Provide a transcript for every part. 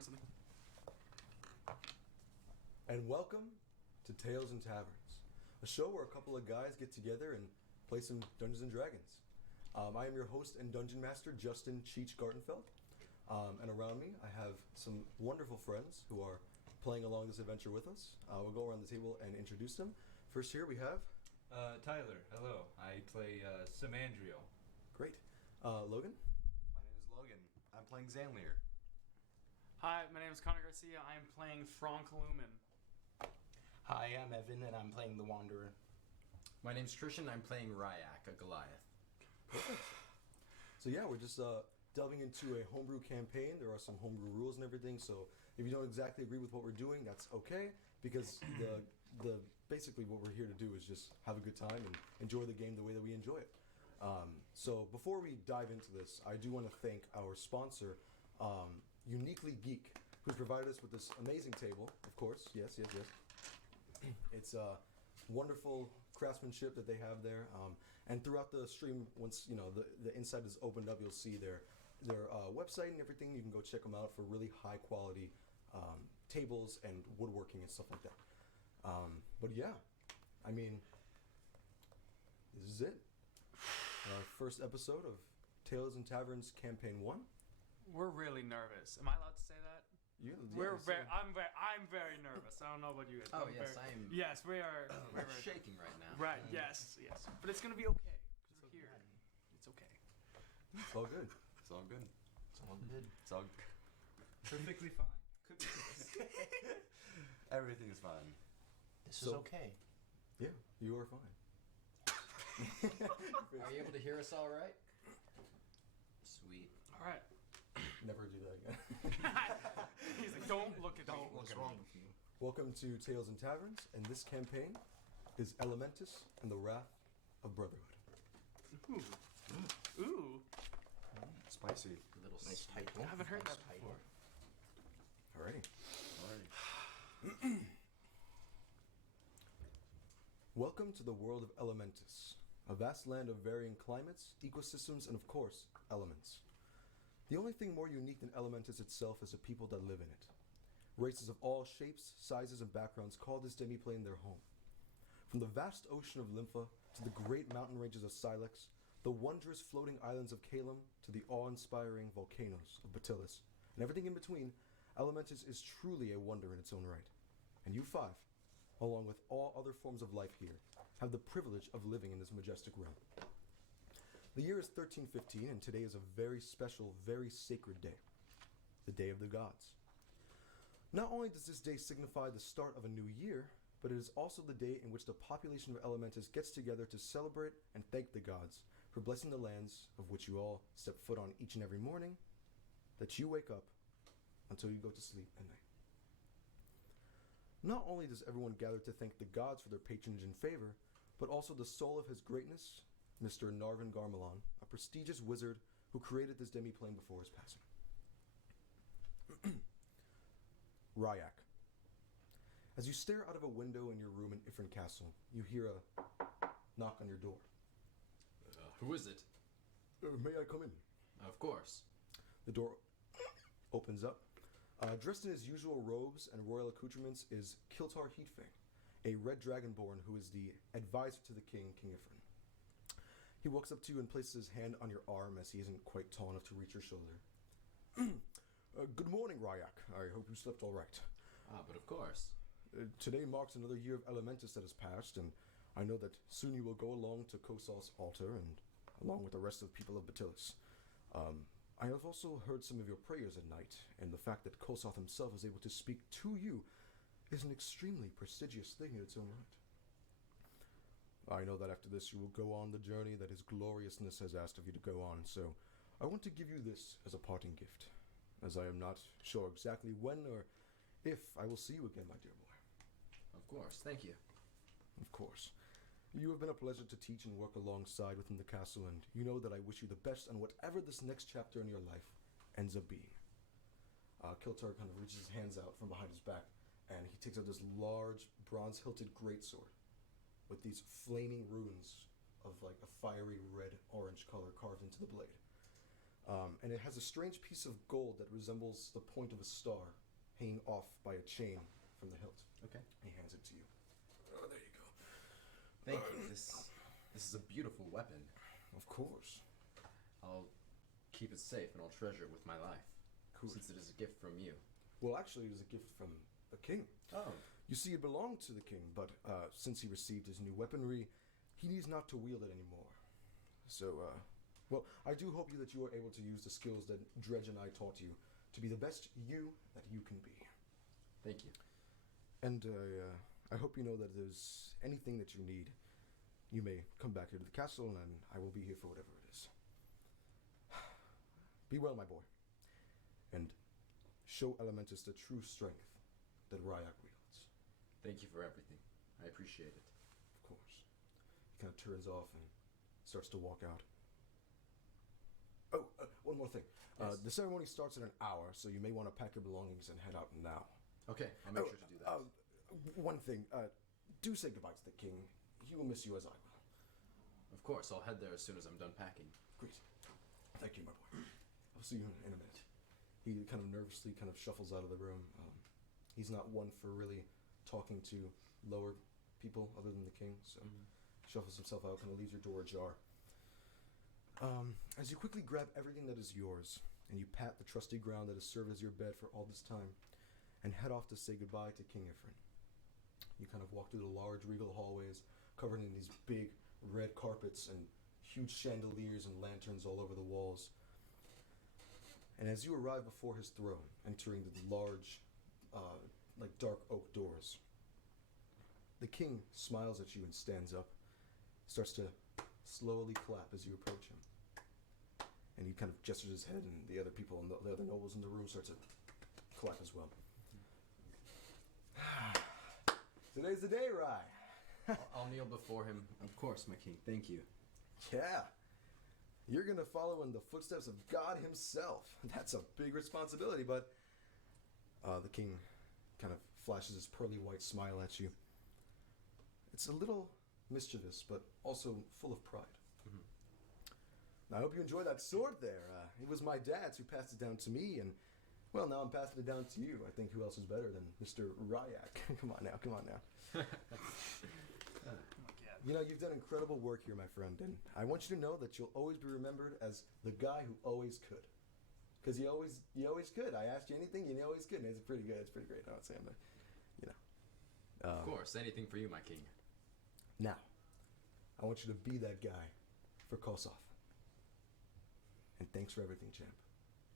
drink something. And welcome to Tales Taverns, a show where a couple of guys get together and play some Dungeons and Dragons. I am your host and dungeon master, Justin Cheech Gartenfeld. And around me, I have some wonderful friends who are playing along this adventure with us. We'll go around the table and introduce them. First here we have... Tyler, hello. I play Samandrio. Great. Logan? My name is Logan. I'm playing Zanlier. Hi, my name is Connor Garcia. I am playing Frank Lumen. Hi, I'm Evan, and I'm playing the Wanderer. My name's Trishan, I'm playing Ryak, a Goliath. Perfect. So yeah, we're just delving into a homebrew campaign. There are some homebrew rules and everything, so if you don't exactly agree with what we're doing, that's okay, because the basically what we're here to do is just have a good time and enjoy the game the way that we enjoy it. So before we dive into this, I do want to thank our sponsor, Uniquely Geek, who's provided us with this amazing table, of course. Yes. It's wonderful craftsmanship that they have there, and throughout the stream, once the inside is opened up, you'll see their website and everything. You can go check them out for really high quality tables and woodworking and stuff like that. But yeah, I mean, this is it. Our first episode of Tales and Taverns Campaign 1. We're really nervous. Am I allowed to say that? I'm very nervous. I don't know about you guys. Oh, yes, I am. Yes, we are. We're shaking right now. Right. Yes. But it's gonna be okay because we're here. It's okay. It's all good. It's all good. It's all good. It's all Perfectly fine. could be worse. Everything is fine. This is okay. Yeah, you are fine. Are you able to hear us all right? Sweet. All right. Never do that again. He's like, don't look at me. What's wrong with you? Welcome to Tales and Taverns, and this campaign is Elementus and the Wrath of Brotherhood. Ooh. Spicy. A little Nice sweet. title. I haven't heard Nice that title. before. Alrighty. Alright. Welcome to the world of Elementus, a vast land of varying climates, ecosystems, and of course, elements. The only thing more unique than Elementus itself is the people that live in it. Races of all shapes, sizes, and backgrounds call this demiplane their home. From the vast ocean of Lympha to the great mountain ranges of Silex, the wondrous floating islands of Calum to the awe-inspiring volcanoes of Batilis, and everything in between, Elementus is truly a wonder in its own right. And you five, along with all other forms of life here, have the privilege of living in this majestic realm. The year is 1315, and today is a very special, very sacred day. The Day of the Gods. Not only does this day signify the start of a new year, but it is also the day in which the population of Elementus gets together to celebrate and thank the gods for blessing the lands of which you all step foot on each and every morning, that you wake up until you go to sleep at night. Not only does everyone gather to thank the gods for their patronage and favor, but also the soul of his greatness, Mr. Narvan Garmalon, a prestigious wizard who created this demiplane before his passing. Ryak. As you stare out of a window in your room in Ifrin Castle, you hear a knock on your door. Who is it? May I come in? Of course. The door opens up. Dressed in his usual robes and royal accoutrements is Kiltar Heatfang, a red dragonborn who is the advisor to the king, King Ifrin. He walks up to you and places his hand on your arm as he isn't quite tall enough to reach your shoulder. Good morning, Ryak. I hope you slept all right. But of course. Today marks another year of Elementus that has passed, and I know that soon you will go along to Kosal's altar, and along with the rest of the people of Batilis. I have also heard some of your prayers at night, and the fact that Kosoth himself is able to speak to you is an extremely prestigious thing in its own right. I know that after this you will go on the journey that his gloriousness has asked of you to go on, so I want to give you this as a parting gift, as I am not sure exactly when or if I will see you again, my dear boy. Of course, thank you. Of course. You have been a pleasure to teach and work alongside within the castle, and you know that I wish you the best on whatever this next chapter in your life ends up being. Kiltar kind of reaches his hands out from behind his back, and he takes out this large, bronze-hilted greatsword with these flaming runes of like a fiery red-orange color carved into the blade. And it has a strange piece of gold that resembles the point of a star hanging off by a chain from the hilt. Okay. He hands it to you. Oh, there you go. Thank you. This is a beautiful weapon. Of course. I'll keep it safe and I'll treasure it with my life. Cool. Since it is a gift from you. Well, actually, it was a gift from the king. Oh. You see, it belonged to the king, but since he received his new weaponry, he needs not to wield it anymore. So, well, I do hope that you are able to use the skills that Dredge and I taught you to be the best you that you can be. Thank you. And I hope you know that if there's anything that you need, you may come back here to the castle, and I will be here for whatever it is. Be well, my boy. And show Elementus the true strength that Ryak wields. Thank you for everything. I appreciate it. Of course. He kind of turns off and starts to walk out. Oh, one more thing. Yes. The ceremony starts in an hour, so you may want to pack your belongings and head out now. Okay, I'll make sure to do that. One thing. Do say goodbye to the king. He will miss you as I will. Of course, I'll head there as soon as I'm done packing. Great. Thank you, my boy. I'll see you in a minute. He kind of nervously kind of shuffles out of the room. He's not one for really talking to lower people other than the king, so shuffles himself out, kind of leaves your door ajar. As you quickly grab everything that is yours, and you pat the trusty ground that has served as your bed for all this time, and head off to say goodbye to King Ifrin. You kind of walk through the large regal hallways, covered in these big red carpets and huge chandeliers and lanterns all over the walls. And as you arrive before his throne, entering the large, dark oak doors, the king smiles at you and stands up, starts to slowly clap as you approach him. And he kind of gestures his head, and the other people, and the other nobles in the room start to clap as well. Today's the day, Rye. I'll kneel before him. Of course, my king. Thank you. Yeah. You're going to follow in the footsteps of God himself. That's a big responsibility, but the king kind of flashes his pearly white smile at you. It's a little mischievous, but also full of pride. Now, I hope you enjoy that sword there. It was my dad's who passed it down to me, and, well, now I'm passing it down to you. I think who else is better than Mr. Ryak? Come on now. You know, you've done incredible work here, my friend, and I want you to know that you'll always be remembered as the guy who always could. Because you always could. I asked you anything, you always could, and it's pretty good. It's pretty great. I would say, Of course, anything for you, my king. Now, I want you to be that guy for Kosov. And thanks for everything, champ.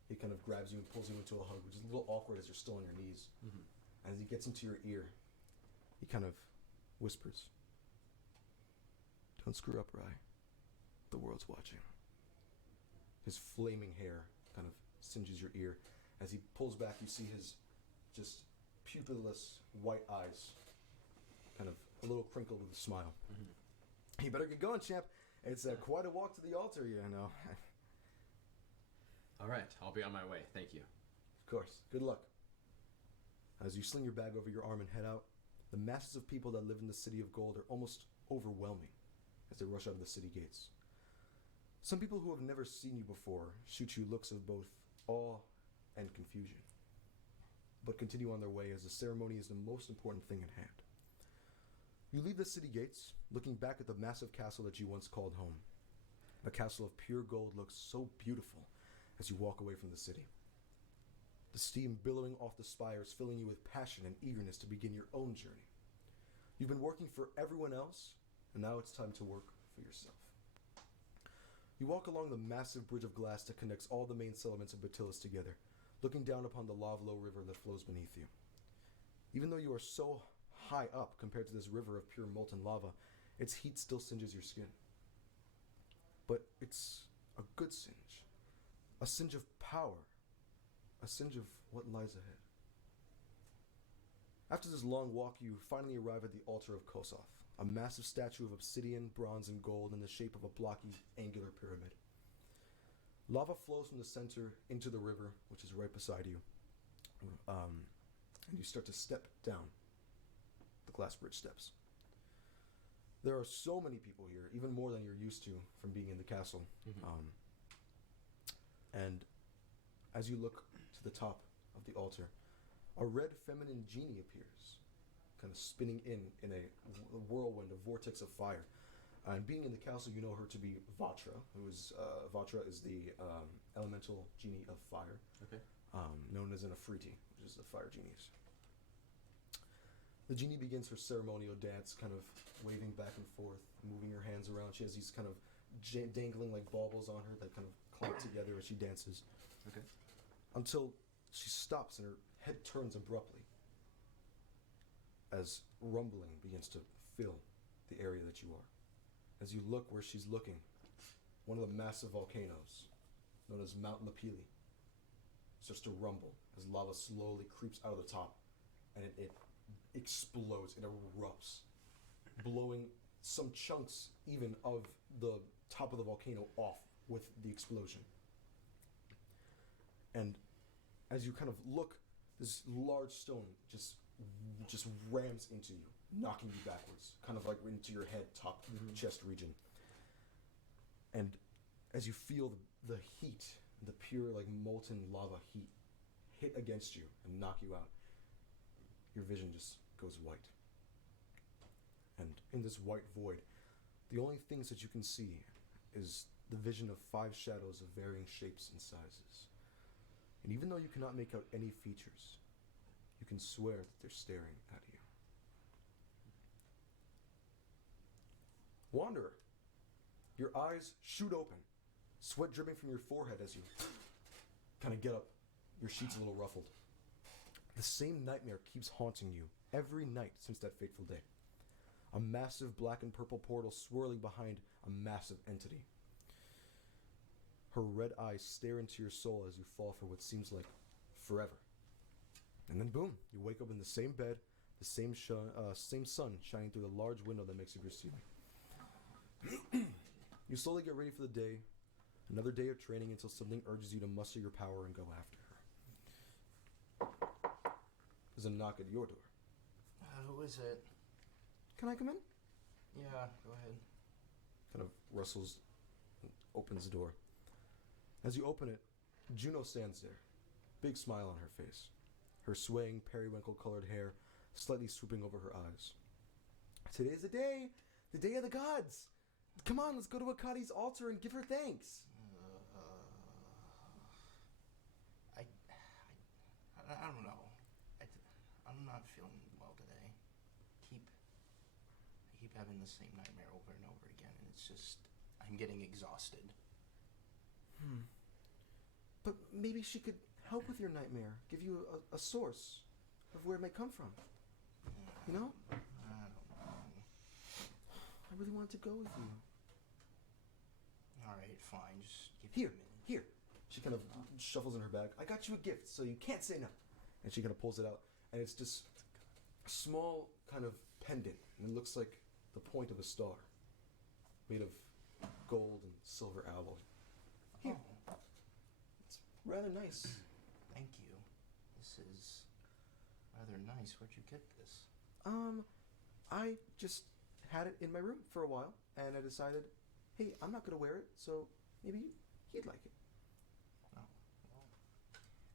He kind of grabs you and pulls you into a hug, which is a little awkward as you're still on your knees. And as he gets into your ear, he kind of whispers, "Don't screw up, Rye. The world's watching." His flaming hair kind of singes your ear. As he pulls back, you see his just pupilless white eyes kind of a little crinkled with a smile. You better get going, champ. It's quite a walk to the altar, you know. All right, I'll be on my way. Thank you. Of course. Good luck. As you sling your bag over your arm and head out, the masses of people that live in the City of Gold are almost overwhelming as they rush out of the city gates. Some people who have never seen you before shoot you looks of both awe and confusion, but continue on their way as the ceremony is the most important thing at hand. You leave the city gates, looking back at the massive castle that you once called home. A castle of pure gold looks so beautiful as you walk away from the city. The steam billowing off the spires filling you with passion and eagerness to begin your own journey. You've been working for everyone else, and now it's time to work for yourself. You walk along the massive bridge of glass that connects all the main settlements of Batilis together, looking down upon the Lavlo River that flows beneath you. Even though you are so high up compared to this river of pure molten lava, its heat still singes your skin. But it's a good singe. A singe of power. A singe of what lies ahead. After this long walk, you finally arrive at the altar of Kosov, a massive statue of obsidian, bronze, and gold in the shape of a blocky, angular pyramid. Lava flows from the center into the river, which is right beside you. And you start to step down the glass bridge steps. There are so many people here, even more than you're used to from being in the castle. And as you look to the top of the altar, a red feminine genie appears, kind of spinning in a whirlwind, a vortex of fire. And being in the castle, you know her to be Vatra, Vatra is the elemental genie of fire, known as an Afriti, which is the fire genies. The genie begins her ceremonial dance, kind of waving back and forth, moving her hands around. She has these kind of dangling like baubles on her that kind of clunk together as she dances. Okay. Until she stops and her head turns abruptly as rumbling begins to fill the area that you are. As you look where she's looking, one of the massive volcanoes, known as Mount Lapili, starts to rumble as lava slowly creeps out of the top, and it explodes, it erupts, blowing some chunks even of the top of the volcano off with the explosion. And as you kind of look, this large stone just rams into you, knocking you backwards, kind of like into your head, top chest region. And as you feel the heat, the pure like molten lava heat hit against you and knock you out, your vision just goes white. And in this white void, the only things that you can see is the vision of 5 shadows of varying shapes and sizes. And even though you cannot make out any features, you can swear that they're staring at you. Wanderer, your eyes shoot open, sweat dripping from your forehead as you kind of get up, your sheets a little ruffled. The same nightmare keeps haunting you every night since that fateful day. A massive black and purple portal swirling behind a massive entity. Her red eyes stare into your soul as you fall for what seems like forever. And then boom, you wake up in the same bed, the same sun shining through the large window that makes up your ceiling. You slowly get ready for the day, another day of training until something urges you to muster your power and go after her. There's a knock at your door. Who is it? Can I come in? Yeah, go ahead. Kind of rustles and opens the door. As you open it, Juno stands there, big smile on her face, her swaying periwinkle-colored hair slightly swooping over her eyes. Today's the day of the gods. Come on, let's go to Akadi's altar and give her thanks. I don't know. I'm not feeling well today. I keep having the same nightmare over and over again, and it's just, I'm getting exhausted. But maybe she could help with your nightmare, give you a source of where it may come from. You know? I don't know. I really wanted to go with you. Alright, fine, just give me a minute. Here. She kind of shuffles in her bag. I got you a gift, so you can't say no. And she kind of pulls it out, and it's just a small kind of pendant, and it looks like the point of a star, made of gold and silver alloy. Here. Oh. It's rather nice. Thank you. This is rather nice. Where'd you get this? I just had it in my room for a while, and I decided, hey, I'm not going to wear it, so maybe he'd like it. Oh, well,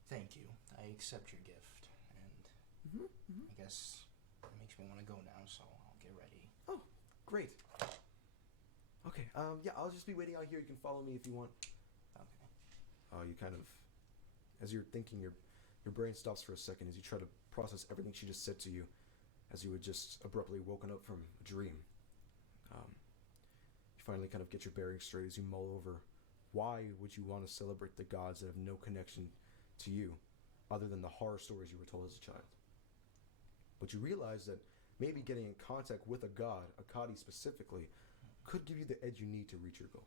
thank you. I accept your gift, and I guess it makes me want to go now, so I'll get ready. Oh, great. Okay, yeah, I'll just be waiting out here. You can follow me if you want. Okay. You kind of, as you're thinking, your brain stops for a second as you try to process everything she just said to you, as you had just abruptly woken up from a dream. You finally kind of get your bearings straight as you mull over, why would you want to celebrate the gods that have no connection to you, other than the horror stories you were told as a child? But you realize that maybe getting in contact with a god, Akadi specifically, could give you the edge you need to reach your goal.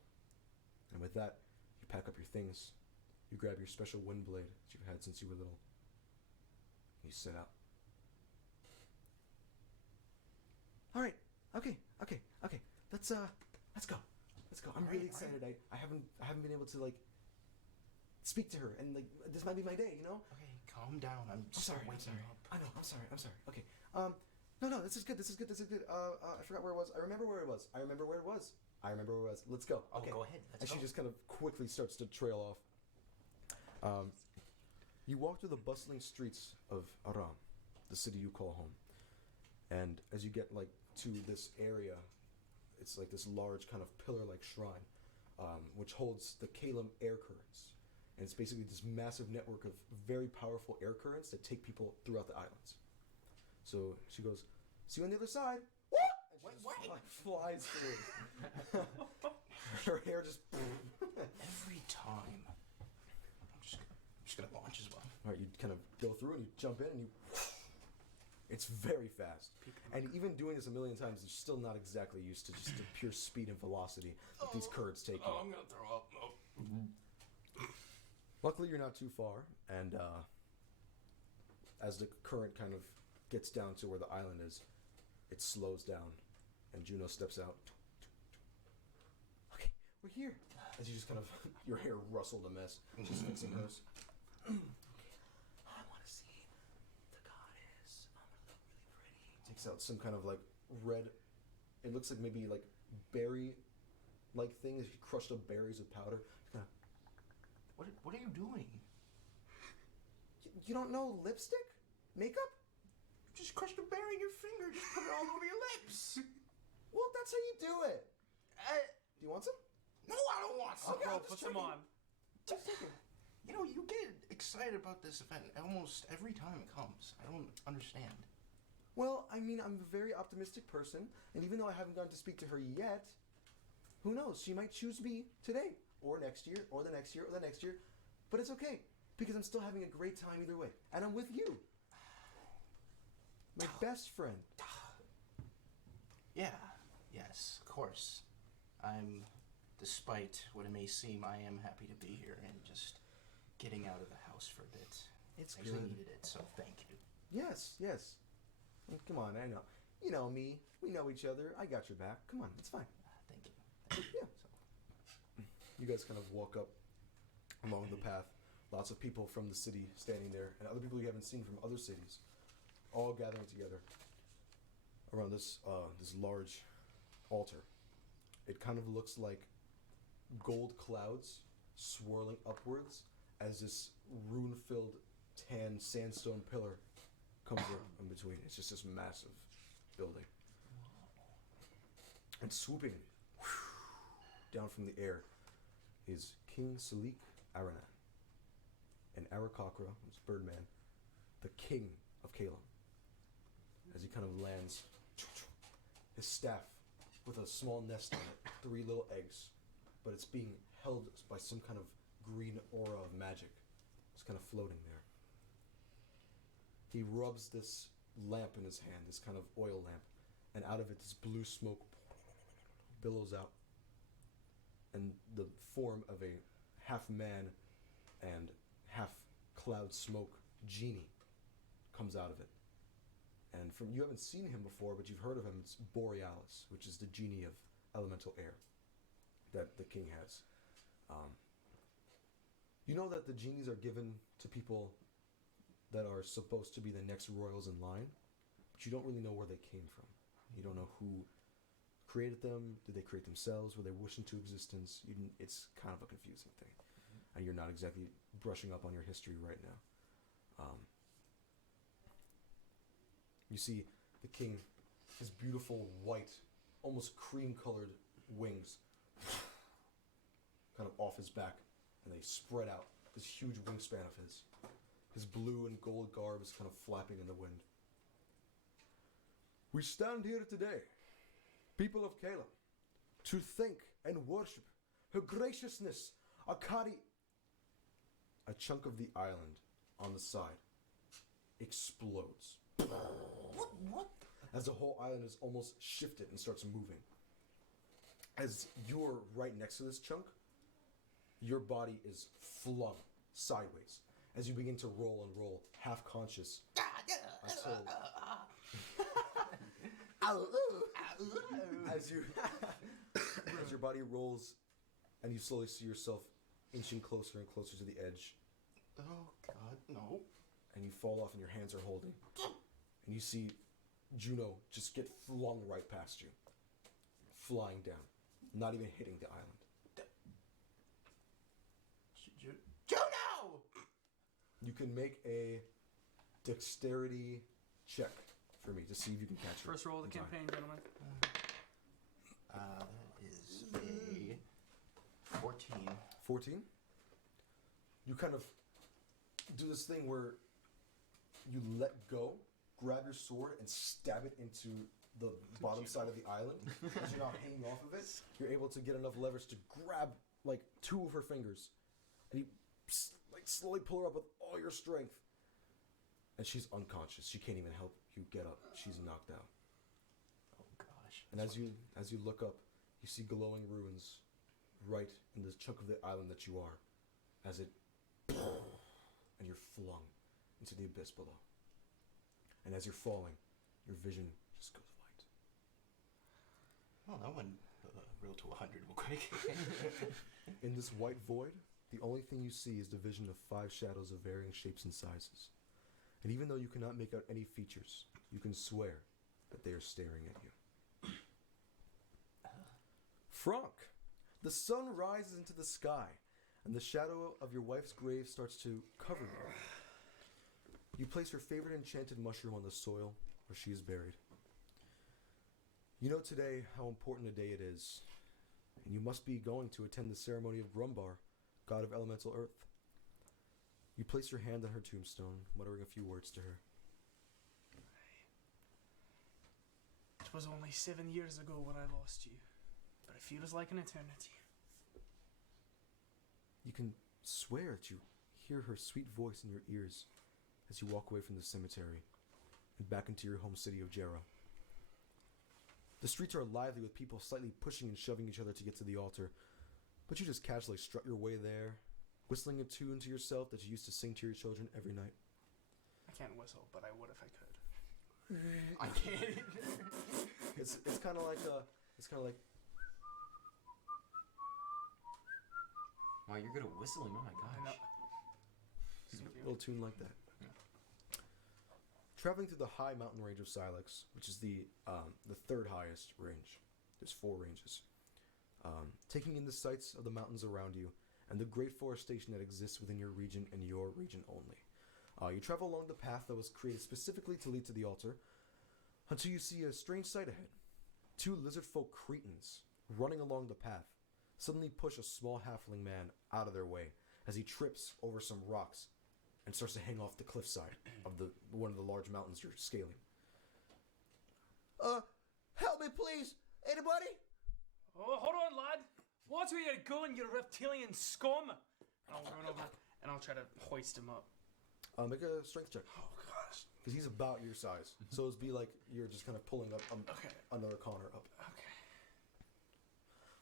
And with that, you pack up your things, you grab your special wind blade that you've had since you were little, and you set out. All right, okay. Let's go. I'm really excited. Right. I haven't been able to like speak to her, and like this might be my day, you know. Okay, calm down. I'm sorry. Up. I know. I'm sorry. Okay. No. This is good. I forgot where it was. I remember where it was. Let's go. Oh, Okay. go ahead. And she just kind of quickly starts to trail off. You walk through the bustling streets of Aram, the city you call home. And as you get like to this area, it's like this large kind of pillar-like shrine, which holds the Kalem air currents. And it's basically this massive network of very powerful air currents that take people throughout the islands. So she goes, "See you on the other side." And she just flies through. Her hair just... Every time. I'm just gonna launch as well. All right, you kind of go through and you jump in and you... It's very fast. And even doing this a million times, you're still not exactly used to just the pure speed and velocity that these currents take you. Oh, I'm gonna throw up. No. Luckily, you're not too far, and as the current kind of gets down to where the island is, it slows down, and Juno steps out. Okay, we're here. As you just kind of, your hair rustled a mess. She's fixing hers. I want to see the goddess. I'm gonna look really pretty. Takes out some kind of like red, it looks like maybe like berry-like thing. If you crushed up berries with powder. Kind of, What are you doing? you don't know lipstick? Makeup? Just crushed a berry in your finger. Just put it all over your lips. Well, that's how you do it. Do you want some? No, I don't want some. Okay, Bro, I'll put just them take on. Just take it. You know, you get excited about this event almost every time it comes. I don't understand. Well, I mean, I'm a very optimistic person, and even though I haven't gotten to speak to her yet, who knows? She might choose me today, or next year, or the next year, or the next year. But it's okay, because I'm still having a great time either way. And I'm with you. My best friend. Yeah, yes, of course. Despite what it may seem, I am happy to be here and just getting out of the house for a bit. It's I actually good. needed it, so thank you. Yes, yes. Come on, I know. You know me. We know each other. I got your back. Come on, it's fine. Thank you. Yeah. You guys kind of walk up along the path. Lots of people from the city standing there, and other people you haven't seen from other cities, all gathering together around this large altar. It kind of looks like gold clouds swirling upwards as this rune-filled tan sandstone pillar comes in between. It's just this massive building. And swooping down from the air is King Salik Aranan, and Arakakra, who's Birdman, the king of Kalem. As he kind of lands, his staff with a small nest on it, 3 little eggs, but it's being held by some kind of green aura of magic. It's kind of floating there. He rubs this lamp in his hand, this kind of oil lamp, and out of it this blue smoke billows out, and the form of a half man and half cloud smoke genie comes out of it. And you haven't seen him before, but you've heard of him. It's Borealis, which is the genie of elemental air that the king has. You know that the genies are given to people that are supposed to be the next royals in line, but you don't really know where they came from. You don't know who created them. Did they create themselves? Were they wished into existence? It's kind of a confusing thing. And you're not exactly brushing up on your history right now. You see the king, his beautiful white, almost cream-colored wings kind of off his back, and they spread out, this huge wingspan of his. His blue and gold garb is kind of flapping in the wind. We stand here today, people of Kalem, to thank and worship her graciousness, Akari. A chunk of the island on the side explodes. What? As the whole island is almost shifted and starts moving. As you're right next to this chunk, your body is flung sideways as you begin to roll and roll, half conscious, until as your body rolls and you slowly see yourself inching closer and closer to the edge, Oh, God, no. and you fall off and your hands are holding, and you see Juno just get flung right past you, flying down, not even hitting the island. Juno! You can make a dexterity check for me to see if you can catch it. First roll of the in time. campaign, gentlemen. That is a 14. 14. You kind of do this thing where you let go, grab your sword, and stab it into the bottom side of the island. As you're not hanging off of it, you're able to get enough leverage to grab like 2 of her fingers, and you like slowly pull her up with all your strength. And she's unconscious. She can't even help you get up. She's knocked out. Oh gosh. And as you look up, you see glowing ruins right in the chunk of the island that you are, as it and you're flung into the abyss below. And as you're falling, your vision just goes white. Oh, that went real to 100 real quick. In this white void, the only thing you see is the vision of 5 shadows of varying shapes and sizes. And even though you cannot make out any features, you can swear that they are staring at you. Franck, the sun rises into the sky, and the shadow of your wife's grave starts to cover you. You place your favorite enchanted mushroom on the soil where she is buried. You know today how important a day it is, and you must be going to attend the ceremony of Grumbar, god of elemental earth. You place your hand on her tombstone, muttering a few words to her. It was only 7 years ago when I lost you, but it feels like an eternity. You can swear that you hear her sweet voice in your ears as you walk away from the cemetery and back into your home city of Jera. The streets are lively with people slightly pushing and shoving each other to get to the altar, but you just casually strut your way there, whistling a tune to yourself that you used to sing to your children every night. I can't whistle, but I would if I could. I can't. It's kind of like Wow, you're good at whistling. Oh my I know. a little tune like that. Traveling through the high mountain range of Silex, which is the 3rd highest range. There's 4 ranges. Taking in the sights of the mountains around you and the great forestation that exists within your region and your region only. You travel along the path that was created specifically to lead to the altar until you see a strange sight ahead. 2 lizard-folk cretins running along the path suddenly push a small halfling man out of their way as he trips over some rocks and starts to hang off the cliffside of one of the large mountains you're scaling. Help me please! Anybody? Oh, hold on, lad. Watch where you're going, you reptilian scum! And I'll run over and I'll try to hoist him up. Make a strength check. Oh, gosh. Because he's about your size. So it'd be like you're just kind of pulling up another Connor up. Okay.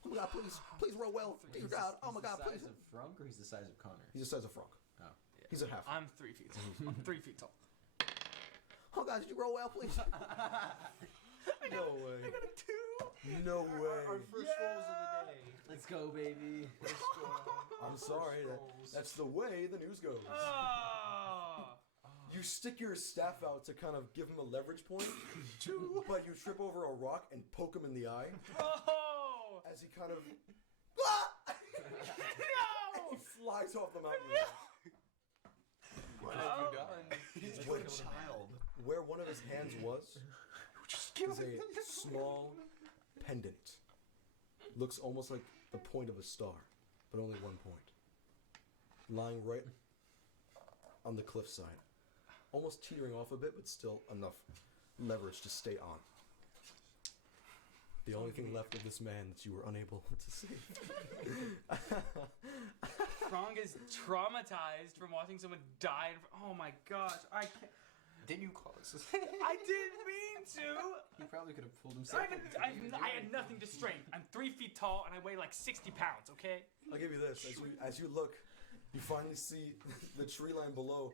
Oh my god, please roll well. Dear God, oh my god, please. He's the size of Frank or he's the size of Connor? He's the size of Frank. Oh. Yeah. He's a half. I'm 3 feet tall. I'm 3 feet tall. Oh god, did you roll well, please? No way. I got a 2. No way. Our first rolls of the day. Let's go, baby. Let's go. I'm sorry. That's the way the news goes. Oh. You stick your staff out to kind of give him a leverage point, but you trip over a rock and poke him in the eye Oh. as he kind of No. he flies off the mountain. What have you done? He's a child. Where one of his hands was is a small pendant. Looks almost like the point of a star, but only one point. Lying right on the cliffside. Almost teetering off a bit, but still enough leverage to stay on. The only thing left of this man that you were unable to save. Frank is traumatized from watching someone die. Oh my gosh, I can't. Didn't you call us? I didn't mean to. He probably could have pulled himself. I had nothing to strength. I'm 3 feet tall and I weigh like 60 pounds. Okay. I'll give you this. As you look, you finally see the tree line below.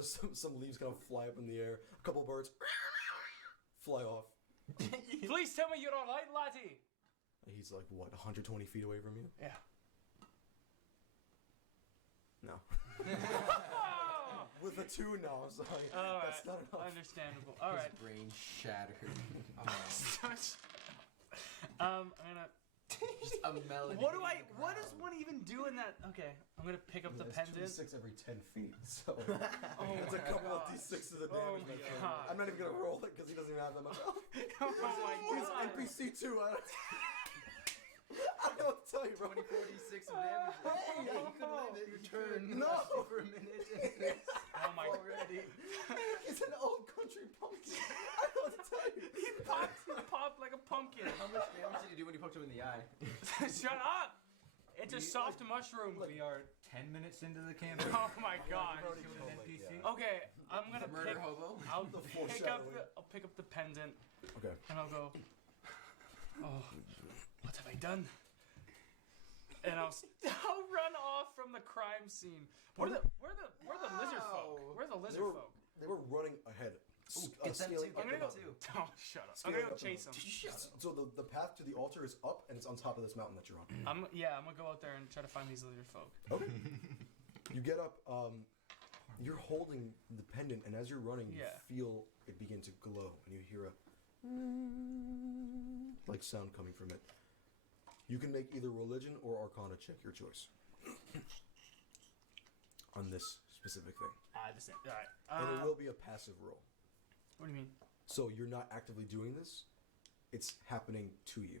Some leaves kind of fly up in the air. A couple birds fly off. Please tell me you're all right, laddie. He's like, what, 120 feet away from you? Yeah. No. With a 2 now, I'm sorry. All That's right. not enough. Understandable. All right. His brain shattered. I'm gonna Just a melody. What does one even do in that? Okay, I'm gonna pick up the It's pendant. 2d6 every 10 feet, so Oh it's my a couple of gosh. d6 of the Oh damage. my my friend. God. I'm not even gonna roll it because he doesn't even have that much health. Oh my He's god. NPC too. I don't know what to tell you, bro. 46 of damage. Hey, Yeah, you could live it. Your turn. No. lasted for a minute. And Oh my god. already. He's an old country pumpkin. I don't know what to tell you. He popped like a pumpkin. How much damage did you do when you poked him in the eye? Shut up! It's a soft mushroom. We are 10 minutes into the campaign. Oh my god. Already Kill killed, an like, NPC. yeah. Okay, I'm gonna Murder pick. hobo. I'll The pick up the pendant Okay. and I'll go. Oh, what have I done? And I'll run off from the crime scene. Where the lizard folk? Where are the lizard folk? They were running ahead. Get them scaling too, up I'm get gonna the go. them mountain. too. Oh, shut up! I'm Scaling gonna go up the chase him. So the path to the altar is up, and it's on top of this mountain that you're on. I'm gonna go out there and try to find these lizard folk. Okay. You get up. You're holding the pendant, and as you're running, you Yeah. feel it begin to glow, and you hear a like sound coming from it. You can make either religion or arcana check, your choice, on this specific thing, The same. All right. and it will be a passive roll. What do you mean? So you're not actively doing this; it's happening to you,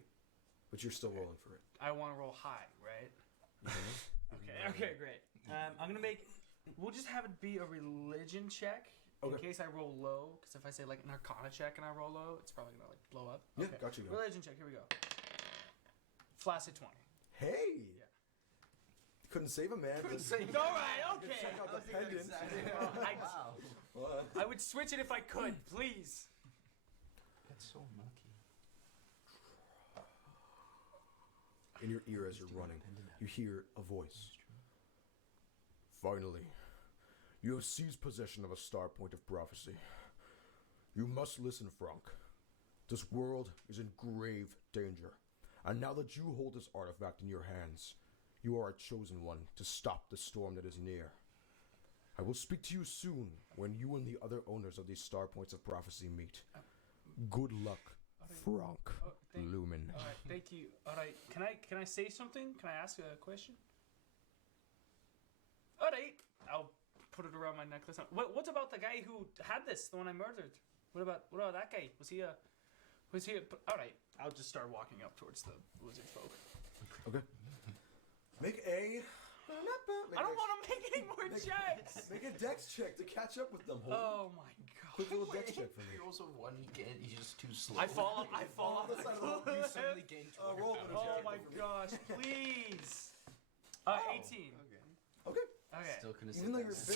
but you're still rolling for it. I want to roll high, right? Okay. Okay. Great. I'm gonna make. We'll just have it be a religion check in Okay. case I roll low. Because if I say like an arcana check and I roll low, it's probably gonna like blow up. Yeah, Okay. got you. Religion check. Here we go. Flaccid 20. Hey! Yeah. Couldn't save a man. but- All right. Okay. Check out the pendant. Wow. What? I would switch it if I could, please. That's so milky. In your ear as you're running, you hear a voice. Finally, you have seized possession of a star point of prophecy. You must listen, Frank. This world is in grave danger, and now that you hold this artifact in your hands, you are a chosen one to stop the storm that is near. I will speak to you soon when you and the other owners of these star points of prophecy meet. Good luck, Frank Lumen. All right. Thank you. All right. Can I say something? Can I ask a question? All right. I'll put it around my necklace. What about the guy who had this? The one I murdered. What about that guy? Was he a? All right. I'll just start walking up towards the lizard folk. Okay. Make a. I don't want to make any more checks. Make a dex check to catch up with them. Holden. Oh my god. Quick little dex check for me. He rolls a 1, he's just too slow. I fall off the You cliff. suddenly gain 20 roll pounds. Oh my gosh, please. 18. Okay. Okay. Still couldn't Even though say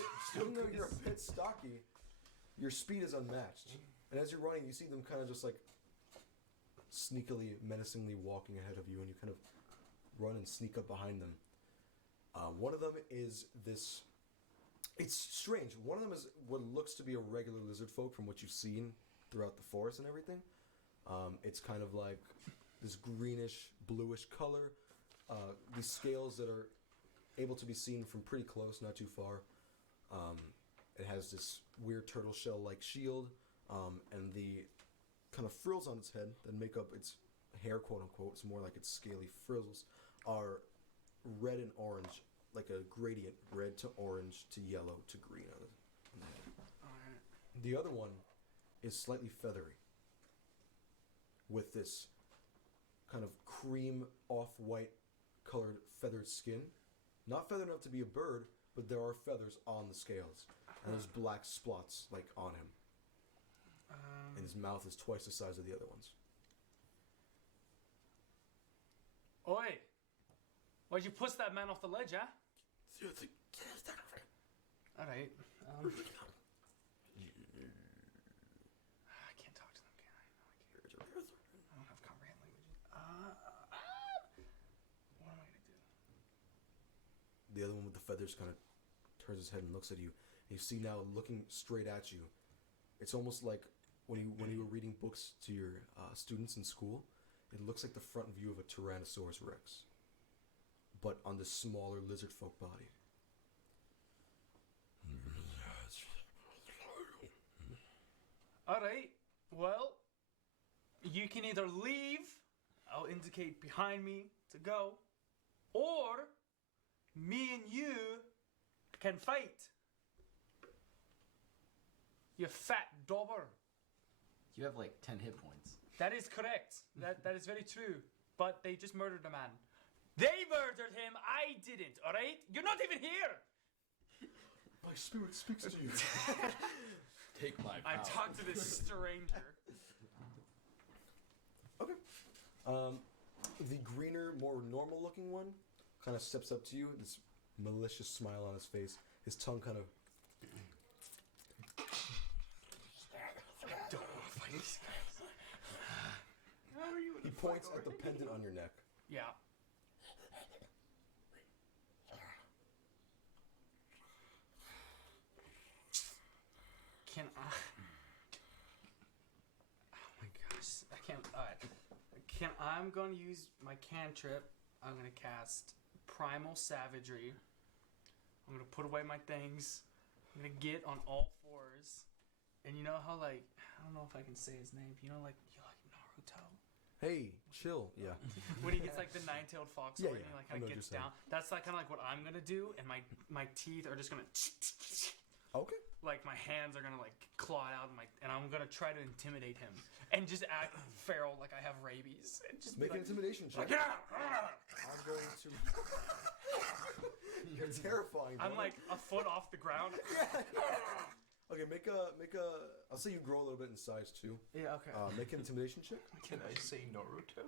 you're a bit stocky, your speed is unmatched. And as you're running, you see them kind of just like sneakily, menacingly walking ahead of you, and you kind of run and sneak up behind them. One of them is this. It's strange. One of them is what looks to be a regular lizard folk from what you've seen throughout the forest and everything. It's kind of like this greenish, bluish color. These scales that are able to be seen from pretty close, not too far. It has this weird turtle shell-like shield, and the kind of frills on its head that make up its hair, quote-unquote, it's more like its scaly frills, are red and orange, like a gradient, red to orange to yellow to green on the head. Alright. The other one is slightly feathery, with this kind of cream off-white colored feathered skin. Not feathered enough to be a bird, but there are feathers on the scales. And there's black spots, like, on him. And his mouth is twice the size of the other ones. Oi! Why'd you push that man off the ledge, huh? Alright. I can't talk to them, can I? No, I can't. I don't have comprehend languages. What am I gonna do? The other one with the feathers kind of turns his head and looks at you. And you see now, looking straight at you, it's almost like when you were reading books to your students in school, it looks like the front view of a Tyrannosaurus Rex, but on this smaller lizard folk body. Alright, well, you can either leave I'll indicate behind me to go, or me and you can fight. You fat dauber. You have like 10 hit points. That is correct. That is very true. But they just murdered a man. They murdered him. I didn't. All right? You're not even here. My spirit speaks to you. Take my power. I talked to this stranger. Okay. The greener, more normal-looking one kind of steps up to you. This malicious smile on his face. His tongue kind of. Don't want to fight these guys. How are you? He points at the pendant on your neck. Yeah. Can I? Oh my gosh, I can't. Alright. I'm gonna use my cantrip. I'm gonna cast Primal Savagery. I'm gonna put away my things. I'm gonna get on all fours. And you know how, like, I don't know if I can say his name. You know, like, you like Naruto? Hey, chill. Yeah. When he gets like the nine-tailed fox Yeah, sword and he yeah, like I kind know of what gets you're down. That's like kind of like what I'm gonna do, and my teeth are just gonna Okay. like my hands are gonna like claw out, and I'm gonna try to intimidate him and just act feral like I have rabies. And just Make be an like, intimidation check. I'm going to. You're terrifying. I'm bro. like a foot off the ground. Okay, make a. I'll say you grow a little bit in size too. Yeah. Okay. Make an intimidation check. Can I say Naruto?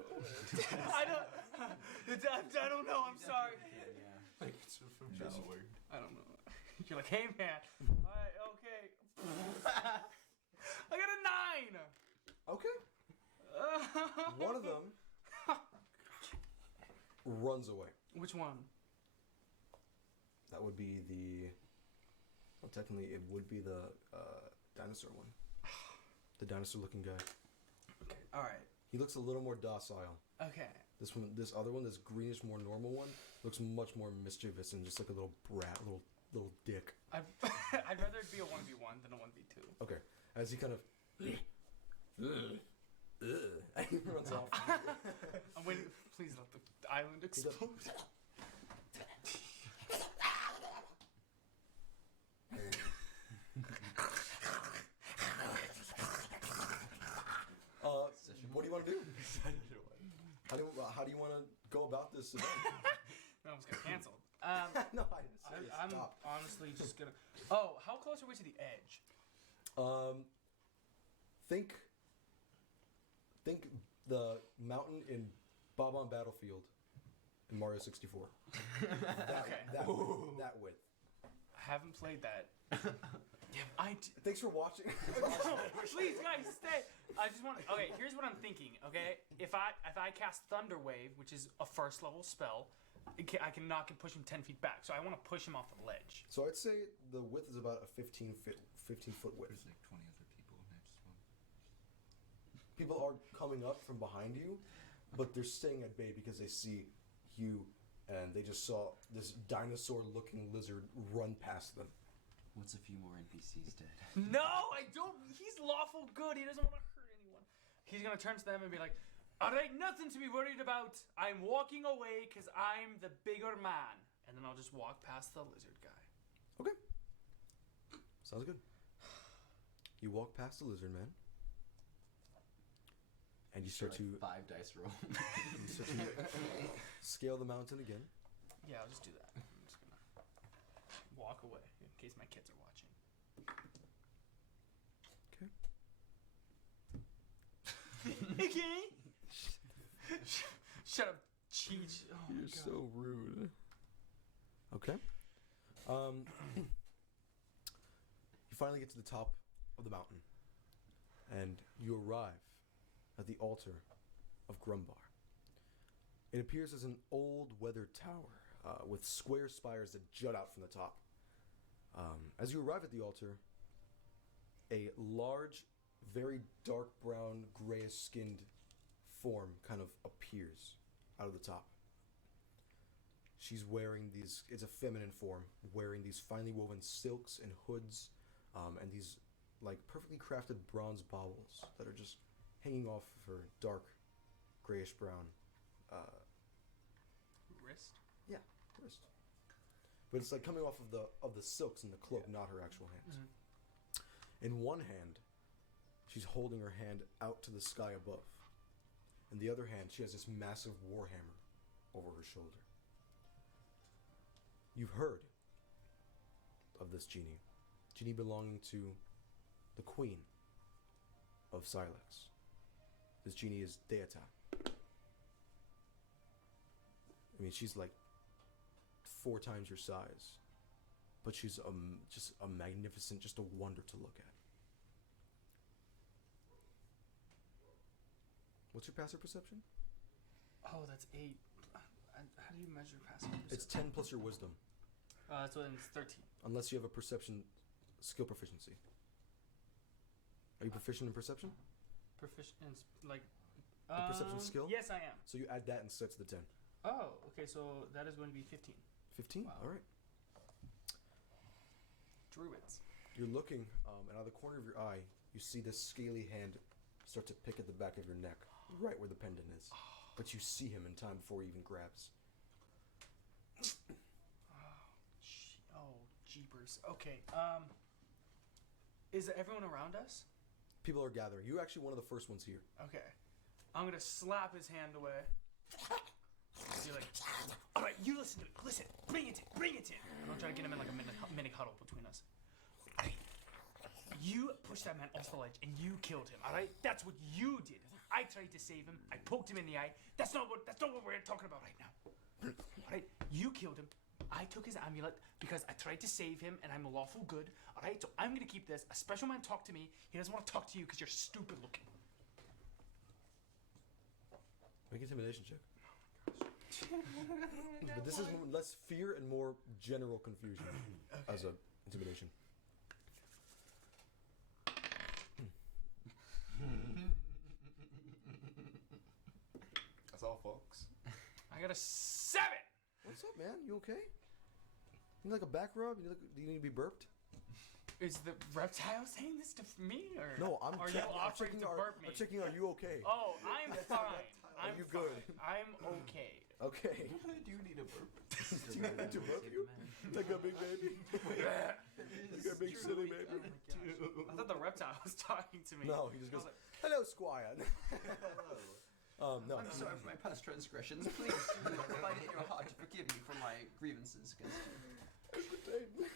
I don't know. I'm sorry. Like it's a familiar word. I don't know. You're like, hey man. Alright, okay. I got a 9. Okay. One of them runs away. Which one? That would be the. Well, technically, it would be the dinosaur one. The dinosaur-looking guy. Okay. All right. He looks a little more docile. Okay. This one, this other one, this greenish, more normal one, looks much more mischievous and just like a little brat, little dick. I'd rather it be a 1v1 than a 1v2. Okay, as he kind of. And he runs off. I'm waiting. Please let the island explode. What do you want to do? How do you want to go about this event? No, it's got canceled. No, I didn't say it. I'm Stop. honestly just gonna. Oh, how close are we to the edge? Think the mountain in Bob on Battlefield in Mario 64. That width. I haven't played that. Thanks for watching. Please, guys, stay. I just want. Okay, here's what I'm thinking. Okay, if I cast Thunder Wave, which is a first level spell, I can knock and push him 10 feet back. So I want to push him off the ledge. So I'd say the width is about a 15 foot width. There's like 20 other people next one. People are coming up from behind you, but they're staying at bay because they see you, and they just saw this dinosaur-looking lizard run past them. Once a few more NPCs dead. No, I don't. He's lawful good. He doesn't want to hurt anyone. He's gonna turn to them and be like, "All right, nothing to be worried about. I'm walking away because I'm the bigger man." And then I'll just walk past the lizard guy. Okay. Sounds good. You walk past the lizard man. And you start to 5 dice roll. scale the mountain again. Yeah, I'll just do that. I'm just gonna walk away in case my kids are watching. Okay. Shut up, Cheech. Oh my God. so rude. Okay. You finally get to the top of the mountain, and you arrive at the altar of Grumbar. It appears as an old weathered tower with square spires that jut out from the top. As you arrive at the altar, a large, very dark brown, grayish-skinned form kind of appears out of the top. She's wearing these, it's a feminine form, wearing these finely woven silks and hoods, and these like perfectly crafted bronze baubles that are just hanging off of her dark, grayish brown Wrist. wrist. But it's like coming off of the silks in the cloak, not her actual hands. Mm-hmm. In one hand, she's holding her hand out to the sky above. In the other hand, she has this massive warhammer over her shoulder. You've heard of this genie. Genie belonging to the queen of Silex. This genie is Deata. I mean, she's like 4 times your size. But she's just a magnificent, just a wonder to look at. What's your passive perception? Oh, that's 8. How do you measure passive perception? It's 10 plus your wisdom. So then it's 13. Unless you have a perception skill proficiency. Are you proficient in perception? Proficient, like... The perception skill? Yes, I am. So you add that and sets the 10. Oh, okay, so that is going to be 15. 15? Wow. Alright. Druids. You're looking, and out of the corner of your eye, you see this scaly hand start to pick at the back of your neck, right where the pendant is. But you see him in time before he even grabs. Oh, jeepers. Okay, is everyone around us? People are gathering. You're actually one of the first ones here. Okay. I'm gonna slap his hand away. You're like, alright, you listen to me. Listen, bring it in. I'm trying to get him in like a mini huddle between us. Alright. You pushed that man off the ledge and you killed him, alright? That's what you did. I tried to save him. I poked him in the eye. That's not what we're talking about right now. Alright? You killed him. I took his amulet because I tried to save him and I'm a lawful good. Alright? So I'm gonna keep this. A special man talked to me. He doesn't want to talk to you because you're stupid looking. Make an intimidation check. But this is less fear and more general confusion as a intimidation. That's all, folks. I got a 7! What's up, man? You okay? You need like a back rub? Do you need to be burped? Is the reptile saying this to me, or No, I'm are you offering checking to burp me? I'm checking, are you okay? Oh, I'm fine. I'm you fine. good? I'm okay. Okay. Do you need a burp? Do you need to burp you? Like a big baby? Like a big silly baby? I thought the reptile was talking to me. No, he just goes, I was like, hello, Squire. No. I'm sorry for my past transgressions. Please find it in your heart to forgive me for my grievances against you.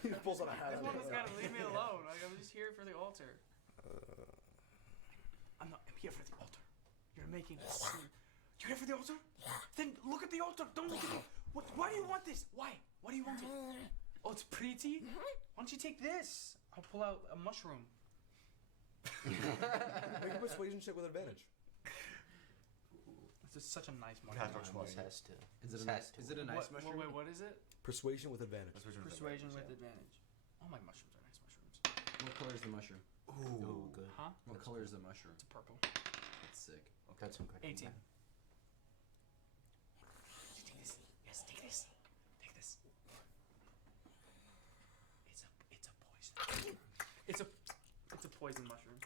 He pulls on a hat. this woman's gotta leave me alone. Like, I'm just here for the altar. I'm here for the altar. You're making a scene. You're here for the altar? Then look at the altar. Don't look at me. Why do you want this? Why? Why do you want it? Oh, it's pretty? Why don't you take this? I'll pull out a mushroom. Make a persuasion check with advantage. This is such a nice Has mushroom. no choice. Is it a nice mushroom? Wait, what is it? Persuasion with advantage. Persuasion with advantage. All my mushrooms are nice mushrooms. What color is the mushroom? Ooh, good. Huh? What color is the mushroom? It's a purple. It's sick. That's incredible. 18. Take this. Yes, take this. Take this. It's a poison. It's a poison mushroom.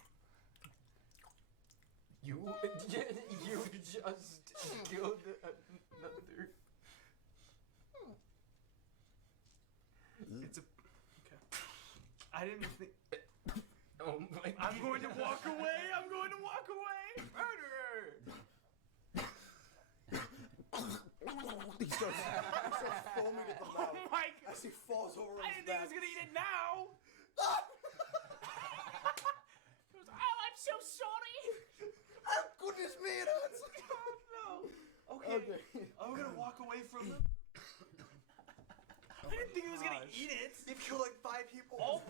You just killed another. It's a okay. I didn't think. Oh my! I'm going to walk away. I'm going to walk away. Murderer. He starts foaming at the Oh mouth my god. as he falls over I his didn't think I back. was gonna eat it now. He goes, oh, I'm so sorry. Oh, goodness me, it hurts. Oh no. Okay. I'm gonna walk away from them. I didn't think he was gonna eat it. You've killed like 5 people. All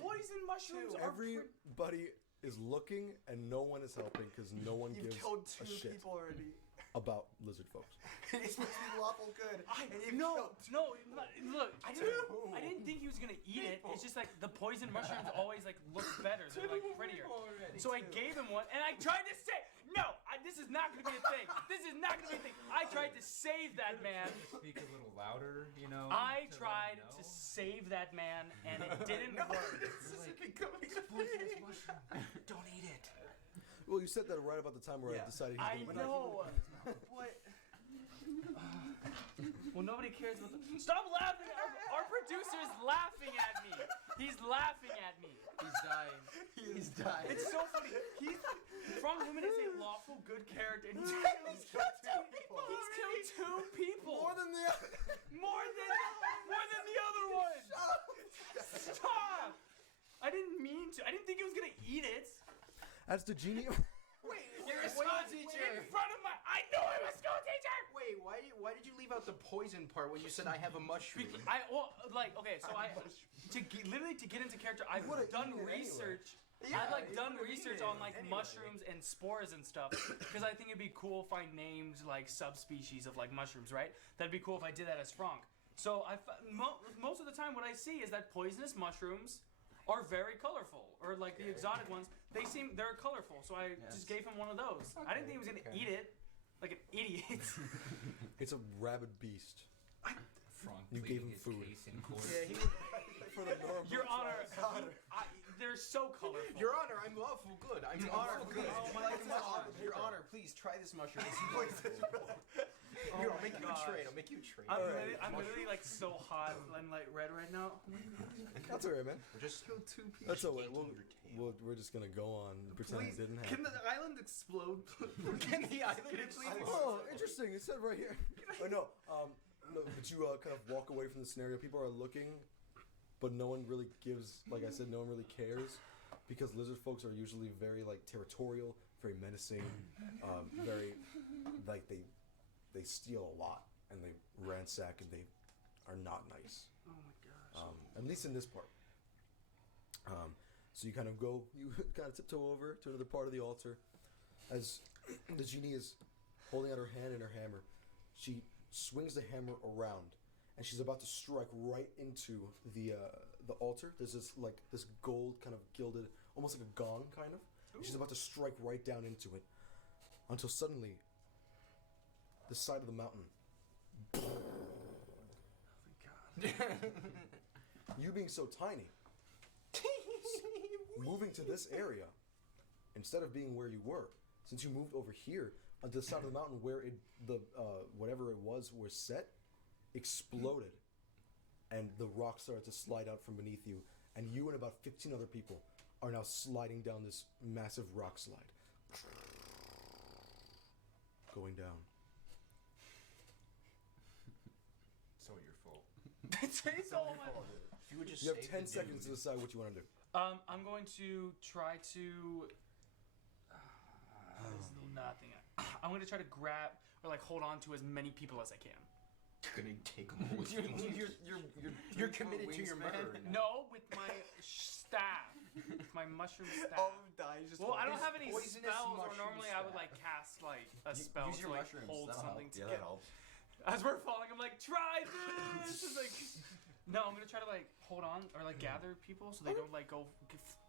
poison mushrooms are Everybody is looking and no one is helping because no one You've gives killed a 2 shit people already. about lizard folks. He's supposed to be lawful good. No, look, I didn't think he was gonna eat it. It's just like the poison mushrooms always like look better. They're like prettier. So I gave him one, and I tried to say, no, this is not gonna be a thing. This is not gonna be a thing. I tried to save that man. Speak a little louder, you know. I to tried let him to know. save that man, and it didn't work. This is becoming a thing. Don't eat it. Well, you said that right about the time where I decided he I was going know. What? Well, nobody cares about the. Stop laughing! Our producer is laughing at me. He's laughing at me. He's dying. He's dying. It's so funny. He's from Lumen is a lawful good character, and he's killed two people. More than the other. More than the other one. Stop! I didn't mean to. I didn't think he was gonna eat it. As the genie. Wait, You're a school teacher. In front of my. I knew I was a school teacher. Wait, why did you leave out the poison part when you said I have a mushroom? Literally to get into character, I've would've eaten done it anyway. research. Yeah, I've you done would've research eaten on it anyway. mushrooms and spores and stuff because I think it'd be cool if I named subspecies of mushrooms, right? That'd be cool if I did that as Franck. So most of the time, what I see is that poisonous mushrooms are very colorful, or the exotic ones. They're colorful, so I just gave him one of those. I didn't think he was gonna eat it like an idiot. It's a rabid beast. Franck You gave pleading him his food. case in court. For the norm. Your Honor, they're so colorful. Your Honor, I'm lawful good. I'm lawful good. Oh my God. Your Honor, please try this mushroom. Here, I'll make you a gosh. trade. I'll make you a trade. I'm literally so hot and red right now. That's alright, man. We'll just kill two people. That's alright. We're just gonna go on and pretend it didn't happen. Can the island explode? Can the island explode? Oh, interesting. It said right here. Oh no. No, but you kind of walk away from the scenario. People are looking, but no one really gives. Like I said, no one really cares, because lizard folks are usually very territorial, very menacing, very they steal a lot and they ransack and they are not nice. Oh my gosh. At least in this part. So you kind of tiptoe over to another part of the altar, as the genie is holding out her hand and her hammer. She swings the hammer around, and she's about to strike right into the altar. There's this gold kind of gilded, almost like a gong kind of. And she's about to strike right down into it, until suddenly, the side of the mountain. Oh my god. You being so tiny, moving to this area, instead of being where you were, since you moved over here onto the side of the mountain where whatever it was set, exploded, and the rock started to slide out from beneath you, and you and about 15 other people are now sliding down this massive rock slide, going down. So your fault. It's all my fault. If you would just You have save 10 the seconds to dude. decide what you want to do. I'm going to try to. There's nothing. I'm going to try to grab or hold on to as many people as I can. You're gonna take them all with you. You're committed to your man. No, with my staff, my mushroom staff. All of them die. Just Well, I don't have any poisonous spells, or mushroom normally I would staff. cast a spell use to your mushrooms, hold that'll something Yeah, that together. helps. As we're falling, I'm like, try this. It's no, I'm gonna try to hold on or gather people so they don't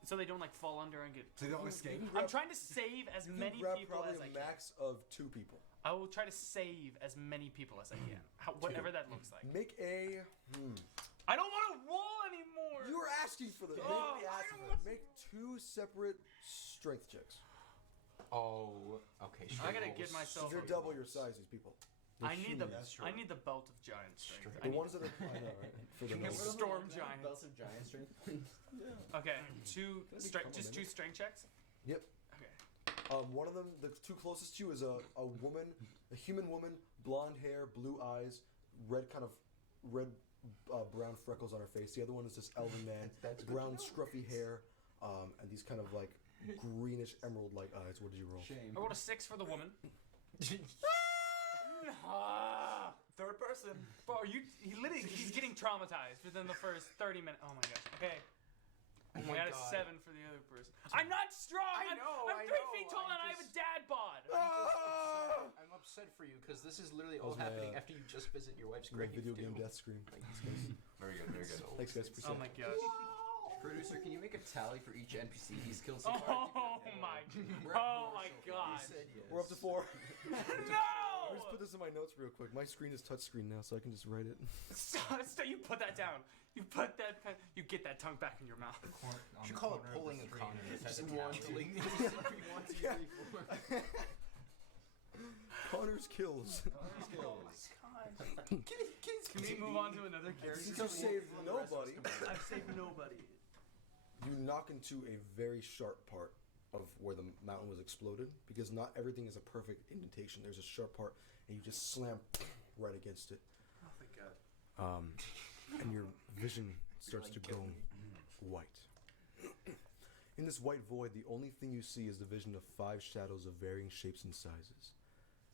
so they don't fall under and get. So they don't escape. I'm trying to save as You many can grab people probably as I a can. max of 2 people. I will try to save as many people as I can, whatever that looks like. Make a. I don't want to roll anymore. You were asking for this. Oh, Make 2 separate strength checks. Oh, okay. I gotta get myself. You're double your size, these people. They're I need the. huge. That's true. I need the belt of giant strength. The ones that are. I know, right? For the Yes. most. Storm giants. Belts of giant strength. Okay, couple just 2 strength checks. Yep. Okay. One of them, the 2 closest to you, is a woman, a human woman, blonde hair, blue eyes, brown freckles on her face. The other one is this elven man, That's good brown to know. scruffy hair, and these kind of greenish emerald-like eyes. What did you roll? Shame. I rolled a 6 for the woman. Third person. Bro, he's getting traumatized within the first 30 minutes. Oh my gosh. Okay. Oh I my got a God. 7 for the other person. I'm not strong. I know, I'm I 3 know, feet tall and I have a dad bod. I'm upset for you because this is literally all That was my, happening after you just visit your wife's My grave. video game too. death scream. Very good, very good. Thanks, guys. Oh Appreciate my it. gosh. Producer, can you make a tally for each NPC he's killed so far? Oh my. We're at Oh 4 my so far. god. Said yes. We're up to 4. No! Let me just put this in my notes real quick. My screen is touchscreen now, so I can just write it. Stop, you put that down. You put that pen. You get that tongue back in your mouth. You should call it pulling a con. Just Just wandering. 1, 2, 3, 4. Connor's kills. Oh my god. Can we move on to another character? Since you saved nobody, I've saved nobody. you knock into a very sharp part of where the mountain was exploded, because not everything is a perfect indentation. There's a sharp part, and you just slam right against it. Oh, thank God. And your vision starts to go white. In this white void, the only thing you see is the vision of 5 shadows of varying shapes and sizes.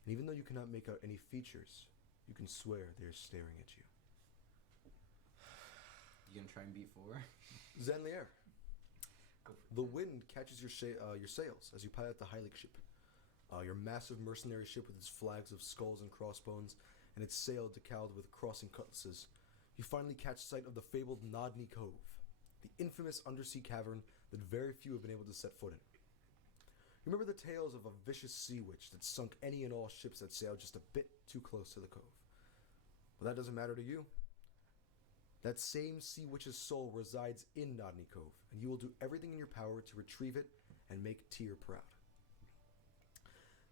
And even though you cannot make out any features, you can swear they are staring at you. You gonna try and beat 4? Zanlier, Go for the wind catches your sails as you pilot the Heilig ship. Your massive mercenary ship with its flags of skulls and crossbones and its sail decaled with crossing cutlasses. You finally catch sight of the fabled Nodney Cove, the infamous undersea cavern that very few have been able to set foot in. You remember the tales of a vicious sea witch that sunk any and all ships that sailed just a bit too close to the cove. But that doesn't matter to you. That same sea witch's soul resides in Nodney Cove, and you will do everything in your power to retrieve it and make Tyr proud.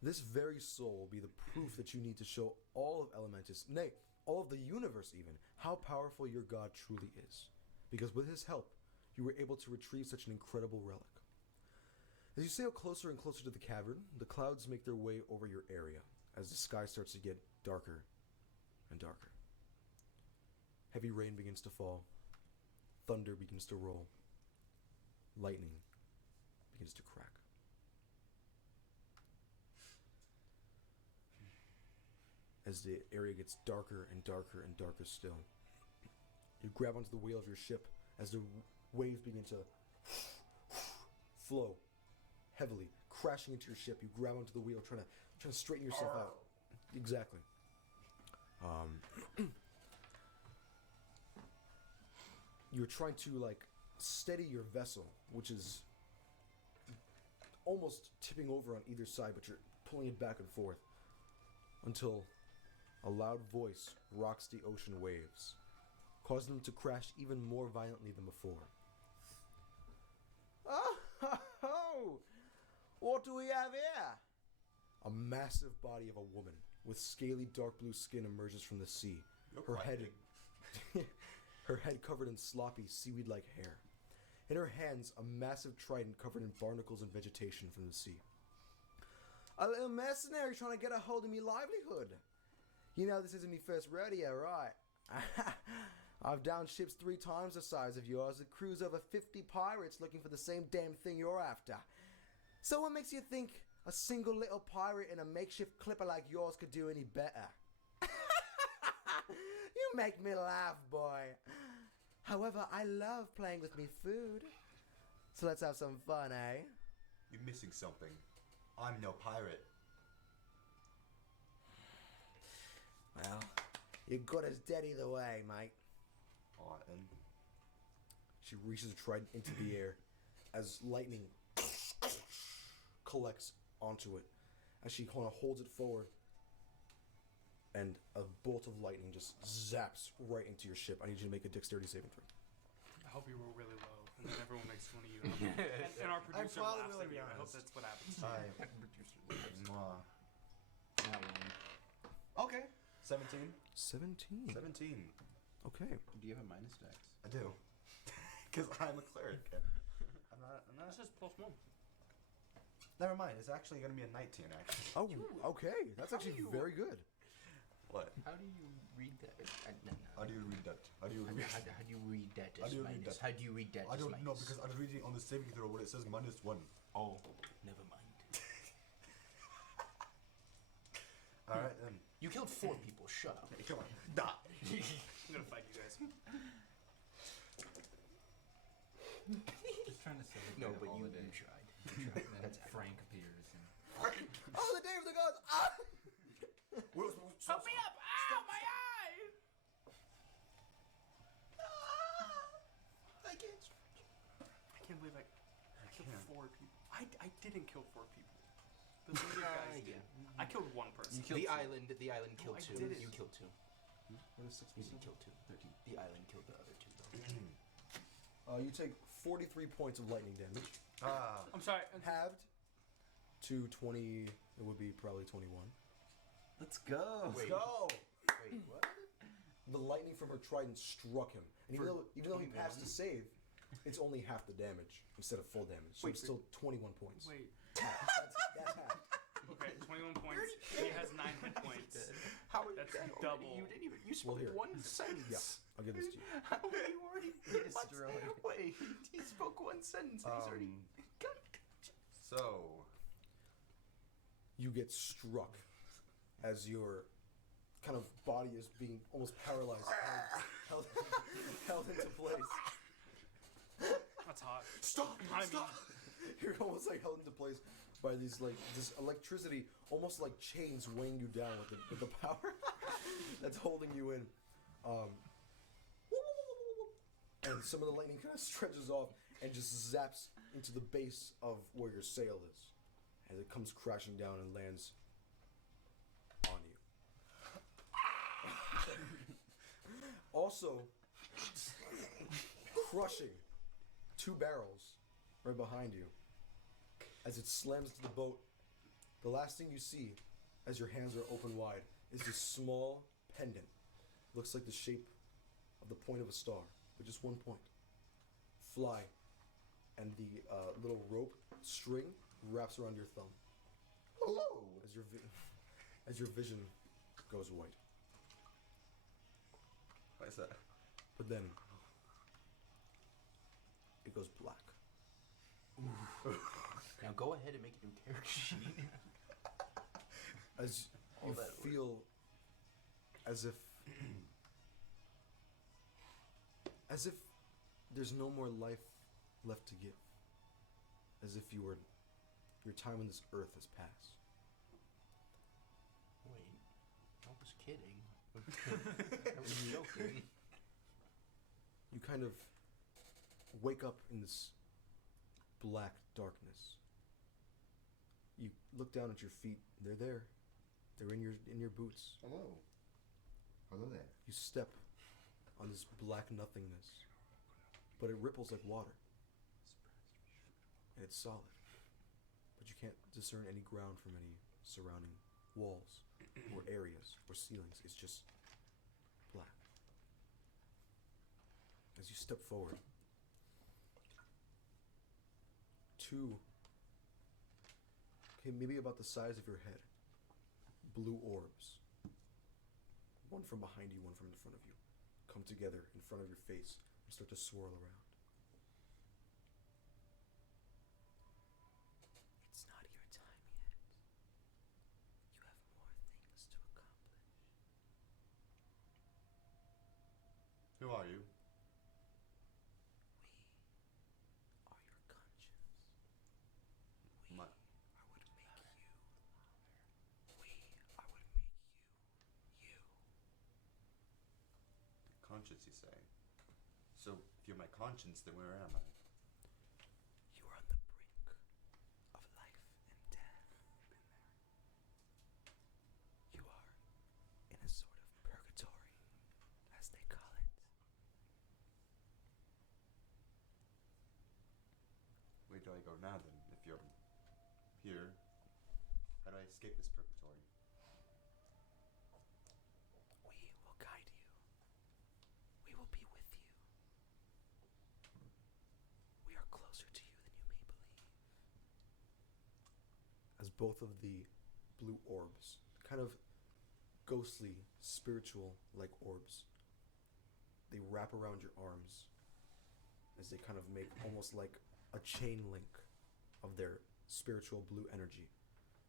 This very soul will be the proof that you need to show all of Elementus, nay, all of the universe even, how powerful your god truly is. Because with his help, you were able to retrieve such an incredible relic. As you sail closer and closer to the cavern, the clouds make their way over your area as the sky starts to get darker and darker. Heavy rain begins to fall. Thunder begins to roll. Lightning begins to crack. As the area gets darker and darker and darker still, you grab onto the wheel of your ship as the waves begin to flow heavily, crashing into your ship. You grab onto the wheel, trying to straighten yourself out. Exactly. You're trying to steady your vessel, which is almost tipping over on either side, but you're pulling it back and forth until a loud voice rocks the ocean waves, causing them to crash even more violently than before. Oh! What do we have here? A massive body of a woman with scaly dark blue skin emerges from the sea. Her head covered in sloppy seaweed-like hair. In her hands, a massive trident covered in barnacles and vegetation from the sea. A little mercenary trying to get a hold of me livelihood. You know this isn't me first rodeo, right? I've downed ships 3 times the size of yours, a cruise over 50 pirates looking for the same damn thing you're after. So what makes you think a single little pirate in a makeshift clipper like yours could do any better? You make me laugh, boy. However, I love playing with me food. So let's have some fun, eh? You're missing something. I'm no pirate. Well, you're good as dead either way, mate. Alright then. She reaches a trident into the air as lightning collects onto it. As she kind of holds it forward, and a bolt of lightning just zaps right into your ship. I need you to make a dexterity saving throw. I hope you roll really low, and then everyone makes fun of you. And our producer probably laughs will, at to be you. I hope honest. that's what happens. Mwah. That one. Okay. 17. 17. 17. Okay. Do you have a minus dex? I do. Because I'm a cleric. I'm not. It says +1. Never mind. It's actually going to be a 19, actually. Oh, okay. That's actually very good. What? How do you read that? No. How do you read that? How do you read How do you read that How as do you read minus? that? How do you read that I as don't know minus? because I was reading on the saving throw where it says -1. Oh, never mind. Alright then. You killed 4 people. Shut up. Hey, come on. Die. I'm gonna fight you guys. Just trying to celebrate No, a but holiday. you tried. And then That's Frank appears and Oh, the day of the gods! Ah! Help me up! Ow, my eye! I can't. I can't believe I killed 4 people. I didn't kill 4 people. The leader guys did. I killed 1 person. The island killed I 2. didn't. You killed 2. What is 6%? You didn't kill 2. 13. The island killed the other 2 though. You take 43 points of lightning damage. I'm sorry. Halved to 20, it would be probably 21. Let's go. Wait. Go. Wait, what? The lightning from her trident struck him, and even though he passed the save, it's only half the damage instead of full damage. So it's still 21 points. Wait. That's half. Okay, 21 points. He has 9 hit points. How are you That's dead double. already? You didn't even. You spoke here. one sentence. Yeah, I'll give this to you. How are you already? destroyed. Wait, he spoke one sentence and he's already. So, You get struck as your kind of body is being almost paralyzed, held into place. That's hot. Stop! I mean- Stop! You're almost like held into place by these this electricity, almost like chains weighing you down with the power that's holding you in. And some of the lightning kind of stretches off and just zaps into the base of where your sail is, as it comes crashing down and lands on you. Also, crushing 2 barrels right behind you. As it slams to the boat, the last thing you see as your hands are open wide is this small pendant. Looks like the shape of the point of a star, but just 1 point. Fly, and the little rope string wraps around your thumb. hello. As your vision goes white. Why is that? But then it goes black. Now go ahead and make a new character sheet. As All you that feel as if there's no more life left to give. As if your time on this earth has passed. Wait, I was kidding. I was joking. You kind of wake up in this black darkness. You look down at your feet. They're there. They're in your boots. Hello. Hello there. You step on this black nothingness, but it ripples like water. And it's solid. But you can't discern any ground from any surrounding walls or areas or ceilings. It's just black. As you step forward, 2, okay, maybe about the size of your head, blue orbs, one from behind you, one from in front of you, come together in front of your face and start to swirl around. It's not your time yet. You have more things to accomplish. Who are you? We are your conscience. We My- are what make you. We are what make you, you. Conscience, you say? So, if you're my conscience, then where am I? You are on the brink of life and death. You are in a sort of purgatory, as they call it. Where do I go now, then? If you're here, how do I escape this purgatory? We will guide you. We will be with you. We are closer to you than you may believe. As both of the blue orbs, kind of ghostly, spiritual-like orbs, they wrap around your arms as they kind of make almost like a chain link of their spiritual blue energy,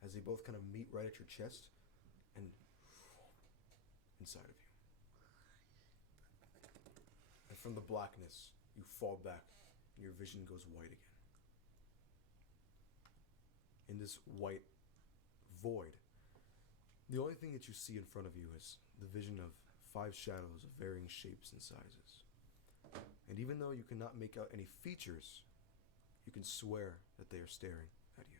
as they both kind of meet right at your chest and inside of you. And from the blackness, you fall back and your vision goes white again. In this white void, the only thing that you see in front of you is the vision of 5 shadows of varying shapes and sizes. And even though you cannot make out any features, you can swear that they are staring at you.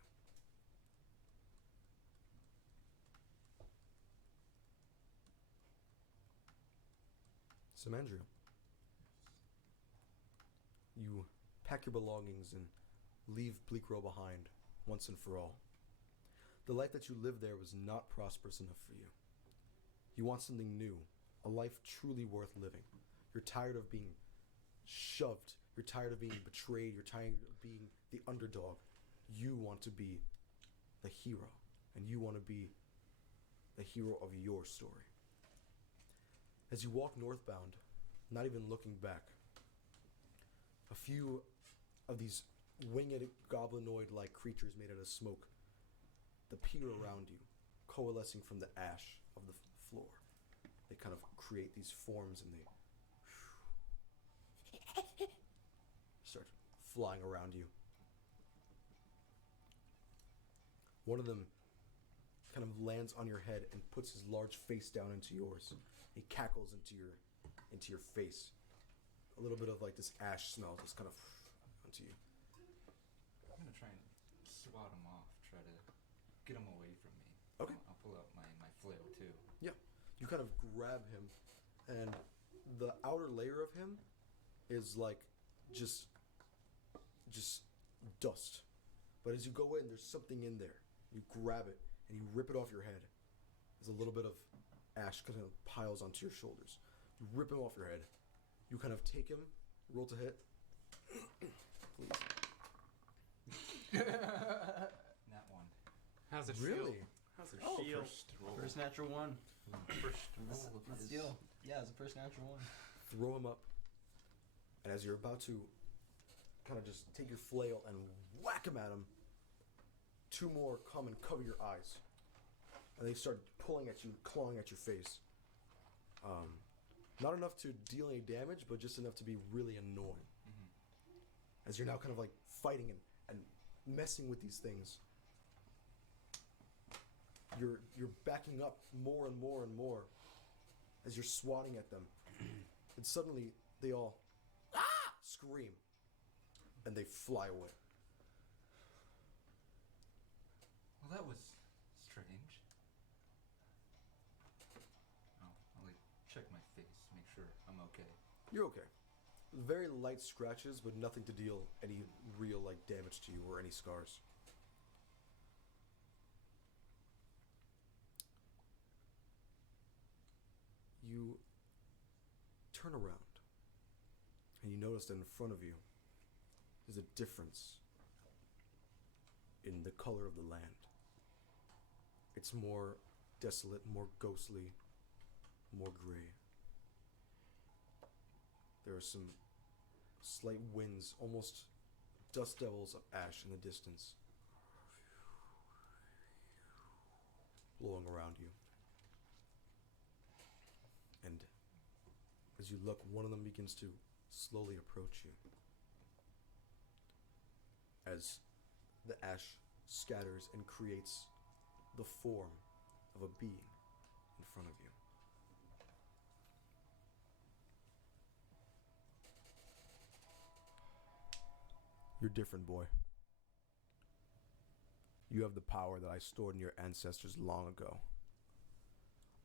Samandria, you pack your belongings and leave Bleakrow behind once and for all. The life that you lived there was not prosperous enough for you. You want something new, a life truly worth living. You're tired of being shoved. You're tired of being betrayed. You're tired of being the underdog. You want to be the hero, and you want to be the hero of your story. As you walk northbound, not even looking back, a few of these winged goblinoid-like creatures made out of smoke appear around you, coalescing from the ash of the floor. They kind of create these forms and they start flying around you. One of them kind of lands on your head and puts his large face down into yours. He cackles into your face. A little bit of like this ash smell just kind of onto you. I'm gonna try and swat him off, try to get him away from me. Okay. I'll pull out my flail too. Yeah. You kind of grab him, and the outer layer of him is like just dust. But as you go in, there's something in there. You grab it and you rip it off your head. There's a little bit of ash kind of piles onto your shoulders. You rip him off your head. You kind of take him, roll to hit. Please. That one. How's it Really? feel? How's it feel? First natural one. First roll of Let's his- deal. Yeah, it's the first natural one. Throw him up. And as you're about to kind of just take your flail and whack him at him, two more come and cover your eyes. And they start pulling at you, clawing at your face. Not enough to deal any damage, but just enough to be really annoying. As you're now kind of like fighting and messing with these things. You're backing up more and more and more as you're swatting at them. And suddenly they all scream and they fly away. Well, that was strange. I'll like check my face, make sure I'm okay. You're okay. Very light scratches, but nothing to deal any real like damage to you or any scars. You turn around and you notice that in front of you is a difference in the color of the land. It's more desolate, more ghostly, more gray. There are some slight winds, almost dust devils of ash in the distance, blowing around you. And as you look, one of them begins to slowly approach you. As the ash scatters and creates the form of a being in front of you. You're different, boy. You have the power that I stored in your ancestors long ago.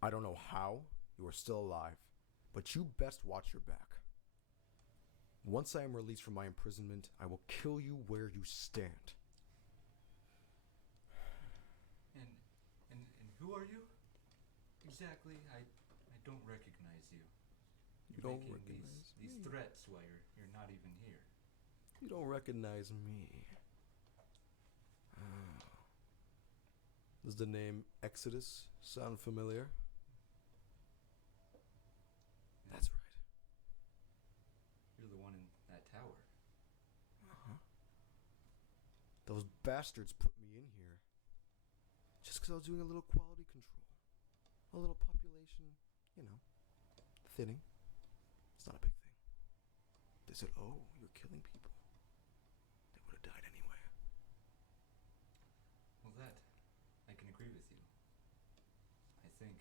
I don't know how you are still alive, but you best watch your back. Once I am released from my imprisonment, I will kill you where you stand. And who are you? Exactly, I don't recognize you. You don't Making recognize these me. threats while you're not even here. You don't recognize me. Does the name Exodus sound familiar? That's right. You're the one in that tower. Those bastards put me in here just because I was doing a little quality control. A little population, thinning. It's not a big thing. They said, oh, you're killing people. They would have died anyway. Well, that, I can agree with you. I think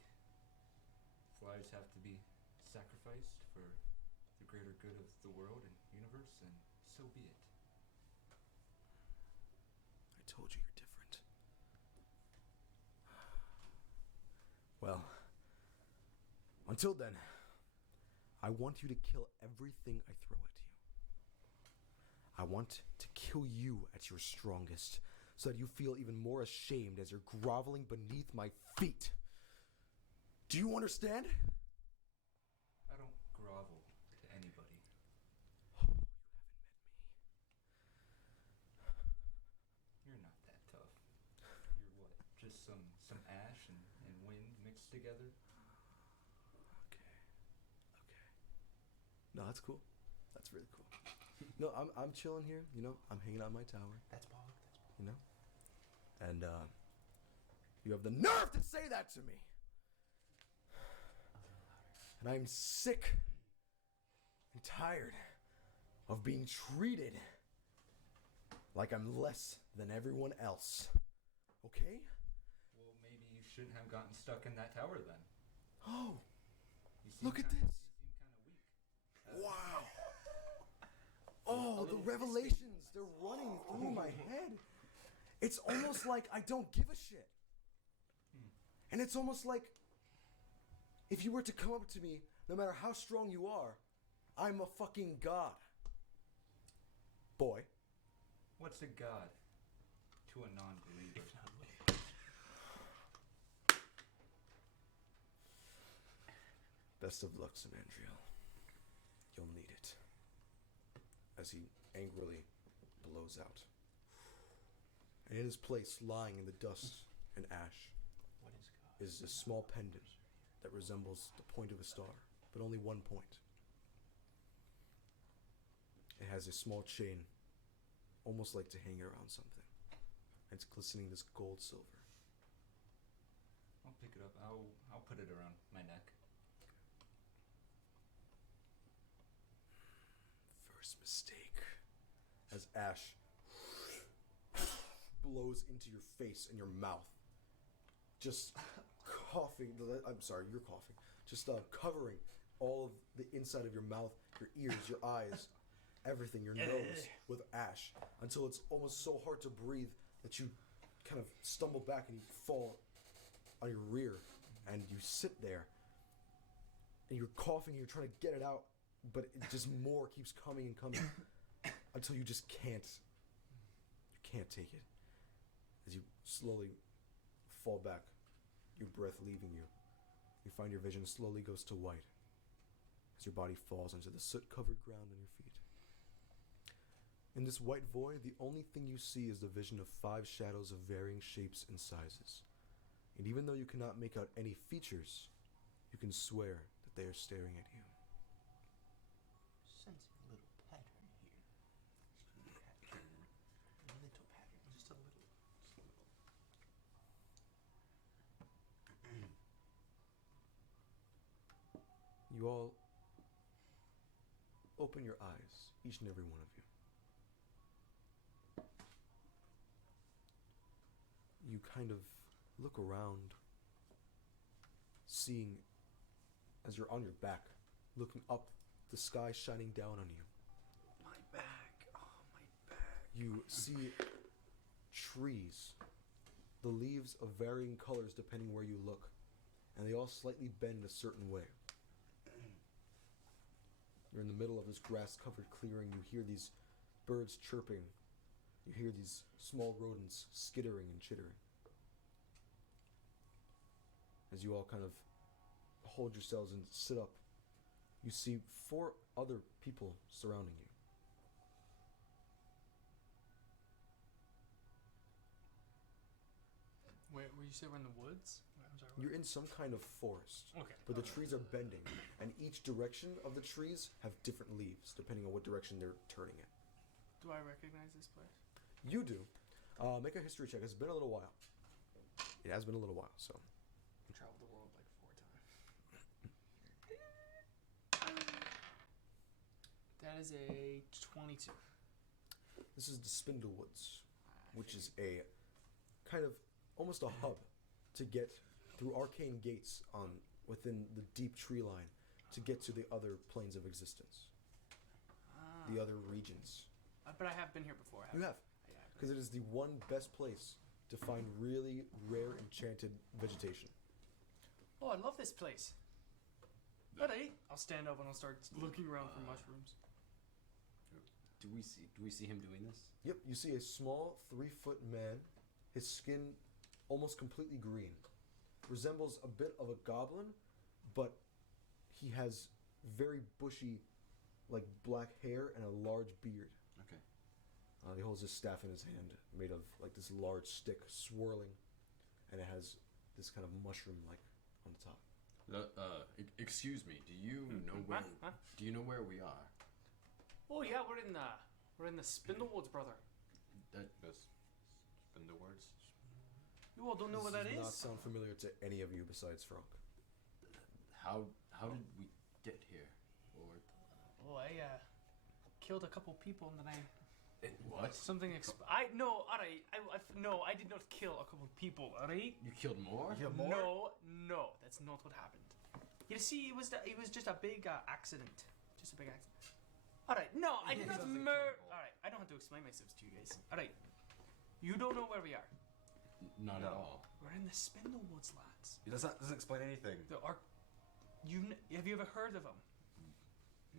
flyers have to be sacrificed for the greater good of the world and universe, and so be it. I told you you're different. Well, until then, I want you to kill everything I throw at you. I want to kill you at your strongest, so that you feel even more ashamed as you're groveling beneath my feet. Do you understand? I don't grovel to anybody. You're not that tough. You're what? Just some ash and wind mixed together? Okay. No, that's cool. That's really cool. No, I'm chilling here. You know, I'm hanging out in my tower. That's Bog. You know, and you have the nerve to say that to me. And I'm sick and tired of being treated like I'm less than everyone else. Okay? Well, maybe you shouldn't have gotten stuck in that tower then. Oh, You seem look at kinda, this. You seem kind of weak. Wow. Oh, the revelations. They're running through my head. It's almost like I don't give a shit. And it's almost like if you were to come up to me, no matter how strong you are, I'm a fucking god. Boy. What's a god to a non-believer? Best of luck, Samandriel. You'll need it. As he angrily blows out. And in his place, lying in the dust and ash, What is God? is a small pendant that resembles the point of a star, but only one point. It has a small chain, almost like to hang around something. And it's glistening this gold silver. I'll pick it up. I'll put it around my neck. First mistake. As ash blows into your face and your mouth. Just coughing. I'm sorry, you're coughing. Just covering all of the inside of your mouth, your ears, your eyes, everything, your nose with ash until it's almost so hard to breathe that you kind of stumble back and you fall on your rear and you sit there and you're coughing, you're trying to get it out, but it just more keeps coming and coming until you just can't. You can't take it. As you slowly fall back, your breath leaving you, you find your vision slowly goes to white as your body falls into the soot-covered ground on your feet. In this white void, the only thing you see is the vision of 5 shadows of varying shapes and sizes. And even though you cannot make out any features, you can swear that they are staring at you. Sense a little pattern here. Pattern. A little pattern. Just a little. You all open your eyes, each and every one of you. You kind of look around, seeing, as you're on your back, looking up, the sky shining down on you. My back. Oh, my back. You see trees, the leaves of varying colors depending where you look, and they all slightly bend a certain way. You're in the middle of this grass-covered clearing. You hear these birds chirping. You hear these small rodents skittering and chittering. As you all kind of hold yourselves and sit up, you see 4 other people surrounding you. Where you say we're in the woods? I'm sorry. You're in some kind of forest, Okay. but the trees are bending, and each direction of the trees have different leaves, depending on what direction they're turning in. Do I recognize this place? You do. Make a history check. It's been a little while. It has been a little while, so. I traveled the world like 4 times. That is a 22. This is the Spindlewoods, which is a kind of almost a hub to get through arcane gates on within the deep tree line to get to the other planes of existence, the other regions. But I have been here before. You have, Yeah. because it is the one best place to find really rare enchanted vegetation. Oh, I love this place. Alright. I'll stand up and I'll start looking around for mushrooms. Do we see him doing this? Yep, you see a small 3-foot man, his skin almost completely green, resembles a bit of a goblin, but he has very bushy, like black hair and a large beard. Okay. He holds his staff in his hand, made of like this large stick, swirling, and it has this kind of mushroom-like on the top. Excuse me. Do you know where? Huh? Do you know where we are? Oh yeah, we're in the Spindlewoods, brother. Those spindle words. You all don't know what that Does is? not sound familiar to any of you besides Frank. How did we get here? Or Oh, I killed a couple people and then what? something. I no, alright. No, I did not kill a couple people. Alright. You killed more? No, that's not what happened. You see, it was just a big accident. Just a big accident. Alright, no, I did not murder. Alright, I don't have to explain myself to you guys. Alright, you don't know where we are. Not at No. all. We're in the Spindlewoods, lads. It doesn't explain anything. Have you ever heard of them?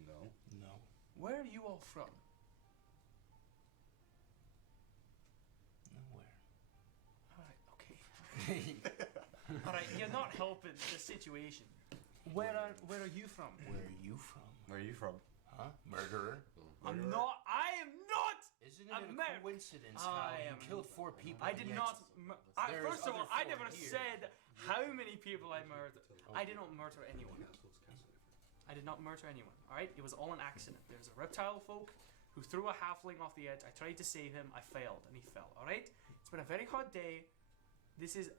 No. No. Where are you all from? Nowhere. Alright, okay. Alright, you're not helping the situation. Where are you from? Where are you from? Where are you from? Huh? Murderer? I am not. Isn't A it a mer- coincidence how I you am- killed 4 people? I did yet not. there's First of all, other I 4 never here? said how many people I murdered. I did not murder anyone. I did not murder anyone. All right, it was all an accident. There's a reptile folk who threw a halfling off the edge. I tried to save him. I failed, and he fell. All right. It's been a very hot day. This is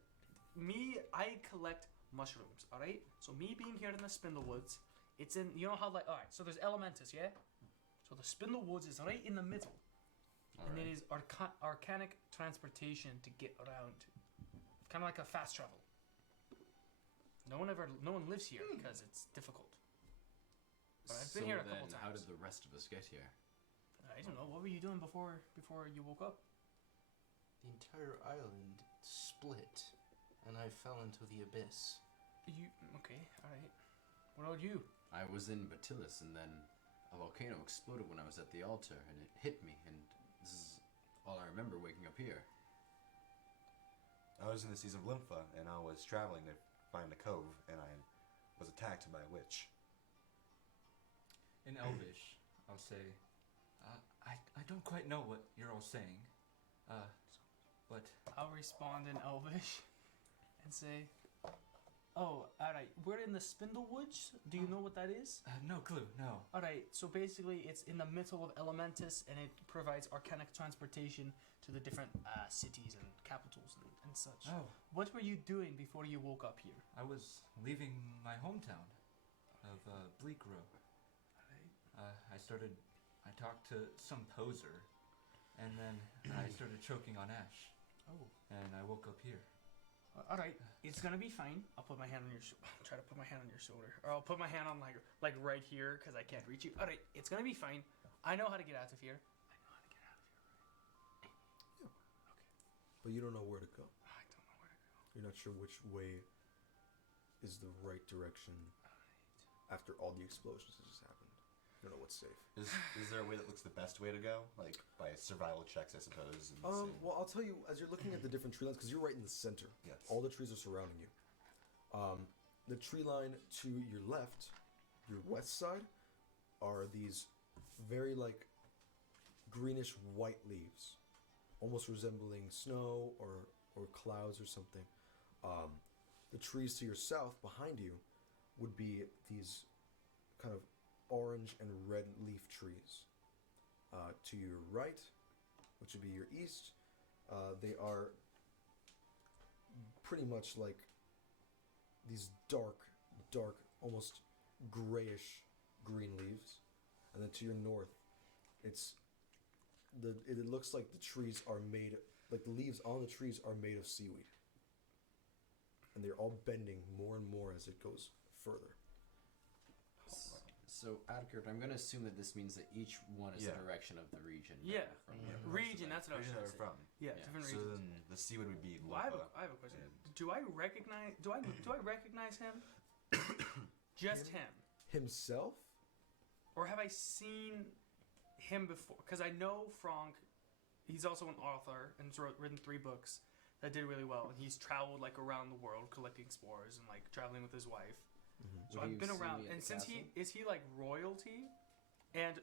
me. I collect mushrooms. All right. So me being here in the Spindlewoods, it's in. You know how like all right. So there's Elementus, yeah. So the Spindlewoods is right in the middle. And it is arcanic transportation to get around. Kind of like a fast travel. No one lives here because it's difficult. But I've been here a couple times. How did the rest of us get here? I don't know. What were you doing before you woke up? The entire island split, and I fell into the abyss. Okay? All right. What about you? I was in Batilis, and then a volcano exploded when I was at the altar, and it hit me, and this is all I remember waking up here. I was in the Seas of Lympha, and I was traveling to find a cove, and I was attacked by a witch. In Elvish, I'll say, I don't quite know what you're all saying, but I'll respond in Elvish and say, "Oh, all right. We're in the Spindlewoods. Do you know what that is?" no clue, no. All right. So basically, it's in the middle of Elementus, and it provides arcanic transportation to the different cities and capitals and such. Oh, What were you doing before you woke up here? I was leaving my hometown of Bleak Row. I talked to some poser, and then I started choking on ash, Oh. and I woke up here. All right, it's gonna be fine. I'll put my hand on your try to put my hand on your shoulder, or I'll put my hand on like right here because I can't reach you. All right, it's gonna be fine. I know how to get out of here. But you don't know where to go. I don't know where to go. You're not sure which way is the right direction after all the explosions that just happened. You don't know what's safe. Is there a way that looks the best way to go? Like by survival checks, I suppose. And Well, I'll tell you, as you're looking at the different tree lines, because you're right in the center. Yes. All the trees are surrounding you. The tree line to your left, your west side, are these very like greenish white leaves, almost resembling snow or clouds or something. The trees to your south, behind you, would be these kind of orange and red leaf trees. To your right, which would be your east, they are pretty much like these dark, almost grayish green leaves. And then to your north, it looks like the trees are made, like the leaves on the trees are made of seaweed. And they're all bending more and more as it goes further. So, Adkert, I'm going to assume that this means that each one is Yeah. the direction of the region. that Yeah. we're from. Yeah. Region. That's what I was Region trying that to we're say. from. Yeah, Yeah. different So regions. then the sea would be Well, I Lympha. have a question. and- Do I recognize? Do I recognize him? Just him, Himself? or have I seen him before? Because I know Frank. He's also an author and written 3 books. that did really well, and he's traveled like around the world collecting spores and like traveling with his wife. So Would I've you been see around, me at and the since castle? is he like royalty? And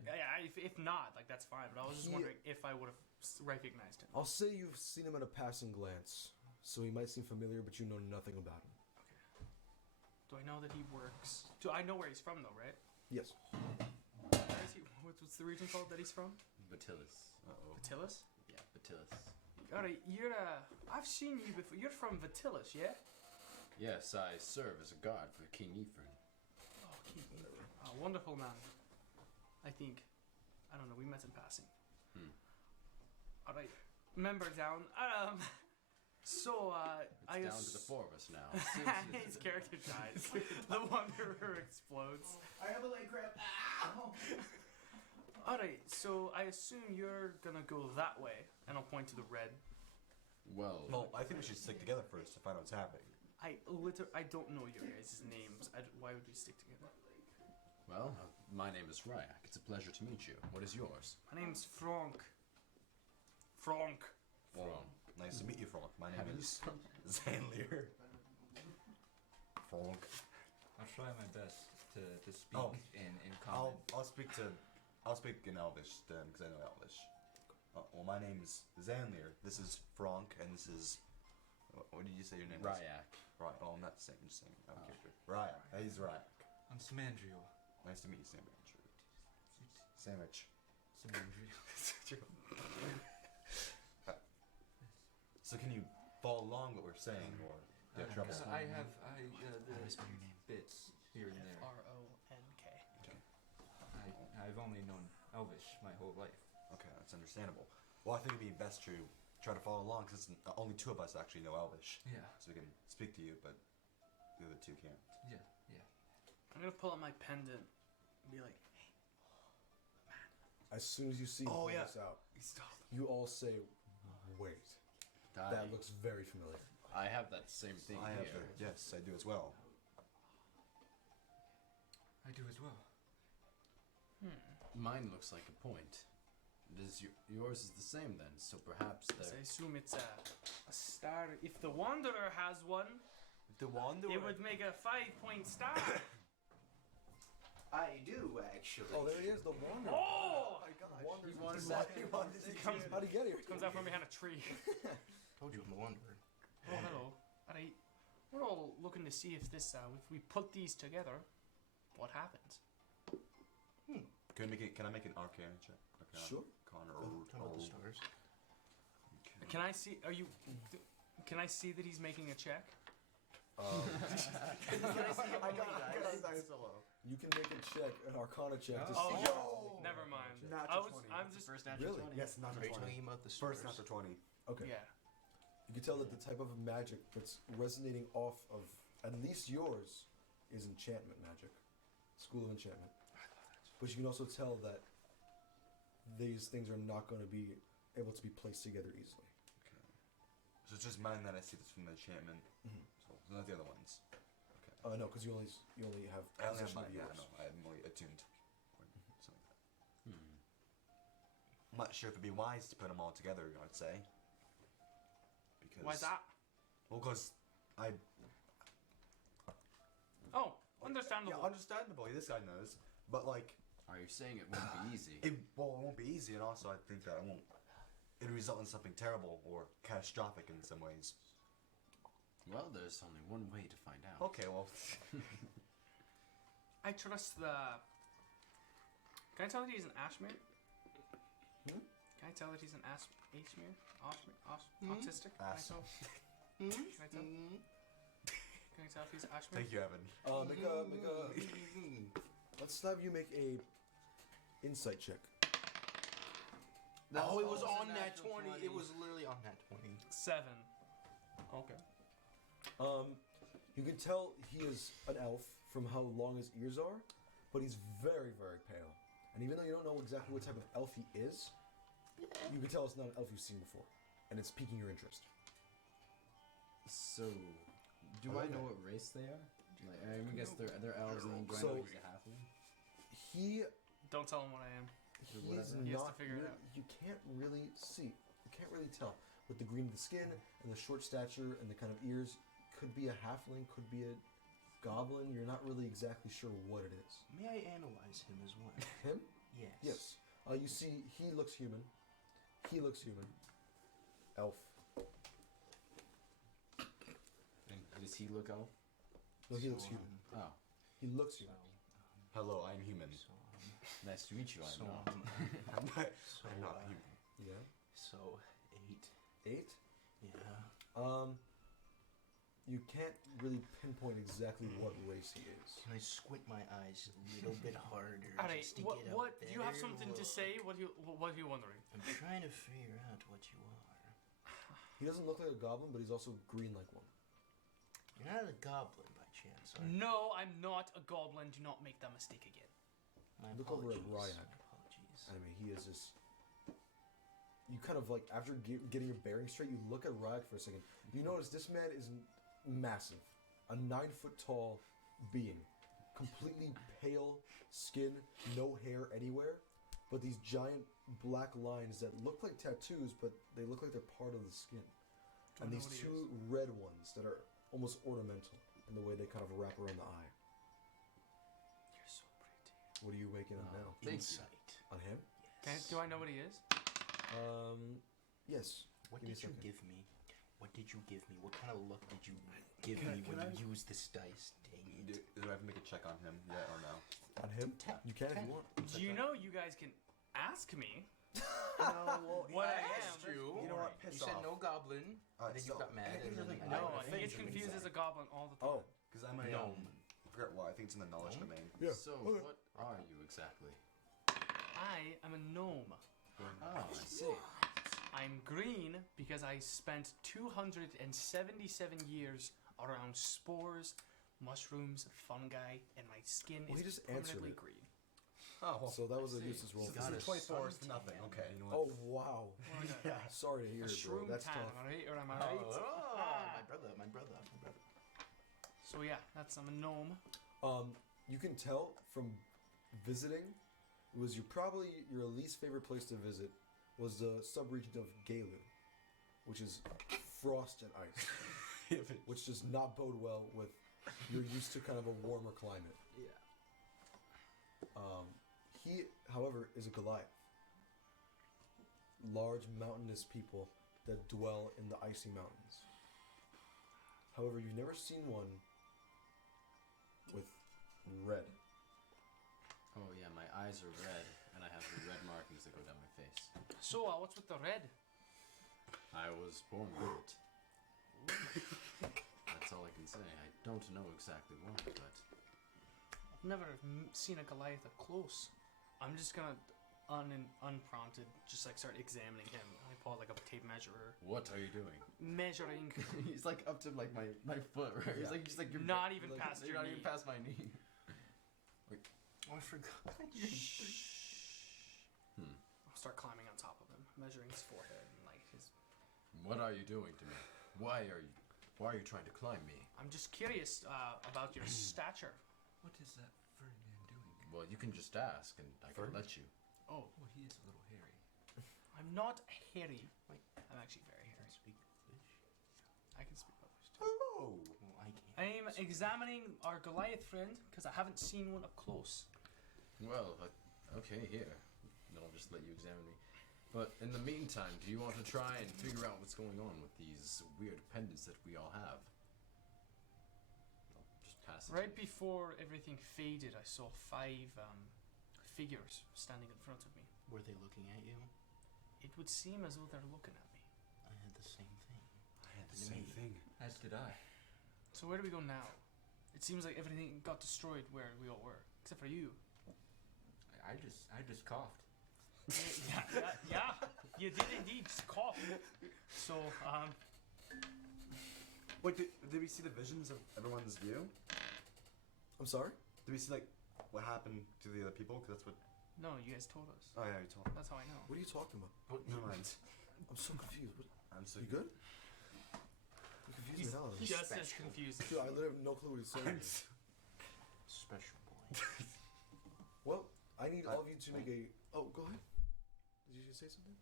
if not, like that's fine. But I was just He- wondering if I would have recognized him. I'll say you've seen him at a passing glance, so he might seem familiar, but you know nothing about him. Do I know that he works? Do I know where he's from though? Right? Yes. Where is he? What's the region called that he's from? Batilis. Vatilis. Yeah, Batilis. Alright, I've seen you before. You're from Vatilis, yeah? Yes, I serve as a guard for King Ephraim. Oh, King Ephraim. Oh, wonderful man. I think. I don't know. We met in passing. All right, member down. So It's down to the four of us now. his character dies. The Wanderer explodes. I have a leg cramp. Ow! All right, so I assume you're gonna go that way, and I'll point to the red. Well, Well, I think we should stick together first to find out what's happening. I don't know your guys' names. Why would we stick together? well, my name is Ryak. It's a pleasure to meet you. What is yours? My name's Frank. Frank. Well, nice to meet you, Frank. My name Have you is Zanlier. Frank. I'll try my best to speak Oh. in common. I'll speak in Elvish then, because I know Elvish. Well, my name is Zanlier. This is Frank, and this is. What did you say your name is? Ryak. Right. Oh, I'm not saying character. Ryak. He's Ryak. I'm Samandriel. Nice to meet you, Sandwich. So can you follow along what we're saying, or do you have trouble? I have the bits here and there. Ronk. I've only known Elvish my whole life. Okay, that's understandable. Well, I think it'd be best to try to follow along, because only two of us actually know Elvish, Yeah. so we can speak to you, but the other two can't. Yeah. I'm gonna pull out my pendant and be like, As soon as you see him Oh, pull yeah. this out, stop. you all say, "Wait, that looks very familiar." I have that same thing I have here. yes, I do as well. I do as well. Mine looks like a point. Yours is the same then, so perhaps So I there. assume it's a star. If the Wanderer has one, The Wanderer. it would make a 5-point star. I do actually. Oh, there he is, the Wanderer. Oh! Wander's wanted into that the- Comes, How'd he get here? comes out from behind a tree. Told you I'm the Wanderer. Oh, hello. Alright. We're all looking to see if this, if we put these together, what happens? Can I make an Arcana check? Sure. Connor Tell me about the stars. Can I see? Can I see that he's making a check? You can make a check, an Arcana check, to Oh, see. never mind. Natural 20. I'm just. First natural Really? 20. Yes, not Are you talking about the stars? First, not the 20. Okay. Yeah. You can tell that the type of magic that's resonating off of at least yours is enchantment magic, school of enchantment. But you can also tell that these things are not going to be able to be placed together easily. Okay. So it's just mine that I see that's from the enchantment. So not the other ones. Okay. No, because you only have I only have possession mine. of Yeah, yours. no, I'm only attuned. Or something like that. Hmm. I'm not sure if it'd be wise to put them all together. I'd say. Because. Why's that? Well, because I. Oh, understandable. Yeah, understandable. This guy knows, but like. Are you saying it won't be easy? It won't be easy, and also I think that it'll result in something terrible or catastrophic in some ways. Well, there's only one way to find out. Okay, well, I trust the. Can I tell that he's an Ashmere? Can I tell that he's an Ashmere? Autistic? Can I Ass. tell? Can I tell? Can I tell if he's Ashmere? thank you, Evan. Make a. Let's have you make a insight check. It was also on a that natural 20. 20. It was literally on that 20. 7. Okay. You can tell he is an elf from how long his ears are, but he's very, very pale. And even though you don't know exactly what type of elf he is, you can tell it's not an elf you've seen before, and it's piquing your interest. So, do I know what race they are? Like, I guess they're elves, and do I So- know he's a halfling? He Don't tell him what I am. he's whatever. He has to not. figure it out. You can't really see. You can't really tell. with the green of the skin and the short stature and the kind of ears. Could be a halfling, could be a goblin. You're not really exactly sure what it is. May I analyze him as well? Him? Yes. Yes. You see, he looks human. He looks human. Elf. And does he look elf? No, he looks human. Oh, He looks human. Hello, I'm human. nice to meet you. I'm So, not. I'm not uh, human. Yeah. So 8. 8. Yeah. You can't really pinpoint exactly what race he is. Can I squint my eyes a little bit harder Alright, just to what, get what a do you have better something to look? say? What are you wondering? I'm trying to figure out what you are. He doesn't look like a goblin, but he's also green like one. You're not a goblin by chance, are you? No, I'm not a goblin. Do not make that mistake again. My Look over at apologies. Ryan. My apologies. I mean, he is just. You kind of like, after getting your bearing straight, you look at Ryak for a second. You notice this man is massive. A 9-foot tall being. Completely pale skin, no hair anywhere. But these giant black lines that look like tattoos, but they look like they're part of the skin. Do I And know these what he two red ones that are almost ornamental in the way they kind of wrap around the eye. You're so pretty. What are you waking on now? Thank you. Insight. On him? Yes. Do I know what he is? Yes. What Give me did a you second. give me? What did you give me? What kind of look did you give me when you used this dice? Dang it. Do I have to make a check on him yet or no? On him? You can if you want. Do you know you guys can ask me well, what I asked am? you. You know what? You Piss said off. no goblin, and then you So- got mad, and then I No, got he gets offended. confused as a goblin all the time. Oh. Because I'm a Gnome. I forget what. I think it's in the knowledge Gnome? domain. Yeah. So, okay. what are you exactly? I am a gnome. Oh, I see. I'm green because I spent 277 years around spores, mushrooms, fungi, and my skin Well, he is just answered permanently it. green. Oh, well. So that was a see. useless roll. He's for got you. a 24 is suntan. nothing. Okay, you know what? Oh, wow. Yeah. Sorry to hear A it, bro. shroom That's tan, tough. am I right? Or am I Oh, right? my brother. So yeah, I'm a gnome. You can tell from visiting, it was your least favorite place to visit was the subregion of Gaelu, which is frost and ice, which does not bode well with you're used to kind of a warmer climate. Yeah. He, however, is a Goliath. Large mountainous people that dwell in the icy mountains. However, you've never seen one with red. Oh yeah, my eyes are red, and I have the red markings that go down my face. So what's with the red? I was born with it. That's all I can say. I don't know exactly why, but I've never seen a Goliath up close. I'm just gonna, unprompted, just like start examining him. I pull out like a tape measurer, what are you doing? measuring. He's like up to like my foot, right? He's like just like you're Not even like, past you're your not knee. even past my knee. Oh, I forgot. I'll start climbing on top of him, measuring his forehead and like his. What are you doing to me? Why are you trying to climb me? I'm just curious about your stature. What is that Ferdinand doing? Well, you can just ask, and I can let you. Oh, Well, he is a little hairy. I'm not hairy. Wait. I'm actually very hairy. Speak English. I can speak English too. Hello. Well, I can't. I'm examining our Goliath friend because I haven't seen one up close. Well, okay, here. I'll just let you examine me. But in the meantime, do you want to try and figure out what's going on with these weird pendants that we all have? I'll just pass it. Right to you. before everything faded, I saw 5 figures standing in front of me. Were they looking at you? It would seem as though they're looking at me. I had the same thing. I had the same same thing. As did I. So where do we go now? It seems like everything got destroyed where we all were, except for you. I just coughed. yeah, you did indeed just cough. So, Wait, did we see the visions of everyone's view? I'm sorry? Did we see like what happened to the other people? Because that's what. no, you guys told us. Oh yeah, you told me. That's how I know. What are you talking about? Never mind. I'm so confused. What, I'm so you good? You confused the hell out of me. Just as Special. confused. Dude, I literally have no clue what he's saying. Special boy. Well, I need all of you to make a. Oh, go ahead. Did you just say something?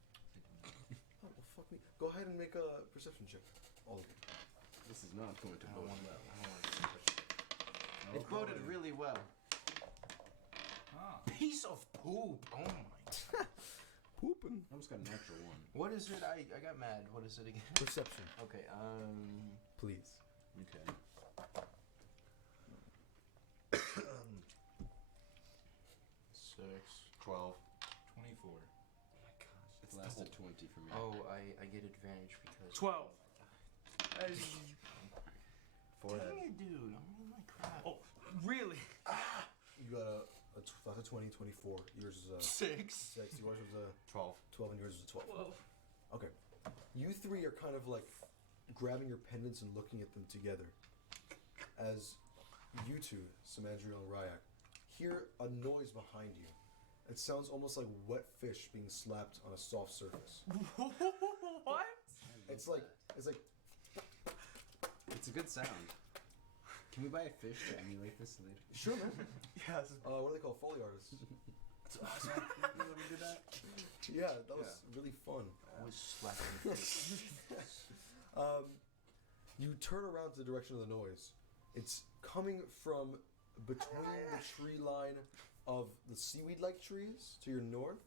Oh, well, fuck. fuck me. Go ahead and make a perception check. All of you. This is not going to I bode don't want well. to. It boded really well. Ah. Piece of poop. Oh my. Pooping. I almost got a natural one. What is it? I got mad. What is it again? Perception, Okay. please. Okay. 6. 12. 24. It's lasted 20 for me. Oh, I get advantage because 12. Forehead. Dang it, dude. I'm in my crap. Oh, really? You got that's a 20, 24. Yours is a 6. 6. Yours was a 12. 12, and yours is a 12. Whoa. Okay. You three are kind of like grabbing your pendants and looking at them together. As you two, Samandriel and Ryak, hear a noise behind you. It sounds almost like wet fish being slapped on a soft surface. What? It's like It's a good sound. Can we buy a fish to emulate this later? sure, man. Yeah, this is What do they call Foley artists? awesome. You want me to do that? Yeah, that was really fun. I was slapping. You turn around to the direction of the noise. It's coming from between the tree line of the seaweed-like trees to your north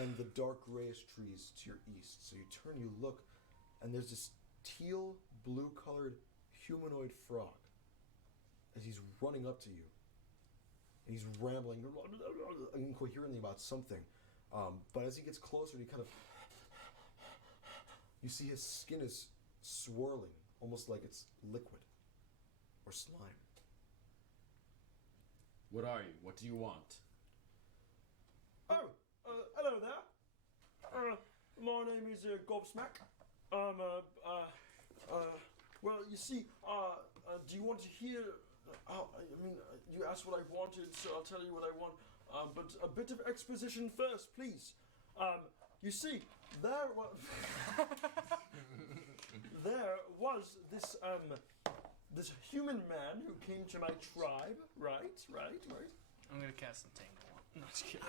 and the dark grayish trees to your east. So you turn, you look, and there's this teal blue-colored humanoid frog as he's running up to you. And he's rambling incoherently about something. But as he gets closer, he kind of... You see his skin is swirling, almost like it's liquid or slime. What are you? What do you want? Oh, hello there. My name is Gobsmack. Well, you see, do you want to hear? You asked what I wanted, so I'll tell you what I want. But a bit of exposition first, please. You see, there was this this human man who came to my tribe. Right. I'm gonna cast Entangle on. No, just kidding.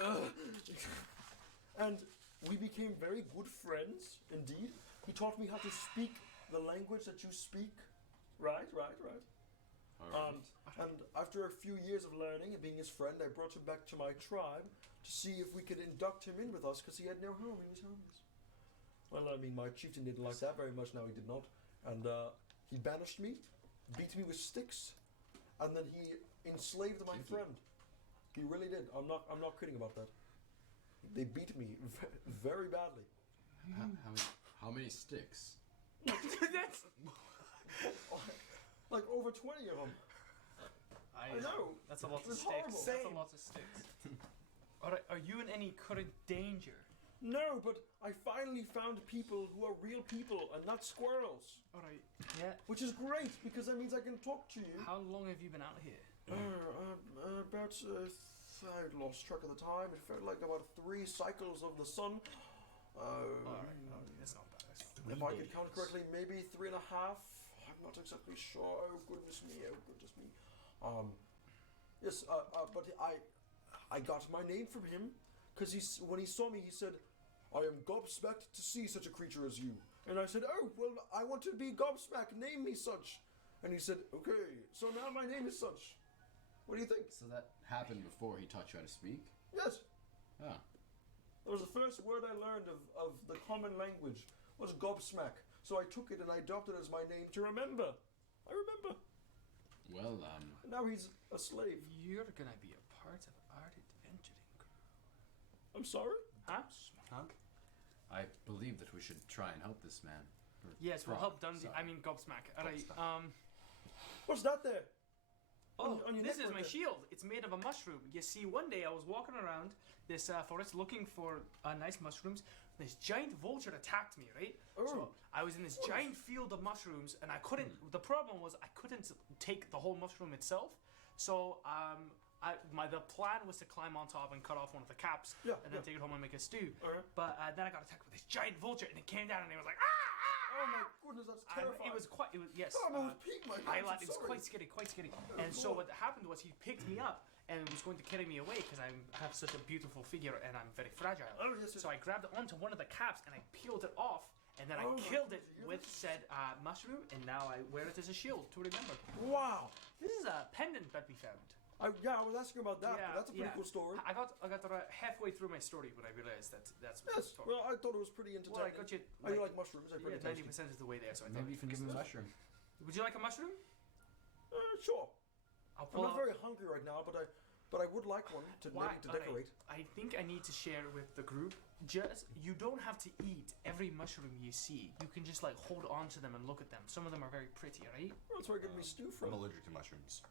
And we became very good friends, indeed. He taught me how to speak the language that you speak. Right. Alright. And after a few years of learning and being his friend, I brought him back to my tribe to see if we could induct him in with us, because he had no home. He was homeless. Well, I mean, my chieftain didn't like that very much. Now he did not. And he banished me, beat me with sticks, and then he enslaved my Kinky. friend. He really did. I'm not kidding about that. They beat me very badly. How many sticks? That's. Like over 20 of them. I know. That's a lot It of was sticks. horrible. That's Same. a lot of sticks. Alright, are you in any current danger? No, but I finally found people who are real people and not squirrels. Alright, yeah. Which is great, because that means I can talk to you. How long have you been out here? I lost track of the time. It felt like about 3 cycles of the sun. Alright, that's not bad. If I could count correctly, maybe 3.5. I'm not exactly sure. Oh goodness me! Yes. But I got my name from him because when he saw me, he said, "I am gobsmacked to see such a creature as you." And I said, "Oh well, I want to be gobsmacked. Name me such." And he said, "Okay." So now my name is such. What do you think? So that happened before he taught you how to speak? Yes. Ah. That was the first word I learned of the common language. Was gobsmack. So I took it and I adopted it as my name to remember. I remember. Well, And now he's a slave. You're gonna be a part of our adventuring crew. I'm sorry? Huh? I believe that we should try and help this man. Or Yes, we'll frog, help Dundee. sorry. I mean, Gobsmack. Alright, What's that there? Oh, on your this neck is right my there. shield. It's made of a mushroom. You see, one day I was walking around this forest looking for nice mushrooms. This giant vulture attacked me, right? Oh. So I was in this giant field of mushrooms, and I couldn't. The problem was I couldn't take the whole mushroom itself. So the plan was to climb on top and cut off one of the caps, Yeah, and then yeah. take it home and make a stew. Alright. But then I got attacked with this giant vulture, and it came down, and it was like, ah! Oh my goodness, that's And terrifying. it was quite. It was yes. Oh, I almost peeked my I pants, it was sorry. quite scary, quite scary. And so what happened was he picked me up and was going to carry me away because I have such a beautiful figure and I'm very fragile. Oh, yes, yes. So I grabbed onto one of the caps and I peeled it off and then I Oh my killed it goodness, you with said mushroom, and now I wear it as a shield to remember. Wow. This is a pendant that we found. Yeah, I was asking about that, Yeah, but that's a pretty yeah. cool story. I got halfway through my story when I realized that's what Yes, it's for. well, I thought it was pretty Well, I entertaining. got you. Oh, you like mushrooms? They're pretty tasty. 90% is the way there, so I Maybe you thought. can give him a mushroom. Would you like a mushroom? Sure. I'll I'm pull not out. very hungry right now, but I would like one to maybe to Alright, decorate. I think I need to share with the group. Just you don't have to eat every mushroom you see. You can just like hold on to them and look at them. Some of them are very pretty, right? Well, that's where I get me stew I'm from. allergic to mushrooms.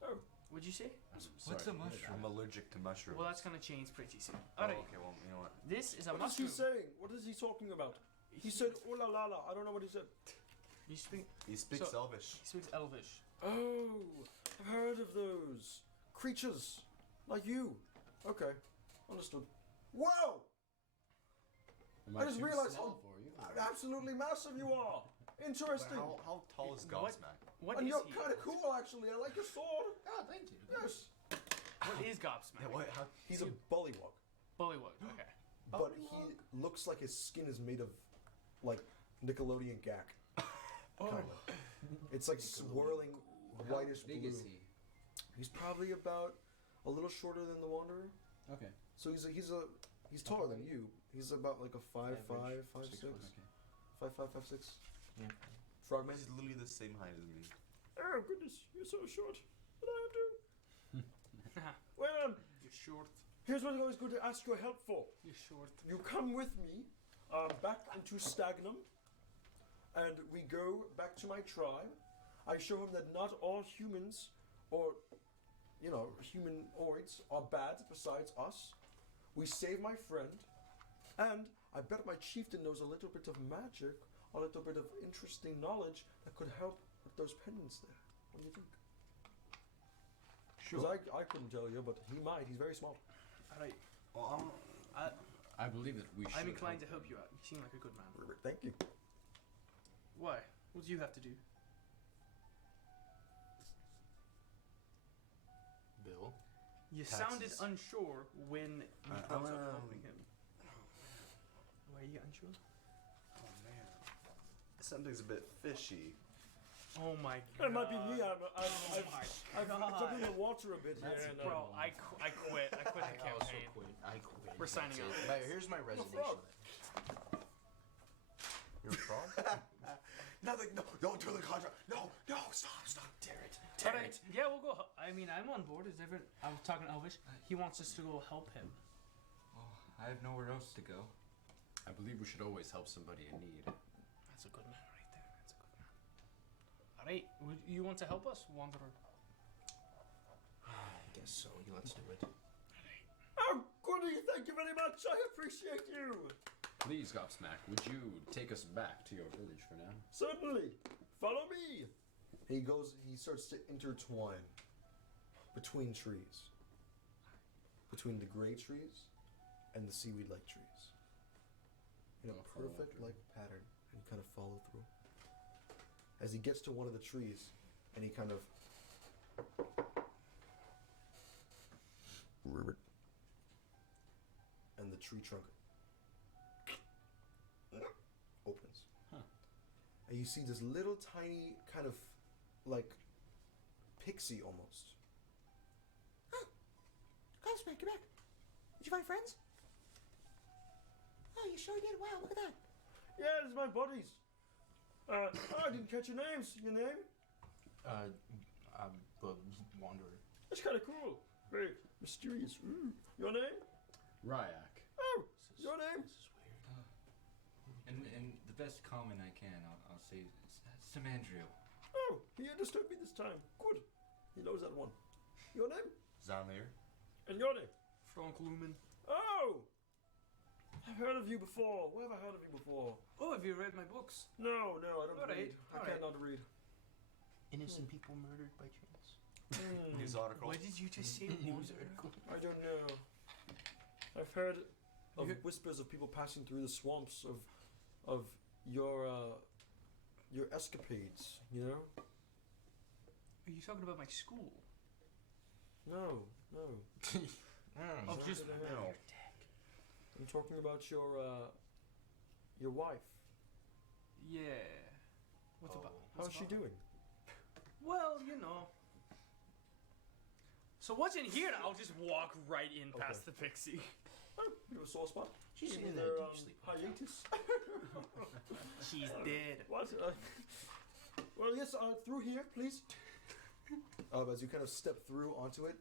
Oh, Would you say? What's Sorry a to hear mushroom? I'm allergic to mushrooms. Well, that's gonna change pretty soon. Oh, Alright, okay, well, you know what? this is a what is he mushroom. saying? What is he talking about? He said, "Oh la la la." I don't know what he said. You speak. He speaks So- Elvish. He speaks Elvish. Oh, I've heard of those creatures like you. Okay, understood. Whoa! Am I just too realized small how for you? absolutely massive you are. Interesting. How tall is What? Gobsmack? What And is you're he? kind of cool, actually. I like your sword. Oh, thank you. Yes. What is Gobsmack? Yeah, what? How? He's a bullywug, Bullywug. Okay. but he looks like his skin is made of like Nickelodeon gack. Oh, Kind of. It's like swirling whitish How big blue. is he? He's probably about a little shorter than the Wanderer. Okay. So he's taller than you. He's about like a 5'5", 5'6", 5'5", 5'6". Yeah. Frogman. He's literally the same height as me. oh goodness, you're so short. But I am too. Well, You're short. here's what I was going to ask your help for. You're short. You come with me back into Stagnum, and we go back to my tribe. I show him that not all humans, or humanoids, are bad besides us. We save my friend, and I bet my chieftain knows a little bit of magic, a little bit of interesting knowledge that could help with those pendants there. What do you think? Sure. Because I couldn't tell you, but he might. He's very smart. Alright. Well, I believe that we should. I'm inclined to help you out. You seem like a good man. Thank you. Why? What do you have to do? Bill. You Taxes. sounded unsure when you brought up helping him. Why are you unsure? Oh man, something's a bit fishy. Oh my god. It might be me. I've God. jumped in the water a bit That's here. And, Bro, I quit. I quit the campaign. I quit. We're signing That's off. it. But here's my resignation. You're a frog? Nothing. No, don't do the contract. No, stop. Tear it. Alright, yeah, we'll go. I mean, I'm on board. Is ever? I was talking to Elvish. He wants us to go help him. Well, I have nowhere else to go. I believe we should always help somebody in need. That's a good man right there. That's a good man. Alright, you want to help us, Wanderer? I guess so. Let's do it. oh, goody! Thank you very much. I appreciate you. Please, Gobsmack, would you take us back to your village for now? Certainly. Follow me. He starts to intertwine between trees. Between the gray trees and the seaweed-like trees. In a I'll follow perfect after. like pattern, and kind of follow through. As he gets to one of the trees, and he kind of and the tree trunk opens. Huh. And you see this little tiny kind of like pixie almost. Gobsmack, you're back. Did you find friends? Oh, you sure did. Wow, look at that. Yeah, it's my buddies. I didn't catch your names. Your name? The Wanderer. That's kind of cool. Very mysterious. Your name? Ryak. Oh, your name? This is weird. And the best comment I can, I'll say Samandrio. Oh, he understood me this time. Good. He knows that one. Your name? Zanlir. And your name? Frank Lumen. Oh! I've heard of you before. Where have I heard of you before? Oh, have you read my books? No, I don't Alright, read. I cannot read. Innocent people murdered by chance. News article. Why did you just say News Wanderer? article. I don't know. I've heard of whispers of people passing through the swamps of your escapades. You know? Are you talking about my school? No. Of just No. I'm talking about your wife. Yeah. What's Oh. about? How's What's she about? doing? Well, you know. So what's in here? I'll just walk right in past the pixie. Oh, bit of a sore spot. She's Maybe in their, there deep sleep. hiatus. She's dead. What? Well, yes, through here, please. As you kind of step through onto it,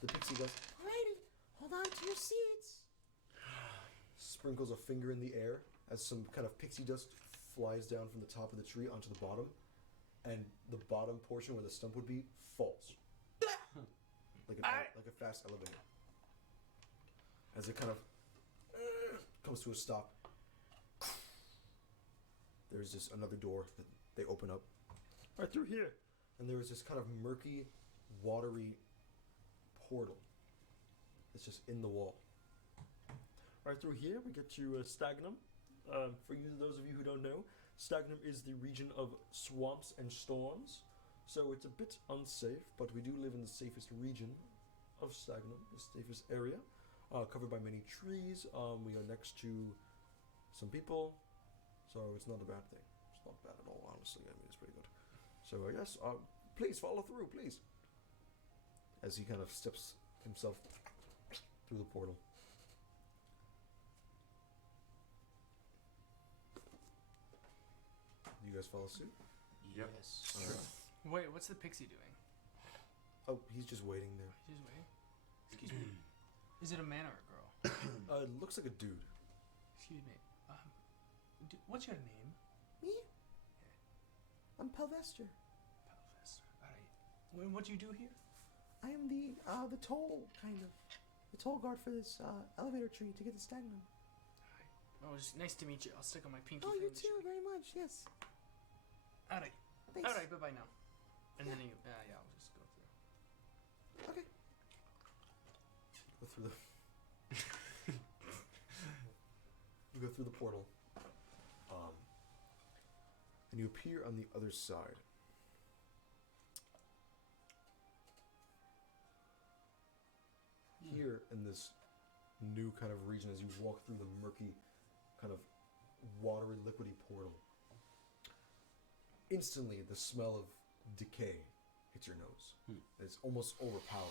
the pixie goes, Alrighty, hold on to your seats. sprinkles a finger in the air as some kind of pixie dust flies down from the top of the tree onto the bottom, and the bottom portion where the stump would be falls. like a fast elevator. As it kind of comes to a stop, there's just another door that they open up, Right through here. and there is this kind of murky, watery portal. It's just in the wall. Right through here, we get to Stagnum. For you, those of you who don't know, Stagnum is the region of swamps and storms, so it's a bit unsafe, but we do live in the safest region of Stagnum, the safest area, covered by many trees. We are next to some people, so it's not a bad thing. It's not bad at all, honestly. I mean, it's pretty good. So, yes, please follow through, please. As he kind of steps himself through the portal. Do you guys follow suit? Yep. Yes. Alright. Wait, what's the pixie doing? Oh, he's just waiting there. She's waiting. Excuse me. Is it a man or a girl? It looks like a dude. Excuse me. What's your name? Me? I'm Pelvester. Pelvester. Alright. What do you do here? I am the toll, the toll guard for this elevator tree to get to Stagnum. Oh, it's nice to meet you. I'll stick on my pinky. Oh, finger. you too, very much, yes. Alright. Thanks. Alright, bye-bye now. And then you, yeah, I'll just go through. Okay. Go through the. You go through the portal. And you appear on the other side. Here in this new kind of region, as you walk through the murky, kind of watery, liquidy portal, instantly the smell of decay hits your nose. It's almost overpowering.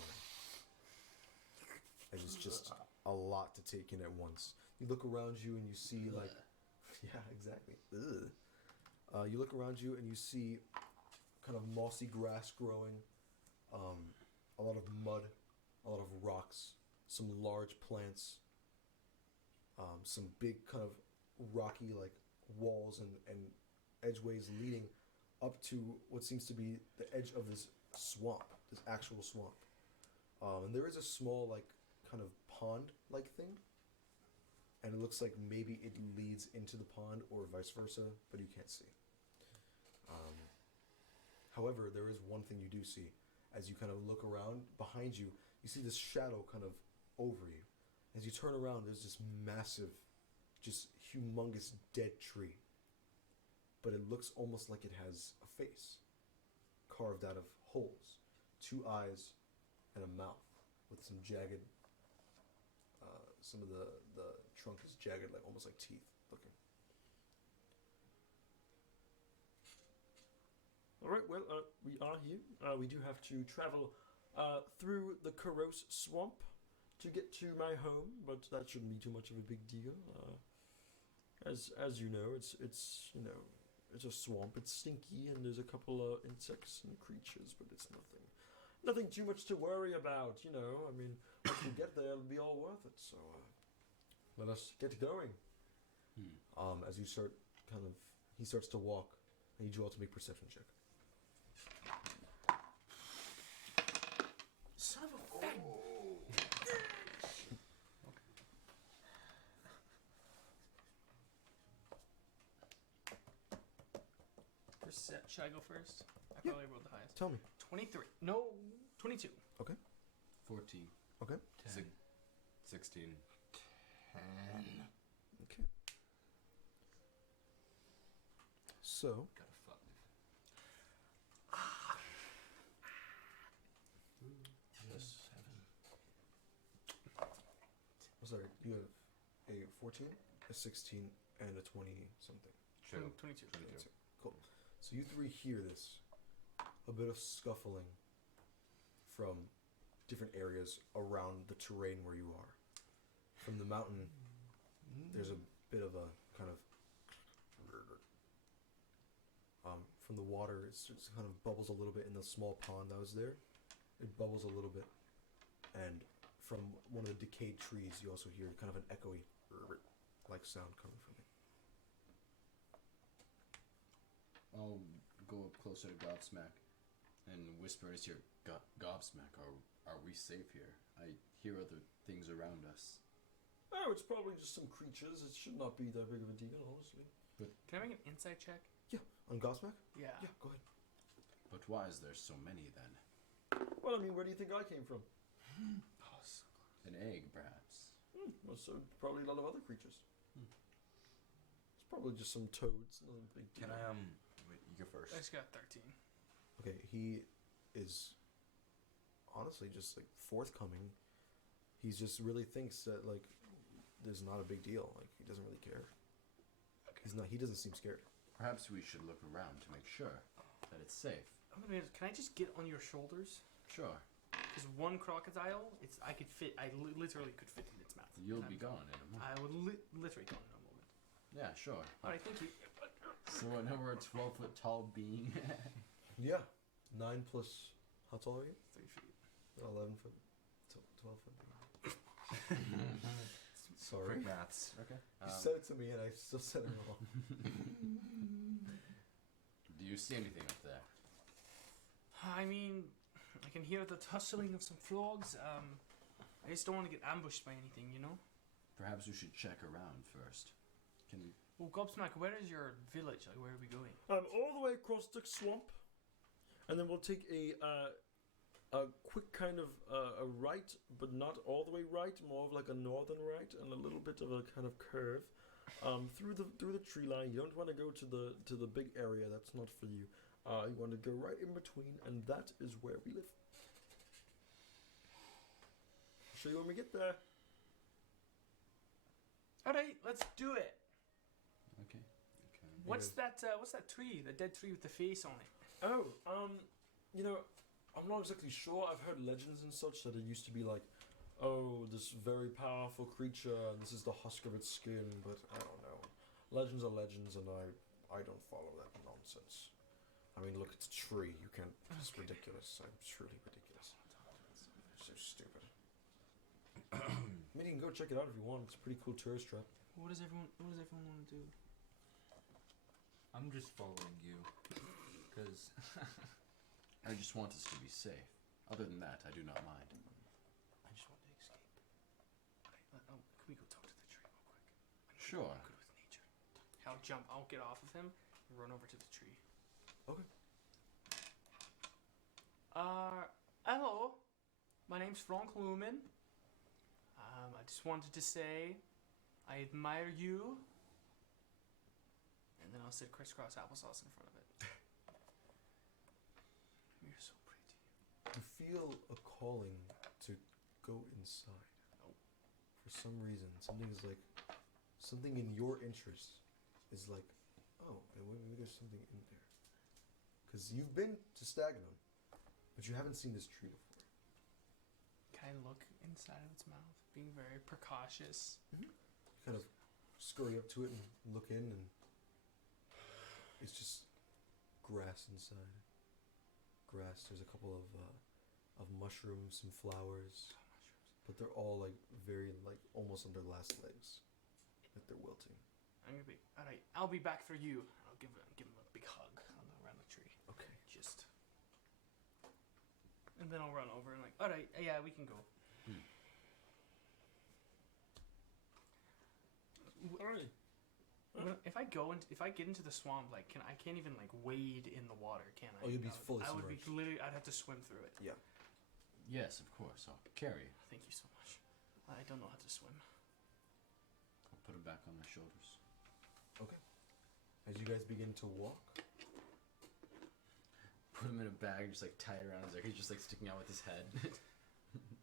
And it's just a lot to take in at once. You look around you and you see like, yeah, exactly. Ugh. You look around you and you see kind of mossy grass growing, a lot of mud, a lot of rocks, some large plants, some big kind of rocky like walls and edgeways leading up to what seems to be the edge of this swamp, this actual swamp. And there is a small like kind of pond like thing, and it looks like maybe it leads into the pond or vice versa, but you can't see. However, there is one thing you do see. As you kind of look around behind you, you see this shadow kind of over you. As you turn around, there's this massive, just humongous dead tree. But it looks almost like it has a face, carved out of holes, 2 eyes, and a mouth with some jagged, some of the trunk is jagged, like almost like teeth looking. All right, well, we are here. We do have to travel through the Korose swamp to get to my home, but that shouldn't be too much of a big deal. As you know, it's you know, it's a swamp. It's stinky, and there's a couple of insects and creatures, but it's nothing too much to worry about. You know, I mean, once we get there, it'll be all worth it. So let us get going. As you start, he starts to walk. I need you all to make perception check. Son of a fat. Should I go first? I Yeah. probably rolled the highest. Tell me. 23. No, 22. 14. Okay. 16. 10. Okay. So, Got a 5. Yes, 7. sorry, you have a 14, a 16, and a 20 something. Two. 22. 22. Cool. So you three hear this. A bit of scuffling from different areas around the terrain where you are. From the mountain, there's a bit of a kind of... from the water, it kind of bubbles a little bit in the small pond that was there. It bubbles a little bit. And from one of the decayed trees, you also hear kind of an echoey like sound coming from it. I'll go up closer to Gobsmack and whisper in his ear, Gobsmack, are we safe here? I hear other things around us. Oh, it's probably just some creatures. It should not be that big of a deal, honestly. Can I make an insight check? Yeah, on Gosmack? Yeah. Yeah, go ahead. But why is there so many then? Well, I mean, where do you think I came from? Oh, so close. An egg, perhaps. Well, so probably a lot of other creatures. It's probably just some toads. Nothing big deal. Can I wait, you go first. I just got 13. Okay, he is honestly just like forthcoming. He just really thinks that like there's not a big deal. Like he doesn't really care. He doesn't seem scared. Perhaps we should look around to make sure that it's safe. I'm gonna be honest, can I just get on your shoulders? Sure. Because one crocodile, I literally could fit in its mouth. You'll And be gone in a moment. I would literally gone in a moment. Yeah, sure. Alright, thank you. So I know we're a 12-foot tall being. Yeah, 9 plus. How tall are you? 3 feet. 11 foot, 12 foot. Sorry. Quick maths. Okay. You said it to me and I still said it wrong. Do you see anything up there? I mean, I can hear the tussling of some frogs. I just don't want to get ambushed by anything, you know? Perhaps we should check around first. Can we... Well, Gobsmack, where is your village? Like, where are we going? All the way across the swamp, and then we'll take a quick kind of a right, but not all the way right, more of like a northern right, and a little bit of a kind of curve through the tree line. You don't want to go to the big area. That's not for you. You want to go right in between, and that is where we live. I'll show you when we get there. Alright, let's do it. Okay. What's that tree? The dead tree with the face on it? Oh, you know, I'm not exactly sure. I've heard legends and such that it used to be like, oh, this very powerful creature, and this is the husk of its skin, but I don't know. Legends are legends, and I don't follow that nonsense. I mean, look, it's a tree. You can't. It's ridiculous. I'm truly ridiculous. So stupid. I mean, you can go check it out if you want. It's a pretty cool tourist trap. What does everyone want to do? I'm just following you, because I just want us to be safe. Other than that, I do not mind. I just want to escape. Can we go talk to the tree real quick? Sure. I'm good with nature. I'll get off of him and run over to the tree. Okay. Hello. My name's Frank Lumen. I just wanted to say I admire you. And then I'll sit crisscross applesauce in front of it. You're so pretty. You feel a calling to go inside. Nope. For some reason, something in your interest is like, oh, maybe there's something in there. Because you've been to Stagnum, but you haven't seen this tree before. Can I look inside of its mouth, being very precautious? You kind of scurry up to it and look in, and it's just grass inside. Grass. There's a couple of mushrooms, some flowers, but they're all like very like almost on their last legs, like they're wilting. Alright, I'll be back for you. I'll give him a big hug around the tree. Okay. And then I'll run over and like, alright, yeah, we can go. Alright. If I get into the swamp, like, I can't even like wade in the water, can I? Oh, you'd be fully I would be submerged. literally. I'd have to swim through it. Yeah. Yes, of course. I'll carry you. Thank you so much. I don't know how to swim. I'll put it back on my shoulders. Okay. As you guys begin to walk, Put him in a bag, just like tie it around his neck. He's just like sticking out with his head.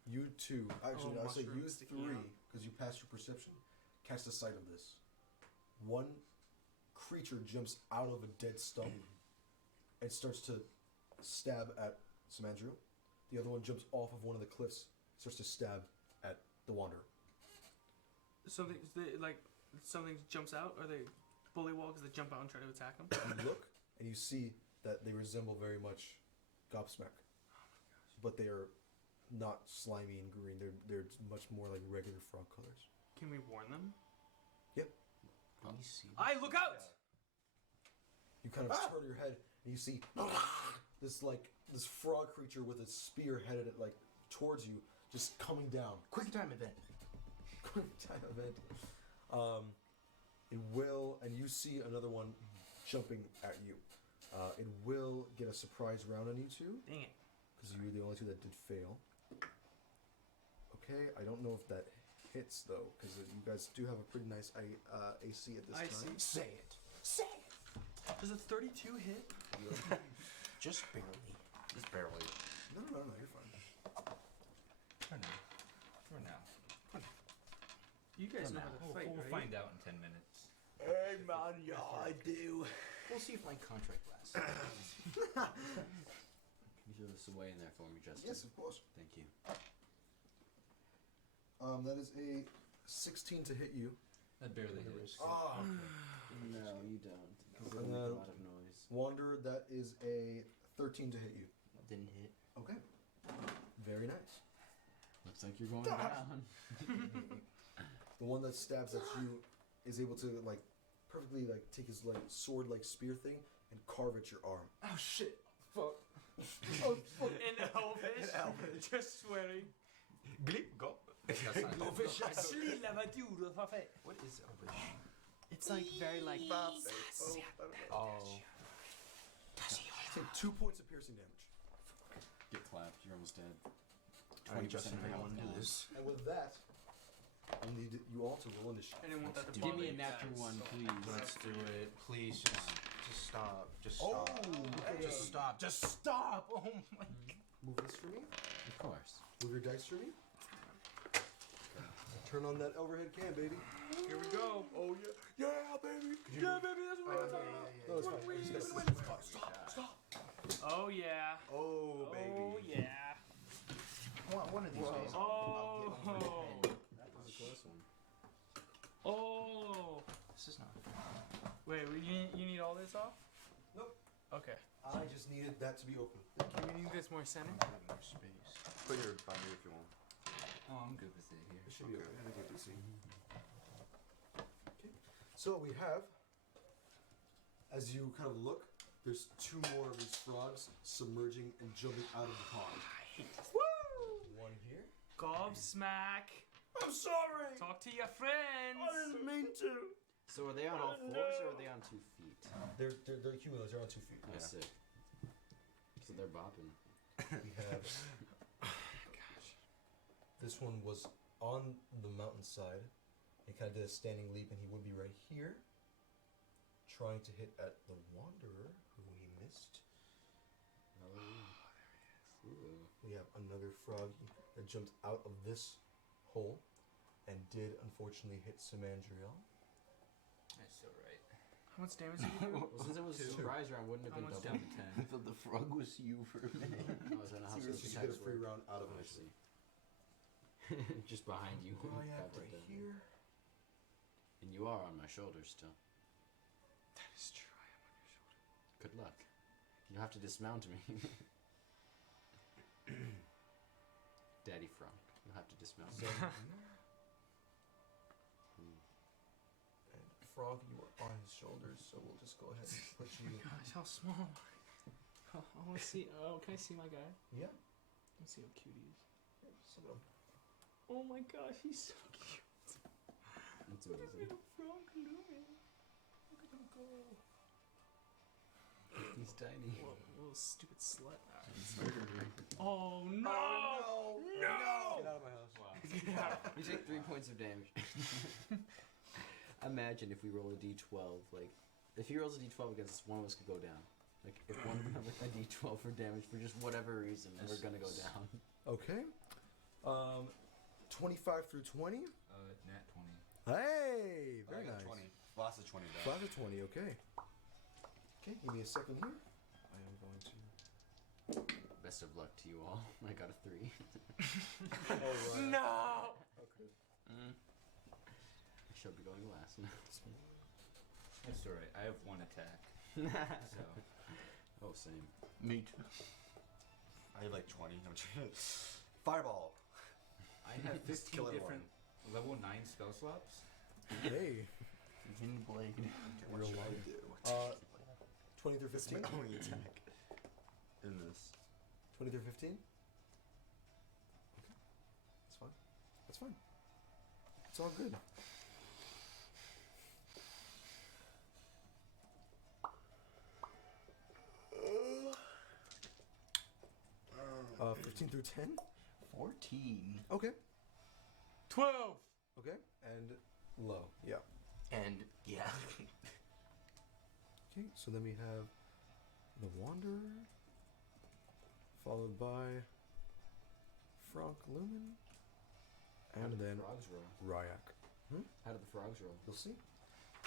you two, actually, Oh, I say you mushrooms sticking three, out. because you passed your perception, catch the sight of this. One creature jumps out of a dead stump and starts to stab at Samandriel. The other one jumps off of one of the cliffs, starts to stab at the Wanderer. Something jumps out, or they bullywugs that jump out and try to attack them? You look and you see that they resemble very much Gobsmack. But they are not slimy and green. They're much more like regular frog colors. Can we warn them? Yep. Can you see? Look out! You kind of turn your head and you see this frog creature with a spear headed like towards you, just coming down. Quick time event. Quick time event. It will, and you see another one jumping at you. It will get a surprise round on you two. Dang it. Because you're the only two that did fail. Okay, I don't know if that hits though, because you guys do have a pretty nice AC at this time. Say it. Say it. Does a 32 hit? Just barely. Just barely. No, you're fine. For now. For now. You guys know how to fight, We'll right? find out in 10 minutes. Hey man, yeah, I do. We'll see if my contract lasts. Can you throw this away in there for me, Justin? Yes, of course. Thank you. That is a 16 to hit you. That barely hits. Ah. No, you don't. Because And it'll make a then- lot of noise. Wanderer, that is a 13 to hit you. Didn't hit. Okay. Very nice. Looks like you're going down. The one that stabs at you is able to like perfectly like take his like sword like spear thing and carve at your arm. Oh shit. Fuck. Oh fuck. In Elvish. Just swearing. Glip go. That's not Elvish. What is Elvish? It's like very like. Oh. Take 2 points of piercing damage. Get clapped. You're almost dead. Alright, Justin, I health want to do gone. this. And with that, I need you all to roll initiative. I didn't want that to Give bother me a you natural guys. one, please. Let's do it. Please, just stop. Just Oh, stop. okay. Just stop. Just stop. Oh my. Move this for me. Of course. Move your dice for me. Turn on that overhead cam, baby. Here we go. Oh yeah, yeah, baby. Yeah, baby, that's what we're talking about. No, it's fine. I just gotta- Stop. Oh yeah. Oh baby. Oh yeah. One of these days. Oh. I'll get over it. That was a close one. Oh. This is not fair. Wait, you need all this off? Nope. Okay. I just needed that to be open. Can you need this more center? I have more space. Put your binder if you want. Oh, I'm good with it here. It should be open. I get to see. Okay. So we have, as you kind of look, there's 2 more of these frogs submerging and jumping out of the pond. Woo! One here. Gobsmack. I'm sorry. Talk to your friends. I didn't mean to. So are they on all fours or are they on 2 feet? They're humanoids. They're on 2 feet. I see. So they're bopping. We have. This one was on the mountainside. He kind of did a standing leap, and he would be right here, trying to hit at the Wanderer, who he missed. Oh, there he is. Ooh. We have another frog that jumped out of this hole and did unfortunately hit Samandriel. That's alright. How much damage did you do? Well, since it was a surprise round, wouldn't it have How been much double? damage? I thought the frog was you for a minute. Oh, is that not how So you special get a attacks free work? round out of Oh, I it. see. Just behind you. What do I have Got right it done. here? And you are on my shoulders still. That is true. I am on your shoulder. Good luck. You'll have to dismount me. Daddy Frog. You'll have to dismount me. And Frog, you are on his shoulders, so we'll just go ahead and put you. Gosh, how small. I want to see. Oh, can I see my guy? Yeah. Let's see how cute he is. Just look at him. Oh my gosh, he's so cute. That's Look at amazing. little frog Louie. Look at him go. He's tiny. Little stupid slut. He's murdered me. Oh no! Oh, no! Get out of my house. Wow. You take 3 points of damage. Imagine if we roll a d12. Like, if he rolls a d12 against us, one of us could go down. Like, if one of us have a d12 for damage for just whatever reason, we're gonna go down. Okay. 25 through 20. Nat 20. Hey, very I got nice. 20. Last is 20 though. Flash of 20, okay. Okay, give me a second here. I am going to... Best of luck to you all. I got a 3. Alright. No! Okay. I should be going last. That's alright. I have 1 attack. So. Oh, same. Me too. I have like 20. I'm trying to... Fireball. I have 15 Kill different level 9 spell slots. Hey. Wind blade. Okay, what Real should I life. do? 20 through That's 15? my only attack in this. 20 through 15? Okay. That's fine. That's fine. It's all good. 15 through 10? 14. Okay. 12! Okay. And low. Yeah. And yeah. Okay, so then we have the Wanderer, followed by Frank Lumen, How and did then the frogs roll? Ryak. How did the frogs roll? You'll see.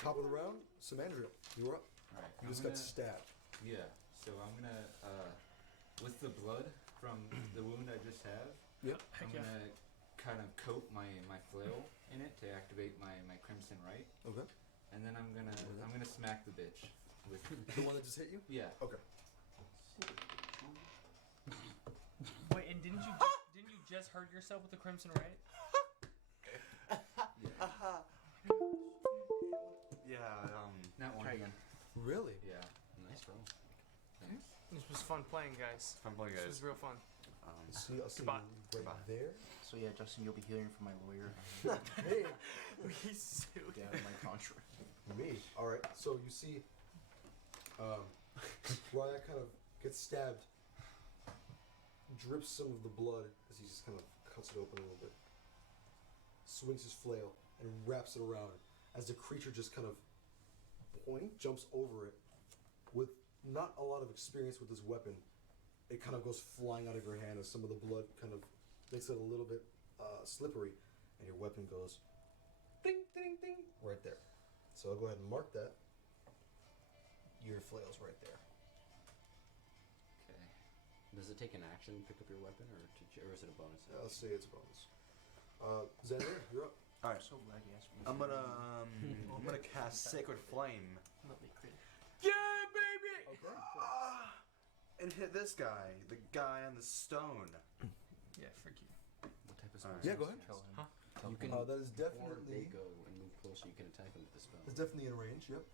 Top of the round, Samandria, you were up. Alright. You just got stabbed. Yeah. So I'm gonna with the blood from the wound I just have, Yep. I'm gonna kind of coat my flail in it to activate my crimson right, Okay. and then I'm gonna smack the bitch with The one that just hit you? yeah. Okay. Wait, and didn't you just hurt yourself with the Crimson Right? Yeah, Not one. Try again. Really? Yeah. Nice roll. This was fun playing, guys. fun playing, This guys. was real fun. See, I'll see Goodbye. you right there. So yeah, Justin, you'll be hearing from my lawyer. Hey, We sued. Get out of my contract. me. All right. So you see, Ryak kind of gets stabbed, drips some of the blood as he just kind of cuts it open a little bit, swings his flail and wraps it around as the creature just kind of jumps over it with not a lot of experience with this weapon. It kind of goes flying out of your hand as some of the blood kind of makes it a little bit slippery, and your weapon goes ding, ding, ding, right there. So I'll go ahead and mark that. Your flail's right there. Okay. Does it take an action to pick up your weapon, or is it a bonus? I'll say it's a bonus. Xander, you're up. I'm so glad you asked me. I'm gonna cast Sacred Flame Let me crit. Yeah, baby! Okay. and hit this guy, the guy on the stone. Yeah, freak you. What type of spell? Alright. Yeah, go ahead. Tell him. Huh? Tell You him. can- That is Before they definitely go and move closer, you can attack them with the spell. it's definitely in range. Yep.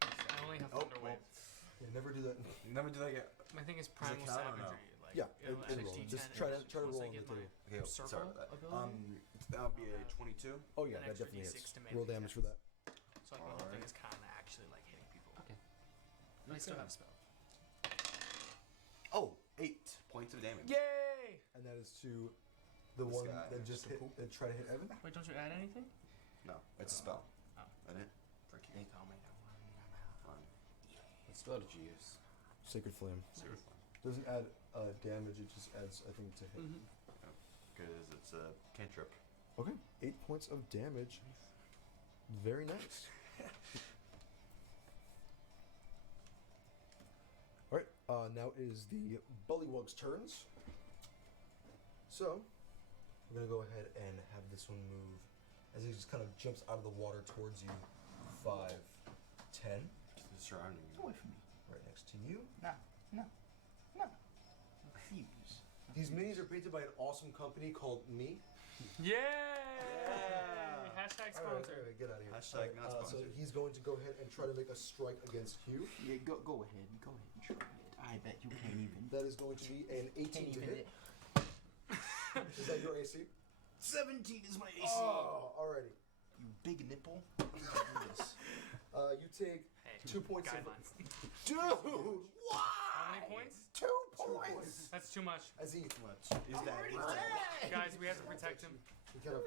I only have Oh, Thunder well. Wave. Yeah, never do that. Never did I get? My thing is it Primal count or no? Savagery. Like, Yeah, it'll it add a rolls. D10 Just try to once roll I on get the my table. Okay, circle sorry about that. ability. That'll be a 22. Oh yeah, An that extra definitely D6 hits. to Roll melee damage for that. So like my whole thing Alright. is kind of actually like hitting people. Okay. I still have a spell. Oh, 8 points of damage. Yay! And that is to the This one guy. that just hit and try to hit Evan. Wait, don't you add anything? No, it's a spell. Oh. Isn't it? Frick you. They call me the one. Fine. What spell did you use? Sacred Flame. Sacred Flame. Doesn't add damage. It just adds, I think, to hit. Because it's a cantrip. Okay, 8 points of damage. Very nice. Alright, now is the Bullywug's turns. So, we're gonna go ahead and have this one move as he just kind of jumps out of the water towards you. 5, 10, Surrounding Get you. away from me. right next to you. No. Refuse. These minis are painted by an awesome company called Me. Yay! Yeah! Hashtag Alright, sponsor. get out of here. Hashtag not So sponsored. he's going to go ahead and try to make a strike against Hugh. Yeah, go ahead. Go ahead and try it. I bet you can't even. That is going to be an 18 Can't to even hit. Is that your AC? 17 is my AC. Oh, alrighty. You big nipple. You can do this. You take Hey, 2 points of... guidelines. Dude! Why? How many points? 2 points. points. That's too much. As he... He's dead. He's dead. Guys, we have to protect him. He kind of...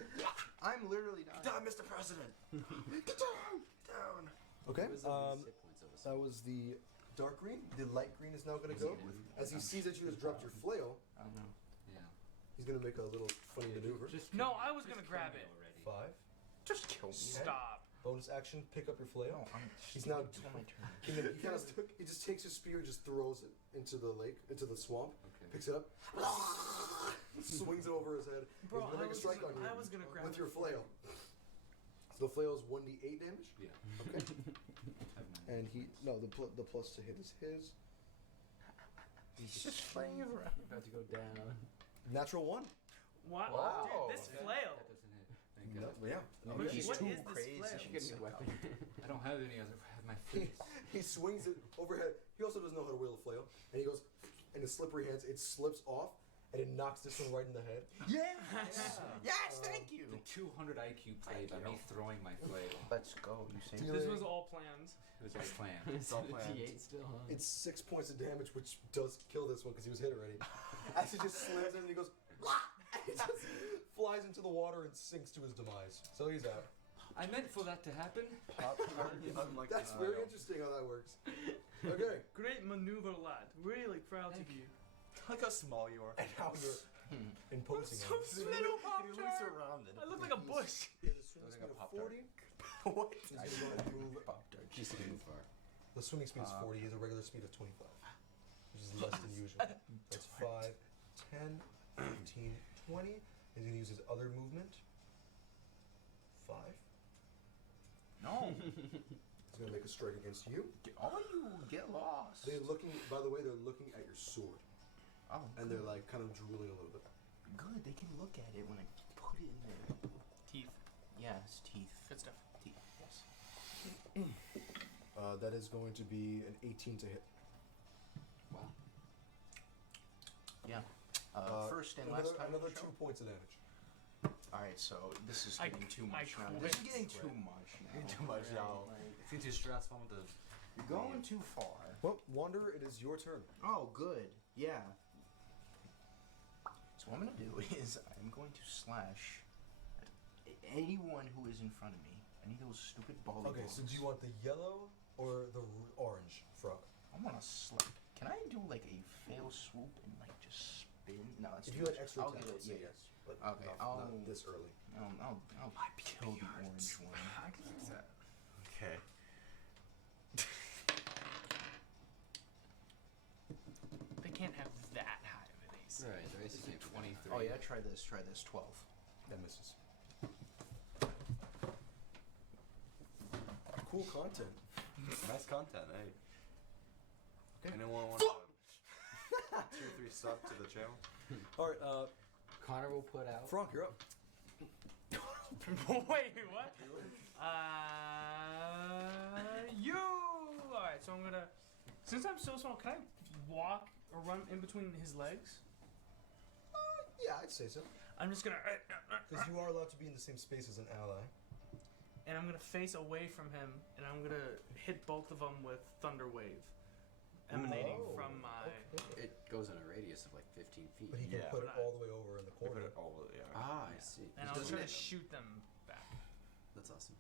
I'm literally Die, dying. Mr. President. Get down. Get down. Okay, What was the least hit points of a that spell? was the dark green. The light green is now going to go. As he sees that you just dropped your flail, I don't know. Yeah. he's going to make a little funny maneuver. Just No, kill me. I was Just gonna kill grab me it. already. 5. Just kill me. Stop. Bonus action, pick up your flail. No, He's now. until my turn. He just takes his spear and just throws it into the lake, into the swamp. Okay. Picks it up, swings it over his head. Bro, He's gonna make a strike on you I was gonna grab with it. your flail. So the flail is 1d8 damage. Yeah. Okay. Have mine. And the plus to hit is his. He's just playing around. About to go down. Natural 1. Wow. Wow. Dude, this That- flail. That doesn't hit. Thank No, God. yeah. What He's is too this crazy. flail? I should get a new weapon. I don't have any other. I have my face. He swings it overhead. He also doesn't know how to wield a flail. And he goes, in his slippery hands, it slips off, and it knocks this one right in the head. Yes! Yes, thank you! The 200 IQ play by me throwing my flail. Let's go, you say. This was all planned. It was all planned. It's all planned. D8 still, huh? It's 6 points of damage, which does kill this one because he was hit already. As he just slams in and he goes, he just flies into the water and sinks to his demise. So he's out. I meant for that to happen. Unlike That's very interesting how that works. Okay. Great maneuver, lad. Really proud of you. Look how small you are. And how you're imposing So on him. little pop He looks surrounded. I look like a bush. He has a swing Looks speed like a of Pop-Tart. 40. What? He's going to go and move. Jeez, he can move far. The swimming speed is 40. He has a regular speed of 25, which is less than usual. That's 5, 10, 15, 20. He's going to use his other movement. 5. No. He's going to make a strike against you. Oh, you get lost. They're looking, by the way, they're looking at your sword. Oh, And they're like kind of drooling a little bit. good. They can look at it when I put it in there. Teeth. Yes, teeth. Good stuff. Teeth. Yes. That is going to be an 18 to hit. Wow. Yeah. First and another, last time. Another on the 2 show? points of damage. All right, so this is I- getting too I much now. quit. This is getting too much now. Too much Right, now. like, It's too stressful to. you're going too far. Well, Wanderer, it is your turn. Oh, good. Yeah. So what I'm gonna do is I'm going to slash at anyone who is in front of me. Any of those stupid volleyballs. Okay, so do you want the yellow or the orange frog? I want to slap. Can I do like a fail swoop and like just spin? No, that's If too you had much. extra I'll attack, get I'd it. say Yeah. yes. But Okay, not I'll- this early. I'll kill the orange one. I can fix that. Okay. They can't have that high of an AC. Right, the race is 23. Oh yeah, try this. Try this. 12. That misses. Cool content. Nice content, hey. Okay. Anyone want to 2 or 3 sub to the channel? All right, Connor will put out. Frank, you're up. Wait, what? You. All right, so I'm gonna. Since I'm so small, can I walk or run in between his legs? Yeah, I'd say so. I'm just gonna. Because you are allowed to be in the same space as an ally. And I'm gonna face away from him, and I'm gonna hit both of them with Thunder Wave, emanating Oh, from my. okay. It goes in a radius of like 15 feet. But he can Yeah. put it But I- all the way over in the We put corner. it all, yeah. Ah, I see. And I'll Doesn't try to it- shoot them back. That's awesome.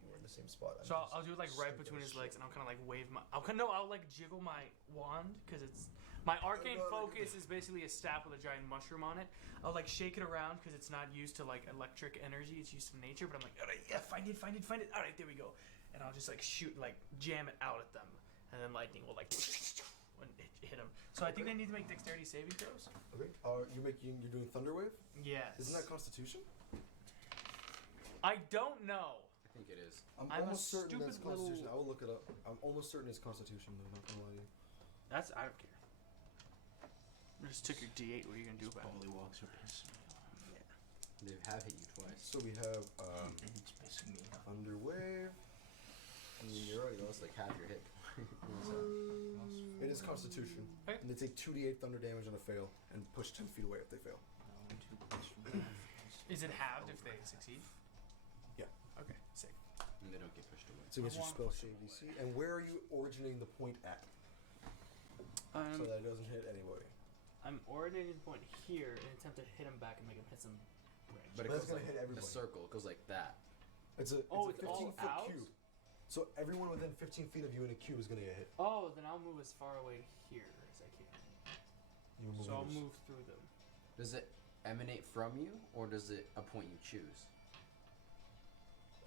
You were in the same spot. So I'll do it like right between his legs, and I'll kind of like wave my. I'll like jiggle my wand because it's my arcane focus is basically a staff with a giant mushroom on it. I'll like shake it around because it's not used to like electric energy; it's used to nature. But I'm like, all right, yeah, find it. All right, there we go. And I'll just like shoot, like jam it out at them, and then lightning will like when it hit them. So I think they need to make dexterity saving throws. Okay. You're doing Thunderwave? Yes. Isn't that Constitution? I don't know. I think it is. I'm I'm a almost certain that's stupid little- Constitution. I will look it up. I'm almost certain it's Constitution, though. Not gonna lie to you. That's I don't care. I just took your D8. What are you gonna do about it? Bullywugs are pissing me off. They have hit you twice. So we have It's pissing me off. Thunderwave. I mean, you already lost like half your hit. It is Constitution. Okay. And they take 2d8 thunder damage on a fail and push 10 feet away if they fail. No, I'm too close from that. Is it halved if they succeed? Yeah. Okay, sick. And they don't get pushed away. So against your I spell want save DC. And where are you originating the point at? So that it doesn't hit anybody. I'm ordinating the point here in an attempt to hit him back and make him hit some branch. But it That's goes gonna like hit a everybody. circle. It goes like that. It's a Oh, it's it's a all 15-foot out? cube. So everyone within 15 feet of you in a cube is gonna get hit. Oh, then I'll move as far away here as I can. You So I'll yours. move through them. Does it emanate from you, or does it a point you choose?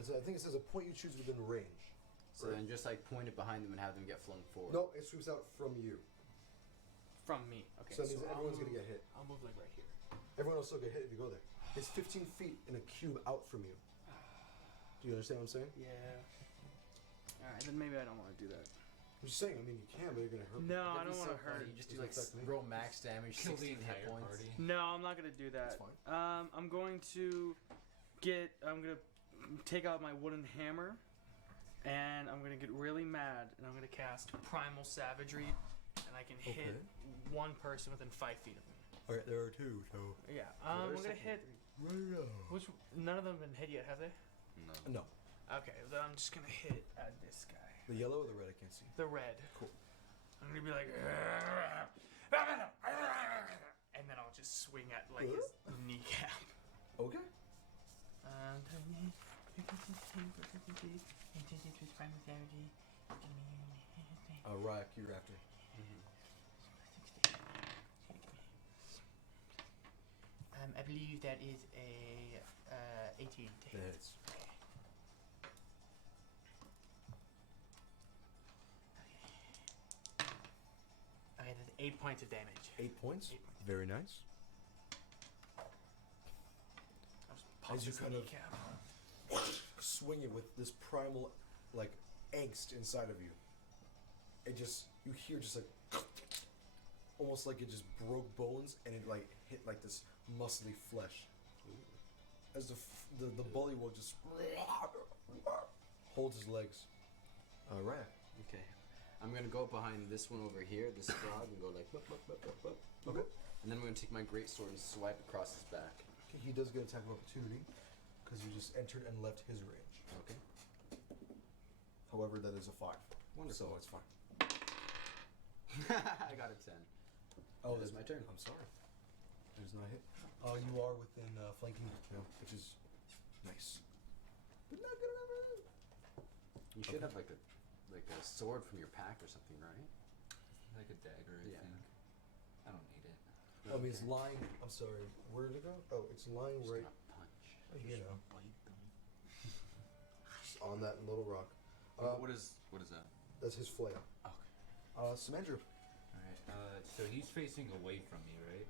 I think it says a point you choose within range. So then just like point it behind them and have them get flung forward. No, it sweeps out from you. From me. Okay. So that means everyone's I'll going to get hit. I'll move like right here. Everyone else will get hit if you go there. It's 15 feet in a cube out from you. Do you understand what I'm saying? Yeah. Alright, then maybe I don't want to do that. I'm just saying, I mean, you can, but you're going to hurt me. No, I That'd be don't want to so funny. hurt. You just do Doesn't like affect me. roll max damage, Kill the 16 hit entire points. party. No, I'm not gonna do that. That's fine. I'm going to I'm gonna take out my wooden hammer, and I'm gonna get really mad, and I'm gonna cast Primal Savagery, and I can hit Okay. one person within 5 feet of me. Alright, there are two, so. Yeah. Well, I'm there's gonna hit. Which none of them have been hit yet, have they? No. No. Okay, then I'm just gonna hit at this guy. The yellow or the red, I can't see. The red. Cool. I'm gonna be like, and then I'll just swing at like his kneecap. Okay. Rack, you're after. I believe that is a 18. That hits. Okay, that's 8 points of damage. 8 points. 8 points. Very nice. I'll just pop As you his kind of- kneecap. Swing it with this primal, like, angst inside of you. It just, you hear just like, almost like it just broke bones and it like hit like this muscly flesh. As the bully will just holds his legs. Alright. Okay. I'm gonna go behind this one over here, this frog, and go like bup, bup, bup, bup, bup. Okay. And then I'm gonna take my great sword and swipe across his back. Okay, he does get attack of opportunity because you just entered and left his range. Okay. However, that is a 5. Wonderful. So it's fine. I got a 10. Oh, It is my turn. I'm sorry. There's not a hit. You are within flanking, which is nice. But not good enough. You should have like a sword from your pack or something, right? Like a dagger, I Yeah. think. I don't need it. I mean, it's lying. I'm sorry. Where did it go? Oh, it's lying Just right gonna punch. here now. On that little rock. What is that? That's his flail. Okay. Samandra. Alright, so he's facing away from me, right?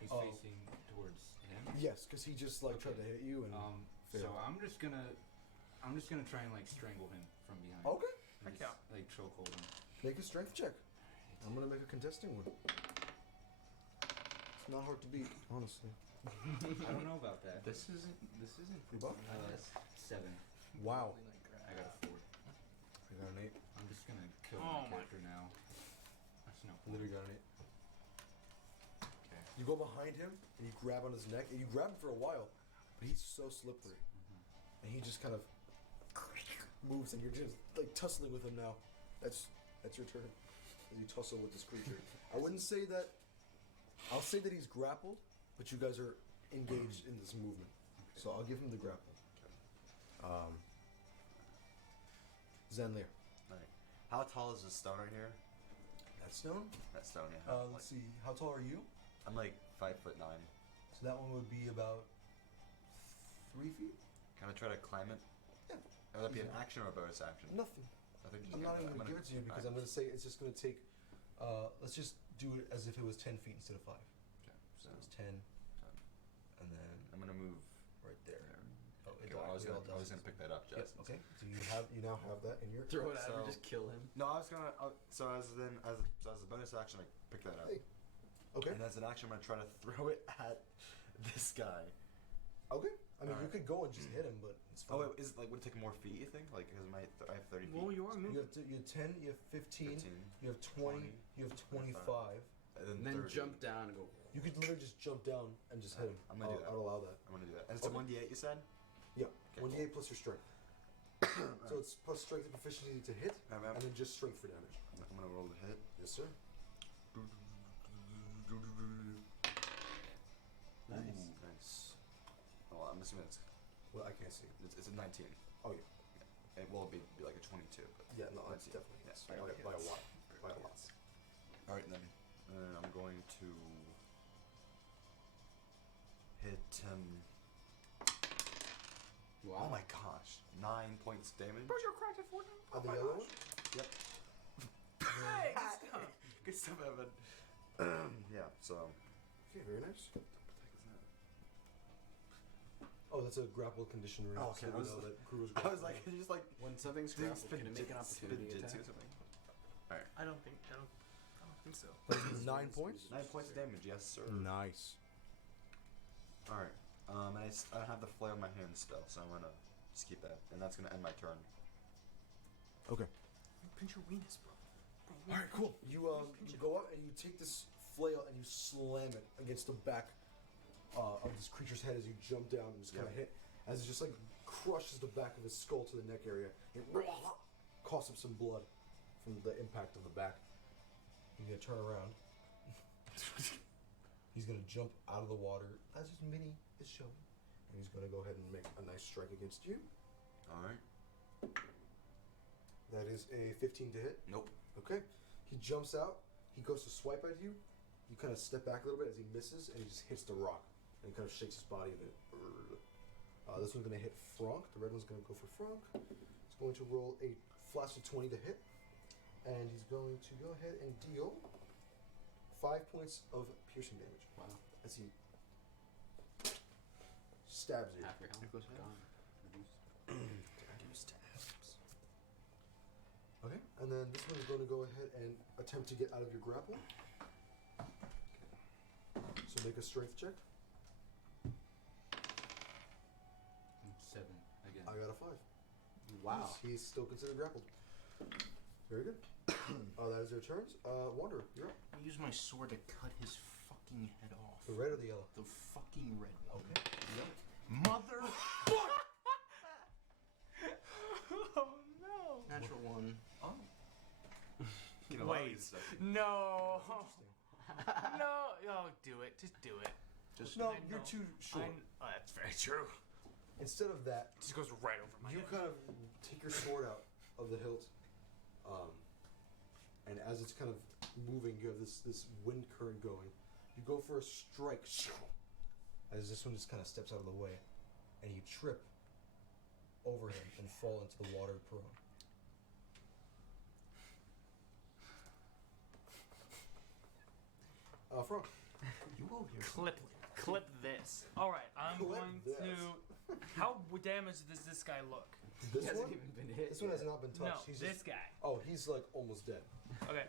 He's Oh. facing towards him? Yes, because he just like tried to hit you and. So failed. I'm just gonna try and like strangle him from behind. Okay. And Heck just, like chokehold him. Make a strength check. I'm gonna make a contesting one. It's not hard to beat, honestly. I don't know about that. This isn't. You buff? 7. Wow. I got a 4. I got an 8. I'm just gonna kill Oh my my- character now. That's no point. Literally got an 8. Okay. You go behind him and you grab on his neck and you grab him for a while, but he's so slippery, and he just kind of moves and you're just like tussling with him now. That's your turn as you tussle with this creature. I wouldn't say that. I'll say that he's grappled, but you guys are engaged in this movement, so I'll give him the grapple. Zenlir. Alright. How tall is this stone right here? That stone. That stone, yeah. Let's see. How tall are you? I'm like 5'9". So that one would be about 3 feet. Can I try to climb it? Yeah. Would that be an action or a bonus action? Nothing. I think I'm not even going to give it to you because I'm going to say it's just going to take. Let's just do it as if it was 10 feet instead of 5. Okay. So it's 10, and then I'm gonna move right there. Oh, Okay, well, I was gonna pick that up, Yep. just. Okay. So you now have that in your. Throw it at him, So- just kill him. No, I was gonna. So as a bonus action, I pick that up. Hey. Okay. And as an action, I'm gonna try to throw it at this guy. Okay. I mean, you Alright. could go and just hit him, but it's fine. Oh wait, is it like would it take more feet? You think? Like because I have 30 feet. Well, you are You moving. have 10. You have 15. 15. You have 20. You have 25. And then 30. jump down and go. You could literally just jump down and just hit him. I'm gonna do that. I'll allow that. I'm gonna do that. And it's a Okay. 1d8. You said. Yeah. Okay, 1d8 plus your strength. So it's plus strength and proficiency to hit, I'm and then just strength for damage. gonna roll the hit. Yes, sir. Nice. Ooh, nice. Oh, I'm assuming Well, I can't see. it's a 19. Oh yeah. It will be like a 22. But Yeah. No, that's 19. definitely Yes. by a lot. By a lot. All right then. I'm going to hit him. Well, Oh my gosh. 9 points damage. Bro, you're cracked at 14. The yellow one? Yep. Hey, good stuff. Good stuff, Evan. Yeah, so. Okay, very nice. Oh, that's a grapple condition ring. Oh, okay, So I we was- know that Crew was I was like, just like. When something's doing grappled, can it make an opportunity spin attack? jitsu or something? I don't think so. 9 points? 9 points of damage, yes, sir. Nice. Alright. And I have the flail in my hand still, so I'm gonna just keep that. And that's gonna end my turn. Okay. Pinch your weenus, bro. All right, cool. You go up and you take this flail and you slam it against the back of this creature's head as you jump down and just kind of hit, as it just like crushes the back of his skull to the neck area. It coughs up some blood from the impact of the back. He's gonna turn around. He's gonna jump out of the water as his mini is showing, and he's gonna go ahead and make a nice strike against you. Alright. That is a 15 to hit. Nope. Okay. He jumps out. He goes to swipe at you. You kind of step back a little bit as he misses, and he just hits the rock. And he kind of shakes his body a bit. This one's going to hit Franck. The red one's going to go for Franck. He's going to roll a flaccid 20 to hit. And he's going to go ahead and deal 5 points of piercing damage. Wow. As he stabs you. Half your health. It goes Gone. Reduced. Okay, and then this one is going to go ahead and attempt to get out of your grapple. So make a strength check. 7 again. I got a 5. Wow. He's still considered grappled. Very good. That is their turns. Wanderer, you're up. I use my sword to cut his fucking head off. The red or the yellow? The fucking red one. Okay. Mother. Oh no. Natural one. Oh. Wait. No. No. Oh, do it. Just do it. Just No, I you're know. too short. Oh, that's very true. Instead of that, Just goes right over my you head. kind of take your sword out of the hilt, and as it's kind of moving, you have this wind current going. You go for a strike, as this one just kind of steps out of the way, and you trip over him and fall into the water prone. Franck. you over here. Clip this. All right, I'm Clip going this. to. How damaged does this guy look? This He hasn't one? even been hit. This one has not been No, touched. He's this just, guy. oh, he's like almost dead. Okay.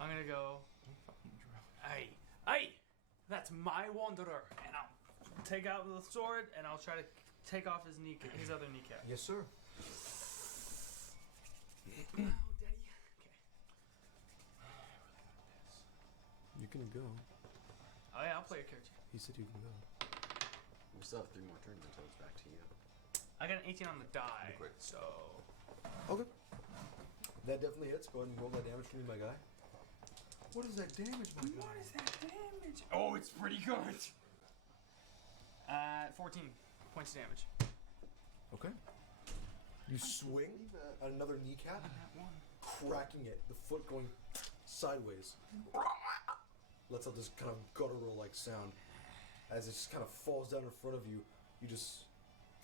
I'm gonna go. Fucking drunk. Hey, that's my wanderer, and I'll take out the sword and I'll try to take off his other kneecap. Yes, sir. Oh, daddy. Okay. You can go. Oh yeah, I'll play a character. He said you can go. We still have 3 more turns until it's back to you. I got an 18 on the die, Quick. so Okay. That definitely hits. Go ahead and roll that damage for me, my guy. What is that damage, my guy? what is that damage? Oh, it's pretty good. 14 points of damage. Okay. You swing another kneecap, cracking it, the foot going sideways. Lets out this kind of guttural-like sound. As it just kind of falls down in front of you, you just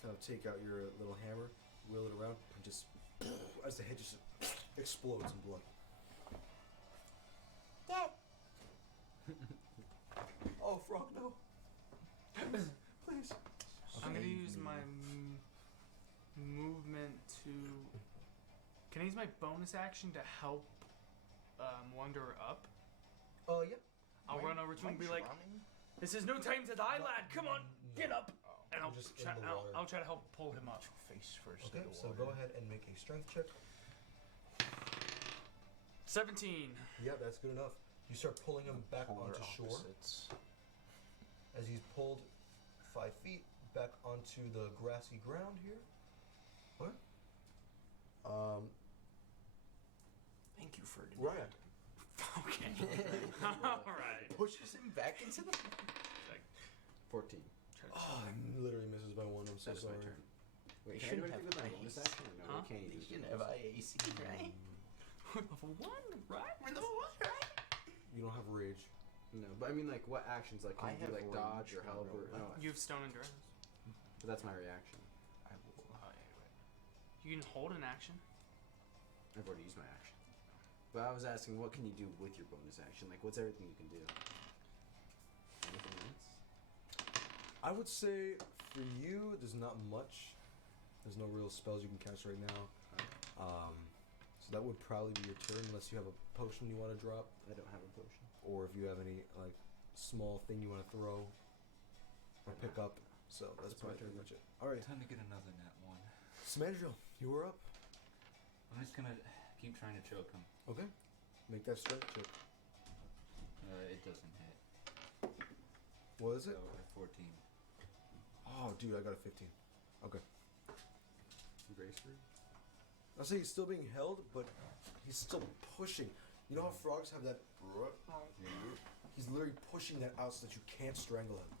kind of take out your little hammer, wheel it around, and just, as the head just explodes in blood. Dad. Oh, Frog, no. Please. I'm gonna use my movement to. Can I use my bonus action to help Wanderer up? Yeah. I'll run over to him and be like, "This is no time to die, lad. Come on, get up!" And You're just in the water. I'll try to help pull him up. Face first. Okay, in the so water. go ahead and make a strength check. 17. Yeah, that's good enough. You start pulling him back Polar onto shore. opposites. As he's pulled 5 feet back onto the grassy ground here. What? Thank you, Ferdinand. Right. Okay. All right. Pushes him back into the. 14. Oh, literally misses by 1. I'm so That is my sorry. turn. Wait, You can I do shouldn't anything with have my bonus ice. action? Or no, Huh? we can't You use shouldn't it. have IAC, right? Level 1, right? We're the one, right? You don't have rage. No, but I mean, like, what actions? Like, can I you do, have like, dodge range or help or. control. No, You have stone endurance. But that's my reaction. I will. You can hold an action. I've already used my action. But I was asking, what can you do with your bonus action? Like, what's everything you can do? Anything else? I would say for you, there's not much. There's no real spells you can cast right now. So that would probably be your turn, unless you have a potion you want to drop, I don't have a potion. or if you have any like small thing you want to throw or pick up. So that's my probably turn. pretty much it. All right, Time to get another nat 1. Smandrill, you were up. I'm just gonna keep trying to choke him. Okay, make that strength check. It doesn't hit. What is it? So, 14. Oh, dude, I got a 15. Okay. Grace root? I'll say he's still being held, but he's still pushing. You know how frogs have that? He's literally pushing that out so that you can't strangle him.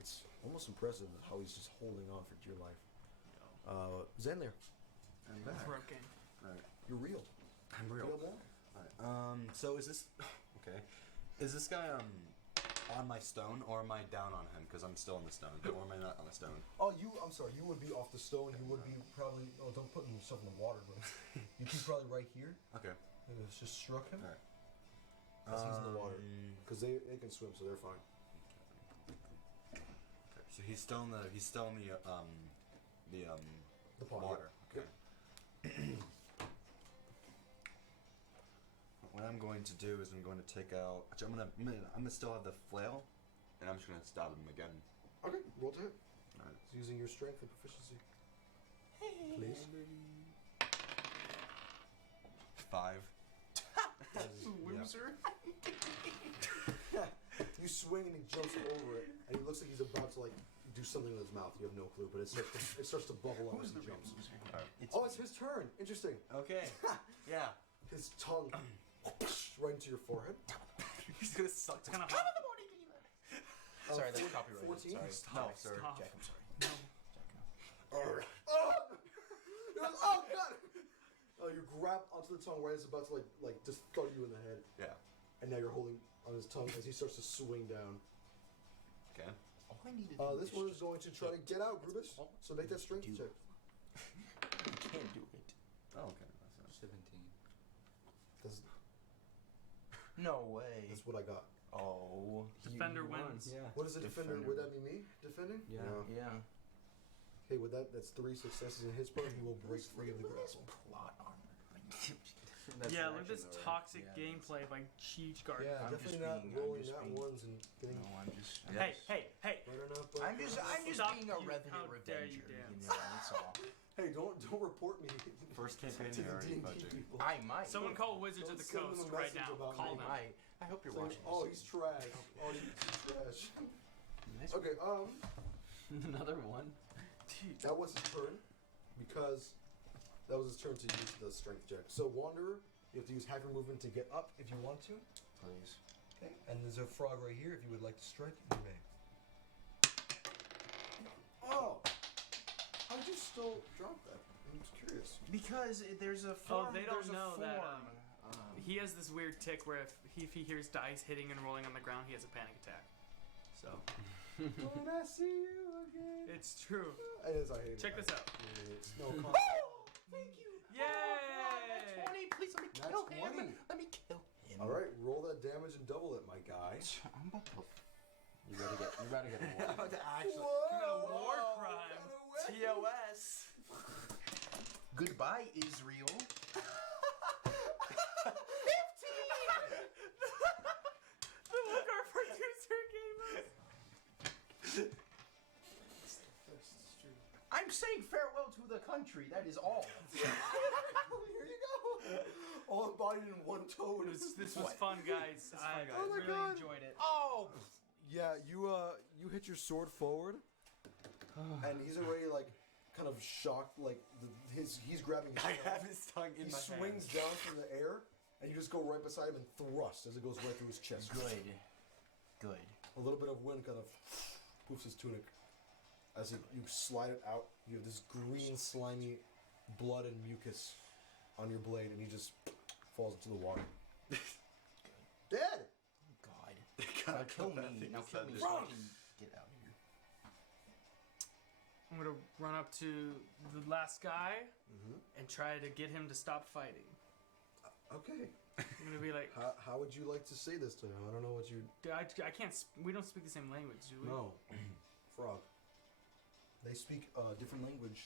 It's almost impressive how he's just holding on for dear life. Zenlir, I'm back. Throat game. Alright. you're real. I'm real. Real more? Alright. So is this okay? Is this guy on my stone, or am I down on him because I'm still in the stone, or am I not on the stone? Oh, I'm sorry. You would be off the stone. You would be probably. Oh, don't put yourself in the water, but you'd be probably right here. Okay. And it's just struck him. Alright. Because he's in the water. Because they can swim, so they're fine. Okay. So he's still in the The pond, water. yeah. Okay. What I'm going to do is I'm going to take out. Actually, I'm gonna still have the flail, and I'm just gonna stab him again. Okay, roll to hit. Alright. It's using your strength and proficiency. Please. 5. Loser. You swing and he jumps over it, and he looks like he's about to like do something with his mouth. You have no clue, but it starts to bubble up as he jumps. Oh, it's his turn. Interesting. Okay. Yeah. His tongue right into your forehead. He's gonna suck. It's kind of hot. Sorry, that's copyrighted. 14? Sorry. No, sir. Stop. Jack, I'm sorry. No. Oh god! Oh, you grab onto the tongue right as it's about to like just throw you in the head, Yeah. and now you're holding on his tongue as he starts to swing down. Okay. All I need to do This one is going to try to get out, Grubus. So make that strength Do. check. You can't do it. Oh, okay. That's 17. That's, No way. that's what I got. Oh. Defender wins. Yeah. What is a defender? Defender. Would that be me defending? Yeah. No. Yeah. Okay, with that's 3 successes in his part. He will break free of the grapple. Plot armor. That's Yeah, an look at this action, though, right? toxic Yeah, gameplay by Cheech Gartenfeld. Yeah, I'm definitely just not being- rolling I'm just that being- ones and getting No, I'm just. Hey, right enough. But I'm just Stop being a you. revenant How dare you revenger. dance. You know, that's all. Hey, don't report me. First to campaign the you're already D&D budging. people. I might. Someone call Wizards of Don't the send them a Coast right message now. about Call me. them. I hope you're Saying, watching. oh, this. he's trash. Oh, he's trash. Nice. Okay, Another one. that was his turn because that was his turn to use the strength check. So Wanderer, you have to use half your movement to get up if you want to. Please. Okay, and there's a frog right here. If you would like to strike, you may. Oh, how did you still drop that? I'm just curious. Because there's a Oh, form. they don't there's a know that, form. He has this weird tick where if he hears dice hitting and rolling on the ground, he has a panic attack. So When I see you again. it's true. It is. I hate it. Check this out. It's no. Thank you. Yay! Oh, 20. Please let me Nat kill 20. him. Let me kill him. All right, roll that damage and double it, my guy. I'm about to. You gotta get a I'm one. about to actually. Commit a war crime. TOS. Goodbye, Israel. 15. The look our producer gave us. I'm saying farewell to the country. That is all. Here you go. All embodied in one tone. This was fun, guys. I Oh my really God. enjoyed it. Oh. Yeah, you hit your sword forward, and he's already like kind of shocked. Like he's grabbing. His I tongue. have his tongue in He my swings hand. down from the air, and you just go right beside him and thrust as it goes right through his chest. Good. Good. A little bit of wind kind of poofs his tunic. As you slide it out, you have this green, slimy blood and mucus on your blade, and he just falls into the water. Dead! God. God, Now kill that me. thing Now is kill me that so I big. can get out of here. I'm gonna run up to the last guy Mm-hmm. and try to get him to stop fighting. Okay. I'm gonna be like, How would you like to say this to him? I don't know what you. dude, I can't. We don't speak the same language, do we? No. Frog. They speak a different language.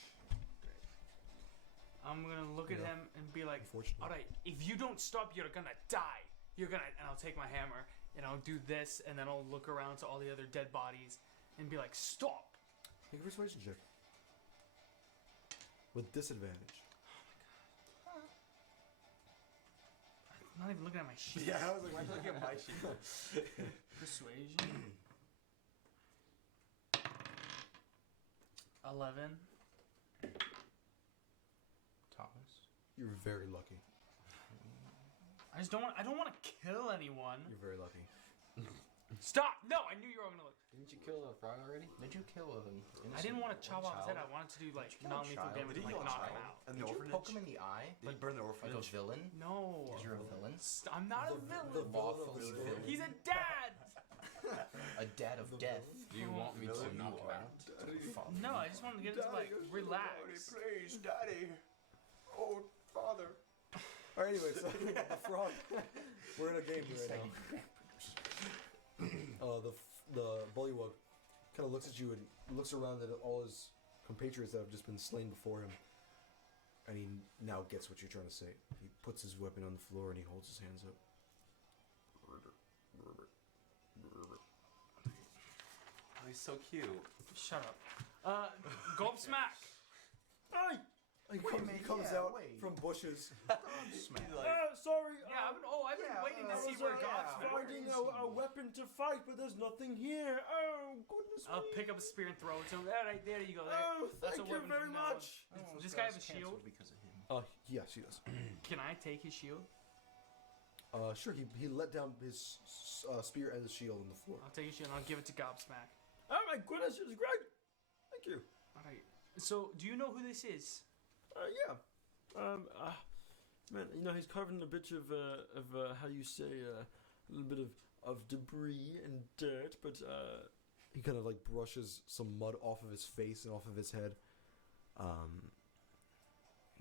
I'm gonna look at Yeah. him and be like, Unfortunately. all right, if you don't stop, you're gonna die. You're gonna, and I'll take my hammer and I'll do this, and then I'll look around to all the other dead bodies and be like, stop. Make a persuasion check. With disadvantage. I'm not even looking at my sheet. Yeah, I was like, why are you looking at my sheet? Persuasion. 11. Thomas. You're very lucky. I just don't want. I don't want to kill anyone. You're very lucky. Stop! No, I knew you were gonna look. Didn't you kill a frog already? Did you kill him? I didn't want to chop off his head. I wanted to do like kill a non-lethal child? damage, Did and you like kill a knock him child? out. And Did the you orphanage? poke him in the eye? Did you burn the Like a orphanage? villain? No. Because you're a villain? I'm not a villain. The Lawfully villain. villain. He's a dad. A dad of death. Do you want me to knock him out? No, I just wanted to get him to like relax. Please, Daddy. Oh, Father. Alright, anyway, so the frog. We're in a game right now. The bullywug kind of looks at you and looks around at all his compatriots that have just been slain before him, and he now gets what you're trying to say. He puts his weapon on the floor and he holds his hands up. Oh, he's so cute. Shut up. Gulp smack. Hey! He comes yeah, out wait. from bushes. Smack. Sorry. Yeah, I've been waiting to see where Gulp smack. finding a weapon to fight, but there's nothing here. Oh, goodness I'll me. pick up a spear and throw it to him. All right, there you go. There. Oh, That's thank a you weapon very from now on. much. Does this guy have a shield? Because of him. Yes, he does. Can I take his shield? Sure, he let down his spear and his shield on the floor. I'll take his shield and I'll give it to Gobsmack. Oh my goodness, it's great. Thank you. All right. So, do you know who this is? Yeah. Man, you know, he's carving a bit of how you say, a little bit of debris and dirt, but, He kind of like brushes some mud off of his face and off of his head. And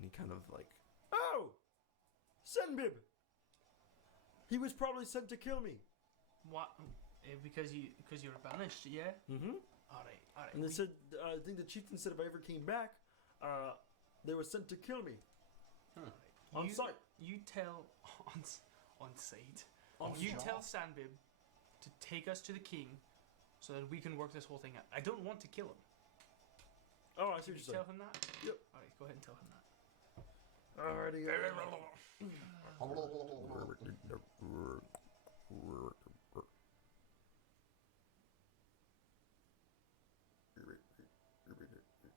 he kind of like, oh! Senbib! He was probably sent to kill me. What? Because you're banished, yeah? Mm-hmm. All right. And they said, I think the chieftain said if I ever came back, they were sent to kill me. On sight. You tell on sight. On You sight. tell Sanbib to take us to the king, so that we can work this whole thing out. I don't want to kill him. Oh, I see Can what you you're tell saying. him that? Yep. All right, go ahead and tell him that. Alrighty. he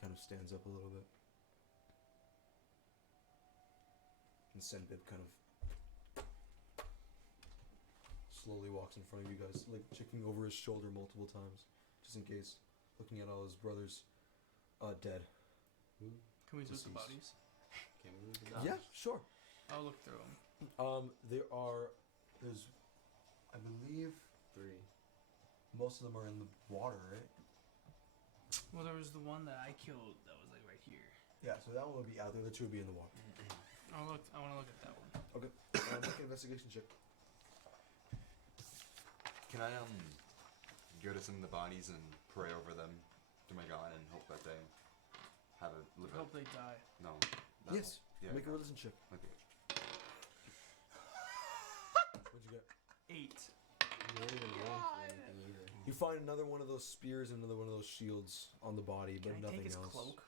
kind of stands up a little bit. And Senbib kind of slowly walks in front of you guys, like checking over his shoulder multiple times, just in case, looking at all his brothers dead. Can we loot the Deceased. bodies? Can we move it Yeah, sure. I'll look through them. There's, I believe, 3. most of them are in the water, right? Well, there was the one that I killed that was like right here. Yeah, so that one would be out there. The two would be in the water. I want to look at that one. Okay. Make an investigation check. Can I go to some of the bodies and pray over them to my god and hope that they have a live Hope they die. No. Yes. Yeah. Make a religion check. Okay. What'd you get? 8. You don't even roll for anything either. You find another one of those spears and another one of those shields on the body, Can but I nothing take his else. cloak?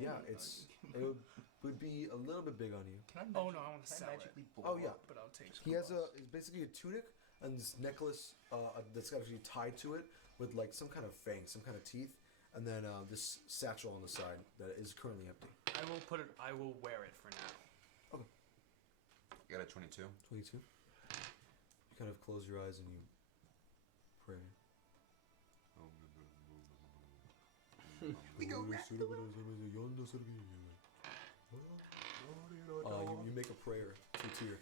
Yeah, it would be a little bit big on you. Can I Oh no, I want to can sell I it. magically blow Oh, yeah. up? But I'll take it. He has it's basically a tunic and this necklace that's actually tied to it with like some kind of fangs, some kind of teeth, and then this satchel on the side that is currently empty. I will wear it for now. I got a 22. 22. You kind of close your eyes and you pray. We go back to you make a prayer to Tyr.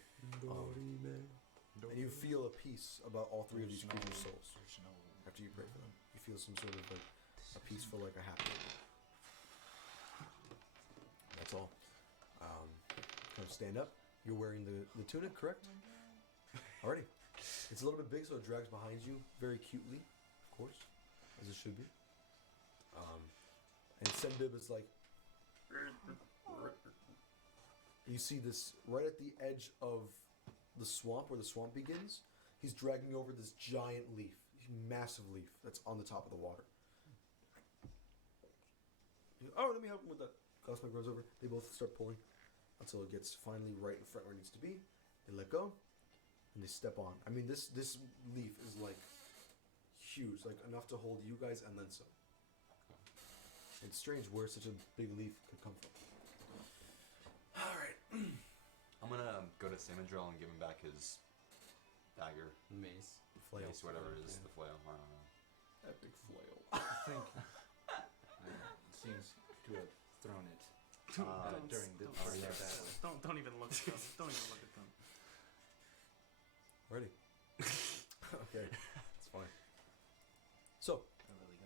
And you feel a peace about all three of these creatures' souls There's no after you pray for them. You feel some sort of like a piece for like a half. That's all. Kind of stand up. You're wearing the tunic, correct? Alrighty. It's a little bit big, so it drags behind you very cutely, of course, as it should be. And Sembib is like. You see this right at the edge of the swamp, where the swamp begins. He's dragging over this giant leaf, massive leaf that's on the top of the water. Oh, let me help him with that. Cosmic runs over. They both start pulling until it gets finally right in front where it needs to be. They let go, and they step on. I mean, this leaf is like huge, like enough to hold you guys and then some. It's strange where such a big leaf could come from. All right. I'm gonna go to Simandrel and give him back his dagger, Mace. Flail. mace, whatever it is, the flail. I don't know. Epic flail. I think it seems to have thrown it during the battle. Don't even look at them. Don't even look at them. Ready? Okay, it's fine. So,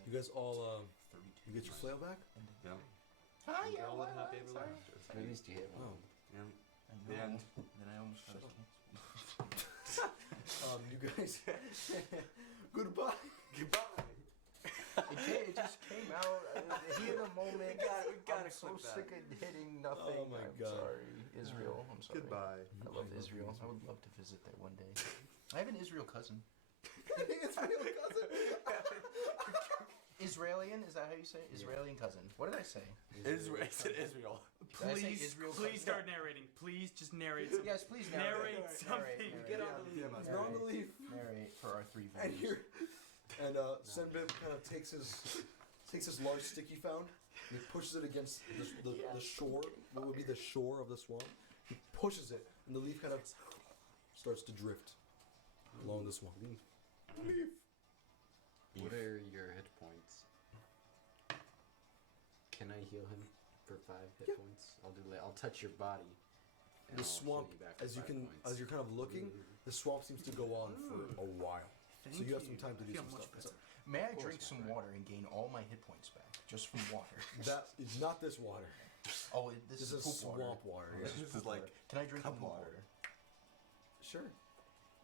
you guys all, you get your flail back? Yeah. Hi, Girl with happy ever sorry. after. At least you hit one. Oh. Yeah. The end. Then I almost got You guys, goodbye. Goodbye. it just came out. He in a moment. We gotta I'm so clip that. sick of hitting nothing. Oh my I'm God. sorry, Israel. I'm sorry. Goodbye. I love Israel. I would love to visit there one day. I have an Israel cousin. Israel cousin. Israelian? Is that how you say it? Israelian cousin. What did I say? Israel. Israel. Did I say Please, Israel please cousin? start narrating. Please just narrate something. Yes, please narrate. Narrate something. Get on the leaf. You're on the leaf. Narrate for our three And vendors. here, and Senbib kind of takes his large stick he found, and he pushes it against the shore. What would be the shore of the swamp? He pushes it, and the leaf kind of starts to drift along the swamp. Leaf. What are your hit points? Can I heal him for 5 hit points? I'll touch your body. and The I'll heal swamp, you back for as you 5 can, points. as you're kind of looking, the swamp seems to go on for a while. So you have some time to do I feel some much stuff. better. May I course drink not, some right? water and gain all my hit points back just from water? That is not this water. Oh, this This is is poop swamp water. water. Oh, Yeah. this is This is poop like, water. Can I drink the come poop on. water? Sure.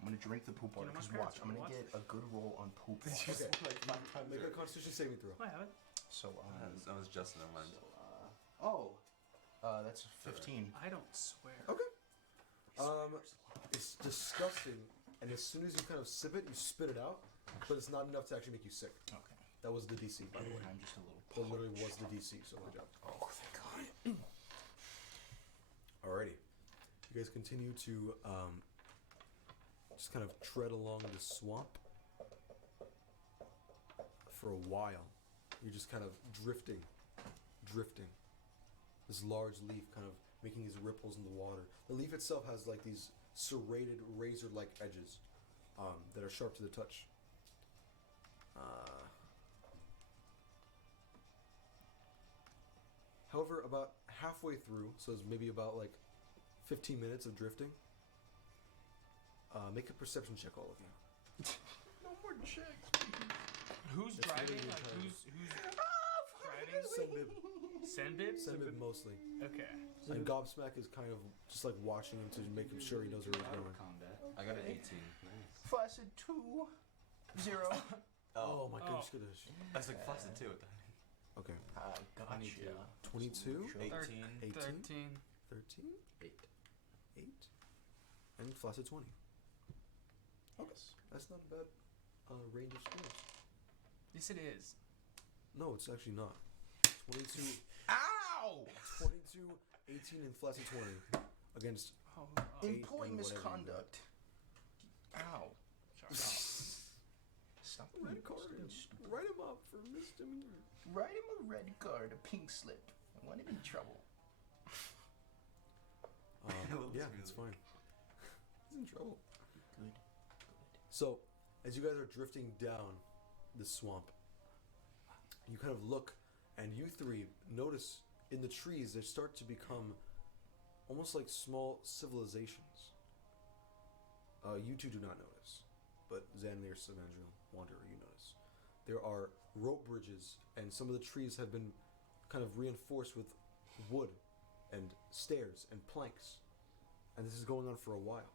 I'm gonna drink the poop water know, my because parents watch, I'm are gonna watching. get a good roll on poop water. Okay. like 5 times. Make a Constitution saving throw. I have it. So That was Justin. Never mind. that's 15. I don't swear. Okay. It's disgusting, and as soon as you kind of sip it, you spit it out, but it's not enough to actually make you sick. Okay. That was the DC, by the way. I'm just a little. That literally was the DC, so good job. Oh, thank God. Alrighty. You guys continue to just kind of tread along the swamp for a while. You're just kind of drifting. This large leaf kind of making these ripples in the water. The leaf itself has like these serrated, razor-like edges that are sharp to the touch. However, about halfway through, so it's maybe about like 15 minutes of drifting, make a perception check, all of you. No more checks. Who's It's driving? literally Like time. who's driving? Senbib Senbib? mostly. Okay. And Gobsmack is kind of just like watching him to make sure he knows where he's Out of going. combat. I got an 18. Nice. Flaccid 2, 0. Oh my Oh. goodness. That's like flaccid too. What the heck? Okay. Gotcha. 22, 18. 18, 13. 13, 8. 8, and Flaccid 20. Okay. Yes. That's not a bad range of scores. Yes, it is. No, it's actually not. 22, Ow! 22, 18, and Flaccid 20 against. Oh, Employee and whatever you misconduct. Ow. sorry. Stop Red being card. stupid. Write him up for misdemeanor. Write him a red card, a pink slip. I want him in trouble. Yeah, it's fine. He's in trouble. Good. So, as you guys are drifting down the swamp, you kind of look, and you three notice in the trees they start to become almost like small civilizations. You two do not notice, but Zanlir, Savandriel, Wanderer, you notice. there are rope bridges, and some of the trees have been kind of reinforced with wood and stairs and planks. And this is going on for a while.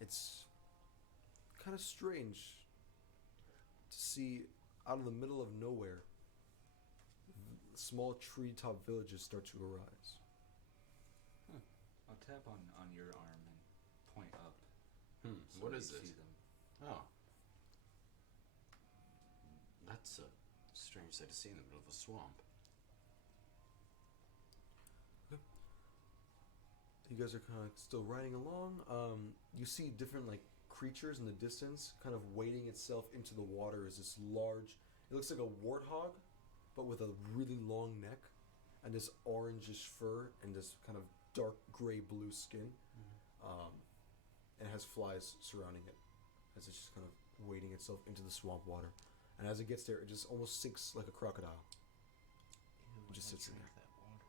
It's kind of strange to see out of the middle of nowhere small treetop villages start to arise. I'll tap on your arm and point up. So What you is it? see them. Oh. That's a strange sight to see in the middle of a swamp. You guys are kind of still riding along. You see different like creatures in the distance, kind of wading itself into the water. Is this large? It looks like a warthog, but with a really long neck, and this orangish fur and this kind of dark gray blue skin. And it has flies surrounding it, as it's just kind of wading itself into the swamp water. And as it gets there, it just almost sinks like a crocodile. It just sits in there,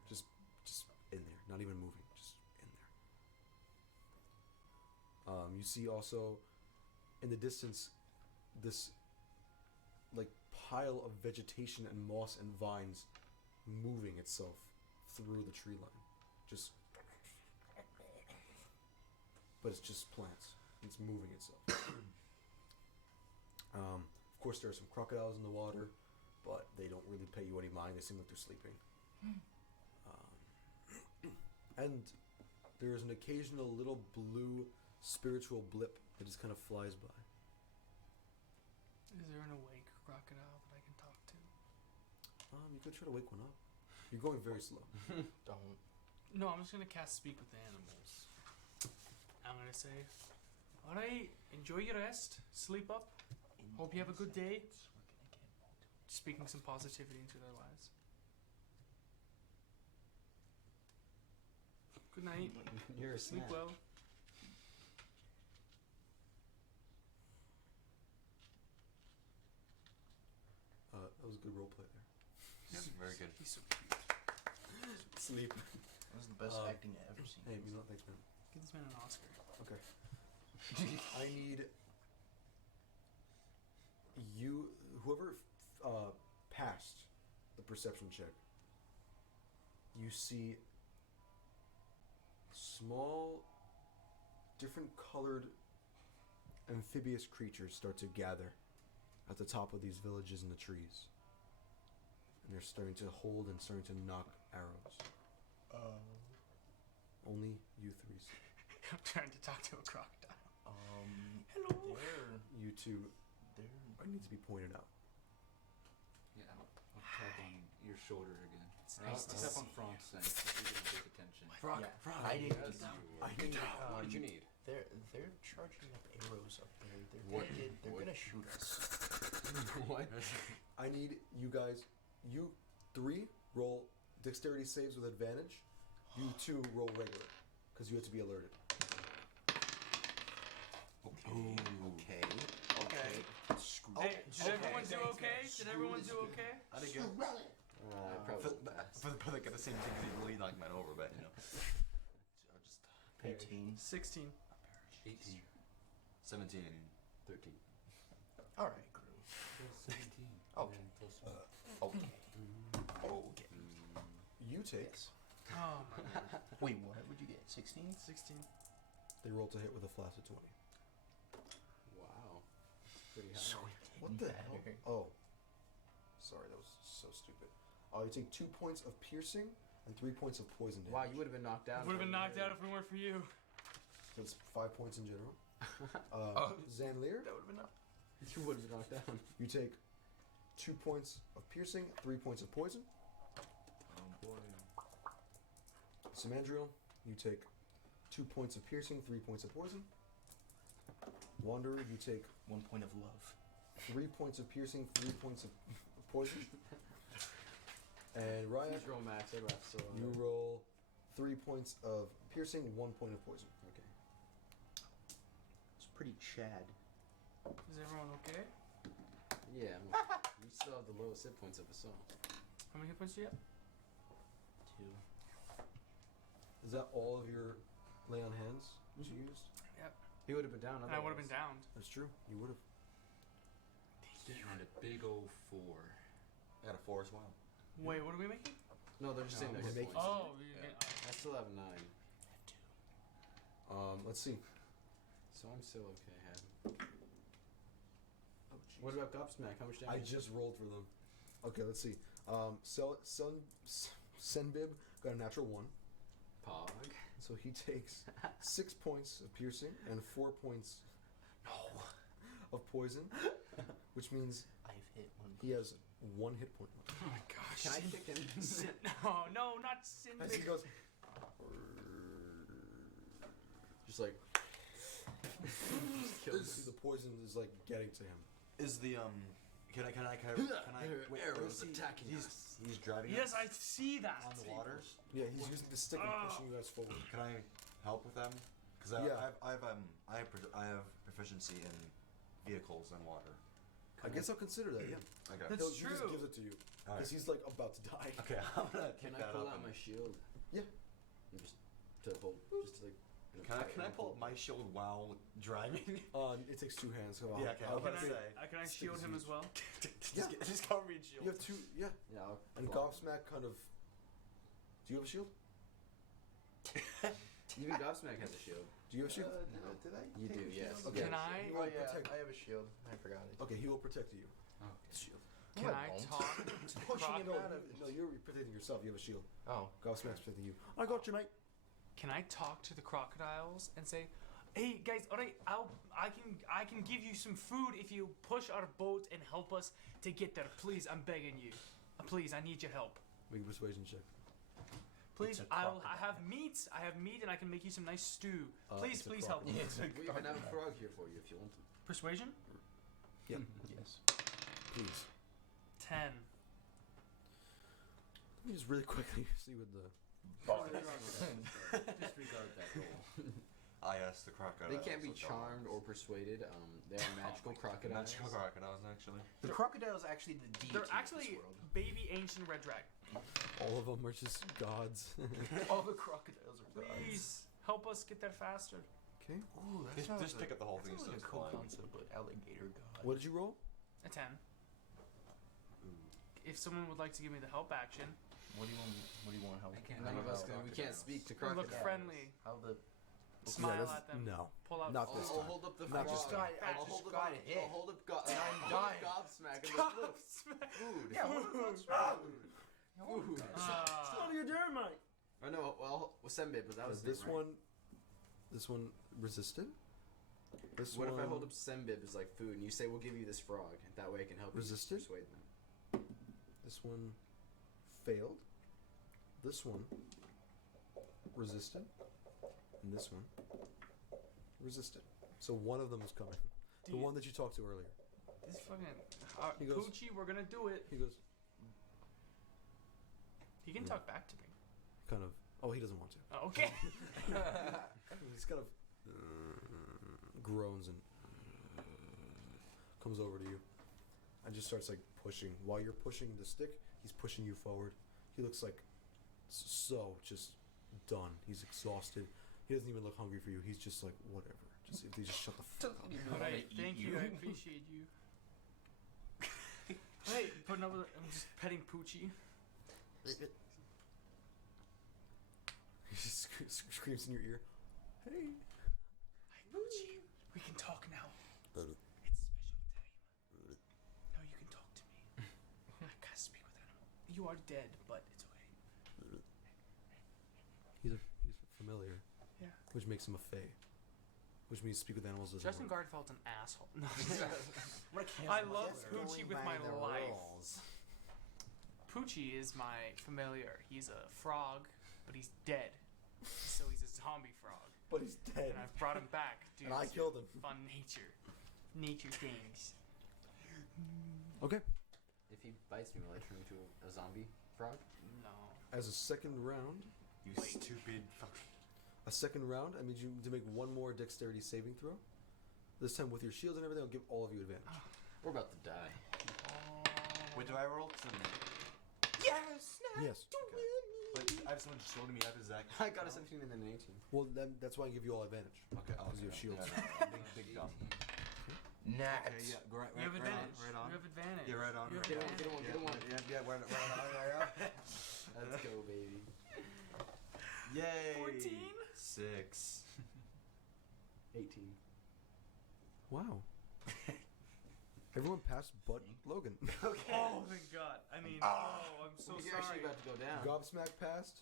just in there, not even moving, just in there. You see also in the distance this like pile of vegetation and moss and vines moving itself through the tree line, but it's just plants. It's moving itself. Of course, there are some crocodiles in the water, but they don't really pay you any mind. They seem like they're sleeping. And there is an occasional little blue spiritual blip that just kind of flies by. Is there an awake crocodile that I can talk to? You could try to wake one up. You're going very slow. Don't. No, I'm just gonna cast Speak with Animals. I'm gonna say, alright, enjoy your rest, sleep up, hope you have a good day. Speaking some positivity into their lives. Good night. You're a Sleep snack. well. That was a good roleplay there. Yeah, very good. He's so cute. Sleep. That was the best acting I've ever seen. Hey, you know, thanks, man. Give this man an Oscar. Okay. I need you, whoever passed the perception check, you see small, different colored amphibious creatures start to gather at the top of these villages in the trees. And they're starting to hold and starting to knock arrows. Only you three see. I'm trying to talk to a crocodile. Hello. You two They're need to be pointed out. Yeah, I'll tap on your shoulder again. nice I'll to tap see on Frank's side so he can pay attention. Frog, Yeah. frog. I didn't Yes, do that. you I will. can tell. What did you need? They're charging up arrows up there. What? They're What? gonna shoot us. What? I need you guys, you three roll dexterity saves with advantage. You two roll regular, because you have to be alerted. Okay. Screw Hey, it. did everyone do okay? Did everyone do okay? I did good. Probably. For the same thing, they really knocked mine over, but you know. I'll just 18. 16. 18. 17. 13. All right, crew. 17. Okay. And then plus one. Okay. Okay. You take. Yes. Oh my god. Wait, what would you get? 16? 16. They roll to hit with a flash of 20. Wow. Pretty high. So What the hell? Oh. Sorry, that was so stupid. You take 2 points of piercing and 3 points of poison damage. Wow, you would have been knocked out. Would have been knocked out if it weren't for you. That's 5 points in general. Zanleer, That would have been enough. You would have been knocked down. you take 2 points of piercing, 3 points of poison. Oh boy. Samandriel, you take 2 points of piercing, 3 points of poison. Wanderer, you take 1 point of love. 3 points of piercing, 3 points of poison. And Ryak, Please roll max. I laughed so you roll 3 points of piercing, 1 point of poison. Okay. It's pretty Chad. Is everyone okay? Yeah, we still have the lowest hit points of us all. How many hit points do you have? 2. Is that all of your lay on hands that you used? Yep. He would have been down. And I would have been downed. That's true. You would have. On a big old 4. I got a 4 as well. Wait, what are we making? No, they're just saying they're they're making- Oh, I still have 9. Let's see. So I'm still okay. What about Gobsmack? How much I damage? just rolled for them. Okay, let's see. Senbib got a natural 1. Pog. So he takes 6 points of piercing and 4 points of poison, which means I've hit one. he has 1 hit point left. Oh my gosh. Can I kick him? No, not Sin. As he goes, Just like. the poison is like getting to him. Is the Can I? Wait, Arrows is he- attacking He's driving Yes, us I see that. on the waters. Yeah, he's using the stick and pushing you guys forward. Can I help with them? Because Yeah. I have proficiency in vehicles and water. I guess I'll consider that. Yeah, Okay. That's he just true. gives it to you Alright. because he's like about to die. Okay, I'm gonna Can pick I that pull up. out my shield? Yeah. And just to hold, just to like. Can I pull up my shield while driving? It takes 2 hands. So Yeah, okay, I'll I was Can gonna I, say. can I shield him as well? Yeah. Just cover me in shield. You have 2. Yeah, Yeah. I'll and Gobsmack kind of. Do you have a shield? Even Gobsmack has a shield. Do you have a shield? No, did I? You take do, a yes. shield? Okay. Can I? He Oh will yeah, protect. I have a shield. I forgot it. Okay, he will protect you. Oh. Shield. Can I won't. talk to Pushing him Croc? out of No, you're protecting yourself. You have a shield. Oh. Gobsmack's protecting you. I got you, mate. Can I talk to the crocodiles and say, "Hey guys, all right, I can give you some food if you push our boat and help us to get there. Please, I'm begging you. Please, I need your help. Make a persuasion check. Please, It's a I crocodile. have meat. I have meat, and I can make you some nice stew. Please, it's a please help me." crocodile. We even have a frog here for you if you want to. Persuasion? Yeah. Yes. Please. 10. Let me just really quickly see what the. Disregard that roll. I asked the crocodile. They can't be charmed or persuaded. They're magical crocodiles. Magical crocodiles, actually. The crocodile is actually the deity They're of actually this world. baby ancient red dragon. All of them are just gods. All the crocodiles are gods. Please help us get there faster. Okay. Ooh, that Just, sounds just pick up the whole thing. That's So like a it's cool fine. concept, but alligator god. What did you roll? A 10. If someone would like to give me the help action, What do you want? What do you want help? I can't None of us Crocodiles. can. We can't speak to or look crocodiles. friendly, How the? smile Yeah, at them, No. pull out. Not this I'll time. hold up the Not frog. this time. I I'll just hold got up, hit. I'll hold up And I'm hold up dying. Gobsmack and look, look, food. Yeah. Food. Ah. you doing, mate? I know. Well, Sembib, but that was This it, right? this one resisted. This What one if I hold up Sembib as like food and you say we'll give you this frog and that way I can help Resisted? you persuade them? This one failed. This one resisted. And this one resisted. So one of them is coming. The Dude, one that you talked to earlier. This fucking He goes- Poochie, we're gonna do it. He goes, He can talk back to me. kind of. Oh, he doesn't want to. Oh, okay. He's kind of groans and comes over to you and just starts like pushing. While you're pushing the stick, he's pushing you forward. He looks like so just done. He's exhausted. He doesn't even look hungry for you. He's just like whatever. Just if they just shut the fuck up. Alright, thank you. I appreciate you. Hey, putting up with it. I'm just petting Poochie. He just screams in your ear. Hey. Hi, Poochie. We can talk now. Uh, It's special time. Now you can talk to me. I can't speak with animal. You are dead, but it's okay. He's familiar. Yeah. Which makes him a fae. Which means speak with animals doesn't Justin work. Gartenfeld's an asshole. No. I love Poochie with my life. Poochie is my familiar. He's a frog, but he's dead. So he's a zombie frog. But he's dead. And I've brought him back, dude. And I killed him. Fun nature. Nature things. Okay. If he bites me, will I turn into a zombie frog? No. As a second round, You stupid fuck. I need you to make one more dexterity saving throw. This time with your shield and everything, I'll give all of you advantage. We're about to die. Wait, do I roll? Yes. Yes. But I have someone shielding me up. Is that? I got a 17 and then an 18. Well, then that's why I give you all advantage. Okay. Because you have shields. Big dumb. Nat. Okay, yeah, go right, You have right advantage. on, right on. You have advantage. Yeah, right on. You have Right on. advantage. Get a one. Yeah, right on. Let's go, baby. Yay! 14? 6. 18. Wow. Everyone passed but Logan. Okay. Oh, thank God. I mean, I'm so You're sorry. actually about to go down. Gobsmack passed.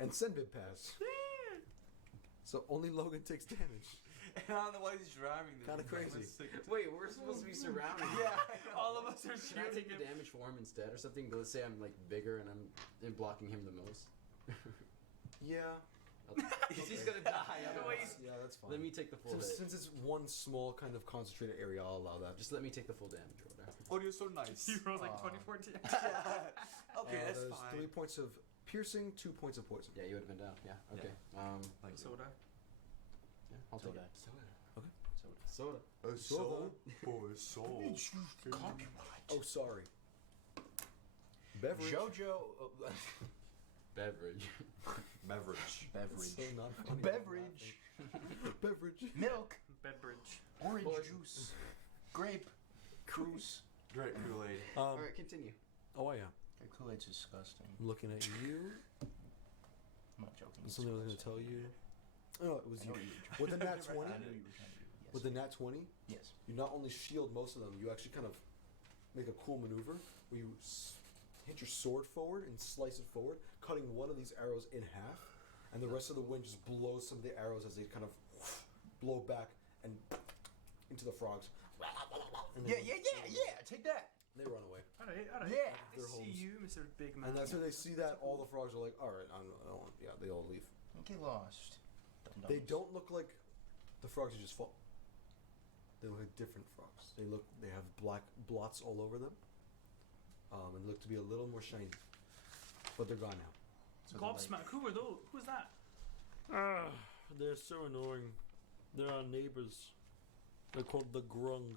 And Senbit passed. So only Logan takes damage. And I don't know why he's driving this. Kinda crazy. Wait, we're supposed to be surrounded. Yeah. All of us are Should I shooting take the him. damage for him instead or something? But let's say I'm like bigger and I'm blocking him the most. Yeah. He's gonna die. Wait. Yeah, that's fine. Let me take the full hit. Since it's one small kind of concentrated area, I'll allow that. Just let me take the full damage order. Oh, you're so nice. He rolled like 2014. Okay, that's there's fine. 3 points of piercing, 2 points of poison. Yeah, you would have been down. Yeah. Okay. Thank you. Soda. Yeah, I'll take it. Soda. A soul for a soul. Oh, sorry. Beverage. Jojo. Beverage. Beverage. It's so not funny. Beverage. Beverage. Milk. Bedbridge. Orange Boy. juice. Grape. Cruise. Great Kool-Aid. All right, continue. Oh, yeah. Kool-Aid's disgusting. I'm looking at you. I'm not joking. There's something I was going to tell you. Oh, it was I you. know what you were With the nat 20, I know you were trying to do. Yes. with the nat 20, Yes. you not only shield most of them, you actually kind of make a cool maneuver where you hit your sword forward and slice it forward, cutting one of these arrows in half, and the rest of the wind just blows some of the arrows as they kind of blow back and into the frogs. And they Take that. They run away. Alright. Yeah. I Their see homes. you, Mr. Big Man. And that's when they see that, all the frogs are like, alright, I don't want, yeah, they all leave. Don't get lost. They don't look like the frogs you just fought. They look like different frogs. They have black blots all over them. And look to be a little more shiny. But they're gone now. So they're Gobsmack. Who are those? Who is that? They're so annoying. They're our neighbors. They're called the Grung.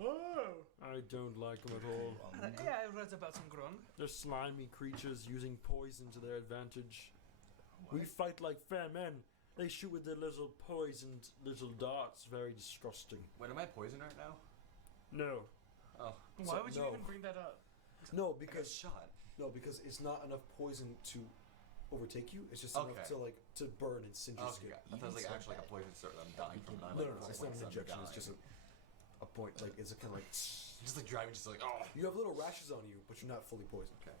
Oh. I don't like them at all. Yeah, I read about some grung. They're slimy creatures using poison to their advantage. We fight like fair men. They shoot with their little poisoned little darts. Very disgusting. Wait, am I poisoned right now? No. Oh. Why would you no. even bring that up? No, I got because shot. it's not enough poison to overtake you. It's just Okay. enough to burn and singe your skin. Okay. I thought it was like actually like a poison start that I'm dying from. No, it's not an injection. It's just a point. Like it's a kind of like just like driving, just like oh. you have little rashes on you, but you're not fully poisoned. Okay.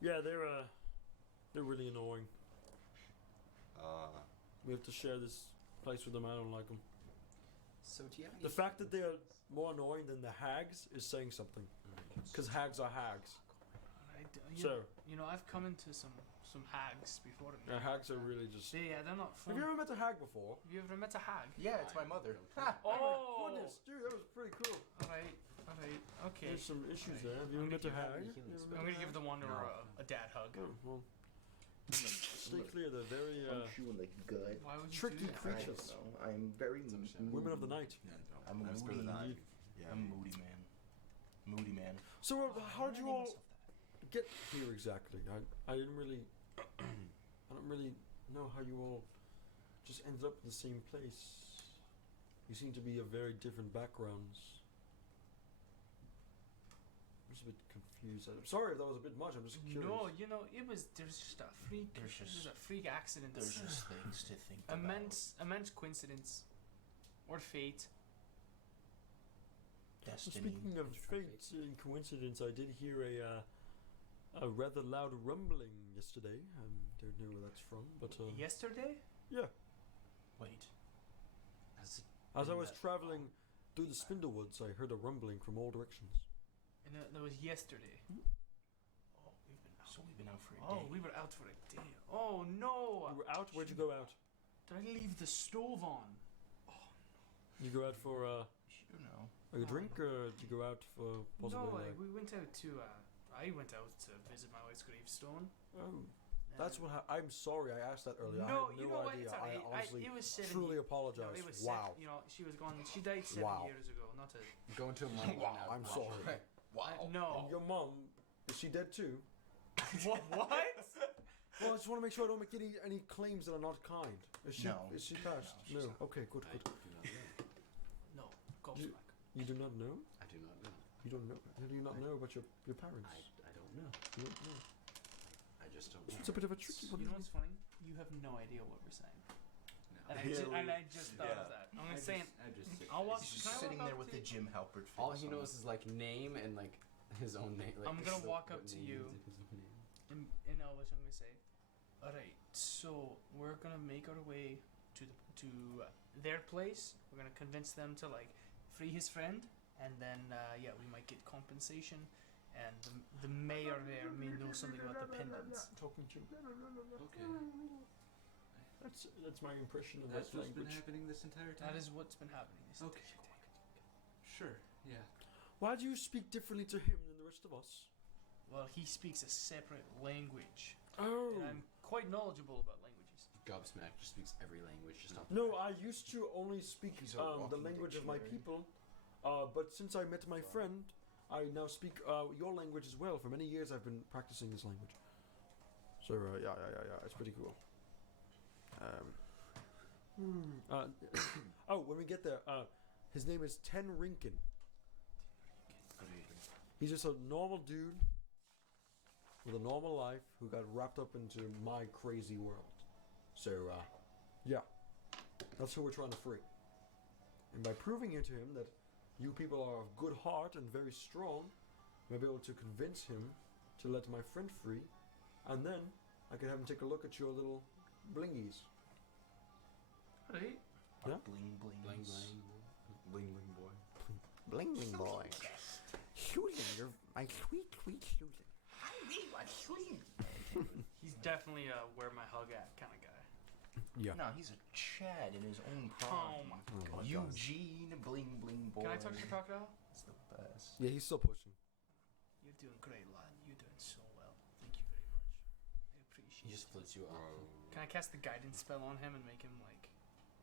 Yeah, they're really annoying. We have to share this place with them. I don't like them. So do you have any? The fact that they are more annoying than the hags is saying something. Because hags are hags. Alright, So, you know, I've come into some hags before. yeah, hags are really just. Yeah, they're not fun. Have you ever met a hag before? Have you ever met a hag? Yeah, it's my mother. Oh! Goodness, dude, that was pretty cool. Alright, okay. There's some issues there. Have you ever met a hag? You ever I'm met gonna give the wanderer a dad hug. Oh, well. Stay clear, they're very chewing the gut. Why would you tricky do that? creatures. I'm very Women of the night. I'm That's moody. better than I. Yeah. I'm moody man. Moody man. So, how did you all Myself that. get here exactly? I didn't really. I don't really know how you all just ended up in the same place. You seem to be of very different backgrounds. I'm just a bit confused. I'm sorry if that was a bit much. I'm just curious. No, you know, there's just a freak. There's just- a freak accident. There's just things to think about. immense coincidence, or fate. Destiny. Speaking of fate and coincidence, I did hear a rather loud rumbling yesterday. Don't know where that's from, but Yesterday? yeah. Wait. As I was traveling through the Spindlewoods, I heard a rumbling from all directions. And that was yesterday. Oh, we've been out for a day. Oh, we were out for a day. Oh no! You were out? Where'd you go out? Did I leave the stove on? You go out for You know. a drink, or did you go out for possibly No, like... we went out to. I went out to visit my wife's gravestone. Oh, that's what I'm sorry I asked that earlier. I No, had no you know what? idea. It's alright. I honestly it was 7 truly years. apologize. No, it was Wow. You know, she was gone. She died 7 Wow. years ago. Not to. Going to a mom. I'm sorry. Wow. No. And your mom Is she dead too? What? Well, I just want to make sure I don't make any claims that are not kind. Is she? No. Is she passed? No, she's No. not. Okay. Good. I Good. do not know. No, ghost You- back. You do not know? I do not know. You don't know? How do you not know about your parents? I don't know. You don't know. I just don't know. It's a bit of a tricky one. You know isn't what's funny? You have no idea what we're saying. No. And I just thought of that. I'm gonna say it. I just sit I'll there. walk- He's Can just I sitting walk there up with to the you? Jim Halpert face. All he on knows him. is like name and like his own name. Like, I'm gonna so walk what up to name you. is his own name. In Elvish, I'm gonna say, all right. So we're gonna make our way to their place. We're gonna convince them to like free his friend, and then yeah, we might get compensation. And the mayor there may know something about the pendants. Talking to. Okay. That's my impression of That's that what's been language. happening this entire time? That is what's been happening. This Okay. Sure, yeah. Why do you speak differently to him than the rest of us? Well, he speaks a separate language, Oh. and I'm quite knowledgeable about languages. Gobsmack just speaks every language, just not. No, I used to only speak He's a the walking language of my dictionary. people, but since I met my friend, I now speak your language as well. For many years, I've been practicing this language. So yeah, it's pretty cool. Oh, when we get there, his name is Ten Rinkin. He's just a normal dude with a normal life who got wrapped up into my crazy world. So yeah, that's who we're trying to free. And by proving it to him that you people are of good heart and very strong, we'll be able to convince him to let my friend free, and then I can have him take a look at your little blingies. Right? Yeah? Bling bling. Blang blang. Bling bling boy. Bling bling boy. Susan, you're my sweet, sweet Susan. He's definitely a wear my hug at kind of guy. Yeah. No, he's a Chad in his own Oh prime. my Oh my God. Eugene Bling Bling Boy. Can I talk to the crocodile? It's the best. Yeah, he's still pushing. You're doing great, lad. You're doing so well. Thank you very much. I appreciate He just floats you up. Can I cast the guidance spell on him and make him like...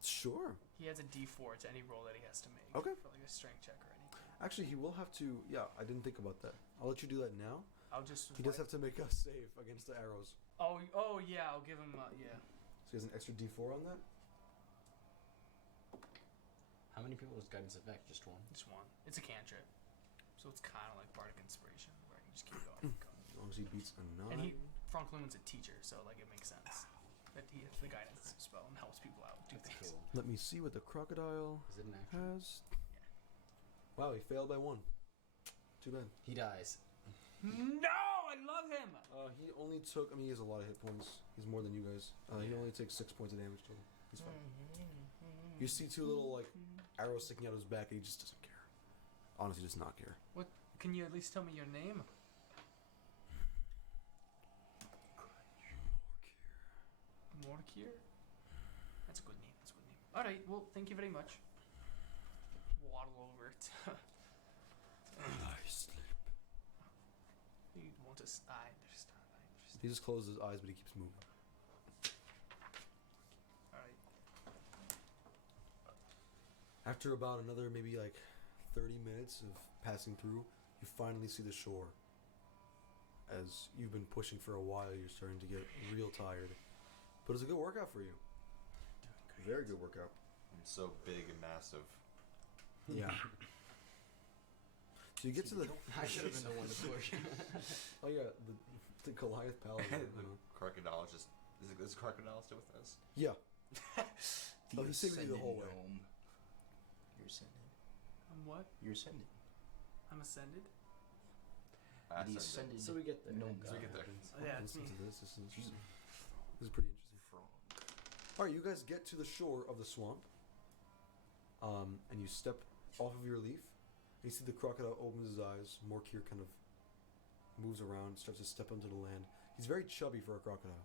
Sure. He has a d4 to any roll that he has to make. Okay. For like a strength check or anything. Actually, he will have to. Yeah, I didn't think about that. I'll let you do that now. I'll just... He does have to make a save against the arrows. Oh yeah, I'll give him... yeah. So he has an extra D4 on that. How many people does guidance affect? Just one. Just one. It's a cantrip. So it's kind of like Bardic Inspiration, where you just keep going. As long as he beats a 9. And Frank Lumen's a teacher, so like it makes sense. That he has the guidance spell and helps people out, do That's things. cool. Let me see what the crocodile Is it an action? has. Wow, he failed by 1. Too bad. He dies. No! I love him! He only took. I mean, he has a lot of hit points. He's more than you guys. He only takes 6 points of damage total. He's fine. You see 2 little like arrows sticking out of his back, and he just doesn't care. Honestly, does not care. What? Can you at least tell me your name? Morkir? That's a good name. That's a good name. Alright, well, thank you very much. Waddle over to... Nice. You want to... I understand. He just closes his eyes, but he keeps moving. Alright. After about another maybe like 30 minutes of passing through, you finally see the shore. As you've been pushing for a while, you're starting to get real tired. But it's a good workout for you. Very good workout. I'm so big and massive. Yeah. So you get to the... I should have been the one to push. Oh yeah, the Goliath Paladin. The crocodile just... Is crocodile still with us? Yeah. The Oh, he saved you the whole way. Gnome. You're ascended. I'm what? You're ascended. I'm ascended? The Ascended. ascended So we get there. gnome So we god. get there. Oh, yeah, it's Listen me. to this. This is pretty interesting. Frog. All right, you guys get to the shore of the swamp, and you step off of your leaf. And you see the crocodile opens his eyes. Morkir kind of moves around, starts to step onto the land. He's very chubby for a crocodile.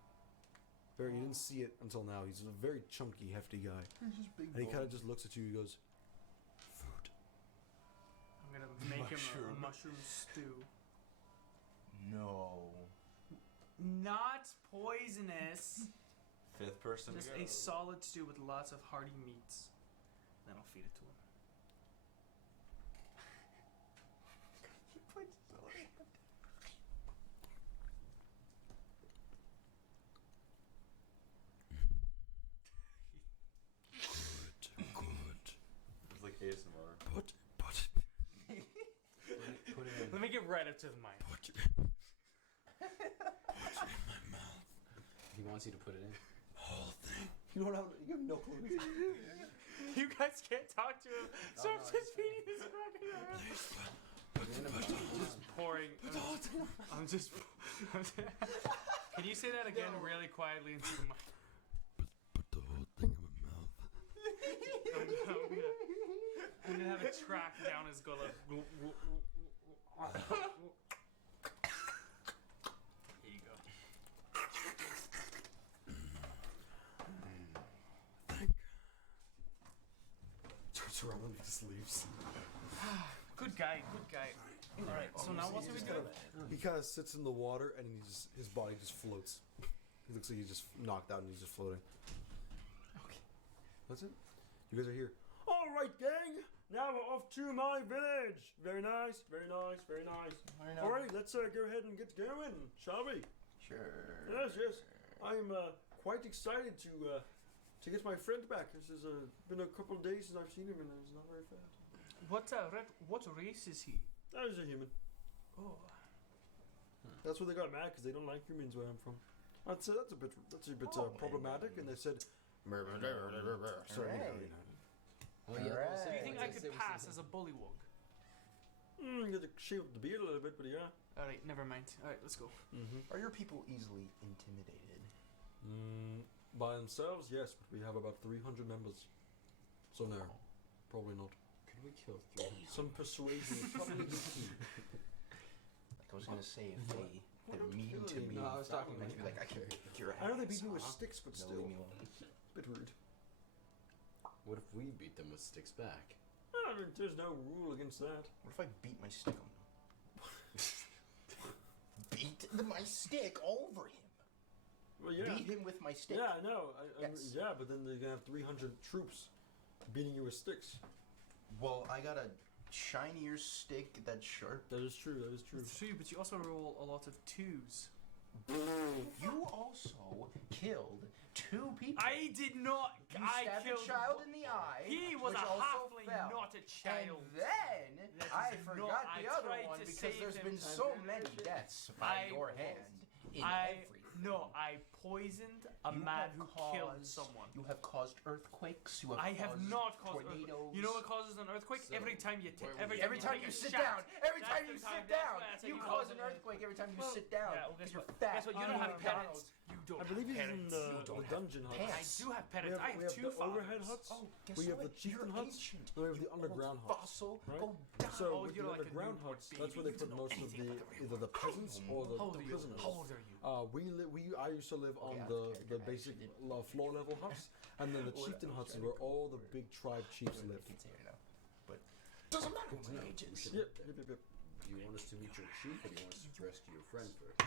You didn't see it until now. He's a very chunky, hefty guy. He's just big. And he kind of just looks at you. He goes, "Food." I'm gonna make him a mushroom stew. No. Not poisonous. 5th person Just to go. a solid stew with lots of hearty meats. Then I'll feed it to him. right up to the mic. He wants you to put it in. Whole thing. You don't have. You have no clue. You guys can't talk to him, so Oh, I'm no, just he's feeding this fucking around. Put it in a Just pouring. I'm just. Can you say that again really quietly into the mic? Put the whole thing in my mouth. I'm gonna have a track down his gullet. Here you go. Turns around and just leaves. Good guy, good guy. Alright, so now what do we do? He kind of sits in the water and his body just floats. He looks like he's just knocked out and he's just floating. Okay. That's it. You guys are here. All right, gang. Now we're off to my village. Very nice. Very nice. Very nice. All right, let's go ahead and get going, shall we? Sure. Yes, yes. I'm quite excited to get my friend back. This has been a couple of days since I've seen him, and he's not very fat. What race is he? That is a human. Oh. That's what they got mad because they don't like humans where I'm from. That's a bit problematic, and they said. Sorry. Oh, yeah. So do you think I could pass as a bullywug? You get to shave the beard a little bit, but yeah. Alright, never mind. Alright, let's go. Are your people easily intimidated? By themselves, yes, but we have about 300 members. So no, probably not. Could we kill 300? Some persuasion would probably be key. Like I was gonna say, if they're mean to me, No, I was talking I'd about be like, I can kick your ass. I know they beat me with huh? sticks, but No, still, leave me alone. bit rude. What if we beat them with sticks back? I mean, there's no rule against that. What if I beat my stick on them? Beat my stick over him. Well, yeah. Beat him with my stick. Yeah, I know. Yes. Yeah, but then they're gonna have 300 troops beating you with sticks. Well, I got a shinier stick that's sharp. That is true. That is true. It's true, but you also roll a lot of twos. You also killed 2 people. I did not. You I stabbed killed a child in the eye. He was which a also halfling, fell. not a child. And then That I is forgot not- the I other tried one to because save there's him. been so many deaths by your hand in everything. I poisoned a You man have who killed caused- someone. You have caused earthquakes. You have I have caused not caused tornadoes. earthquake. You know what causes an earthquake? So, every time you where every we- Every time take you a sit shot. down, every That's time the you time- sit that's down, why I said you you cause cause an an earthquake. Every time you Well, sit down, yeah, well, because guess you're what? fat. Guess what? You don't have McDonald's. parents. You don't I believe have he's in parents. the don't have dungeon hut. pants. I do have We parents. have, I we have have two the fathers. overhead huts. Oh, guess We have what? the chieftain You're huts. ancient. And we have You the underground old huts. Fossil, Right? go down. So Oh, with you're the like a underground newborn huts, that's where baby. they You put don't know most of anything the about the real either the peasants or the How old are you? prisoners. How old are you? I used to live on Okay, I the actually basic did. floor level huts, and then the What chieftain I was huts is trying where to all the compare. big tribe chiefs I live. can say it now, but doesn't matter what my age is. Yep. Do you want us to meet your chief, or do you want us to rescue your friend first?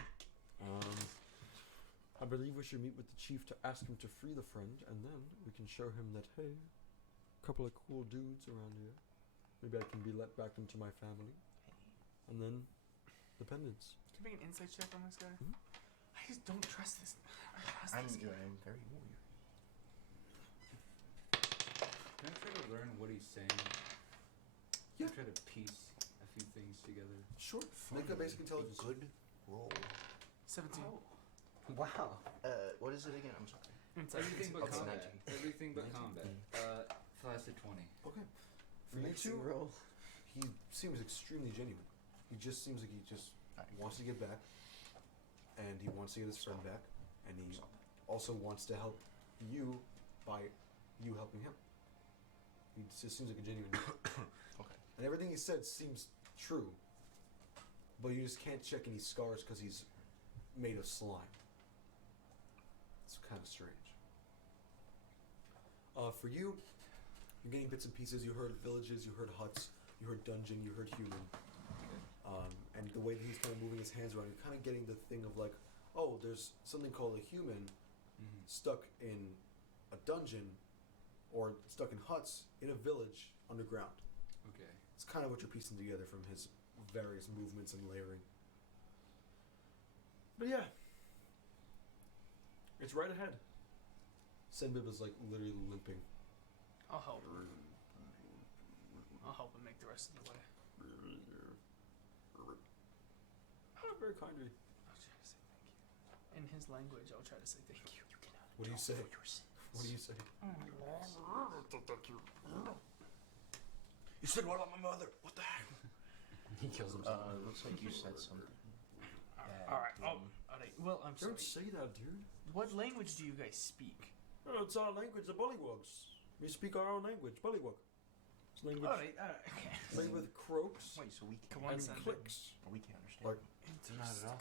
I believe we should meet with the chief to ask him to free the friend, and then we can show him that, hey, a couple of cool dudes around here. Maybe I can be let back into my family. And then, dependence. Can you make an insight check on this guy? Hmm? I just don't trust this. I'm very warrior. Can I try to learn what he's saying? Yeah. Try to piece a few things together. Sure. Make a basic intelligence. A good roll. 17. Wow. What is it again? I'm sorry. Insight. Everything but Oh, it's combat. 19. Everything but 19. combat. Flaccid 20. Okay. For you two, he seems extremely genuine. He just seems like he just wants to get back, and he wants to get his friend back, and he also wants to help you by you helping him. He just seems like a genuine man. Okay. And everything he said seems true, but you just can't check any scars because he's made of slime. It's kind of strange. For you, you're getting bits and pieces. You heard villages, you heard huts, you heard dungeon, you heard human. And the way that he's kind of moving his hands around, you're kind of getting the thing of like, oh, there's something called a human stuck in a dungeon or stuck in huts in a village underground. Okay. It's kind of what you're piecing together from his various movements and layering. But yeah. It's right ahead. Senbib is like literally limping. I'll help. I'll help him make the rest of the way. very kind of you. I'll try to say thank you. In his language, I'll try to say thank you. You cannot. What do you say? What do you say? You said what about my mother? What the heck? He kills himself. Looks like you said something. Alright, alright. Well, I'm sorry. Don't say that, dude. What language do you guys speak? Oh, it's our language, the Bullywugs. We speak our own language, Bullywug. It's language Alright, okay. made with croaks Wait, so we Come can't on, and send it. clicks. we can't understand. Like, Not at all.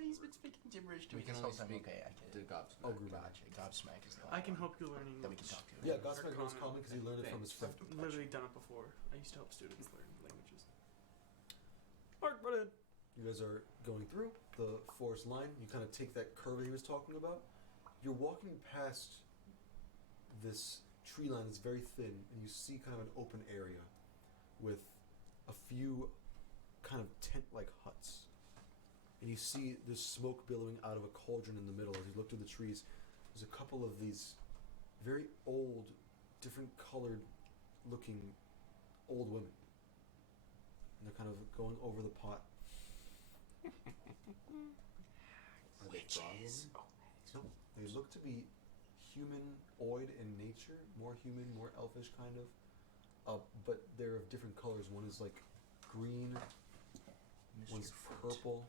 He's been speaking gibberish to We me can this only whole time. speak Okay, I get to it. Gobsmack. Oh, good. Gotcha. Gobsmack is the I only can one help you learning that we English. can talk to. Yeah, Godsmack knows common because he learned it from his friend. I've literally done it before. I used to help students learn languages. Alright, brilliant. You guys are going through the forest line. You kind of take that curve that he was talking about. You're walking past this tree line that's very thin, and you see kind of an open area with a few kind of tent-like huts. And you see there's smoke billowing out of a cauldron in the middle. As you look through the trees, there's a couple of these very old, different colored looking old women. And they're kind of going over the pot. Are they frogs? No, they look to be humanoid in nature, more human, more elfish kind of. But they're of different colors. One is like green, Mr. one's Foot, purple,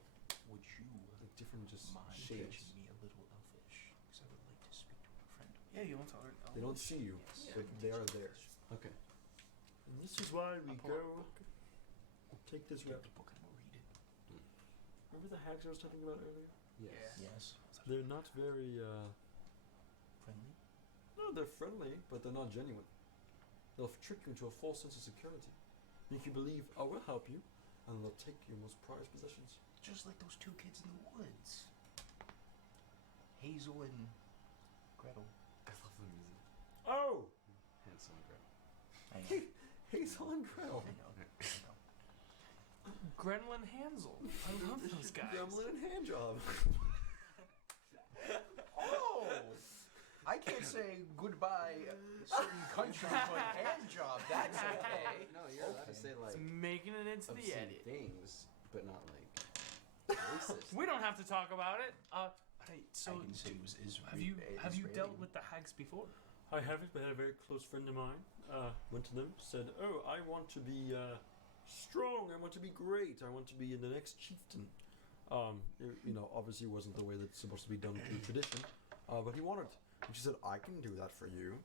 would you like different just mind shades. teaching me a little elfish? Because I would like to speak to a friend. Yeah, you won't tolerate They don't see you, Yes. but they are there. Okay. And this is why we I'll pull go. out a book. Take this Get route. the book and we'll read it. Remember the hags I was talking about earlier? Yes. Yes. They're not very, Friendly? no, they're friendly, but they're not genuine. They'll trick you into a false sense of security. Make you believe, I will help you, and they'll take your most prized possessions. Just like those two kids in the woods. Hazel and Gretel. I love the music. Oh! Handsome girl. I know. Hazel and Gretel. I know. Grenlin Hansel. I love those guys. Gremlin and handjob. Oh! I can't say goodbye certain countries, but hand job, that's okay. No, you're allowed to say It's like making it into the obscene edit. things, but not like racist. We don't have to talk about it. Alright, so I can say it was have you dealt with the hags before? I haven't, but I had a very close friend of mine. Went to them, said, "Oh, I want to be strong. I want to be great. I want to be the next chieftain." You know, obviously it wasn't the way that's supposed to be done through tradition, but he wanted. And she said, "I can do that for you."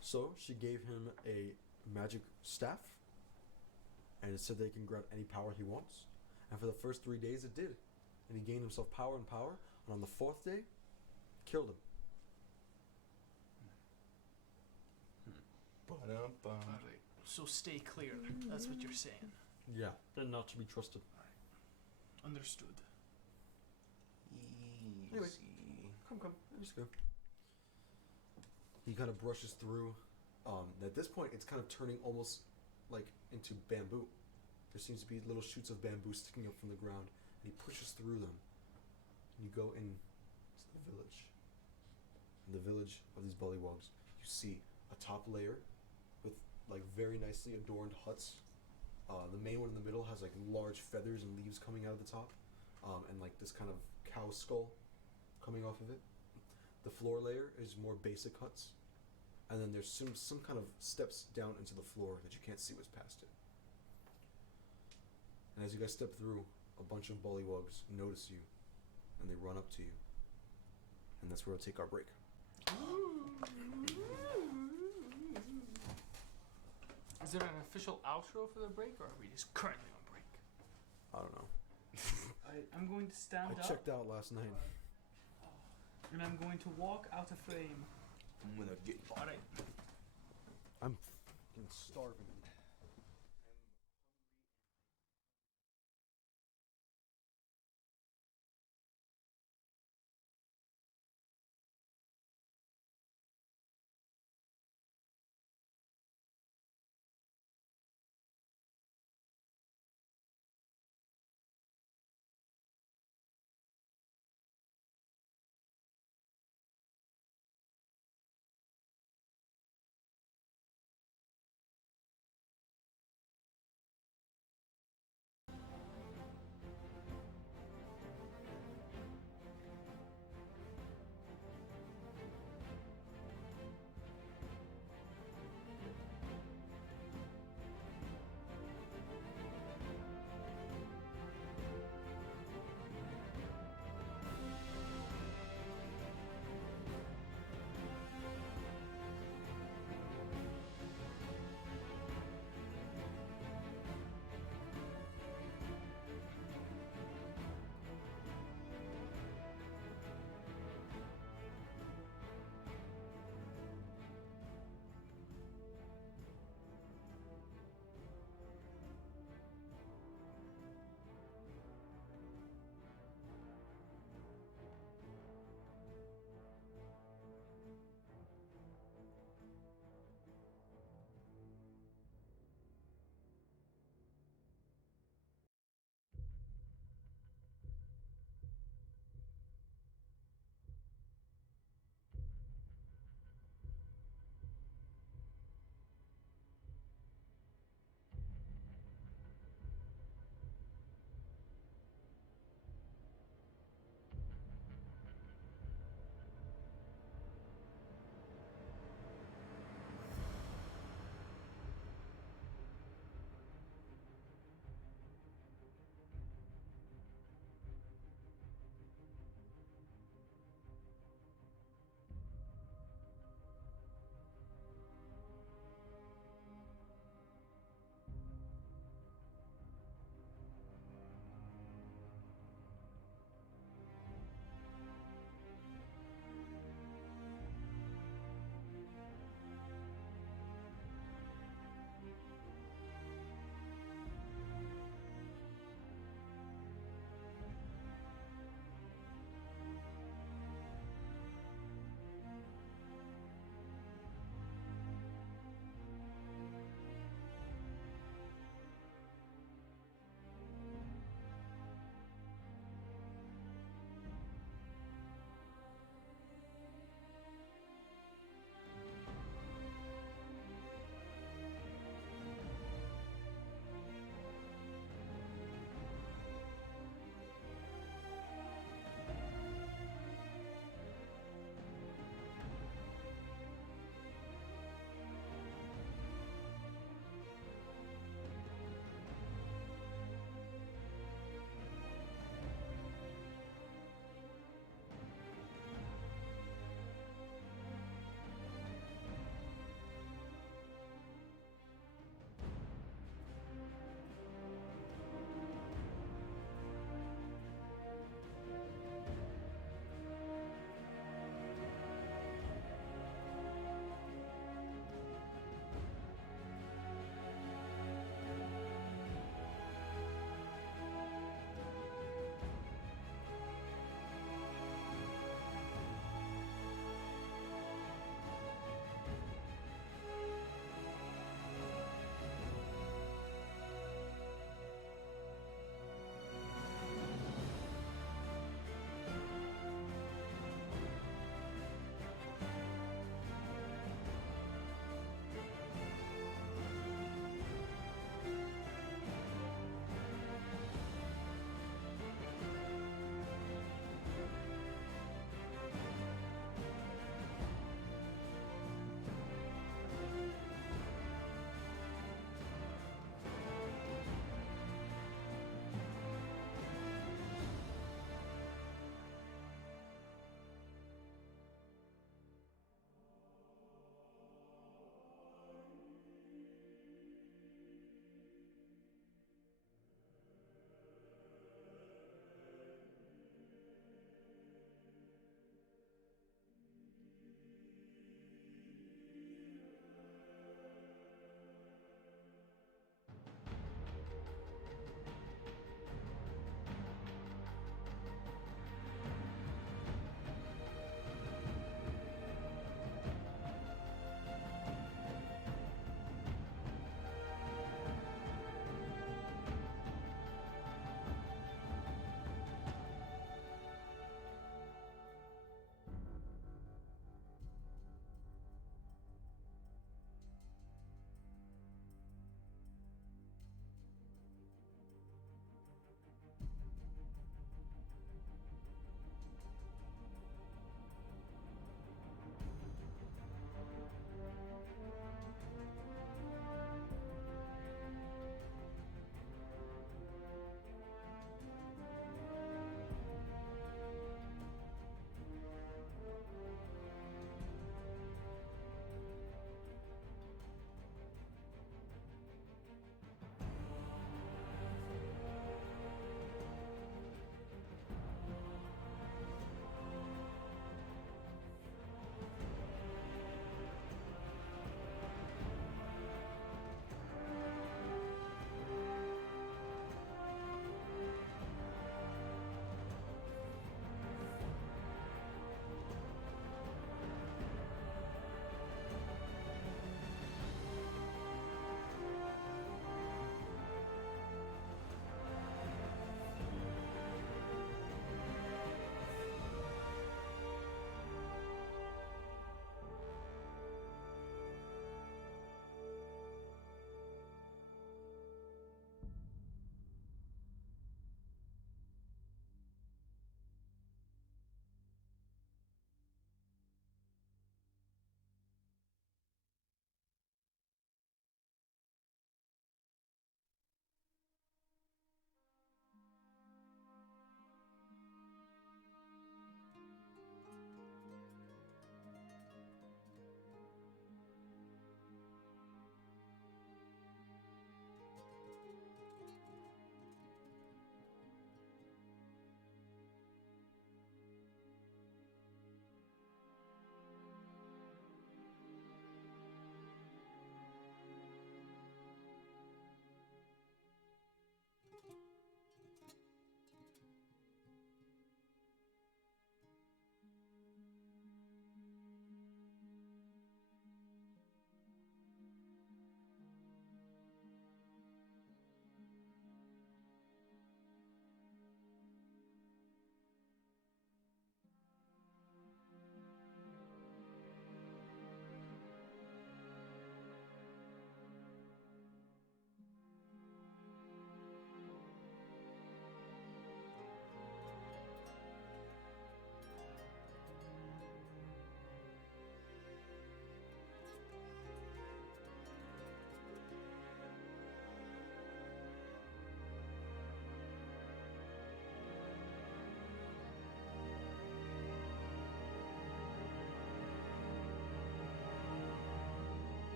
So she gave him a magic staff, and it said that he can grant any power he wants. And for the first 3 days, it did, and he gained himself power and power. And on the 4th day, killed him. So stay clear. That's what you're saying. Yeah, they're not to be trusted. Understood. Anyway. Easy. Come, let's go. He kind of brushes through. At this point, it's kind of turning almost like into bamboo. There seems to be little shoots of bamboo sticking up from the ground, and he pushes through them. And you go in to the village. In the village of these bullywugs, you see a top layer with like very nicely adorned huts. The main one in the middle has like large feathers and leaves coming out of the top, and like this kind of cow skull coming off of it. The floor layer is more basic huts, and then there's some kind of steps down into the floor that you can't see what's past it. And as you guys step through, a bunch of bullywugs notice you, and they run up to you. And that's where we'll take our break. Is there an official outro for the break, or are we just currently on break? I don't know. I'm going to stand I up, checked out last night. and I'm going to walk out of frame. I'm gonna get Alright. I'm fucking starving.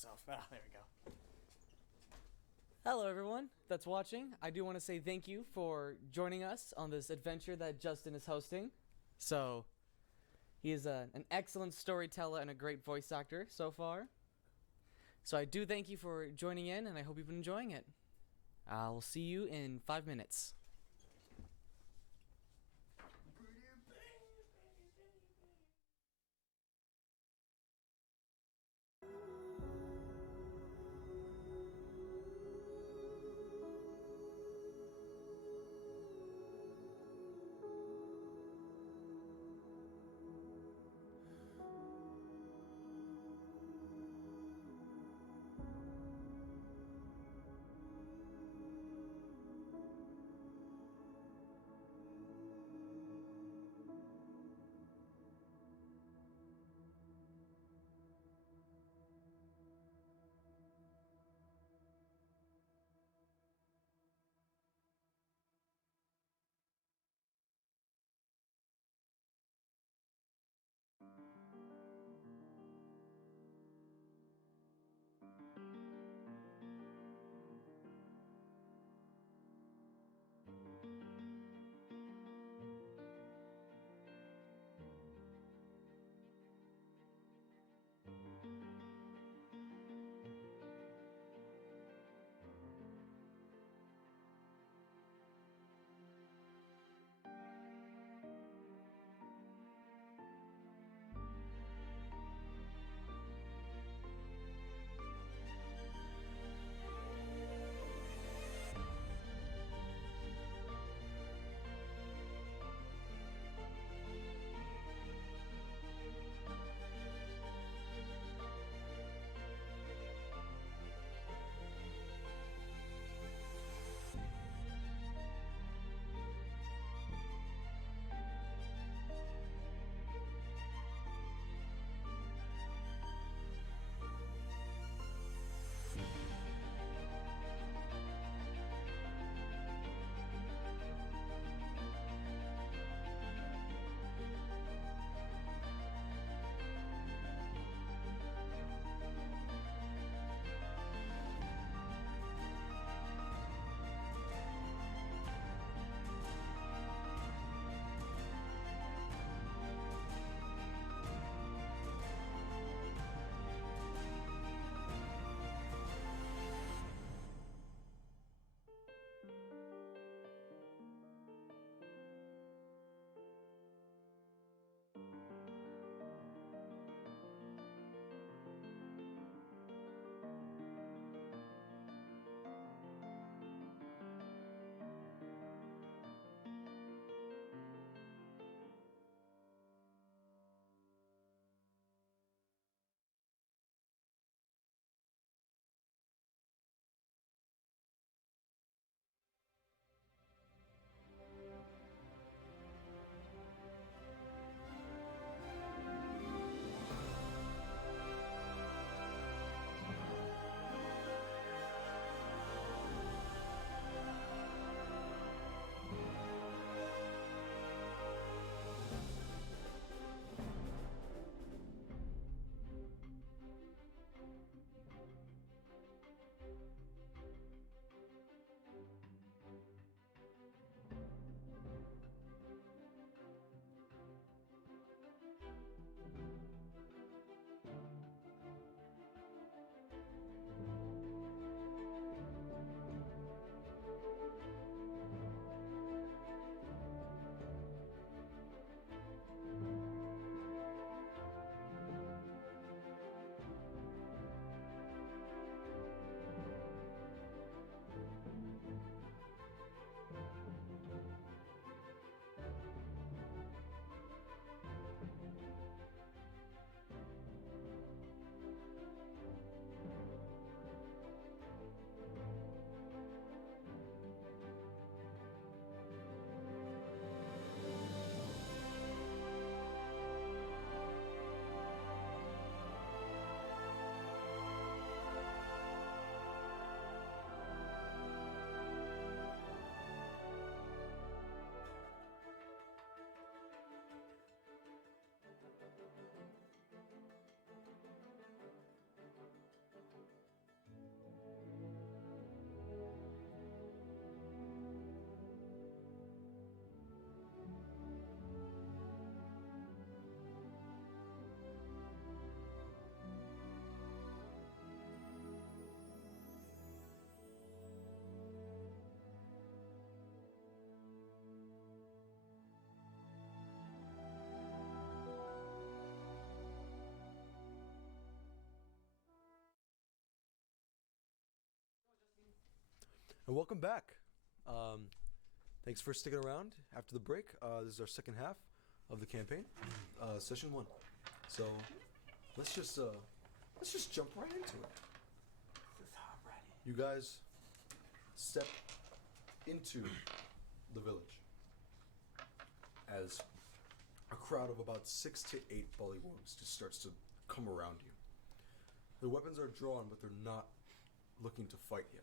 myself. Ah, there we go. Hello, everyone that's watching. I do want to say thank you for joining us on this adventure that Justin is hosting. So, he is an excellent storyteller and a great voice actor so far. So I do thank you for joining in, and I hope you've been enjoying it. I'll see you in 5 minutes. And welcome back. Thanks for sticking around after the break. This is our second half of the campaign, session 1. So let's just jump right into it. You guys step into the village as a crowd of about 6 to 8 bullywugs just starts to come around you. The weapons are drawn, but they're not looking to fight yet.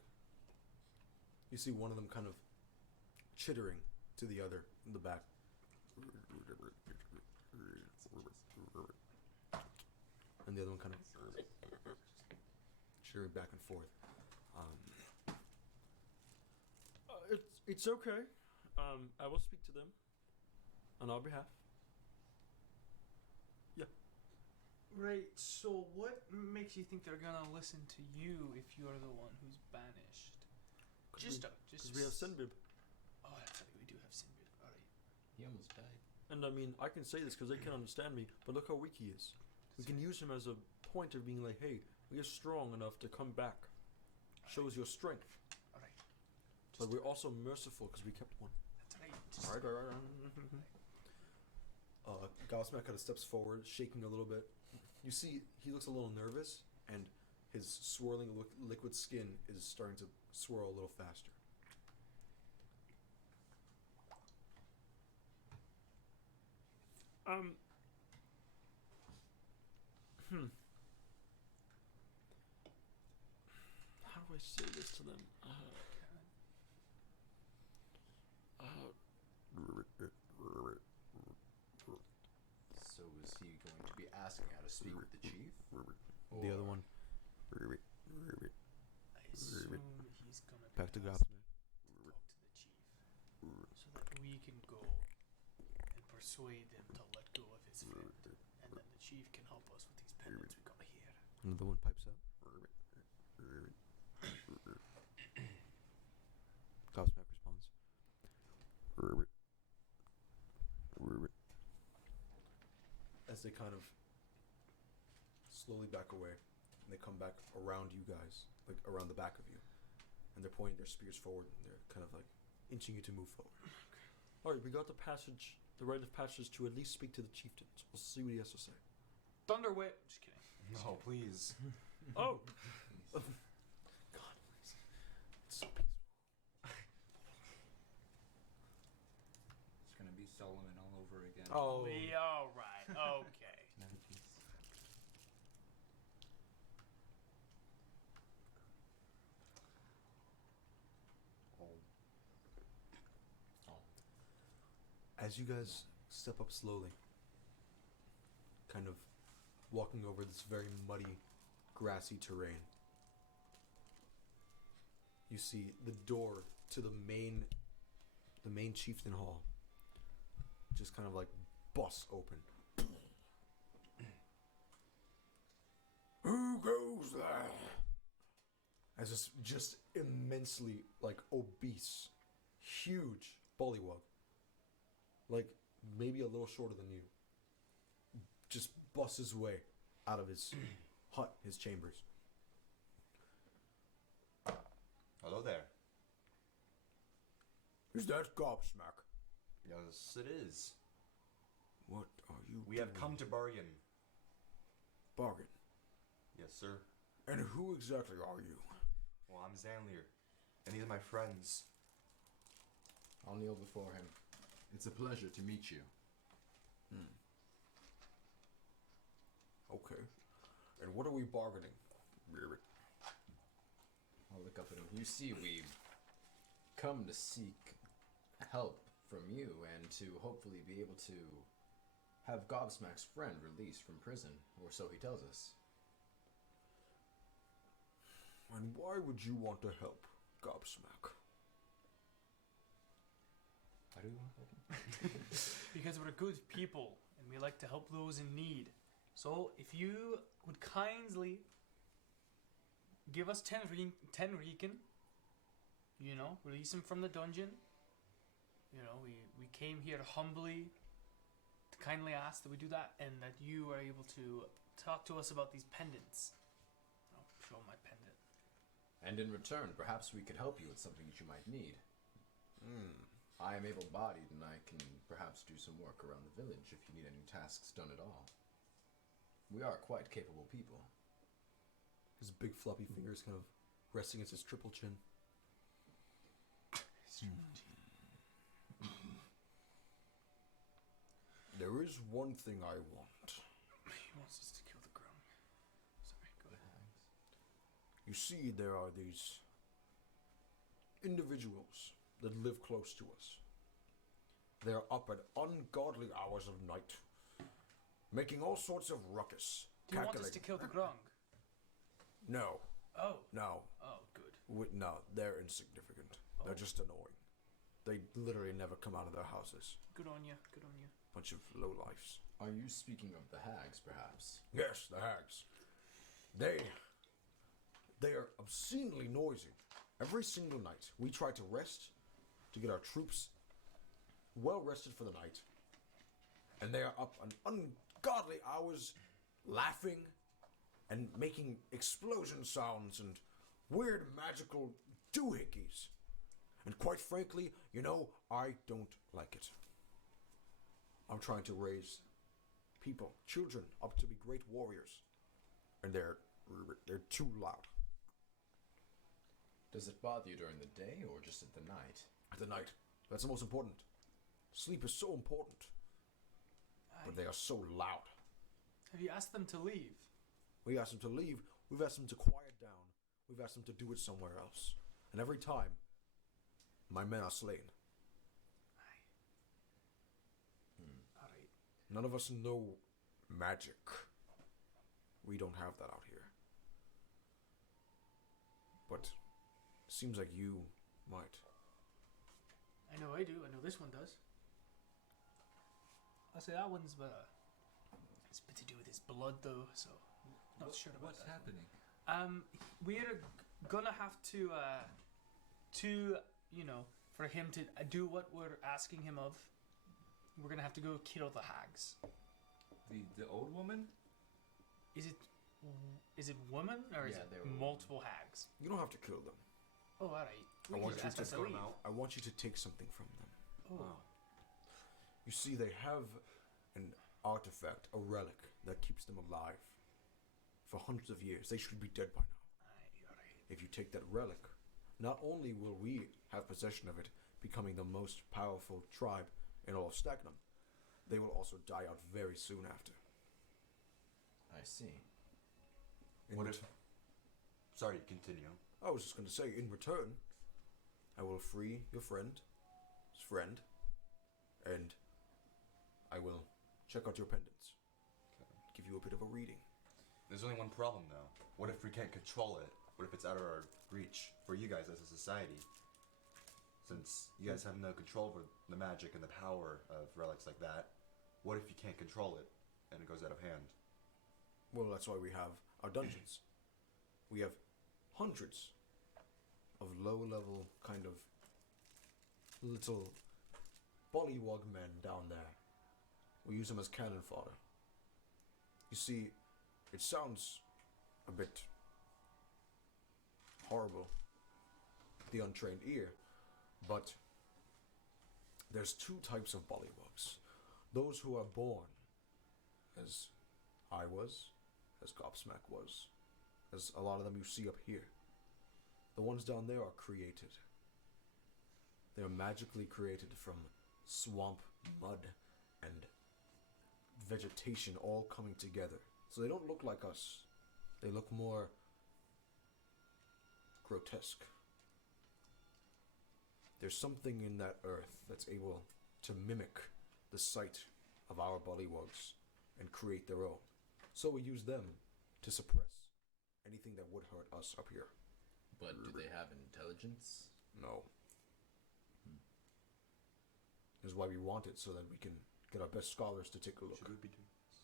You see one of them kind of chittering to the other in the back. And the other one kind of chittering back and forth. It's okay. I will speak to them on our behalf. Right, so what makes you think they're gonna listen to you if you're the one who's banished? Because we have Sinbib. Oh, that's right, we do have Sinbib. Alright. He almost died. And I mean, I can say this because they can understand me, but look how weak he is. We can use him as a point of being like, hey, we are strong enough to come back. Shows your strength. Alright. But we're also merciful because we kept one. That's right. Just Right. Gaussmack kind of steps forward, shaking a little bit. You see, he looks a little nervous, and his swirling liquid skin is starting to swirl a little faster. How do I say this to them? So is he going to be asking how to speak with the chief? The other one. I assume he's gonna Back to be Gaussmack. talk to the chief, so that we can go and persuade them to let go of his friend, and then the chief can help us with these pendants we got here. Another one pipes up. Gaussmack responds. As they kind of slowly back away, and they come back around you guys, like around the back of you, and they're pointing their spears forward, and they're kind of like inching you to move forward. Alright, we got the rite of passage to at least speak to the chieftain. So we'll see what he has to say. Thunderwhip. Just kidding. No, please. Oh! God, it's so peaceful. It's gonna be Solomon all over again. Oh, We all right. Okay. Never peace. as you guys step up slowly, kind of walking over this very muddy, grassy terrain, you see the door to the main chieftain hall just kind of like busts open. Who goes there? As this just immensely like obese, huge bullywug, like maybe a little shorter than you, just busts his way out of his hut, his chambers. Hello there. Is that Gobsmack? Yes, it is. What are you We have come to bargain. bargain. Yes, sir. And who exactly are you? Well, I'm Zanlier, and these are my friends. I'll kneel before him. It's a pleasure to meet you. Okay. And what are we bargaining? I'll look up at him. You see, we've come to seek help from you and to hopefully be able to have Gobsmack's friend released from prison, or so he tells us. And why would you want to help Gobsmack? Why do you want to help him? Because we're good people and we like to help those in need. So if you would kindly give us 10 Rican, you know, release him from the dungeon. You know, we came here humbly to kindly ask that we do that, and that you are able to talk to us about these pendants. I'll show my pendant. And in return, perhaps we could help you with something that you might need. I am able-bodied, and I can perhaps do some work around the village if you need any tasks done at all. We are quite capable people. His big floppy fingers kind of resting against his triple chin. There is one thing I want. He wants us to kill the grown. Sorry, go ahead. You see, there are these individuals that live close to us. They are up at ungodly hours of night, making all sorts of ruckus. Do you want us to kill the grung? No, Oh. no. Oh, good. No, they're insignificant. They're just annoying. They literally never come out of their houses. Good on you. Good on you. Bunch of lowlifes. Are you speaking of the hags, perhaps? Yes, the hags. They are obscenely noisy. Every single night, we try to rest, to get our troops well rested for the night. And they are up on ungodly hours, laughing and making explosion sounds and weird magical doohickeys. And quite frankly, I don't like it. I'm trying to raise people, children, up to be great warriors. And they're too loud. Does it bother you during the day or just at the night? At the night. That's the most important. Sleep is so important. But they are so loud. Have you asked them to leave? We asked them to leave. We've asked them to quiet down. We've asked them to do it somewhere else. And every time, my men are slain. Alright. None of us know magic. We don't have that out here. But it seems like you might. I know I do. I know this one does. I'll say that one's it's a bit to do with his blood though, so not sure about what's that. happening? We're gonna have to for him to do what we're asking him of, we're gonna have to go kill the hags. The old woman? Is it woman or is Yeah, it they were multiple hags? You don't have to kill them. Oh, alright. I want you to ask them to leave. I want you to take something from them. Oh. You see, they have an artifact, a relic, that keeps them alive for hundreds of years. They should be dead by now. Alright. If you take that relic, not only will we have possession of it, becoming the most powerful tribe in all of Stagnum, they will also die out very soon after. I see. What if... Sorry, continue. I was just going to say, in return, I will free your his friend, and I will check out your pendants. Okay. Give you a bit of a reading. There's only one problem, though. What if we can't control it? What if it's out of our reach for you guys as a society? Since you guys have no control over the magic and the power of relics like that, what if you can't control it and it goes out of hand? Well, that's why we have our dungeons. We have hundreds of low-level kind of little bullywug men down there. We use them as cannon fodder. You see, it sounds a bit horrible to the untrained ear, but there's two types of bullywugs. Those who are born, as I was, as Gobsmack was, as a lot of them you see up here. The ones down there are created. They are magically created from swamp, mud, and vegetation all coming together. So they don't look like us. They look more grotesque. There's something in that earth that's able to mimic the sight of our bullywugs and create their own. So we use them to suppress anything that would hurt us up here. But do they have intelligence? No. This is why we want it, so that we can get our best scholars to take a look. Should we be doing this?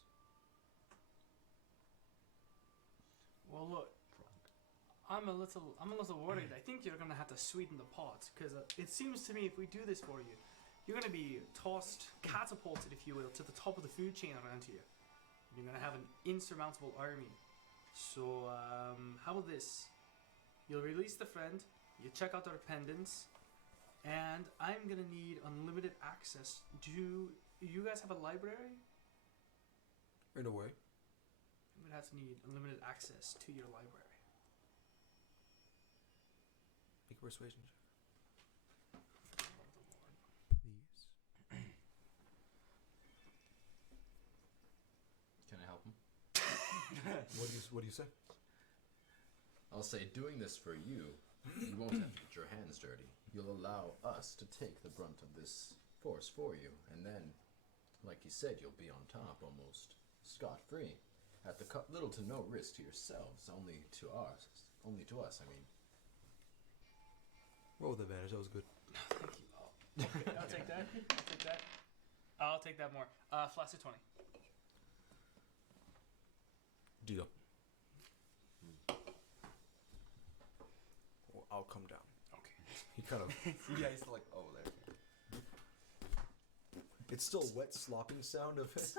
Well, look, I'm a little worried. I think you're gonna have to sweeten the pot, because it seems to me if we do this for you, you're gonna be catapulted, if you will, to the top of the food chain around here. You're gonna have an insurmountable army. So, how about this? You'll release the friend. You check out their pendants. And I'm going to need unlimited access. Do you guys have a library? In a way. I'm going to have to need unlimited access to your library. Make a persuasion check. Please. Can I help him? What do you say? I'll say, doing this for you, you won't have to get your hands dirty. You'll allow us to take the brunt of this force for you, and then, like you said, you'll be on top, almost scot-free, at the little to no risk to yourselves, only to us. I mean. Roll with advantage. That was good. Thank you. Okay, I'll take that. I'll take that more. Flaccid 20. Deal. Well, I'll come down. Okay. He kind of. Yeah, he's like, oh, there. It's still a wet slopping sound of it.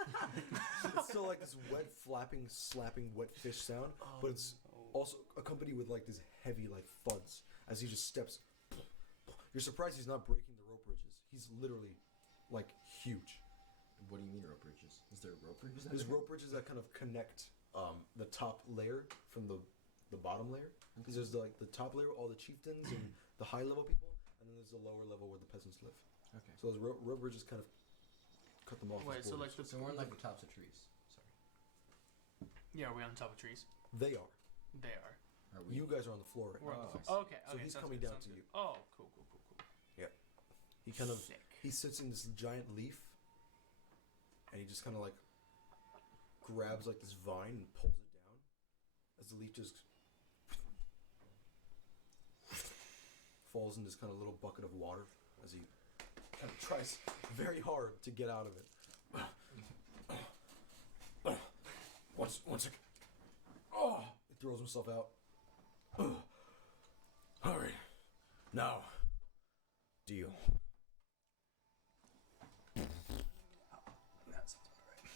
It's still like this wet flapping, slapping, wet fish sound, but it's also accompanied with like this heavy like thuds as he just steps. You're surprised he's not breaking the rope bridges. He's literally like huge. What do you mean rope bridges? Is there rope bridges? There's rope bridges that kind of connect the top layer from the bottom layer. Because there's like the top layer, all the chieftains and the high level people, and then there's the lower level where the peasants live. Okay. So those rope bridges kind of cut them off. Wait, so like the... So we're on like the tops of trees. Sorry. Yeah, are we on top of trees? They are. They are. Are we? You guys are on the floor right We're now. on the floor. Okay, So okay. he's sounds coming good, down sounds to good. you. Oh, cool. He kind of Sick. he sits in this giant leaf, and he just kind of like grabs like this vine and pulls it down, as the leaf just falls in this kind of little bucket of water as he kind of tries very hard to get out of it. One second. Oh, he throws himself out. All right, now, deal. That's right.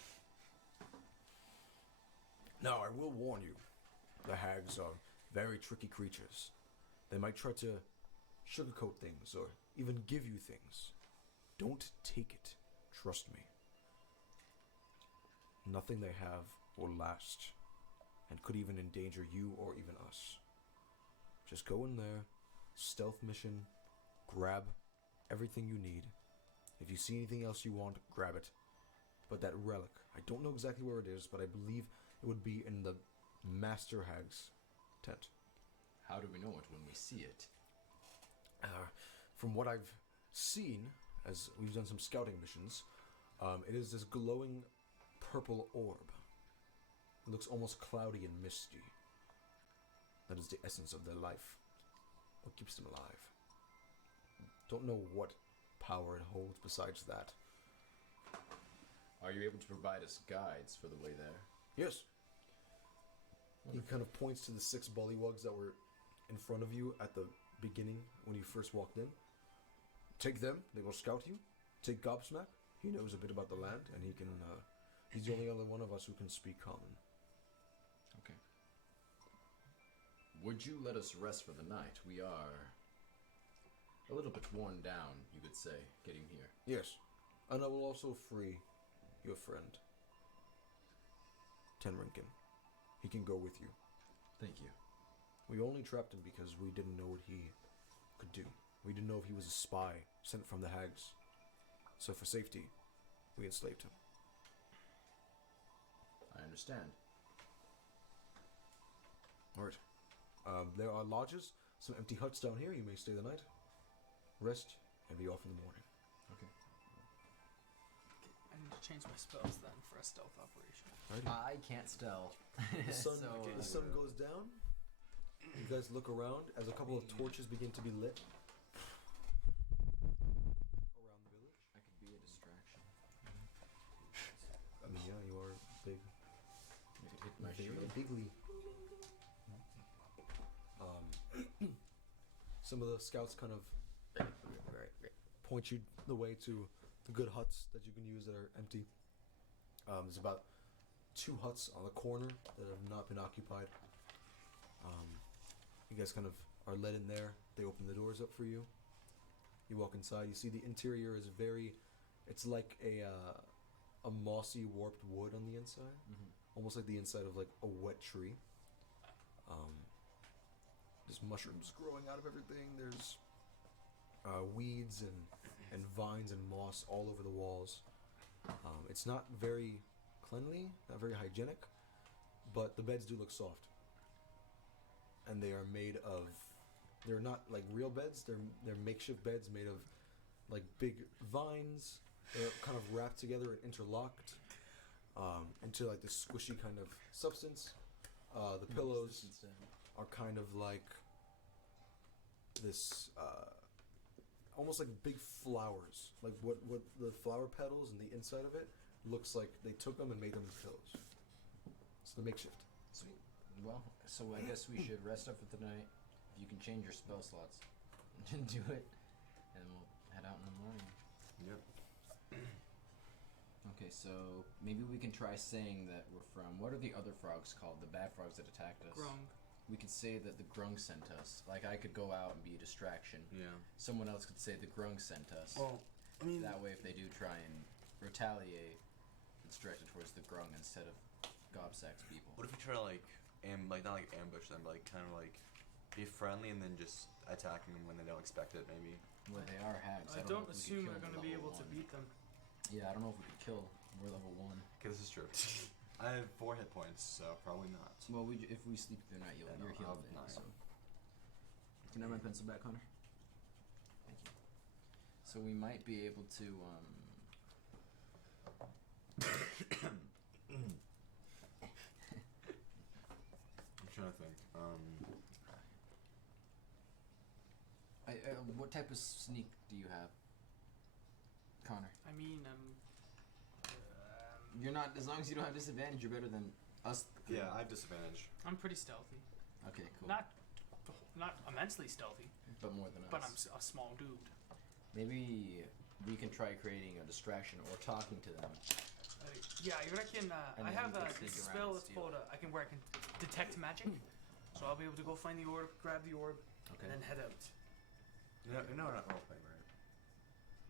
Now, I will warn you, the hags are very tricky creatures. They might try to sugarcoat things or even give you things. Don't take it. Trust me. Nothing they have will last and could even endanger you or even us. Just go in there, stealth mission, grab everything you need. If you see anything else you want, grab it. But that relic, I don't know exactly where it is, but I believe it would be in the Master Hag's tent. How do we know it when we see it? From what I've seen, as we've done some scouting missions, it is this glowing purple orb. It looks almost cloudy and misty. That is the essence of their life. What keeps them alive. Don't know what power it holds besides that. Are you able to provide us guides for the way there? Yes. He kind of points to the 6 bullywugs that were in front of you at the beginning when you first walked in. Take them, they will scout you. Take Gobsmack, he knows a bit about the land, and he can, he's the only other one of us who can speak common. Okay. Would you let us rest for the night? We are a little bit worn down, you could say, getting here. Yes, and I will also free your friend, Tenrinkin. He can go with you. Thank you. We only trapped him because we didn't know what he could do. We didn't know if he was a spy sent from the hags. So for safety, we enslaved him. I understand. Alright. There are lodges, some empty huts down here. You may stay the night, rest, and be off in the morning. Okay. I need to change my spells then for a stealth operation. I can't stealth. The sun, So, the sun goes down. You guys look around as a couple of torches begin to be lit around the village. I could be a distraction. I mean, yeah, you are big. I could hit my Very shield. bigly. Some of the scouts kind of point you the way to the good huts that you can use that are empty. There's about 2 huts on the corner that have not been occupied. You guys kind of are led in there. They open the doors up for you. You walk inside. You see the interior is it's like a mossy, warped wood on the inside. Almost like the inside of like a wet tree. There's mushrooms growing out of everything. There's weeds and vines and moss all over the walls. It's not very cleanly, not very hygienic, but the beds do look soft. And they are made of, they're not like real beds, they're makeshift beds made of like big vines. They're kind of wrapped together and interlocked into like this squishy kind of substance. The pillows are kind of like this, almost like big flowers. Like what the flower petals and the inside of it looks like they took them and made them into pillows. It's the makeshift. Sweet. Well, so I guess we should rest up for the night. If you can change your spell slots, do it, and we'll head out in the morning. Yep. Okay, so maybe we can try saying that we're from. What are the other frogs called? The bad frogs that attacked us. Grung. We could say that the Grung sent us. Like I could go out and be a distraction. Yeah. Someone else could say the Grung sent us. Well, I mean, That way, if they do try and retaliate, it's directed towards the Grung instead of Gobsack's people. What if we try to like not like ambush them, but like kind of like be friendly and then just attacking them when they don't expect it, maybe. Well, they are hags. I don't know don't if we assume could we're kill going to be level able to 1. beat them. Yeah, I don't know if we could kill. We're level 1. Okay, this is true. I have 4 hit points, so probably not. Well, if we sleep through the night, Yeah, you're no, healed. I'll have 9. So. Can I have my pencil back, Connor? Thank you. So we might be able to. I'm trying to think. What type of sneak do you have, Connor? I mean, You're not. As long as you don't have disadvantage, you're better than us. Yeah, I have disadvantage. I'm pretty stealthy. Okay, cool. Not immensely stealthy, but more than us. but I'm a small dude. Maybe we can try creating a distraction or talking to them. Yeah, you reckon? And I then have we can this sneak around spell and that's steal called I can detect magic, so I'll be able to go find the orb, grab the orb, Okay. and then head out. No, we're not role playing, right?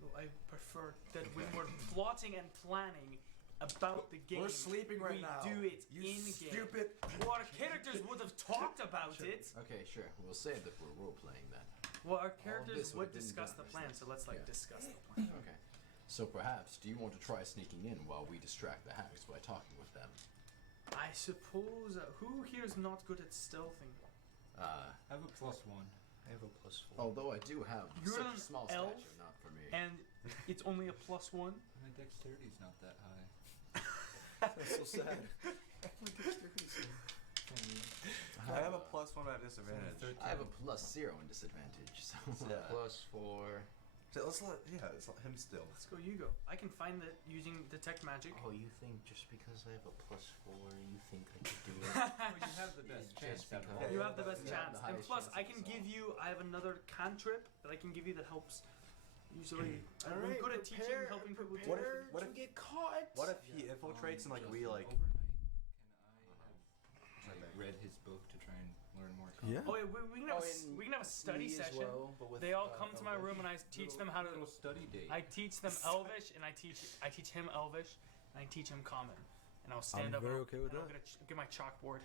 Well, I prefer that when we're plotting and planning about the game, We're sleeping right we now. do it You in game. stupid. Well, our characters would have talked about it. Okay, sure. We'll say that we're role playing then. Well, our this characters would would have been discuss done the plan, so let's Yeah. discuss the plan. Okay. So perhaps, do you want to try sneaking in while we distract the hags by talking with them? I suppose who here is not good at stealthing? I have a +1. I have a +4. Although I do have You're such an a small elf, stature, not for me. And it's only a +1. My dexterity's not that high. That's so sad. I have a +1 at disadvantage. I have a +0 in disadvantage. So Yeah. +4. So let's let him still. Let's go, you go. I can find that using detect magic. Oh, you think just because I have a +4, you think I could do it? Well, you have the best Just chance out of because- all. You have the best You have chance, the and highest plus, chance I of can us give all. you. I have another cantrip that I can give you that helps. Usually, I'm Alright, good at teaching, prepare- helping people. prepare to- what to if- get caught? What if he infiltrates and like we like? Overnight, can I have read his book to try and learn more? Yeah. Oh, yeah, we can have we can have a study session. They all come to my room and I teach them how to. little study date. I teach them Elvish and I teach him Elvish and I teach him Common. And I'll stand I'm up. very and okay with I'll that. get my chalkboard.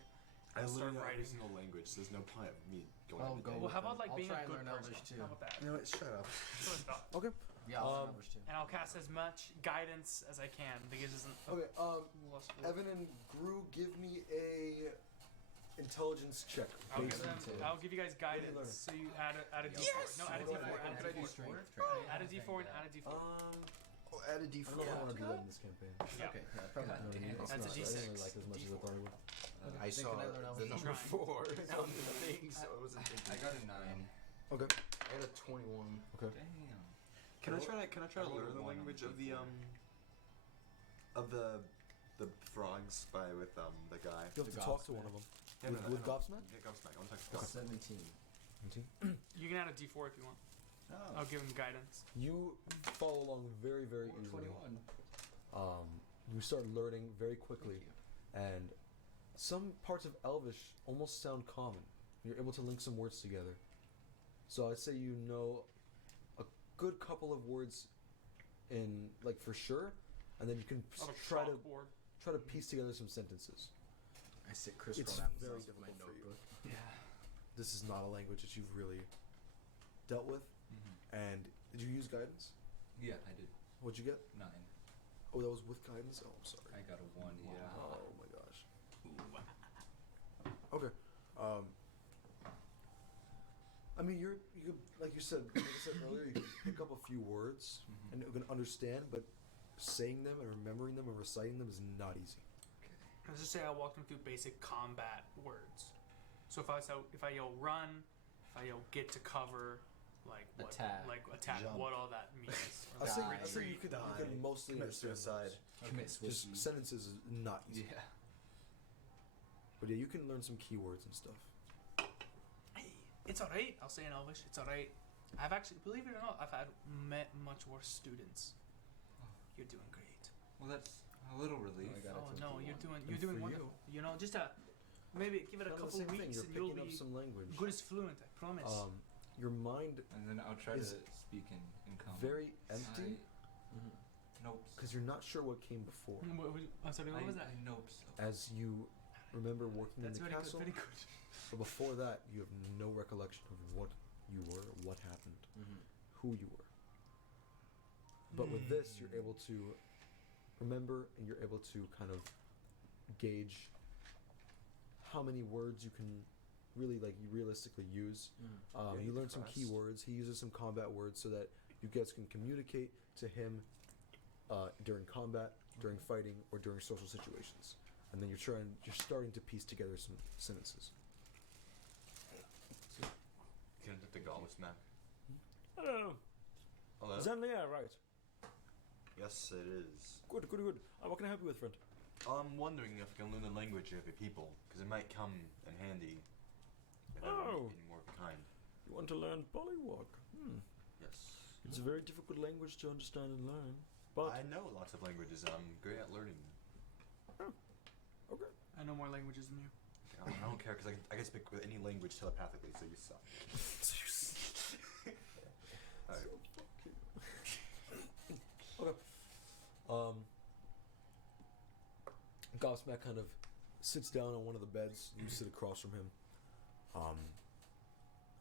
I I'll start literally know every writing. single language. So there's no point of me going. I'll into go detail. Well, how with about them. like I'll being try a and good learn person? Elvish too. How about that? You know what? Shut up. So it's not. Okay. Yeah, I'll learn Um, Elvish too. And I'll cast as much guidance as I can because it isn't. Okay. Lustful. Evan and Gru, give me a intelligence check. I'll give based them. on- I'll give you guys learn? guidance. So you add a D4. Yes! No, add a What D4. could I Add a do? D4. Strength. Add a D4 and add a D4. add a D4. I don't know if I want to do that in this campaign. Yeah. Okay, yeah, probably God not. damn. It's That's a not- I didn't really D6. like it as much as I thought I would. I Think saw another the Elvish. number Trying. 4 on the thing, so I wasn't I thinking. got a 9. Okay. I got a 21. Okay. Damn. Can I try to I rolled learn a the 1 on language the of the D4. the frogs by with the guy? You have to talk to one of them. With Gobsmack? Yeah, Gobsmack. I want to talk to Gobsmack. 17. You can add a D4 if you want. Oh. I'll give him guidance. You follow along very, very easily. 21. You start learning very quickly, Thank you. and some parts of Elvish almost sound common. You're able to link some words together. So I'd say you know a good couple of words in like for sure, and then you can On a try to chalkboard. piece together some sentences. I sit Chris It's from very with my difficult for you. notebook. Yeah. This is not a language that you've really dealt with. And did you use guidance? Yeah, I did. What'd you get? 9. Oh, that was with guidance. Oh, I'm sorry. I got a 1. Yeah. Oh my gosh. Okay. I mean, you could, like I said earlier, you can pick up a few words and you can understand, but saying them and remembering them and reciting them is not easy. Let's just say I walked them through basic combat words. So if I yell run, if I yell get to cover, like what, Attack. like attack, Jump. what all that means. I'll Die. say you could mostly Commit understand suicide. those. Commit Just suicide. sentences is not easy. Yeah. But yeah, you can learn some keywords and stuff. Hey, it's alright. I'll say in Elvish. It's alright. I've actually, believe it or not, I've met much worse students. You're doing great. Well, that's a little relief. I got Oh it. no, you're doing And for you- wonderful. You know, just maybe give it a Kind of couple the same weeks thing. You're and you'll picking up be some language. good as fluent. I promise. Your mind And then I'll try to Is speak in common. very empty Nope. because you're not sure what came before. I'm sorry. What was that? I nope. As you remember working That's in the very castle, good. Very good. but before that, you have no recollection of what you were, what happened, who you were. But with this, you're able to remember and you're able to kind of gauge how many words you can really you realistically use. Getting You learn some impressed. keywords. He uses some combat words so that you guys can communicate to him during combat, during fighting, or during social situations. And then you're starting to piece together some sentences. Can I the Gobbles map? Hello. Hello? Is that in the air, right? Yes, it is. Good. What can I help you with, friend? I'm wondering if I can learn the language of the people, because it might come in handy if I Oh. meet any more of a kind. You want to learn Pollywog? Yes. It's a very difficult language to understand and learn. But I know lots of languages and I'm great at learning them. I know more languages than you. I don't care, because I can speak with any language telepathically, so you suck. Alright. Okay. Gobsmack kind of sits down on one of the beds. You sit across from him.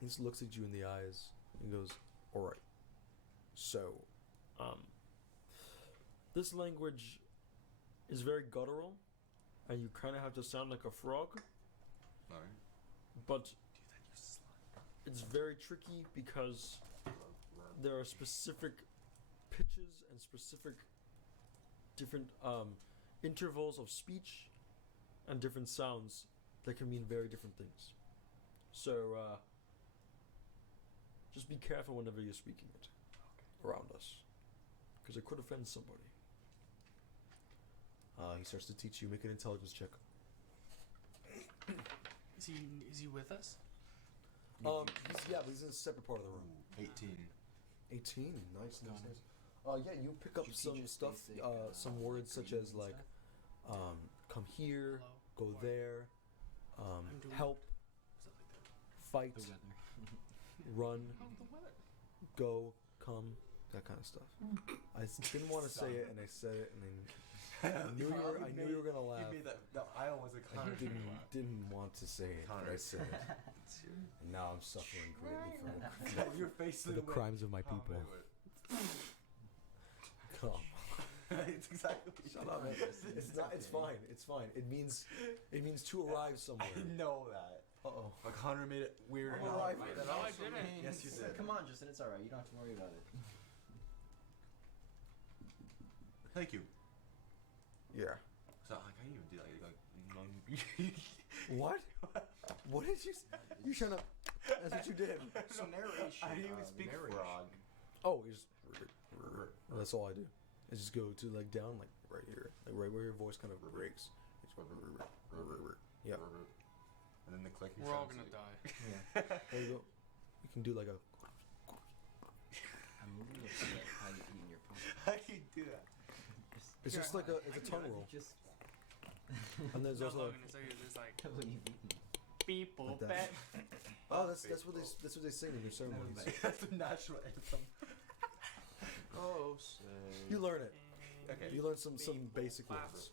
He just looks at you in the eyes and goes, "All right. So, this language is very guttural, and you kind of have to sound like a frog. Alright. But it's very tricky because there are specific pitches and specific different intervals of speech and different sounds that can mean very different things. So just be careful whenever you're speaking it around us, because it could offend somebody. he starts to teach you. Make an intelligence check. Is he with us? But he's in a separate part of the room. 18. 18. Nice. Yeah, you pick up some Strategic stuff, basic, some words such as like, come here, Hello. go there, I'm doing help, stuff like that. fight, The weather. run, Oh, the weather. go, come, that kind of stuff. I didn't want to say it, and I said it, and then I knew you were gonna laugh. You made that I was a I didn't want to say it, but I said it. And now I'm suffering greatly from Your face the crimes of my people. Come. It's exactly. Shut up, man. It's not. It's fine. It's fine. It means to arrive somewhere. I know that. Uh-oh. But Connor made it weird. I'm enough. alive. No, I didn't. Yes, you did. Come on, Justin. It's all right. You don't have to worry about it. Thank you. Yeah. So I can't even do that. Like, What? What did you? You trying to? That's what you did. So narration. I didn't even speak frog. Oh, you just. That's all I do. I just go to like down, like right here, like right where your voice kind of breaks. Yeah. And then the clicking. We're all sounds gonna like- die. There you go. You can do like a. I'm really upset how you eat in your phone. How do you do that? It's just like it's a tongue roll. Just And there's No, also Logan, it's like how you've eaten. people. Like that. Bet. Oh, that's what they sing in your ceremonies. That's the national anthem. Oh, say. You learn it. Okay. You learn some basic words.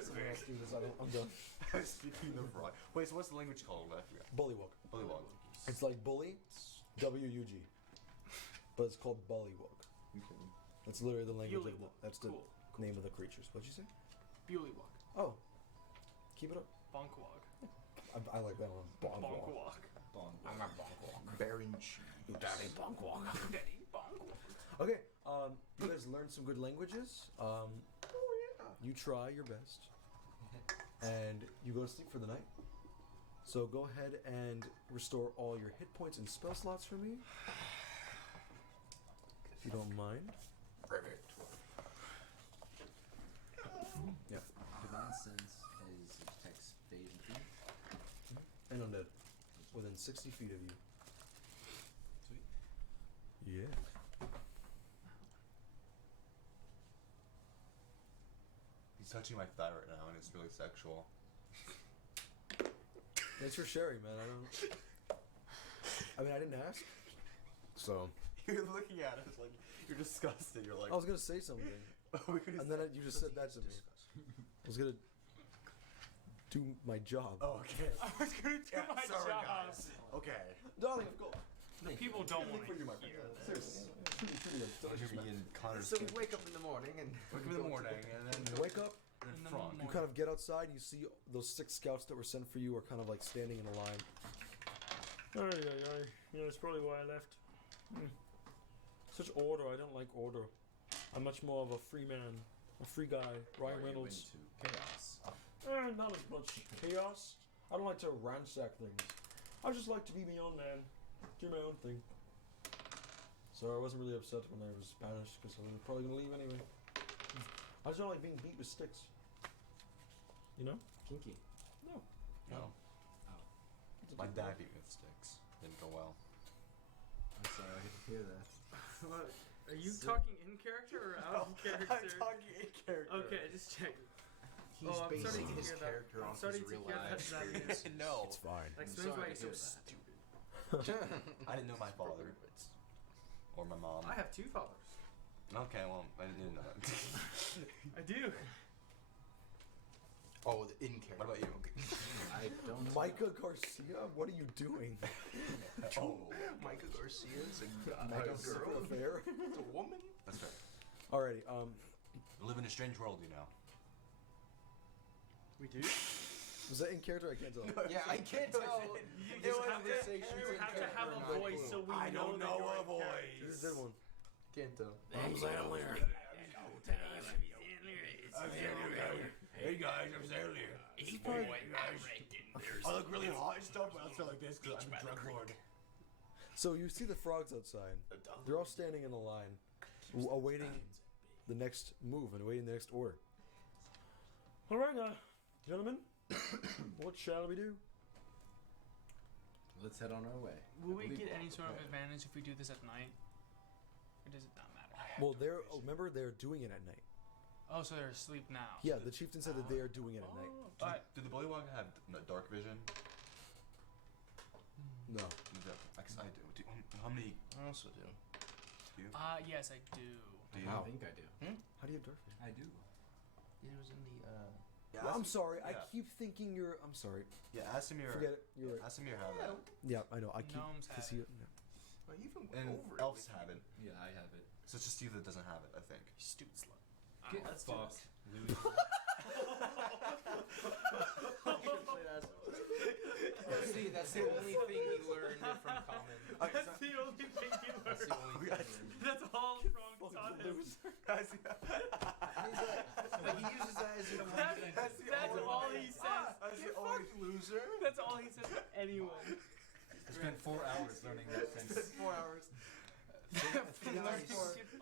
Someone else do this. I'm done. Speaking of rock. Wait, so what's the language called? I forgot. Bullywug. Bullywog. It's like bully, W-U-G, but it's called bullywug. That's literally the language. That's the Cool. name of the creatures. What'd you say? Bullywug. Oh, keep it up. Bonkwog. I like that one. Bonkwog. Bonkwog. I'm a bonkwog. Baron Cheech. Daddy bonkwog. Daddy bonkwog. Okay, you guys learned some good languages. You try your best, and you go to sleep for the night. So go ahead and restore all your hit points and spell slots for me, if you don't mind. Yeah. Divine Sense is detects phase and feet. And undead, within 60 feet of you. Sweet. Yeah. He's touching my thigh right now, and it's really sexual. Thanks for sharing, man. I mean, I didn't ask. So. You're looking at us like you're disgusted. You're like. I was gonna say something, and then you just said that to me. I was gonna do my job. Oh, okay. I was gonna do my sorry, job. guys. Okay. Darling, of course. The people don't want to my hear. Seriously. Don't hear me in Connor's. So we wake up in the morning and Wake up in the morning and then You wake up, and In the frog. you kind of get outside, and you see those 6 scouts that were sent for you are kind of like standing in a line. Yeah, that's probably why I left. Such order, I don't like order. I'm much more of a free man, a free guy. Ryan Are you Reynolds. into chaos? Not as much chaos. I don't like to ransack things. I just like to be my own man, do my own thing. So I wasn't really upset when I was banished because I was probably gonna leave anyway. I just don't like being beat with sticks. You know? Kinky. No. No. My dad beat me with sticks. Didn't go well. I'm sorry to hear that. What? Are you talking in character or out of character? I'm talking in character. Okay, just check. He's Oh, I'm basing starting to his hear that. character I'm off starting his to real hear life that. experience. No. It's fine. That I'm explains why sorry he's to so hear that. stupid. I didn't know my father. Or my mom. I have 2 fathers. Okay, well, I didn't know that. I do. Oh, the in character. What about you? I don't. Micah Garcia, what are you doing? Oh. Micah Garcia's a Micah girl. Affair? It's a woman. That's right. Alrighty, We live in a strange world, you know. We do? was that in character? I can't tell. yeah, I can't tell. You This just have to, conversation's you in have to have character or a not. voice so we I know don't that know you're a in voice. character. You just did one. Can't tell. I'm Sam Lear. Hey guys, I'm Zalier. I look really hot and stuff, but I feel like this because I'm a drug lord. So you see the frogs outside. They're all standing in a line, awaiting the next move and awaiting the next order. All right, gentlemen, what shall we do? Let's head on our way. Will we get any sort of advantage if we do this at night? Or does it not matter? Well, remember they're doing it at night. Oh, so they're asleep now. Yeah, the chieftain said that they are doing it at night. Alright. Do the bullywog have dark vision? No. I do. How many I also do. do you? Yes, I do. Do you? I think I do. How do you have dark vision? I do. It was in the. Yeah, Well, I'm sorry. I yeah. keep thinking you're. I'm sorry. Yeah, Asimir. Forget it. You're right. Asimir have it. Yeah, I know. I keep. Gnomes have he, it. yeah. I even went And over elves it. have it. Yeah, I have it. So it's just you that doesn't have it, I think. You stupid slut. Get Let's do fucked, this. Louis. See, that's the only thing he learned from common. That's the only thing you That's learned. the only thing he learned. That's all Frog taught him. Like, he uses that as an That's all he says. Get fucked, loser. That's all he says to anyone. I spent 4 hours learning that since. 4 hours. Get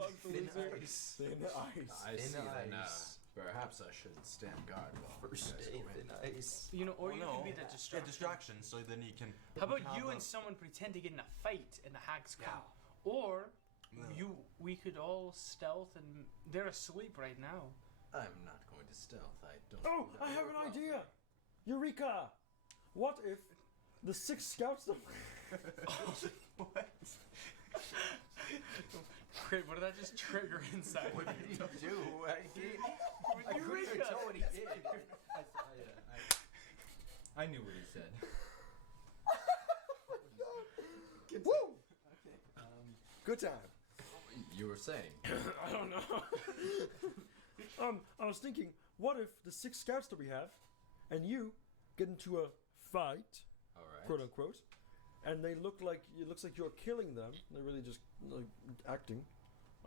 fucked, loser. Thin ice. I see Thin that. ice. Perhaps I should stand guard while First you guys day, go in. thin ice. You know, or you no. can be that Yeah, distraction. distraction, so then you can. How about have you a- and someone pretend to get in a fight and the hags come? Or we could all stealth and they're asleep right now. I'm not going to stealth. I don't. Oh, think that I would have work an well. idea. Eureka! What if the 6 scouts that What? Wait, what did that just trigger inside? What did he do? I couldn't tell what he did. I knew what he said. Woo! Okay. Good time. You were saying. I don't know. I was thinking, what if the 6 scouts that we have, and you get into a fight, All right. quote unquote, and they look like it looks like you're killing them. They're really just like acting.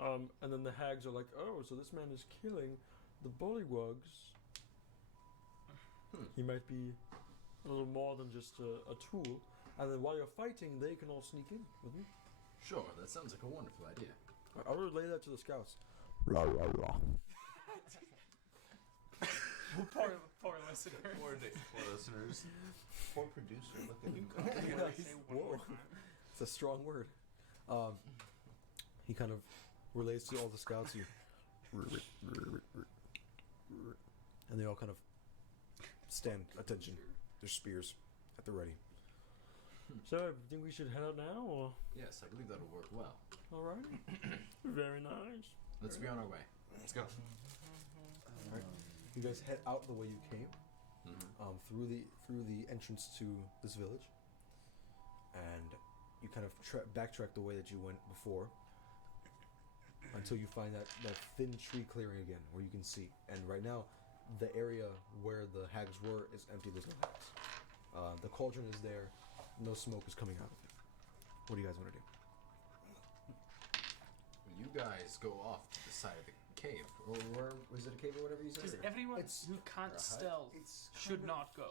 And then the hags are like, oh, so this man is killing the bullywugs. He might be a little more than just a tool. And then while you're fighting, they can all sneak in with me. Sure, that sounds like a wonderful idea. I'll relay that to the scouts. Poor listener. Poor listeners. Poor producer, look at him go. Say one more time. It's a strong word. He kind of relays to all the scouts. And they all kind of stand attention. Their spears at the ready. So, I think we should head out now, or? Yes, I believe that'll work well. Alright. Very nice. Let's be on our way. Let's go. Alright. You guys head out the way you came, through the entrance to this village, and you kind of backtrack the way that you went before until you find that thin tree clearing again where you can see. And right now, the area where the hags were is empty. There's no hags. The cauldron is there. No smoke is coming out of it. What do you guys want to do? Well, you guys go off to the side of the cave, or where was it, a cave or whatever you said? Because everyone It's- who can't or a hut? stealth It's should kind of not go.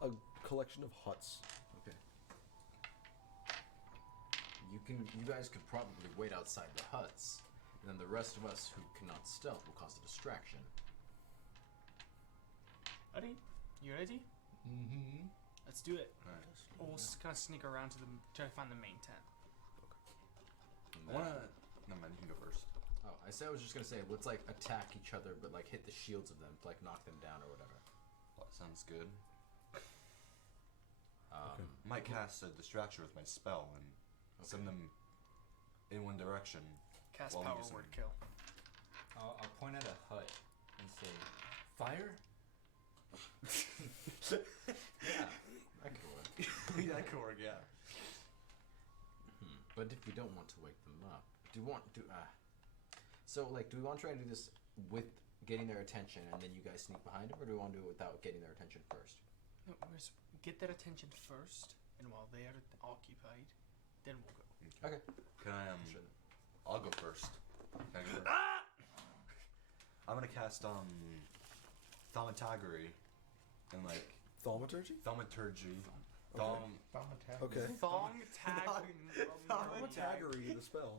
a collection of huts. Okay. You guys could probably wait outside the huts, and then the rest of us who cannot stealth will cause a distraction. Ready? You ready? Mm-hmm. Let's do it. Alright. We'll kind of sneak around to try to find the main tent. And I then- wanna. No man, you can go first. Oh, I said I was just gonna say, let's like attack each other, but like hit the shields of them, to, like knock them down or whatever. Well, that sounds good. Um, I might cast a distraction with my spell and send them in one direction. Cast Well, power I'm word guessing- kill. I'll point at a hut and say, fire? Yeah, that could work. Yeah, that could work, yeah. But if we don't want to wake them up, so like, do we want to try and do this with getting their attention, and then you guys sneak behind them, or do we want to do it without getting their attention first? No, get their attention first, and while they are occupied, then we'll go. Okay. Can I Sure. I'll go first. Can I go first? I'm gonna cast thaumaturgy and like Thaumaturgy? thaumaturgy. Okay. Thong tag. Thaumaturgy, the spell.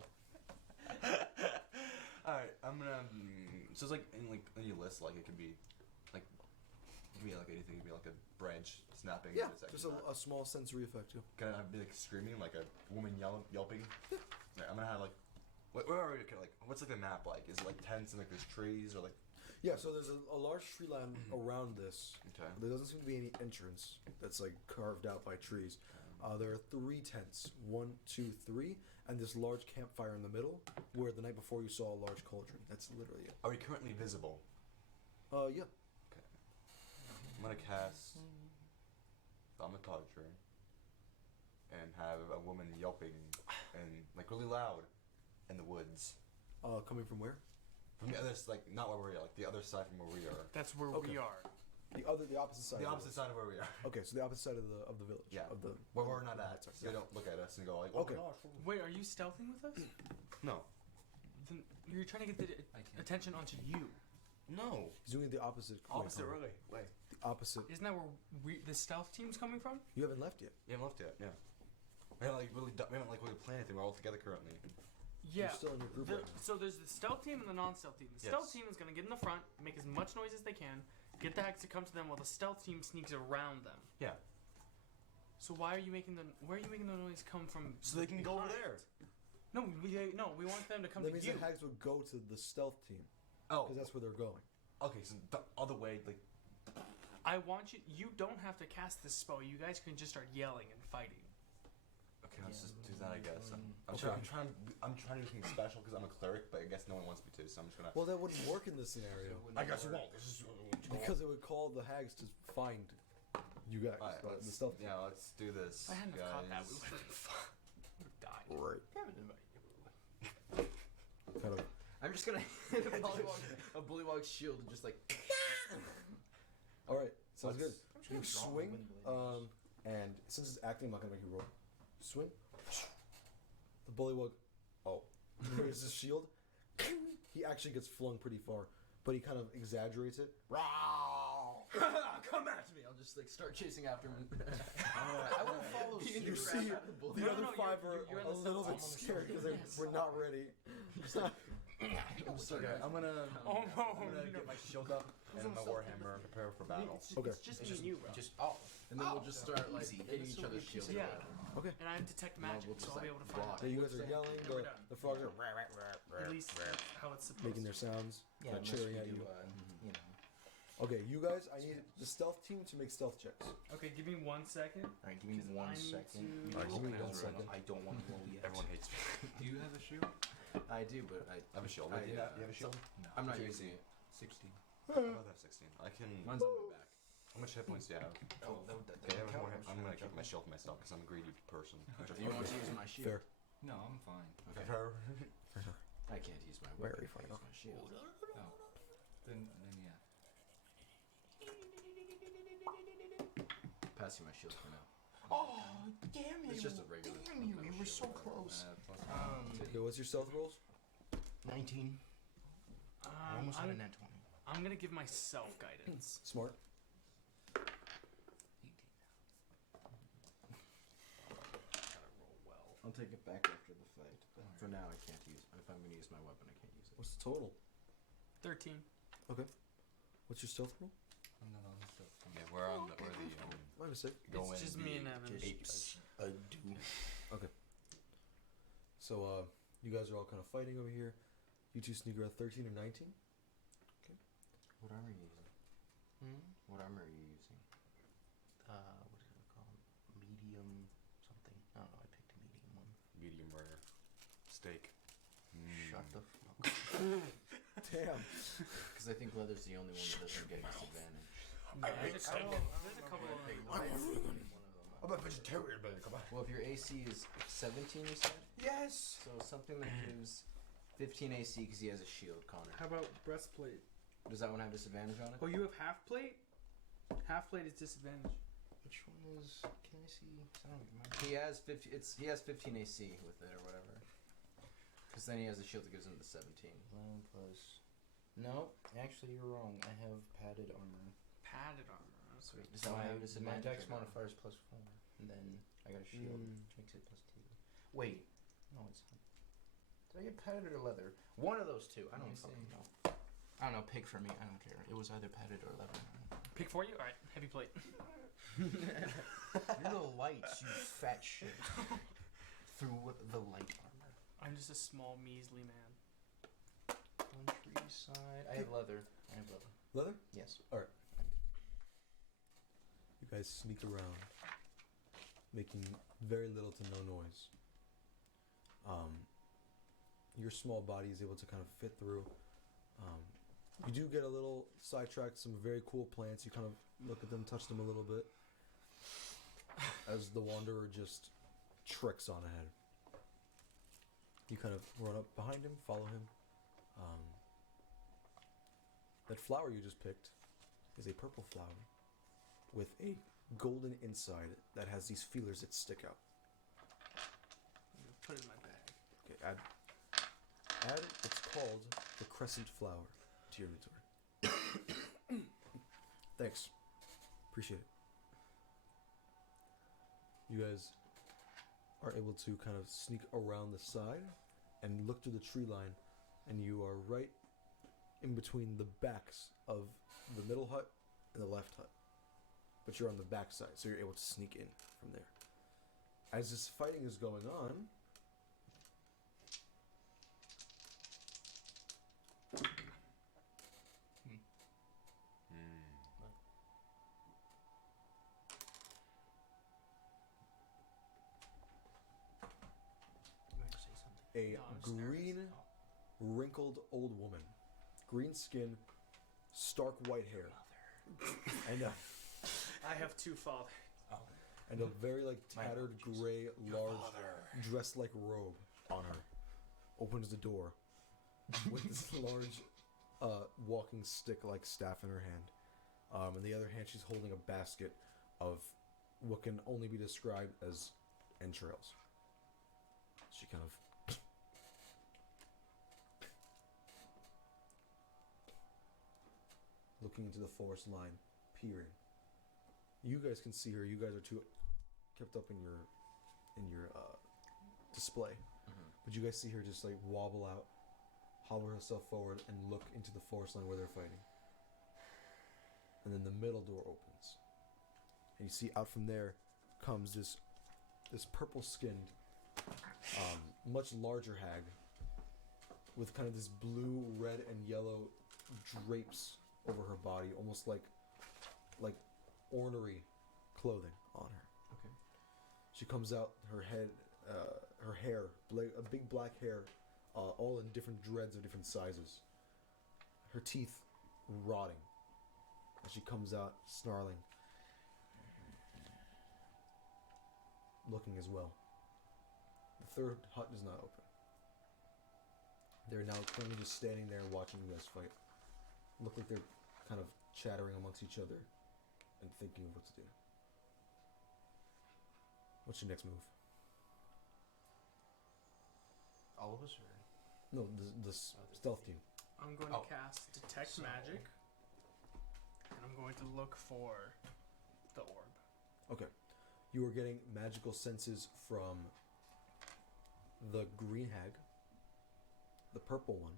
Alright, I'm gonna. So it's like in your list, like it could be like anything. It could be like a branch snapping. Yeah, but it's just actually not. a small sensory effect. Yeah. Can I be like screaming like a woman yelping? Right, I'm gonna have like. Where are we? Okay, like, what's like the map like? Is it like tents and like there's trees or like? Yeah, so there's a large tree line around this. Okay. There doesn't seem to be any entrance that's like carved out by trees. There are 3 tents, 1, 2, 3, and this large campfire in the middle, where the night before you saw a large cauldron. That's literally it. Are we currently visible? Yeah. Okay. I'm gonna cast thaumaturgy and have a woman yelping and like really loud in the woods. Coming from where? From the other, like not where we are, like the other side from where we are. That's where Okay. we are. The opposite side. The of opposite side of where we are. Okay, so the opposite side of the village. Yeah. Of the Where we're not at. Sorry, So they don't look at us and go like, Okay. oh my gosh. Wait, are you stealthing with us? No. Then you're trying to get the I can't. attention onto you. No. He's doing the opposite. Opposite, way. really. Way. The opposite. Isn't that where the stealth team's coming from? You haven't left yet. You haven't left yet. Yeah. We haven't we haven't really planned anything. We're all together currently. Yeah. You're still in your group right now. So there's the stealth team and the non-stealth team. The stealth Yes. team is going to get in the front, make as much noise as they can, get the hags to come to them, while the stealth team sneaks around them. Yeah. So why are you making the noise come from? So they can go over there. No, we want them to come That to means you. the hags would go to the stealth team Oh. because that's where they're going. Okay. So the other way, like. I want you. You don't have to cast this spell. You guys can just start yelling and fighting. Okay, let's just do that, I guess. I'm Okay. trying to do something special because I'm a cleric, but I guess no one wants me to, so I'm just gonna. Well, that wouldn't work in this scenario. I guess it won't. Because it would call the hags to find you guys. Alright, the stuff. yeah, let's do this. If I hadn't have caught that, we guys. would have died. Right. Haven't invited you. Kind of. I'm just gonna hit a bullywog shield and just like. All right. Sounds Let's- good. You swing, and since it's acting, I'm not gonna make you roll. Swing. The bullywug. Oh, here's his shield. He actually gets flung pretty far, but he kind of exaggerates it. Come at me! I'll just like start chasing after him. I will follow suit. You see, Grab the bully. the No, other no, five you're are in a the little cell. bit scared because they were not ready. I'm just Okay, I'm gonna. Oh no! I'm gonna get my shield up and my warhammer and prepare for battle. Okay. It's just me and you, bro. And then we'll just start like easy. hitting That's each so other's easy. shields. Yeah. Okay. And I have detect No, magic, we'll so just, I'll be like, able to find block. out. So you guys are yelling. We're done. The frogs are At least that's how it's supposed making their to. sounds, Yeah, kind of unless cheering we at do, you. you know. Okay, you guys, I need the stealth team to make stealth checks. Okay, give me 1 second. All right, give me 'Cause one I need second. to- Alright, give me Roll 1 second. I don't want to roll yet. Everyone hates me. Do you have a shield? I do, but I I have a shield. I- Do you have a shield? No. I'm not Okay, using it. 16. I both have 16. I can. Mine's on my back. How much hit points do you have? Oh, that Okay, I have count. more hit- I'm gonna keep my shield for myself because I'm a greedy person. Do you want to use my shield? Fair. No, I'm fine. Okay. I can't use my weapon. Very I can use my shield. Oh. Then yeah. Pass you my shield for now. Oh, damn you! It's just a regular. Damn you! metal You were so shield. close. Plus Okay, what's your stealth rolls? 19. I almost had a I'm, net 20. I'm gonna give myself guidance. Smart. 18. Gotta roll well. I'll take it back after the fight, but for now I can't use. If I'm going to use my weapon, I can't use it. What's the total? 13. What's your stealth roll? I'm not on the stuff. Yeah, we're on the My mistake. go It's in just the me and Evan. apes. A do. So, you guys are all kind of fighting over here. You two sneak around 13 and 19. What armor are you using? What armor are you using? What is it called? Medium something. I don't know. I picked a medium one. Medium rare. Steak. Shut the fuck up. Damn. Because I think leather's the only one that doesn't get disadvantage. There's a couple of I'm a vegetarian, baby. Come on. Well, if your AC is 17, you said? Yes. So something that gives 15 AC because he has a shield, Connor. How about breastplate? Does that one have disadvantage on it? Oh, you have half plate? Half plate is disadvantage. Which one is? Can I see? I don't remember. He has 50. He has 15 AC with it or whatever. Because then he has a shield that gives him the 17. 11 plus. No, actually, you're wrong. I have padded armor. Padded armor. That's Wait, Does so that one I have have my disadvantage dex or no? modifier is plus 4, and then I got a shield, which makes it plus 2. Wait, no, it's not. Did I get padded or leather? One of those two. I don't Let me fucking see. know. I don't know. Pick for me. I don't care. It was either padded or leather. Pick for you? Alright, heavy plate. You're the lights, you fat shit. Through the light armor. I'm just a small, measly man. Countryside. I have leather. I have leather. Leather? Yes. You guys sneak around, making very little to no noise. Your small body is able to kind of fit through. You do get a little sidetracked. Some very cool plants. You kind of look at them, touch them a little bit, as the wanderer just treks on ahead. You kind of run up behind him, follow him. That flower you just picked is a purple flower with a golden inside that has these feelers that stick out. I'm gonna put it in my bag. Okay, add it's called the crescent flower to your inventory. Thanks. Appreciate it. You guys are able to kind of sneak around the side and look through the tree line, and you are right in between the backs of the middle hut and the left hut. But you're on the back side, so you're able to sneak in from there. As this fighting is going on, a No, I'm just nervous. green, wrinkled old woman. Green skin, stark white hair, and I have two fathers. and a very like tattered gray, large, dress-like robe on her. Opens the door with this large, walking stick-like staff in her hand. In the other hand, she's holding a basket of what can only be described as entrails. She kind of looking into the forest line, peering. You guys can see her. You guys are too kept up in your display, but you guys see her just like wobble out, holler herself forward, and look into the forest line where they're fighting. And then the middle door opens, and you see out from there comes this purple-skinned, much larger hag with kind of this blue, red, and yellow drapes over her body, almost like ornery clothing on her. Okay. She comes out, her head, her hair, a big black hair, all in different dreads of different sizes. Her teeth rotting as she comes out, snarling, looking as well. The third hut is not open. They're now currently just standing there watching you guys fight. Look like they're kind of chattering amongst each other and thinking of what to do. What's your next move? All of us, or No, the stealth team. I'm going to cast Detect Magic, and I'm going to look for the orb. Okay. You are getting magical senses from the green hag, the purple one,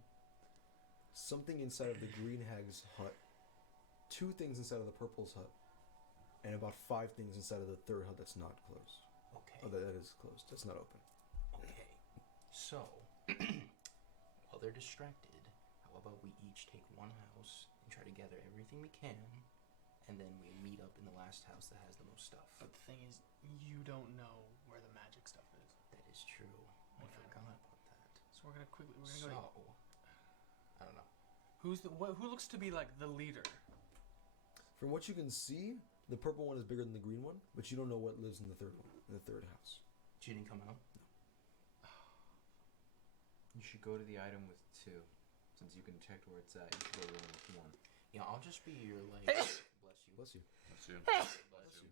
something inside of the green hag's hut, 2 things inside of the purple's hut, and about 5 things inside of the third hut that's not closed. okay. Oh, that is closed. That's not open. Okay. So, while they're distracted, how about we each take one house and try to gather everything we can, and then we meet up in the last house that has the most stuff. But the thing is, you don't know where the magic stuff is. That is true. I Okay. forgot about that. So we're gonna So, go. I don't know. Who looks to be like the leader? From what you can see, the purple one is bigger than the green one, but you don't know what lives in the third one, in the third house. She didn't come out? You should go to the item with 2. Since you can detect where it's at, you should go to the one with 1. Yeah, I'll just be your, like, bless you. Bless you. Bless you. Bless you.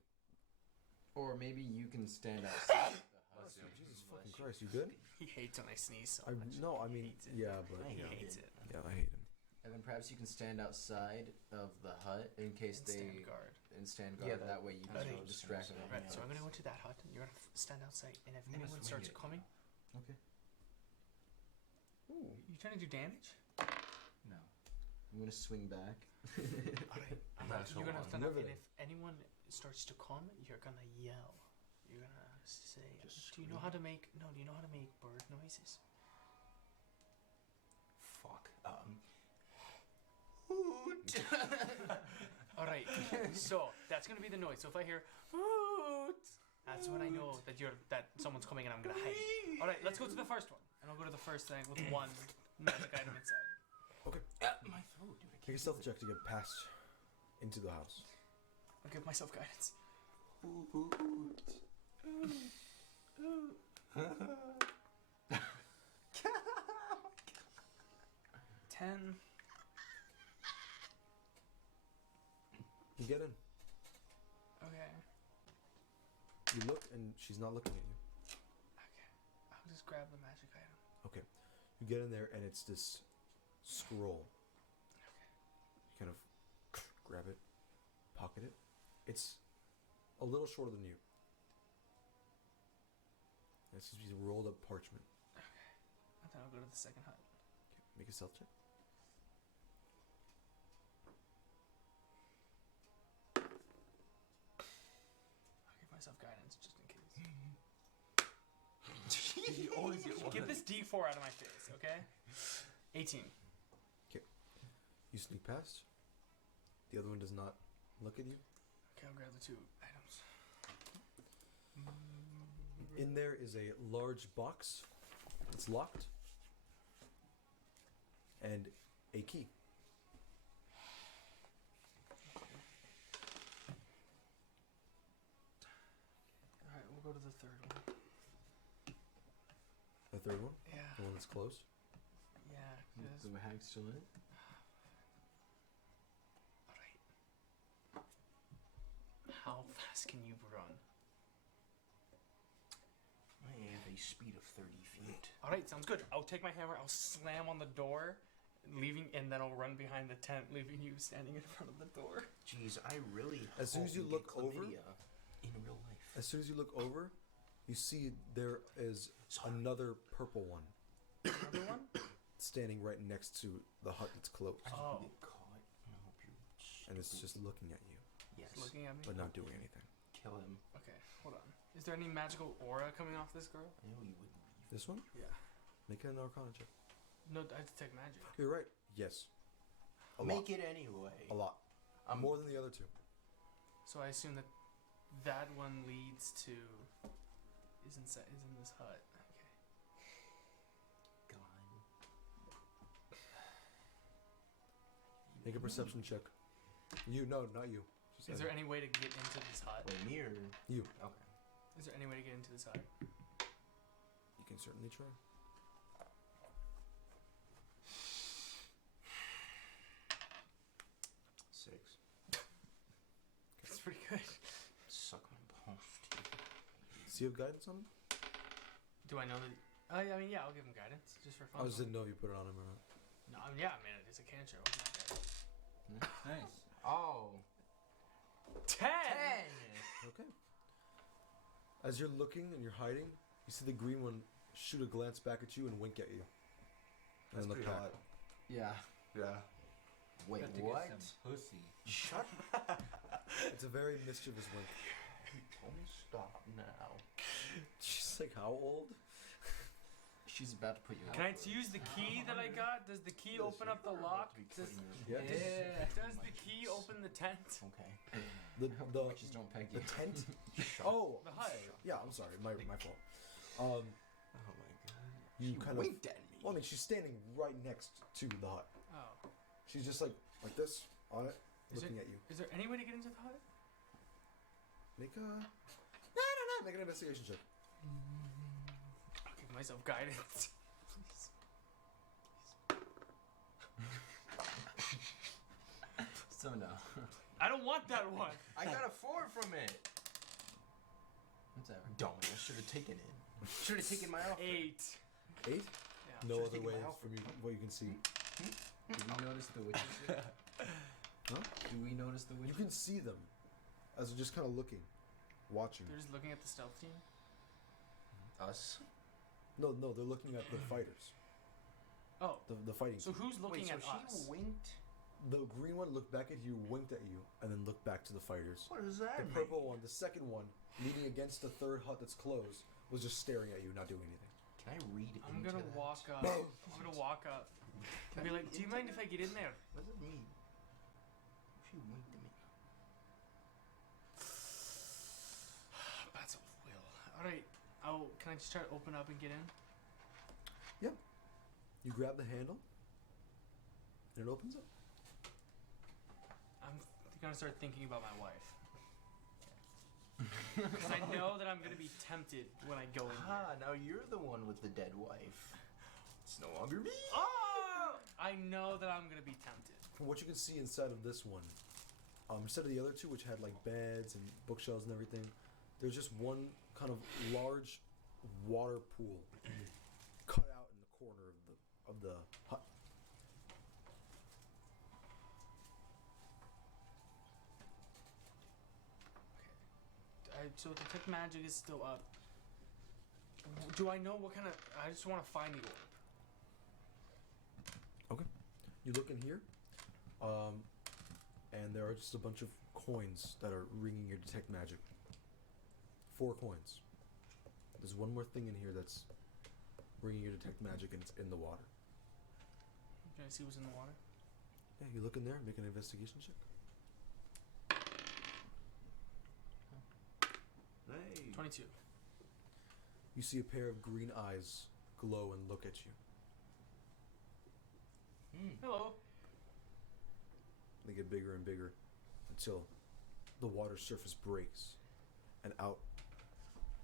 Or maybe you can stand outside the hut. Bless you. Jesus fucking Christ, you good? He hates when I sneeze so I much. no, I mean, Hates it. yeah, but He Yeah. hates it. yeah, I hate him. And then perhaps you can stand outside of the hut in case And they stand guard. and stand guard. Yeah, that, that- way you that's can what I was distract gonna them. say. Right, so I'm gonna go into that hut. You're gonna stand outside, and if I'm gonna anyone swing starts it. coming, Okay. Ooh. you trying to do damage? No. I'm gonna swing back. Alright. Natural You're gonna one. stand up, and Riveting. if anyone starts to come, you're gonna yell. You're gonna say, Just "Do you know how to make? No, do you know how to make bird noises?" Fuck. Hoot! All right. So that's gonna be the noise. So if I hear "hoot," that's when I know that someone's coming and I'm gonna hide. All right, let's go to the first one, and I'll go to the first thing with one magic item inside. My throat, dude. Make a stealth check to get past into the house. I'll give myself guidance. Hoot. 10. You get in. Okay. You look, and she's not looking at you. Okay. I'll just grab the magic item. Okay. You get in there, and it's this scroll. You kind of grab it, pocket it. It's a little shorter than you. It's just a rolled up parchment. And then I'll go to the second hut. Okay. Make a stealth check. I'll give myself guidance just in case. You always get one. Get this D4 out of my face, okay? 18. You sneak past. The other one does not look at you. Okay, I'll grab the 2 items. In there is a large box It's locked. And a key. Alright, we'll go to the third one. The third one? Yeah. The one that's closed? Yeah. The hag's still in it? Alright. How fast can you run? I have a speed of 30 feet. Alright, sounds good. I'll take my hammer, I'll slam on the door, and then I'll run behind the tent, leaving you standing in front of the door. Jeez, I really As soon hope as you get look over- chlamydia in real life. As soon as you look over, you see there is another purple one Another one? standing right next to the hut that's closed. Oh. Get caught. I hope you're And it's just looking at you, yes. It's looking at me? but not doing anything. Kill him. Okay, hold on. Is there any magical aura coming off this girl? I know you wouldn't leave. This one? Yeah. Make an Arcana check. No, I detect magic. You're right. Yes. A Make lot. it anyway. A lot. More than the other two. So I assume that that one leads to is in this hut. Okay. God. Make a perception check. You, no, not you. Just Is there any way to get into this hut? Wait, me or You. okay? Is there any way to get into this hut? You can certainly try. Six. That's pretty good. Suck my balls. See you have guidance on him? Do I know that? I mean, yeah, I'll give him guidance just for fun. I just didn't know if you put it on him or not. No, yeah, I mean, it's a cantrip. Nice. Oh. 10! Okay. As you're looking and you're hiding, you see the green one shoot a glance back at you and wink at you. That's And look pretty back. hot. Yeah. Yeah. Wait, Got to what? Get some pussy. Shut. It's a very mischievous wink. Don't stop now. She's like, how old? She's about to put you. Can I use the key that I got? Does the key open up the lock? Does Yeah. the key open the tent? Okay. The Witches don't peg you. the tent? Oh, The hut. yeah. I'm sorry. My fault. Oh my god. You She kind of. winked at me. Well, I mean, she's standing right next to the hut. Oh. She's just like this on it, Is looking at you. Is there any way to get into the hut? Make a. Make an investigation check. I'll give myself guidance. So no. I don't want that one. I got a 4 from it. What's that? Dumbass. Should have taken it. Should have taken my offer. 8. 8? Yeah. No Should've other taken way my offer. from you, what you can see. Did we notice the witches yet? Huh? Do we notice the You witches? can see them as they're just kind of looking, watching. They're just looking at the stealth team. Us. No, they're looking at the fighters. Oh. The fighting So team. who's looking Wait, so at she us? winked? The green one looked back at you, winked at you, and then looked back to the fighters. What does that The mean? purple one, the second one, leaning against the third hut that's closed, was just staring at you, not doing anything. Can I read I'm into gonna that? walk up. No. I'm gonna walk up. And be like, do you mind if I get in there? What does it mean? She winked at me. That's a will. Alright. Can I just try to open up and get in? You grab the handle, and it opens up. I'm gonna start thinking about my wife. Because I know that I'm gonna be tempted when I go in here. Ah, now you're the one with the dead wife. It's no longer me. Oh! I know that I'm gonna be tempted. From what you can see inside of this one, instead of the other two, which had like beds and bookshelves and everything, there's just one kind of large water pool cut out in the corner of the hut. So detect magic is still up. Do I know what kind of? I just want to find the orb. You look in here, and there are just a bunch of coins that are ringing your detect magic. 4 coins. There's one more thing in here that's ringing your detect magic, and it's in the water. Can I see what's in the water? Yeah, you look in there, make an investigation check. Hey. 22. You see a pair of green eyes glow and look at you. Hello. They get bigger and bigger until the water surface breaks, and out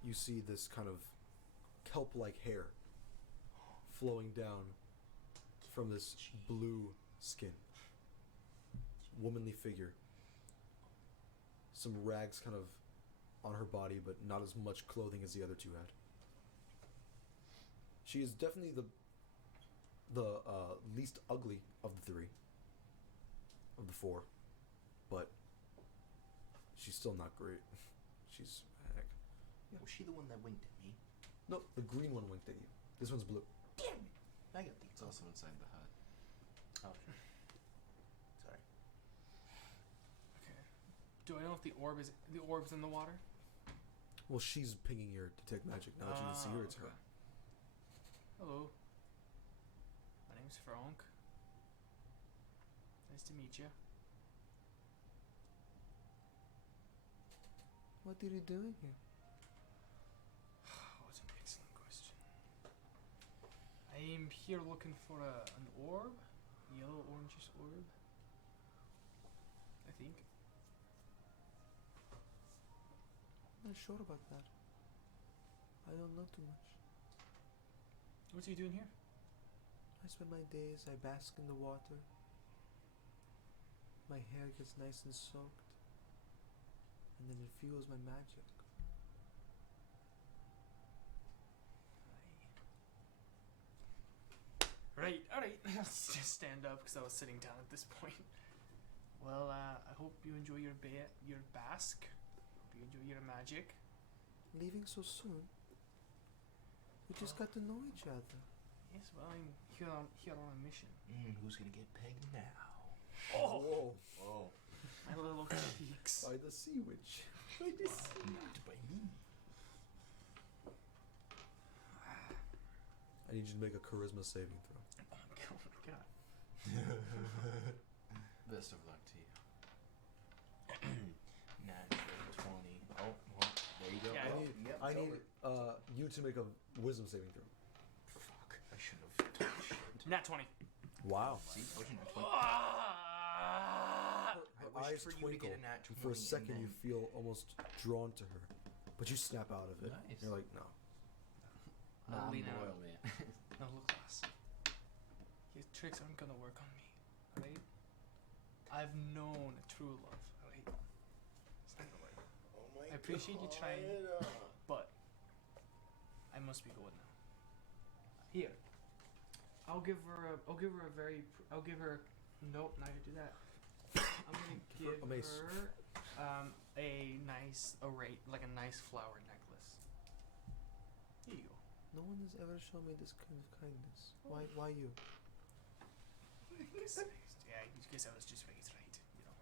you see this kind of kelp-like hair flowing down from this blue skin. Womanly figure. Some rags kind of on her body, but not as much clothing as the other two had. She is definitely the least ugly of the three, of the four, but she's still not great. She's heck. Was she the one that winked at me? No, the green one winked at you. This one's blue. Damn it! I got these. It's also inside the hut. Oh, sorry. Okay. Do I know if the orb's in the water? Well, she's pinging your detect magic now. That you can see her, it's her. Hello. My name's Frank. Nice to meet you. What are you doing here? What an excellent question. I am here looking for an orb. Yellow orangish orb. I think. I'm not sure about that. I don't know too much. What are you doing here? I spend my days, I bask in the water. My hair gets nice and soaked. And then it fuels my magic. Right, alright. Let's just stand up because I was sitting down at this point. Well, I hope you enjoy your bask. Hope you enjoy your magic. Leaving so soon? We just got to know each other. Yes, well, I'm here on a mission. Who's gonna get pegged now? Oh! Whoa. My little cheeks. By the sea witch. Not by me. I need you to make a charisma saving throw. Oh my god. Best of luck to you. Natural 20. Oh, well, there you go. Yeah, Oh, I yep, need it's over. you to make a wisdom saving throw. Fuck, I should have told shit. Nat 20. Wow. See, I wasn't a 20. Her eyes for you to twinkle, get a nat and for a 20 second and you then- feel almost drawn to her, but you snap out of it. Nice. You're like, no. I'll I'm lean out. loyal, man. No, look, lass. Your tricks aren't gonna work on me, alright? I've known a true love, alright? It's not gonna work. Oh my I appreciate you trying, but I must be going now. Here, I'll give her nope, not gonna do that. I'm gonna give her a mace. her a nice like a nice flower necklace. Here you go. No one has ever shown me this kind of kindness. Why you? Yeah, you guess I was just raised right, you know.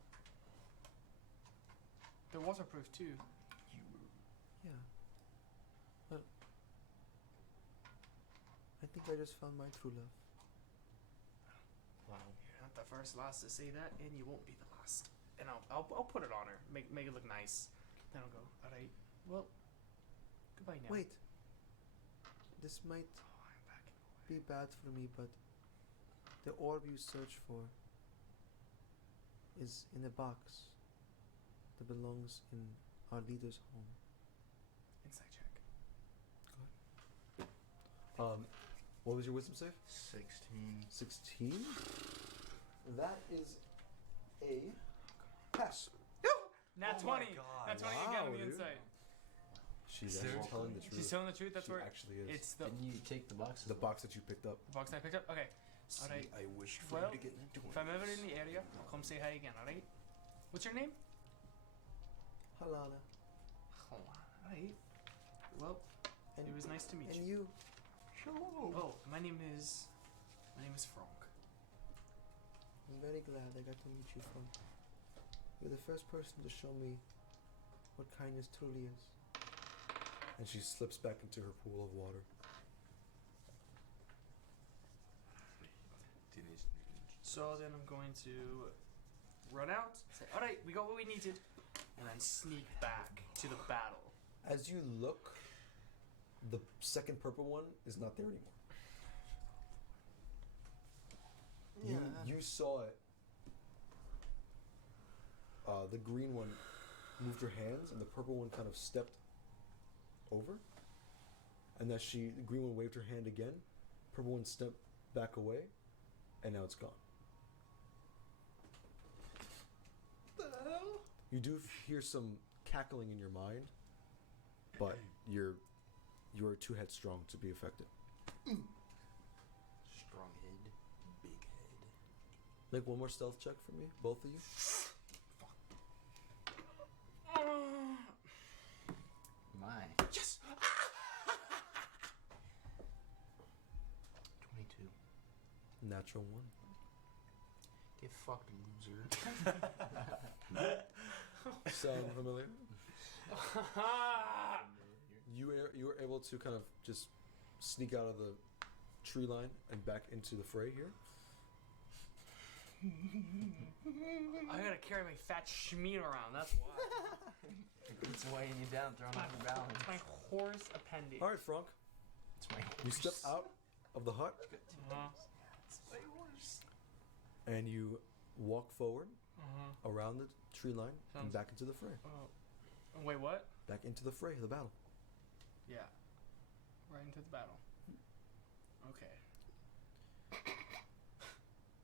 They're waterproof too. Yeah. Well, I think I just found my true love. Wow. You're not the first lass to say that, and you won't be the last. And I'll put it on her, make it look nice. Then I'll go, alright, well, goodbye now. Wait. This might Oh, I'm backing away. be bad for me, but the orb you search for is in a box that belongs in our leader's home. Insight check. What was your wisdom save? 16. 16? That is a pass. Nat Oh my 20! God. Nat 20 again Wow, on the dude. insight. She's Seriously? actually telling the truth. She's telling the truth, that's she where actually is. it's the Didn't you take the box? The box that you picked up. box I picked up? Okay. See, Alright. I wish for Well, you to get that 20. If I'm ever in the area, I'll come say hi again, alright? What's your name? Halana. Hold on. Alright. Well, And, it was nice to meet and you. you. Oh, my name is Frank. I'm very glad I got to meet you, Frank. You're the first person to show me what kindness truly is. And she slips back into her pool of water. Teenage Mutant Ninja So then I'm going to run out, say, alright, we got what we needed, and then sneak back to the battle. As you look, the second purple one is not there anymore. You saw it. The green one moved her hands, and the purple one kind of stepped over. And as the green one waved her hand again, purple one stepped back away, and now it's gone. The hell? You do hear some cackling in your mind, but you are too headstrong to be effective. Strong head, big head. Make one more stealth check for me, both of you. My. Yes! 22. Natural one. Get fucked, loser. Sound familiar? You were able to kind of just sneak out of the tree line and back into the fray here. I gotta carry my fat schmeat around, that's why. It's weighing you down, throwing off your balance. My horse appendage. All right, Frank. It's my horse. You step out of the hut It's my horse. and you walk forward around the tree line and Sounds- back into the fray. Wait, what? Back into the fray, the battle. Yeah. Right into the battle. Okay.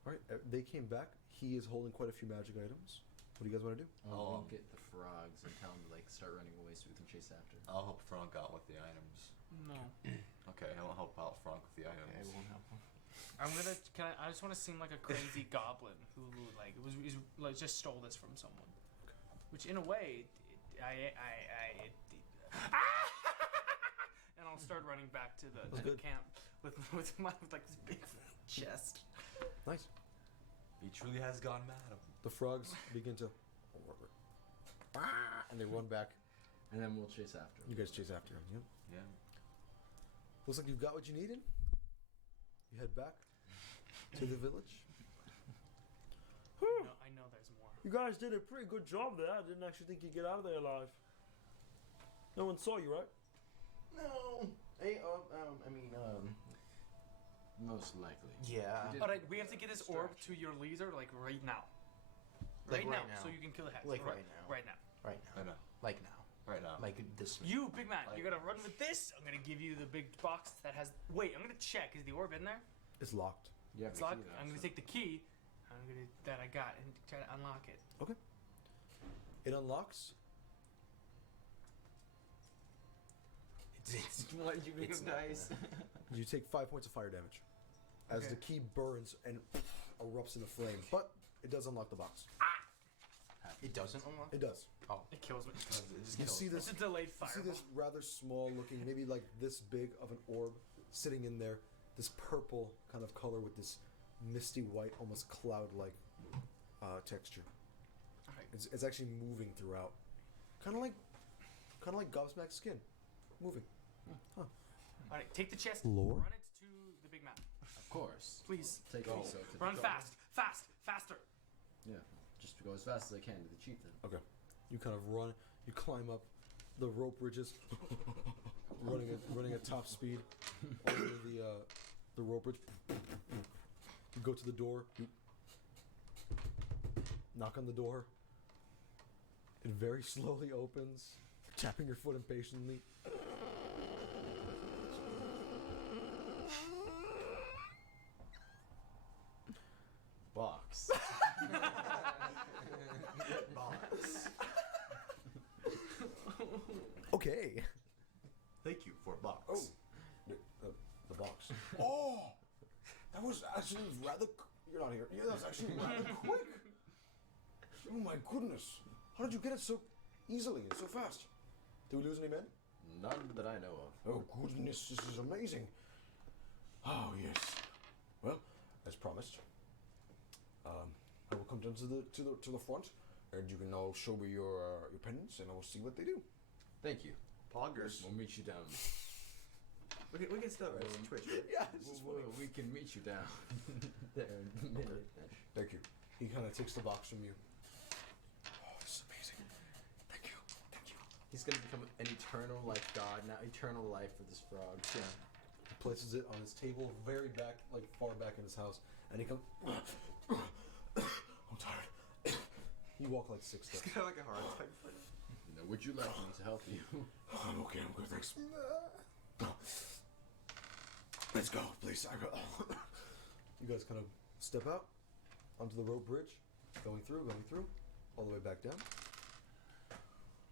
All right, they came back. He is holding quite a few magic items. What do you guys want to do? I'll get the frogs and tell them to like start running away so we can chase after. I'll help Frank out with the items. No. Okay, I won't help out Frank with the items. I won't help him. I just want to seem like a crazy goblin who like was like just stole this from someone. Which in a way, and I'll start running back to the camp with like this big chest. Nice. He truly has gone mad. The frogs begin to, and they run back. And then we'll chase after. You guys chase after him. Yep. Yeah. Looks like you've got what you needed. You head back to the village. I know there's more. You guys did a pretty good job there. I didn't actually think you'd get out of there alive. No one saw you, right? No. Most likely. Yeah. All right, we have to get this orb to your leader like right now. Like Right right now, now. so you can kill the hex. Like right now. Right now. Right now. I know. Like now. Right now. Like this. You, big man, Like- you're gonna run with this. I'm gonna give you the big box that has. Wait, I'm gonna check. Is the orb in there? It's locked. You have It's the locked. key now, I'm gonna so- take the key. That I got and try to unlock it. It unlocks. Why did you make him dice? You take 5 points of fire damage as Okay. the key burns and erupts into flame. But it does unlock the box. It doesn't unlock. It does. It kills me. You see It's this. a delayed You see fireball. this rather small looking, maybe like this big of an orb sitting in there. This purple kind of color with this misty white, almost cloud-like texture. Alright. It's actually moving throughout, kind of like Gobsmack's skin, moving. All right, take the chest. Lore? Run it to the big man, Of course. please. Take Go. also to Run the fast, faster. Yeah. Just go as fast as I can to the chieftain. Okay. You kind of run. You climb up the rope bridges, running at top speed over the rope bridge. You go to the door. You knock on the door. It very slowly opens, tapping your foot impatiently. Box. Okay. Thank you for a box. Oh, the box. Oh, that was actually rather. You're not here. Yeah, that was actually rather quick. Oh my goodness! How did you get it so easily and so fast? Did we lose any men? None that I know of. Oh goodness, this is amazing. Oh yes. Well, as promised, I will come down to the front, and you can now show me your pendants, and I will see what they do. Thank you. Poggers. We'll meet you down. We can still Twitch, right? Yeah, this is funny. We can meet you down there in the middle. Thank you. He kind of takes the box from you. Oh, this is amazing. Thank you. He's gonna become an eternal like god now, eternal life for this frog. Yeah. He places it on his table, very back, like far back in his house, and he comes. I'm tired. You walk like 6 steps. He's got like a heart attack. Now, would you like me to help you? I'm okay. I'm good. Thanks. Let's go, please. You guys kind of step out onto the rope bridge, going through, all the way back down.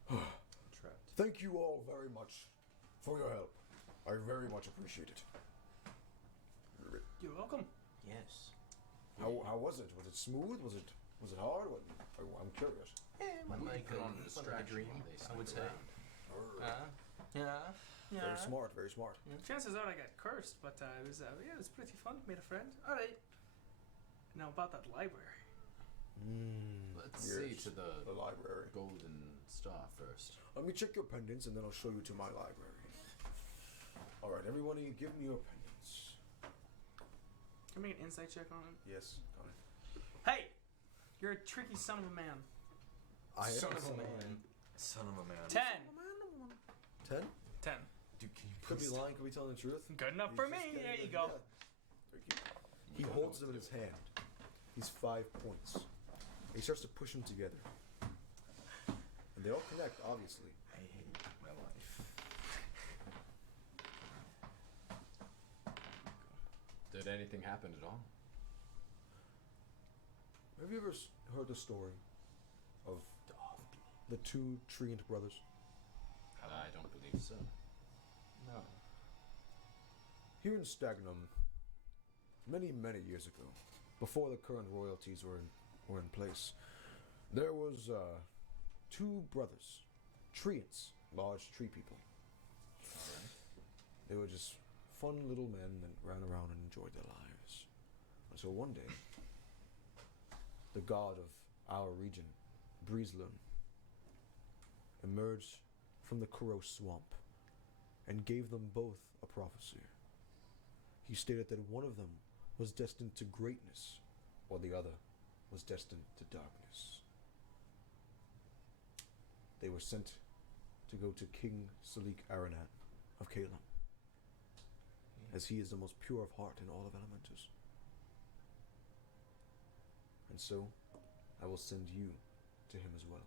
Trapped. Thank you all very much for your help. I very much appreciate it. You're welcome. Yes. How was it? Was it smooth? Was it hard? I'm curious. Went like put on a a distraction dream, while they I would snuck say. around. Yeah. Very smart. Very smart. Chances are I got cursed, but it was pretty fun. Made a friend. All right. Now about that library. Let's see to the the library. golden star first. Let me check your pendants, and then I'll show you to my library. All right, everybody, give me your pendants. Can I make an insight check on him? Yes, got it. Hey, you're a tricky son of a man. I am Son of a man. Son of a man. 10. 10. 10. Dude, can you Could be please lying. Could be telling the truth. Good enough He's for just me. getting There you it. go. Yeah. Very cute. He holds them in his hand. These 5 points. He starts to push them together, and they all connect. Obviously. I hate my life. Did anything happen at all? Have you ever heard the story of the 2 Treant brothers? I don't believe so. No. Here in Stagnum, many, many years ago, before the current royalties were in place, there was 2 brothers, treants, large tree people. They were just fun little men that ran around and enjoyed their lives. Until one day, the god of our region, Breezelun, emerged from the Kroy swamp and gave them both a prophecy. He stated that one of them was destined to greatness, while the other was destined to darkness. They were sent to go to King Salik Aranat of Calum, as he is the most pure of heart in all of Elementus. And so, I will send you to him as well.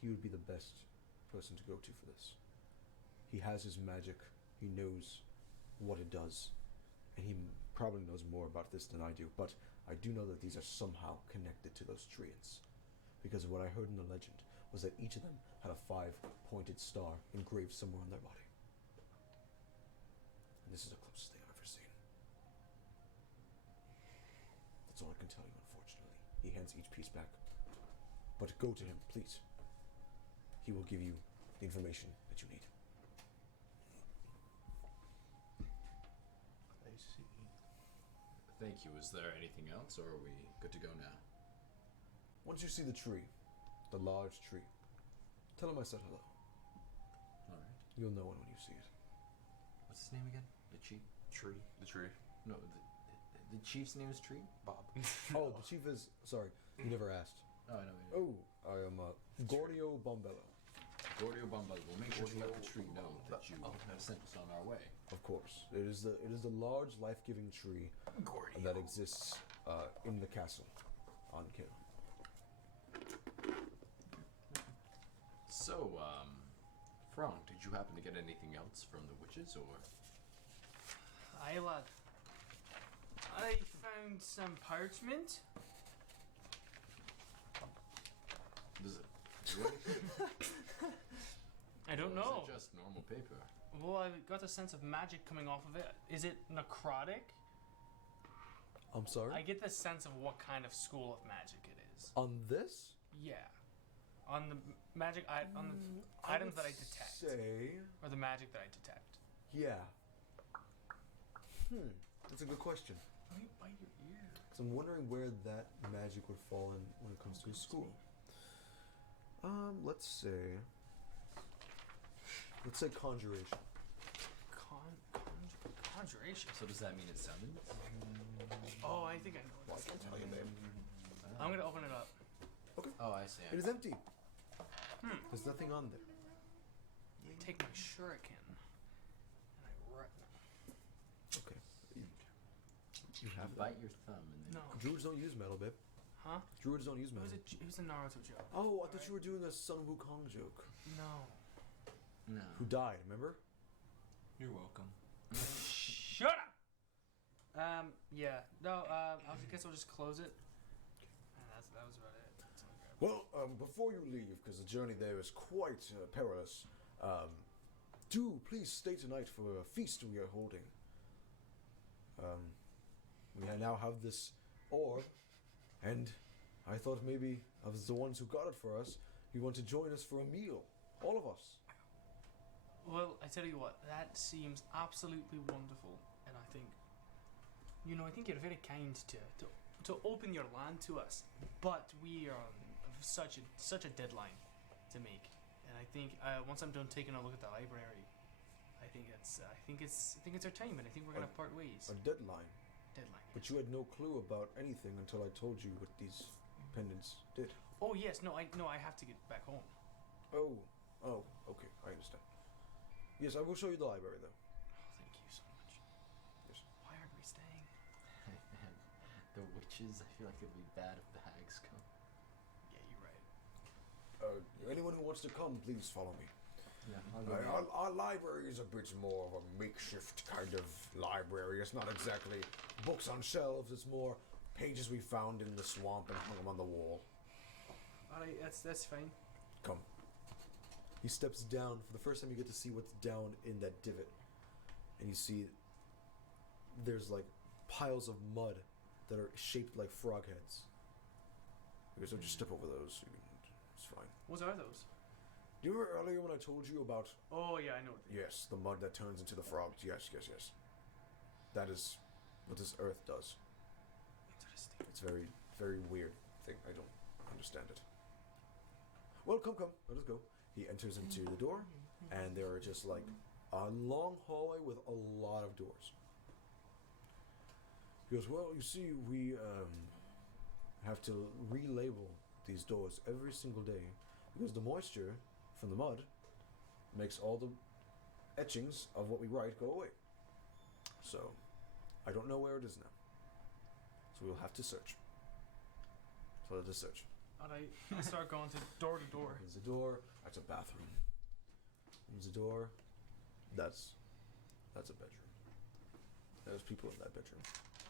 He would be the best person to go to for this. He has his magic, he knows what it does, and he probably knows more about this than I do, but I do know that these are somehow connected to those treants. Because what I heard in the legend was that each of them had a 5-pointed star engraved somewhere on their body. And this is the closest thing I've ever seen. That's all I can tell you, unfortunately. He hands each piece back. But go to him, please. He will give you the information that you need. I see. Thank you. Is there anything else, or are we good to go now? Once you see the tree, the large tree, tell him I said hello. All right. You'll know it when you see it. What's his name again? The chief? Tree. The tree. No, the chief's name is Tree? Bob. Oh, the chief is... Sorry, you never asked. Oh, I know. Oh, I am Gordio Bombello. Gordio Bombello. We'll make sure to let the tree know that you Oh, no. have sent us on our way. Of course. It is the large life-giving tree that exists in the castle on Kill. So, Frank, did you happen to get anything else from the witches, or? Aye, lad. I found some parchment. Does it do anything? I don't Or know. Is it just normal paper? Well, I got a sense of magic coming off of it. Is it necrotic? I'm sorry? I get the sense of what kind of school of magic it is. On this? Yeah. On the magic, on the items that I detect, Say... or the magic that I detect. Yeah. That's a good question. Let me bite your ear. Because I'm wondering where that magic would fall in when it comes to a school. Let's say conjuration. Conjuration. So does that mean it summons? Oh, I think I know what this is. Tell you, babe. I'm gonna open it up. Oh, I see. It is empty. There's nothing on there. I take my shuriken and I You have bite your thumb and then. No. Druids don't use metal, babe. Huh? Druids don't use It metal. was a Naruto joke. Oh, I thought you were doing a Sun Wukong joke. No. No. Who died, remember? You're welcome. Shut up! Yeah. No, I guess I'll just close it. And that was about it. That's all I grabbed. Well, before you leave, because the journey there is quite perilous, do please stay tonight for a feast we are holding. We now have this orb, and I thought maybe as the ones who got it for us, you want to join us for a meal, all of us. Well, I tell you what, that seems absolutely wonderful, and I think you're very kind to open your land to us, but we are on such a deadline to make, and I think once I'm done taking a look at the library, I think it's our time, and I think we're gonna part ways. A deadline. Deadline. But you had no clue about anything until I told you what these pendants did. Oh yes, no, I have to get back home. Oh, okay, I understand. Yes, I will show you the library, though. Oh, thank you so much. Yes. Why aren't we staying? The witches, I feel like it'd be bad if the hags come. Yeah, you're right. Anyone who wants to come, please follow me. Yeah, I'll go. Our library is a bit more of a makeshift kind of library. It's not exactly books on shelves. It's more pages we found in the swamp and hung them on the wall. Alright, that's fine. Come. He steps down. For the first time, you get to see what's down in that divot. And you see there's like piles of mud that are shaped like frog heads. You guys don't just step over those. It's fine. What are those? Do you remember earlier when I told you about... Oh yeah, I know. Yes, the mud that turns into the frogs. Yes. That is what this earth does. Interesting. It's very, very weird thing. I don't understand it. Well, come. Let us go. He enters into the door, and there are just like a long hallway with a lot of doors. He goes, well, you see, we have to relabel these doors every single day because the moisture from the mud makes all the etchings of what we write go away. So, I don't know where it is now. So we'll have to search. So let us search. Alright, I'll start going to door. There's a door. That's a bathroom. There's a door. That's a bedroom. There's people in that bedroom.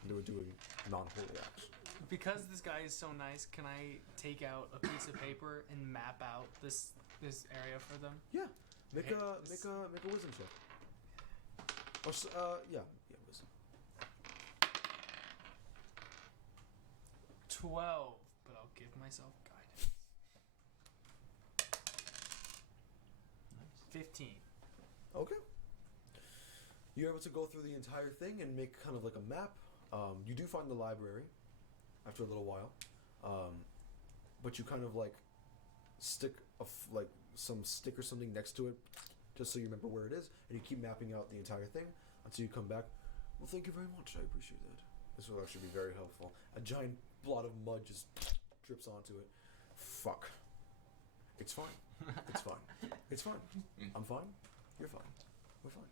They were doing non-holy acts. Because this guy is so nice, can I take out a piece of paper and map out this area for them? Yeah. Make Okay, a this- wisdom check. Or yeah, wisdom. 12, but I'll give myself guidance. 15. Okay. You're able to go through the entire thing and make kind of like a map. You do find the library after a little while, but you kind of like stick like some stick or something next to it, just so you remember where it is, and you keep mapping out the entire thing until you come back. Well, thank you very much. I appreciate that. This will actually be very helpful. A giant blot of mud just drips onto it. Fuck. It's fine. It's fine. It's fine. I'm fine. You're fine. We're fine.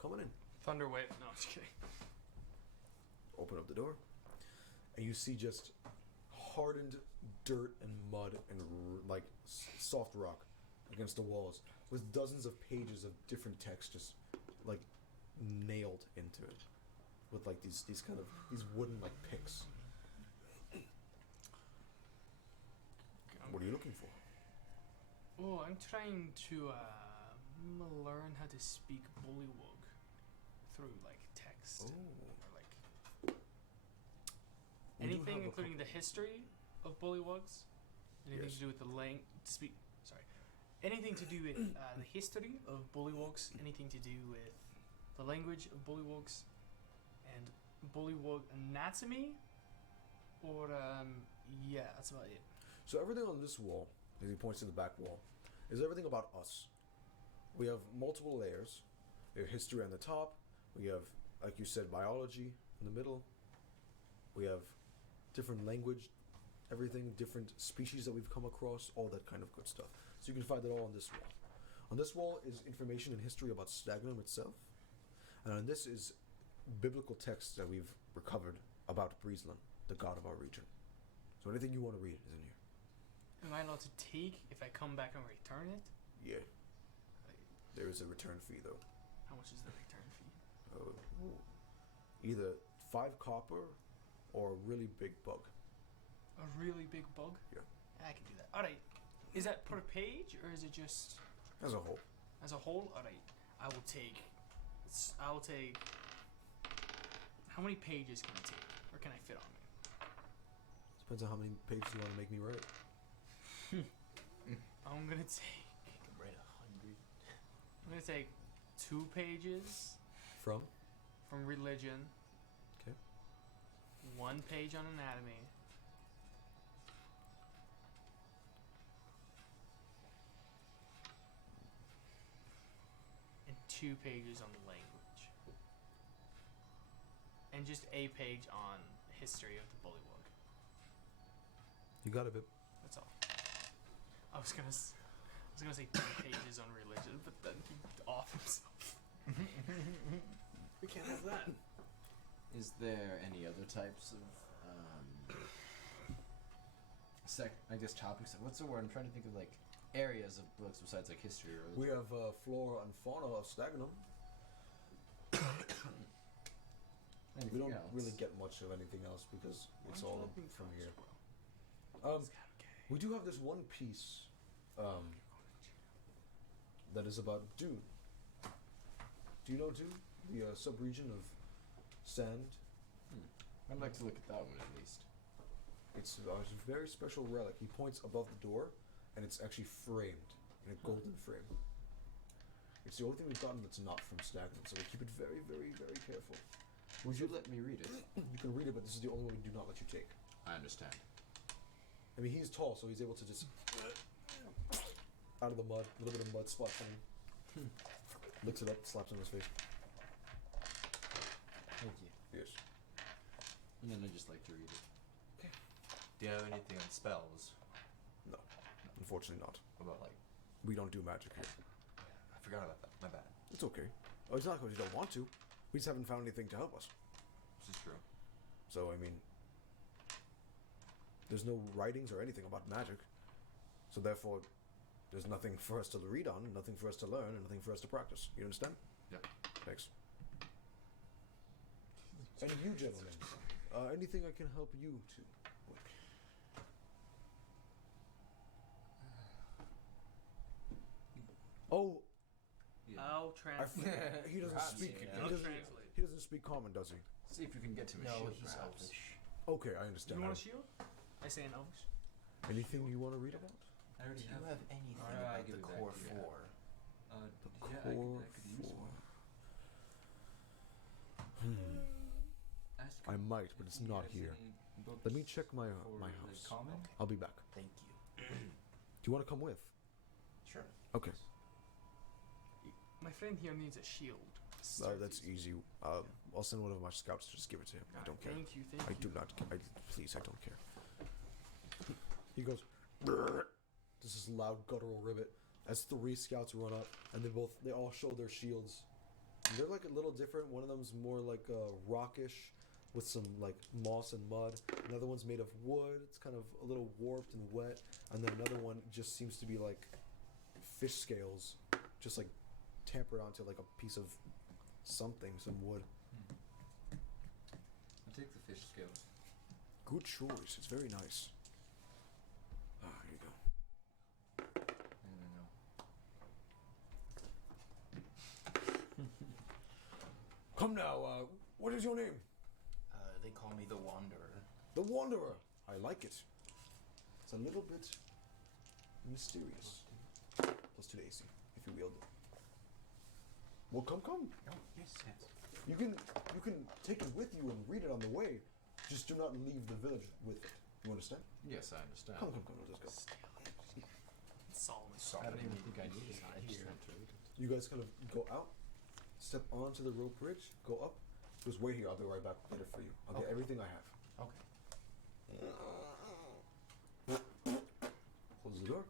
Coming in. Thunderwave. No, I'm just kidding. Open up the door, and you see just hardened dirt and mud and like soft rock against the walls with dozens of pages of different text just like nailed into it with like these wooden like picks. What are you looking for? Oh, I'm trying to learn how to speak Bullywug through like text or like We do anything, have a including the couple- history of Bullywugs. Anything Yes. to do with the anything to do with the history of Bullywugs. Anything to do with the language of Bullywugs and Bullywug anatomy. Or yeah, that's about it. So everything on this wall, as he points to the back wall, is everything about us. We have multiple layers. We have history on the top. We have, like you said, biology in the middle. We have different language, everything, different species that we've come across, all that kind of good stuff. So you can find it all on this wall. On this wall is information and history about Stagnum itself. And on this is biblical texts that we've recovered about Breezeland, the god of our region. So anything you want to read is in here. Am I allowed to take if I come back and return it? Yeah. There is a return fee, though. How much is the return fee? Either 5 copper or a really big bug. A really big bug? Yeah. I can do that. Alright. Is that per page or is it just As a whole. as a whole? Alright. I will take. How many pages can I take? Or can I fit on me? Depends on how many pages you want to make me write. I'm gonna take. I can write 100. I'm gonna take 2 pages From? from religion. Okay. 1 page on anatomy. And 2 pages on language. And just a page on history of the Bullywug. You got it, Bib. That's all. I was gonna say 2 pages on religion, but then he off himself. We can't have that. Is there any other types of I guess topics? What's the word? I'm trying to think of like areas of books besides like history or We have flora and fauna of Stagnum. anything We don't else? really get much of anything else because it's Why all aren't you looking from for here. us, bro? We do have this one piece that is about Dune. Do you know Dune? The sub-region of sand. I'd like to look at that one at least. It's a very special relic. He points above the door, and it's actually framed in a golden frame. It's the only thing we've gotten that's not from Stagnum, so we keep it very, very, very careful. Would you let me read it? You can read it, but this is the only one we do not let you take. I understand. I mean, he's tall, so he's able to just out of the mud, a little bit of mud splash on him. Licks it up, slaps on his face. Thank you. Yes. And then I just like to read it. Do you have anything on spells? No, unfortunately not. What about like? We don't do magic here. I forgot about that. My bad. It's okay. Oh, it's not because we don't want to. We just haven't found anything to help us. This is true. So, I mean, there's no writings or anything about magic. So therefore, there's nothing for us to read on, nothing for us to learn, and nothing for us to practice. You understand? Yeah. Thanks. And you, gentlemen, anything I can help you to? Oh, Yeah. I'll I translate. he doesn't Perhaps, speak. yeah. He I'll doesn't. translate. He doesn't speak common, does he? See if you can get to him. No, shield, he's perhaps. elvish. Okay, I You understand. want a shield? I say in Elvish. Anything you want to read about? I already Do you have anything Alright, about give the it back core to you. 4? The yeah, core I could use four. one. I might, but it's not here. Let me check my my house. Common? I'll be back. Thank you. Do you want to come with? Sure. Okay. My friend here needs a shield. That's easy. I'll send one of my scouts to just give it to him. I don't care. Thank you, thank I you. do not. Please, I don't care. He goes. "Brrr." This is loud guttural ribbit as 3 scouts run up, and they all show their shields. And they're like a little different. One of them's more like rockish, with some like moss and mud. Another one's made of wood. It's kind of a little warped and wet. And then another one just seems to be like fish scales, just like tampered onto like a piece of something, some wood. I'll take the fish scales. Good choice. It's very nice. Ah, here you go. No. Come now. What is your name? They call me the Wanderer. The Wanderer. I like it. It's a little bit mysterious. Plus 2 to AC if you wield it. Well, come. Oh, yes, yes. You can take it with you and read it on the way. Just do not leave the village with it. You understand? Yes, I understand. Come. Let's go. Solomon. I don't even think I need it. I just want to read it. You guys kind of go out, step onto the rope bridge, go up. Just wait here. I'll be right back later for you. I'll get everything I have. Okay. Close the door.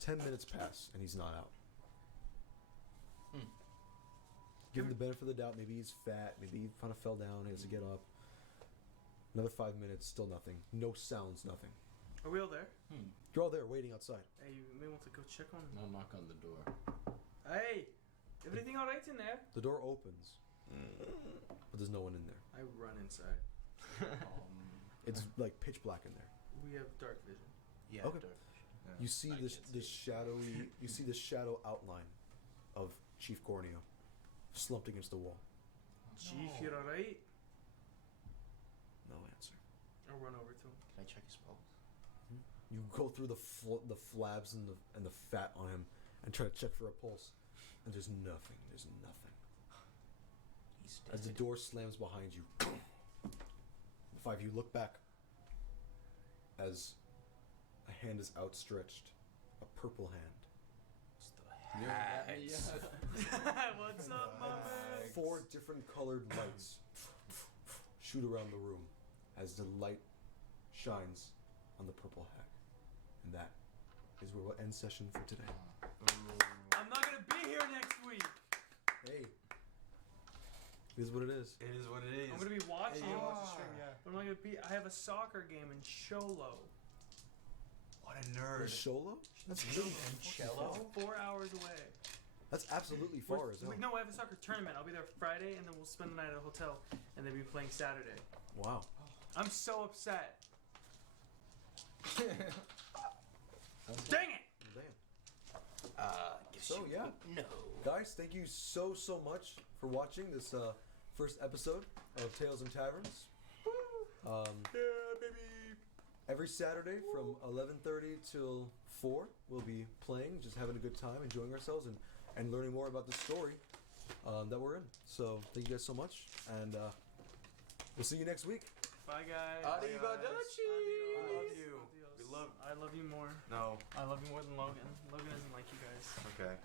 10 minutes pass and he's not out. Give him the benefit of the doubt. Maybe he's fat. Maybe he kind of fell down. He has to get up. Another 5 minutes. Still nothing. No sounds. Nothing. Are we all there? You're all there waiting outside. Hey, you may want to go check on him. I'll knock on the door. Hey, everything all right in there? The door opens, but there's no one in there. I run inside. It's like pitch black in there. We have dark vision. Yeah. Okay. dark vision. You see I this can't this shadowy. You see this shadow outline of Chief Corneo slumped against the wall. Chief, you're all right? No answer. I'll run over to him. Can I check his pulse? You go through the flabs and the fat on him and try to check for a pulse, and there's nothing. There's nothing. He's As the dead. door slams behind you, the 5 of you look back as a hand is outstretched, a purple hand. What's up, mama? 4 different colored lights shoot around the room as the light shines on the purple hag. And that is where we'll end session for today. I'm not gonna be here next week. Hey. It is what it is. It is what it is. I'm gonna be watching. Hey, you watch the stream, yeah. But I'm not gonna be. I have a soccer game in Sholo. What a nerd. Sholo? That's really Cello? 4 hours away. That's absolutely far as hell. No, I have a soccer tournament. I'll be there Friday, and then we'll spend the night at a hotel, and then be playing Saturday. Wow. I'm so upset. Dang it! Damn. Guess So, you yeah. don't know. Guys, thank you so much for watching this first episode of Tales and Taverns. Yeah, baby. Every Saturday from 11:30 till 4, we'll be playing, just having a good time, enjoying ourselves, and learning more about the story that we're in. So thank you guys so much, and we'll see you next week. Bye, guys. Arrivederci. Adios. I love you. Adios. We love- I love you more. No. I love you more than Logan. Logan doesn't like you guys. Okay.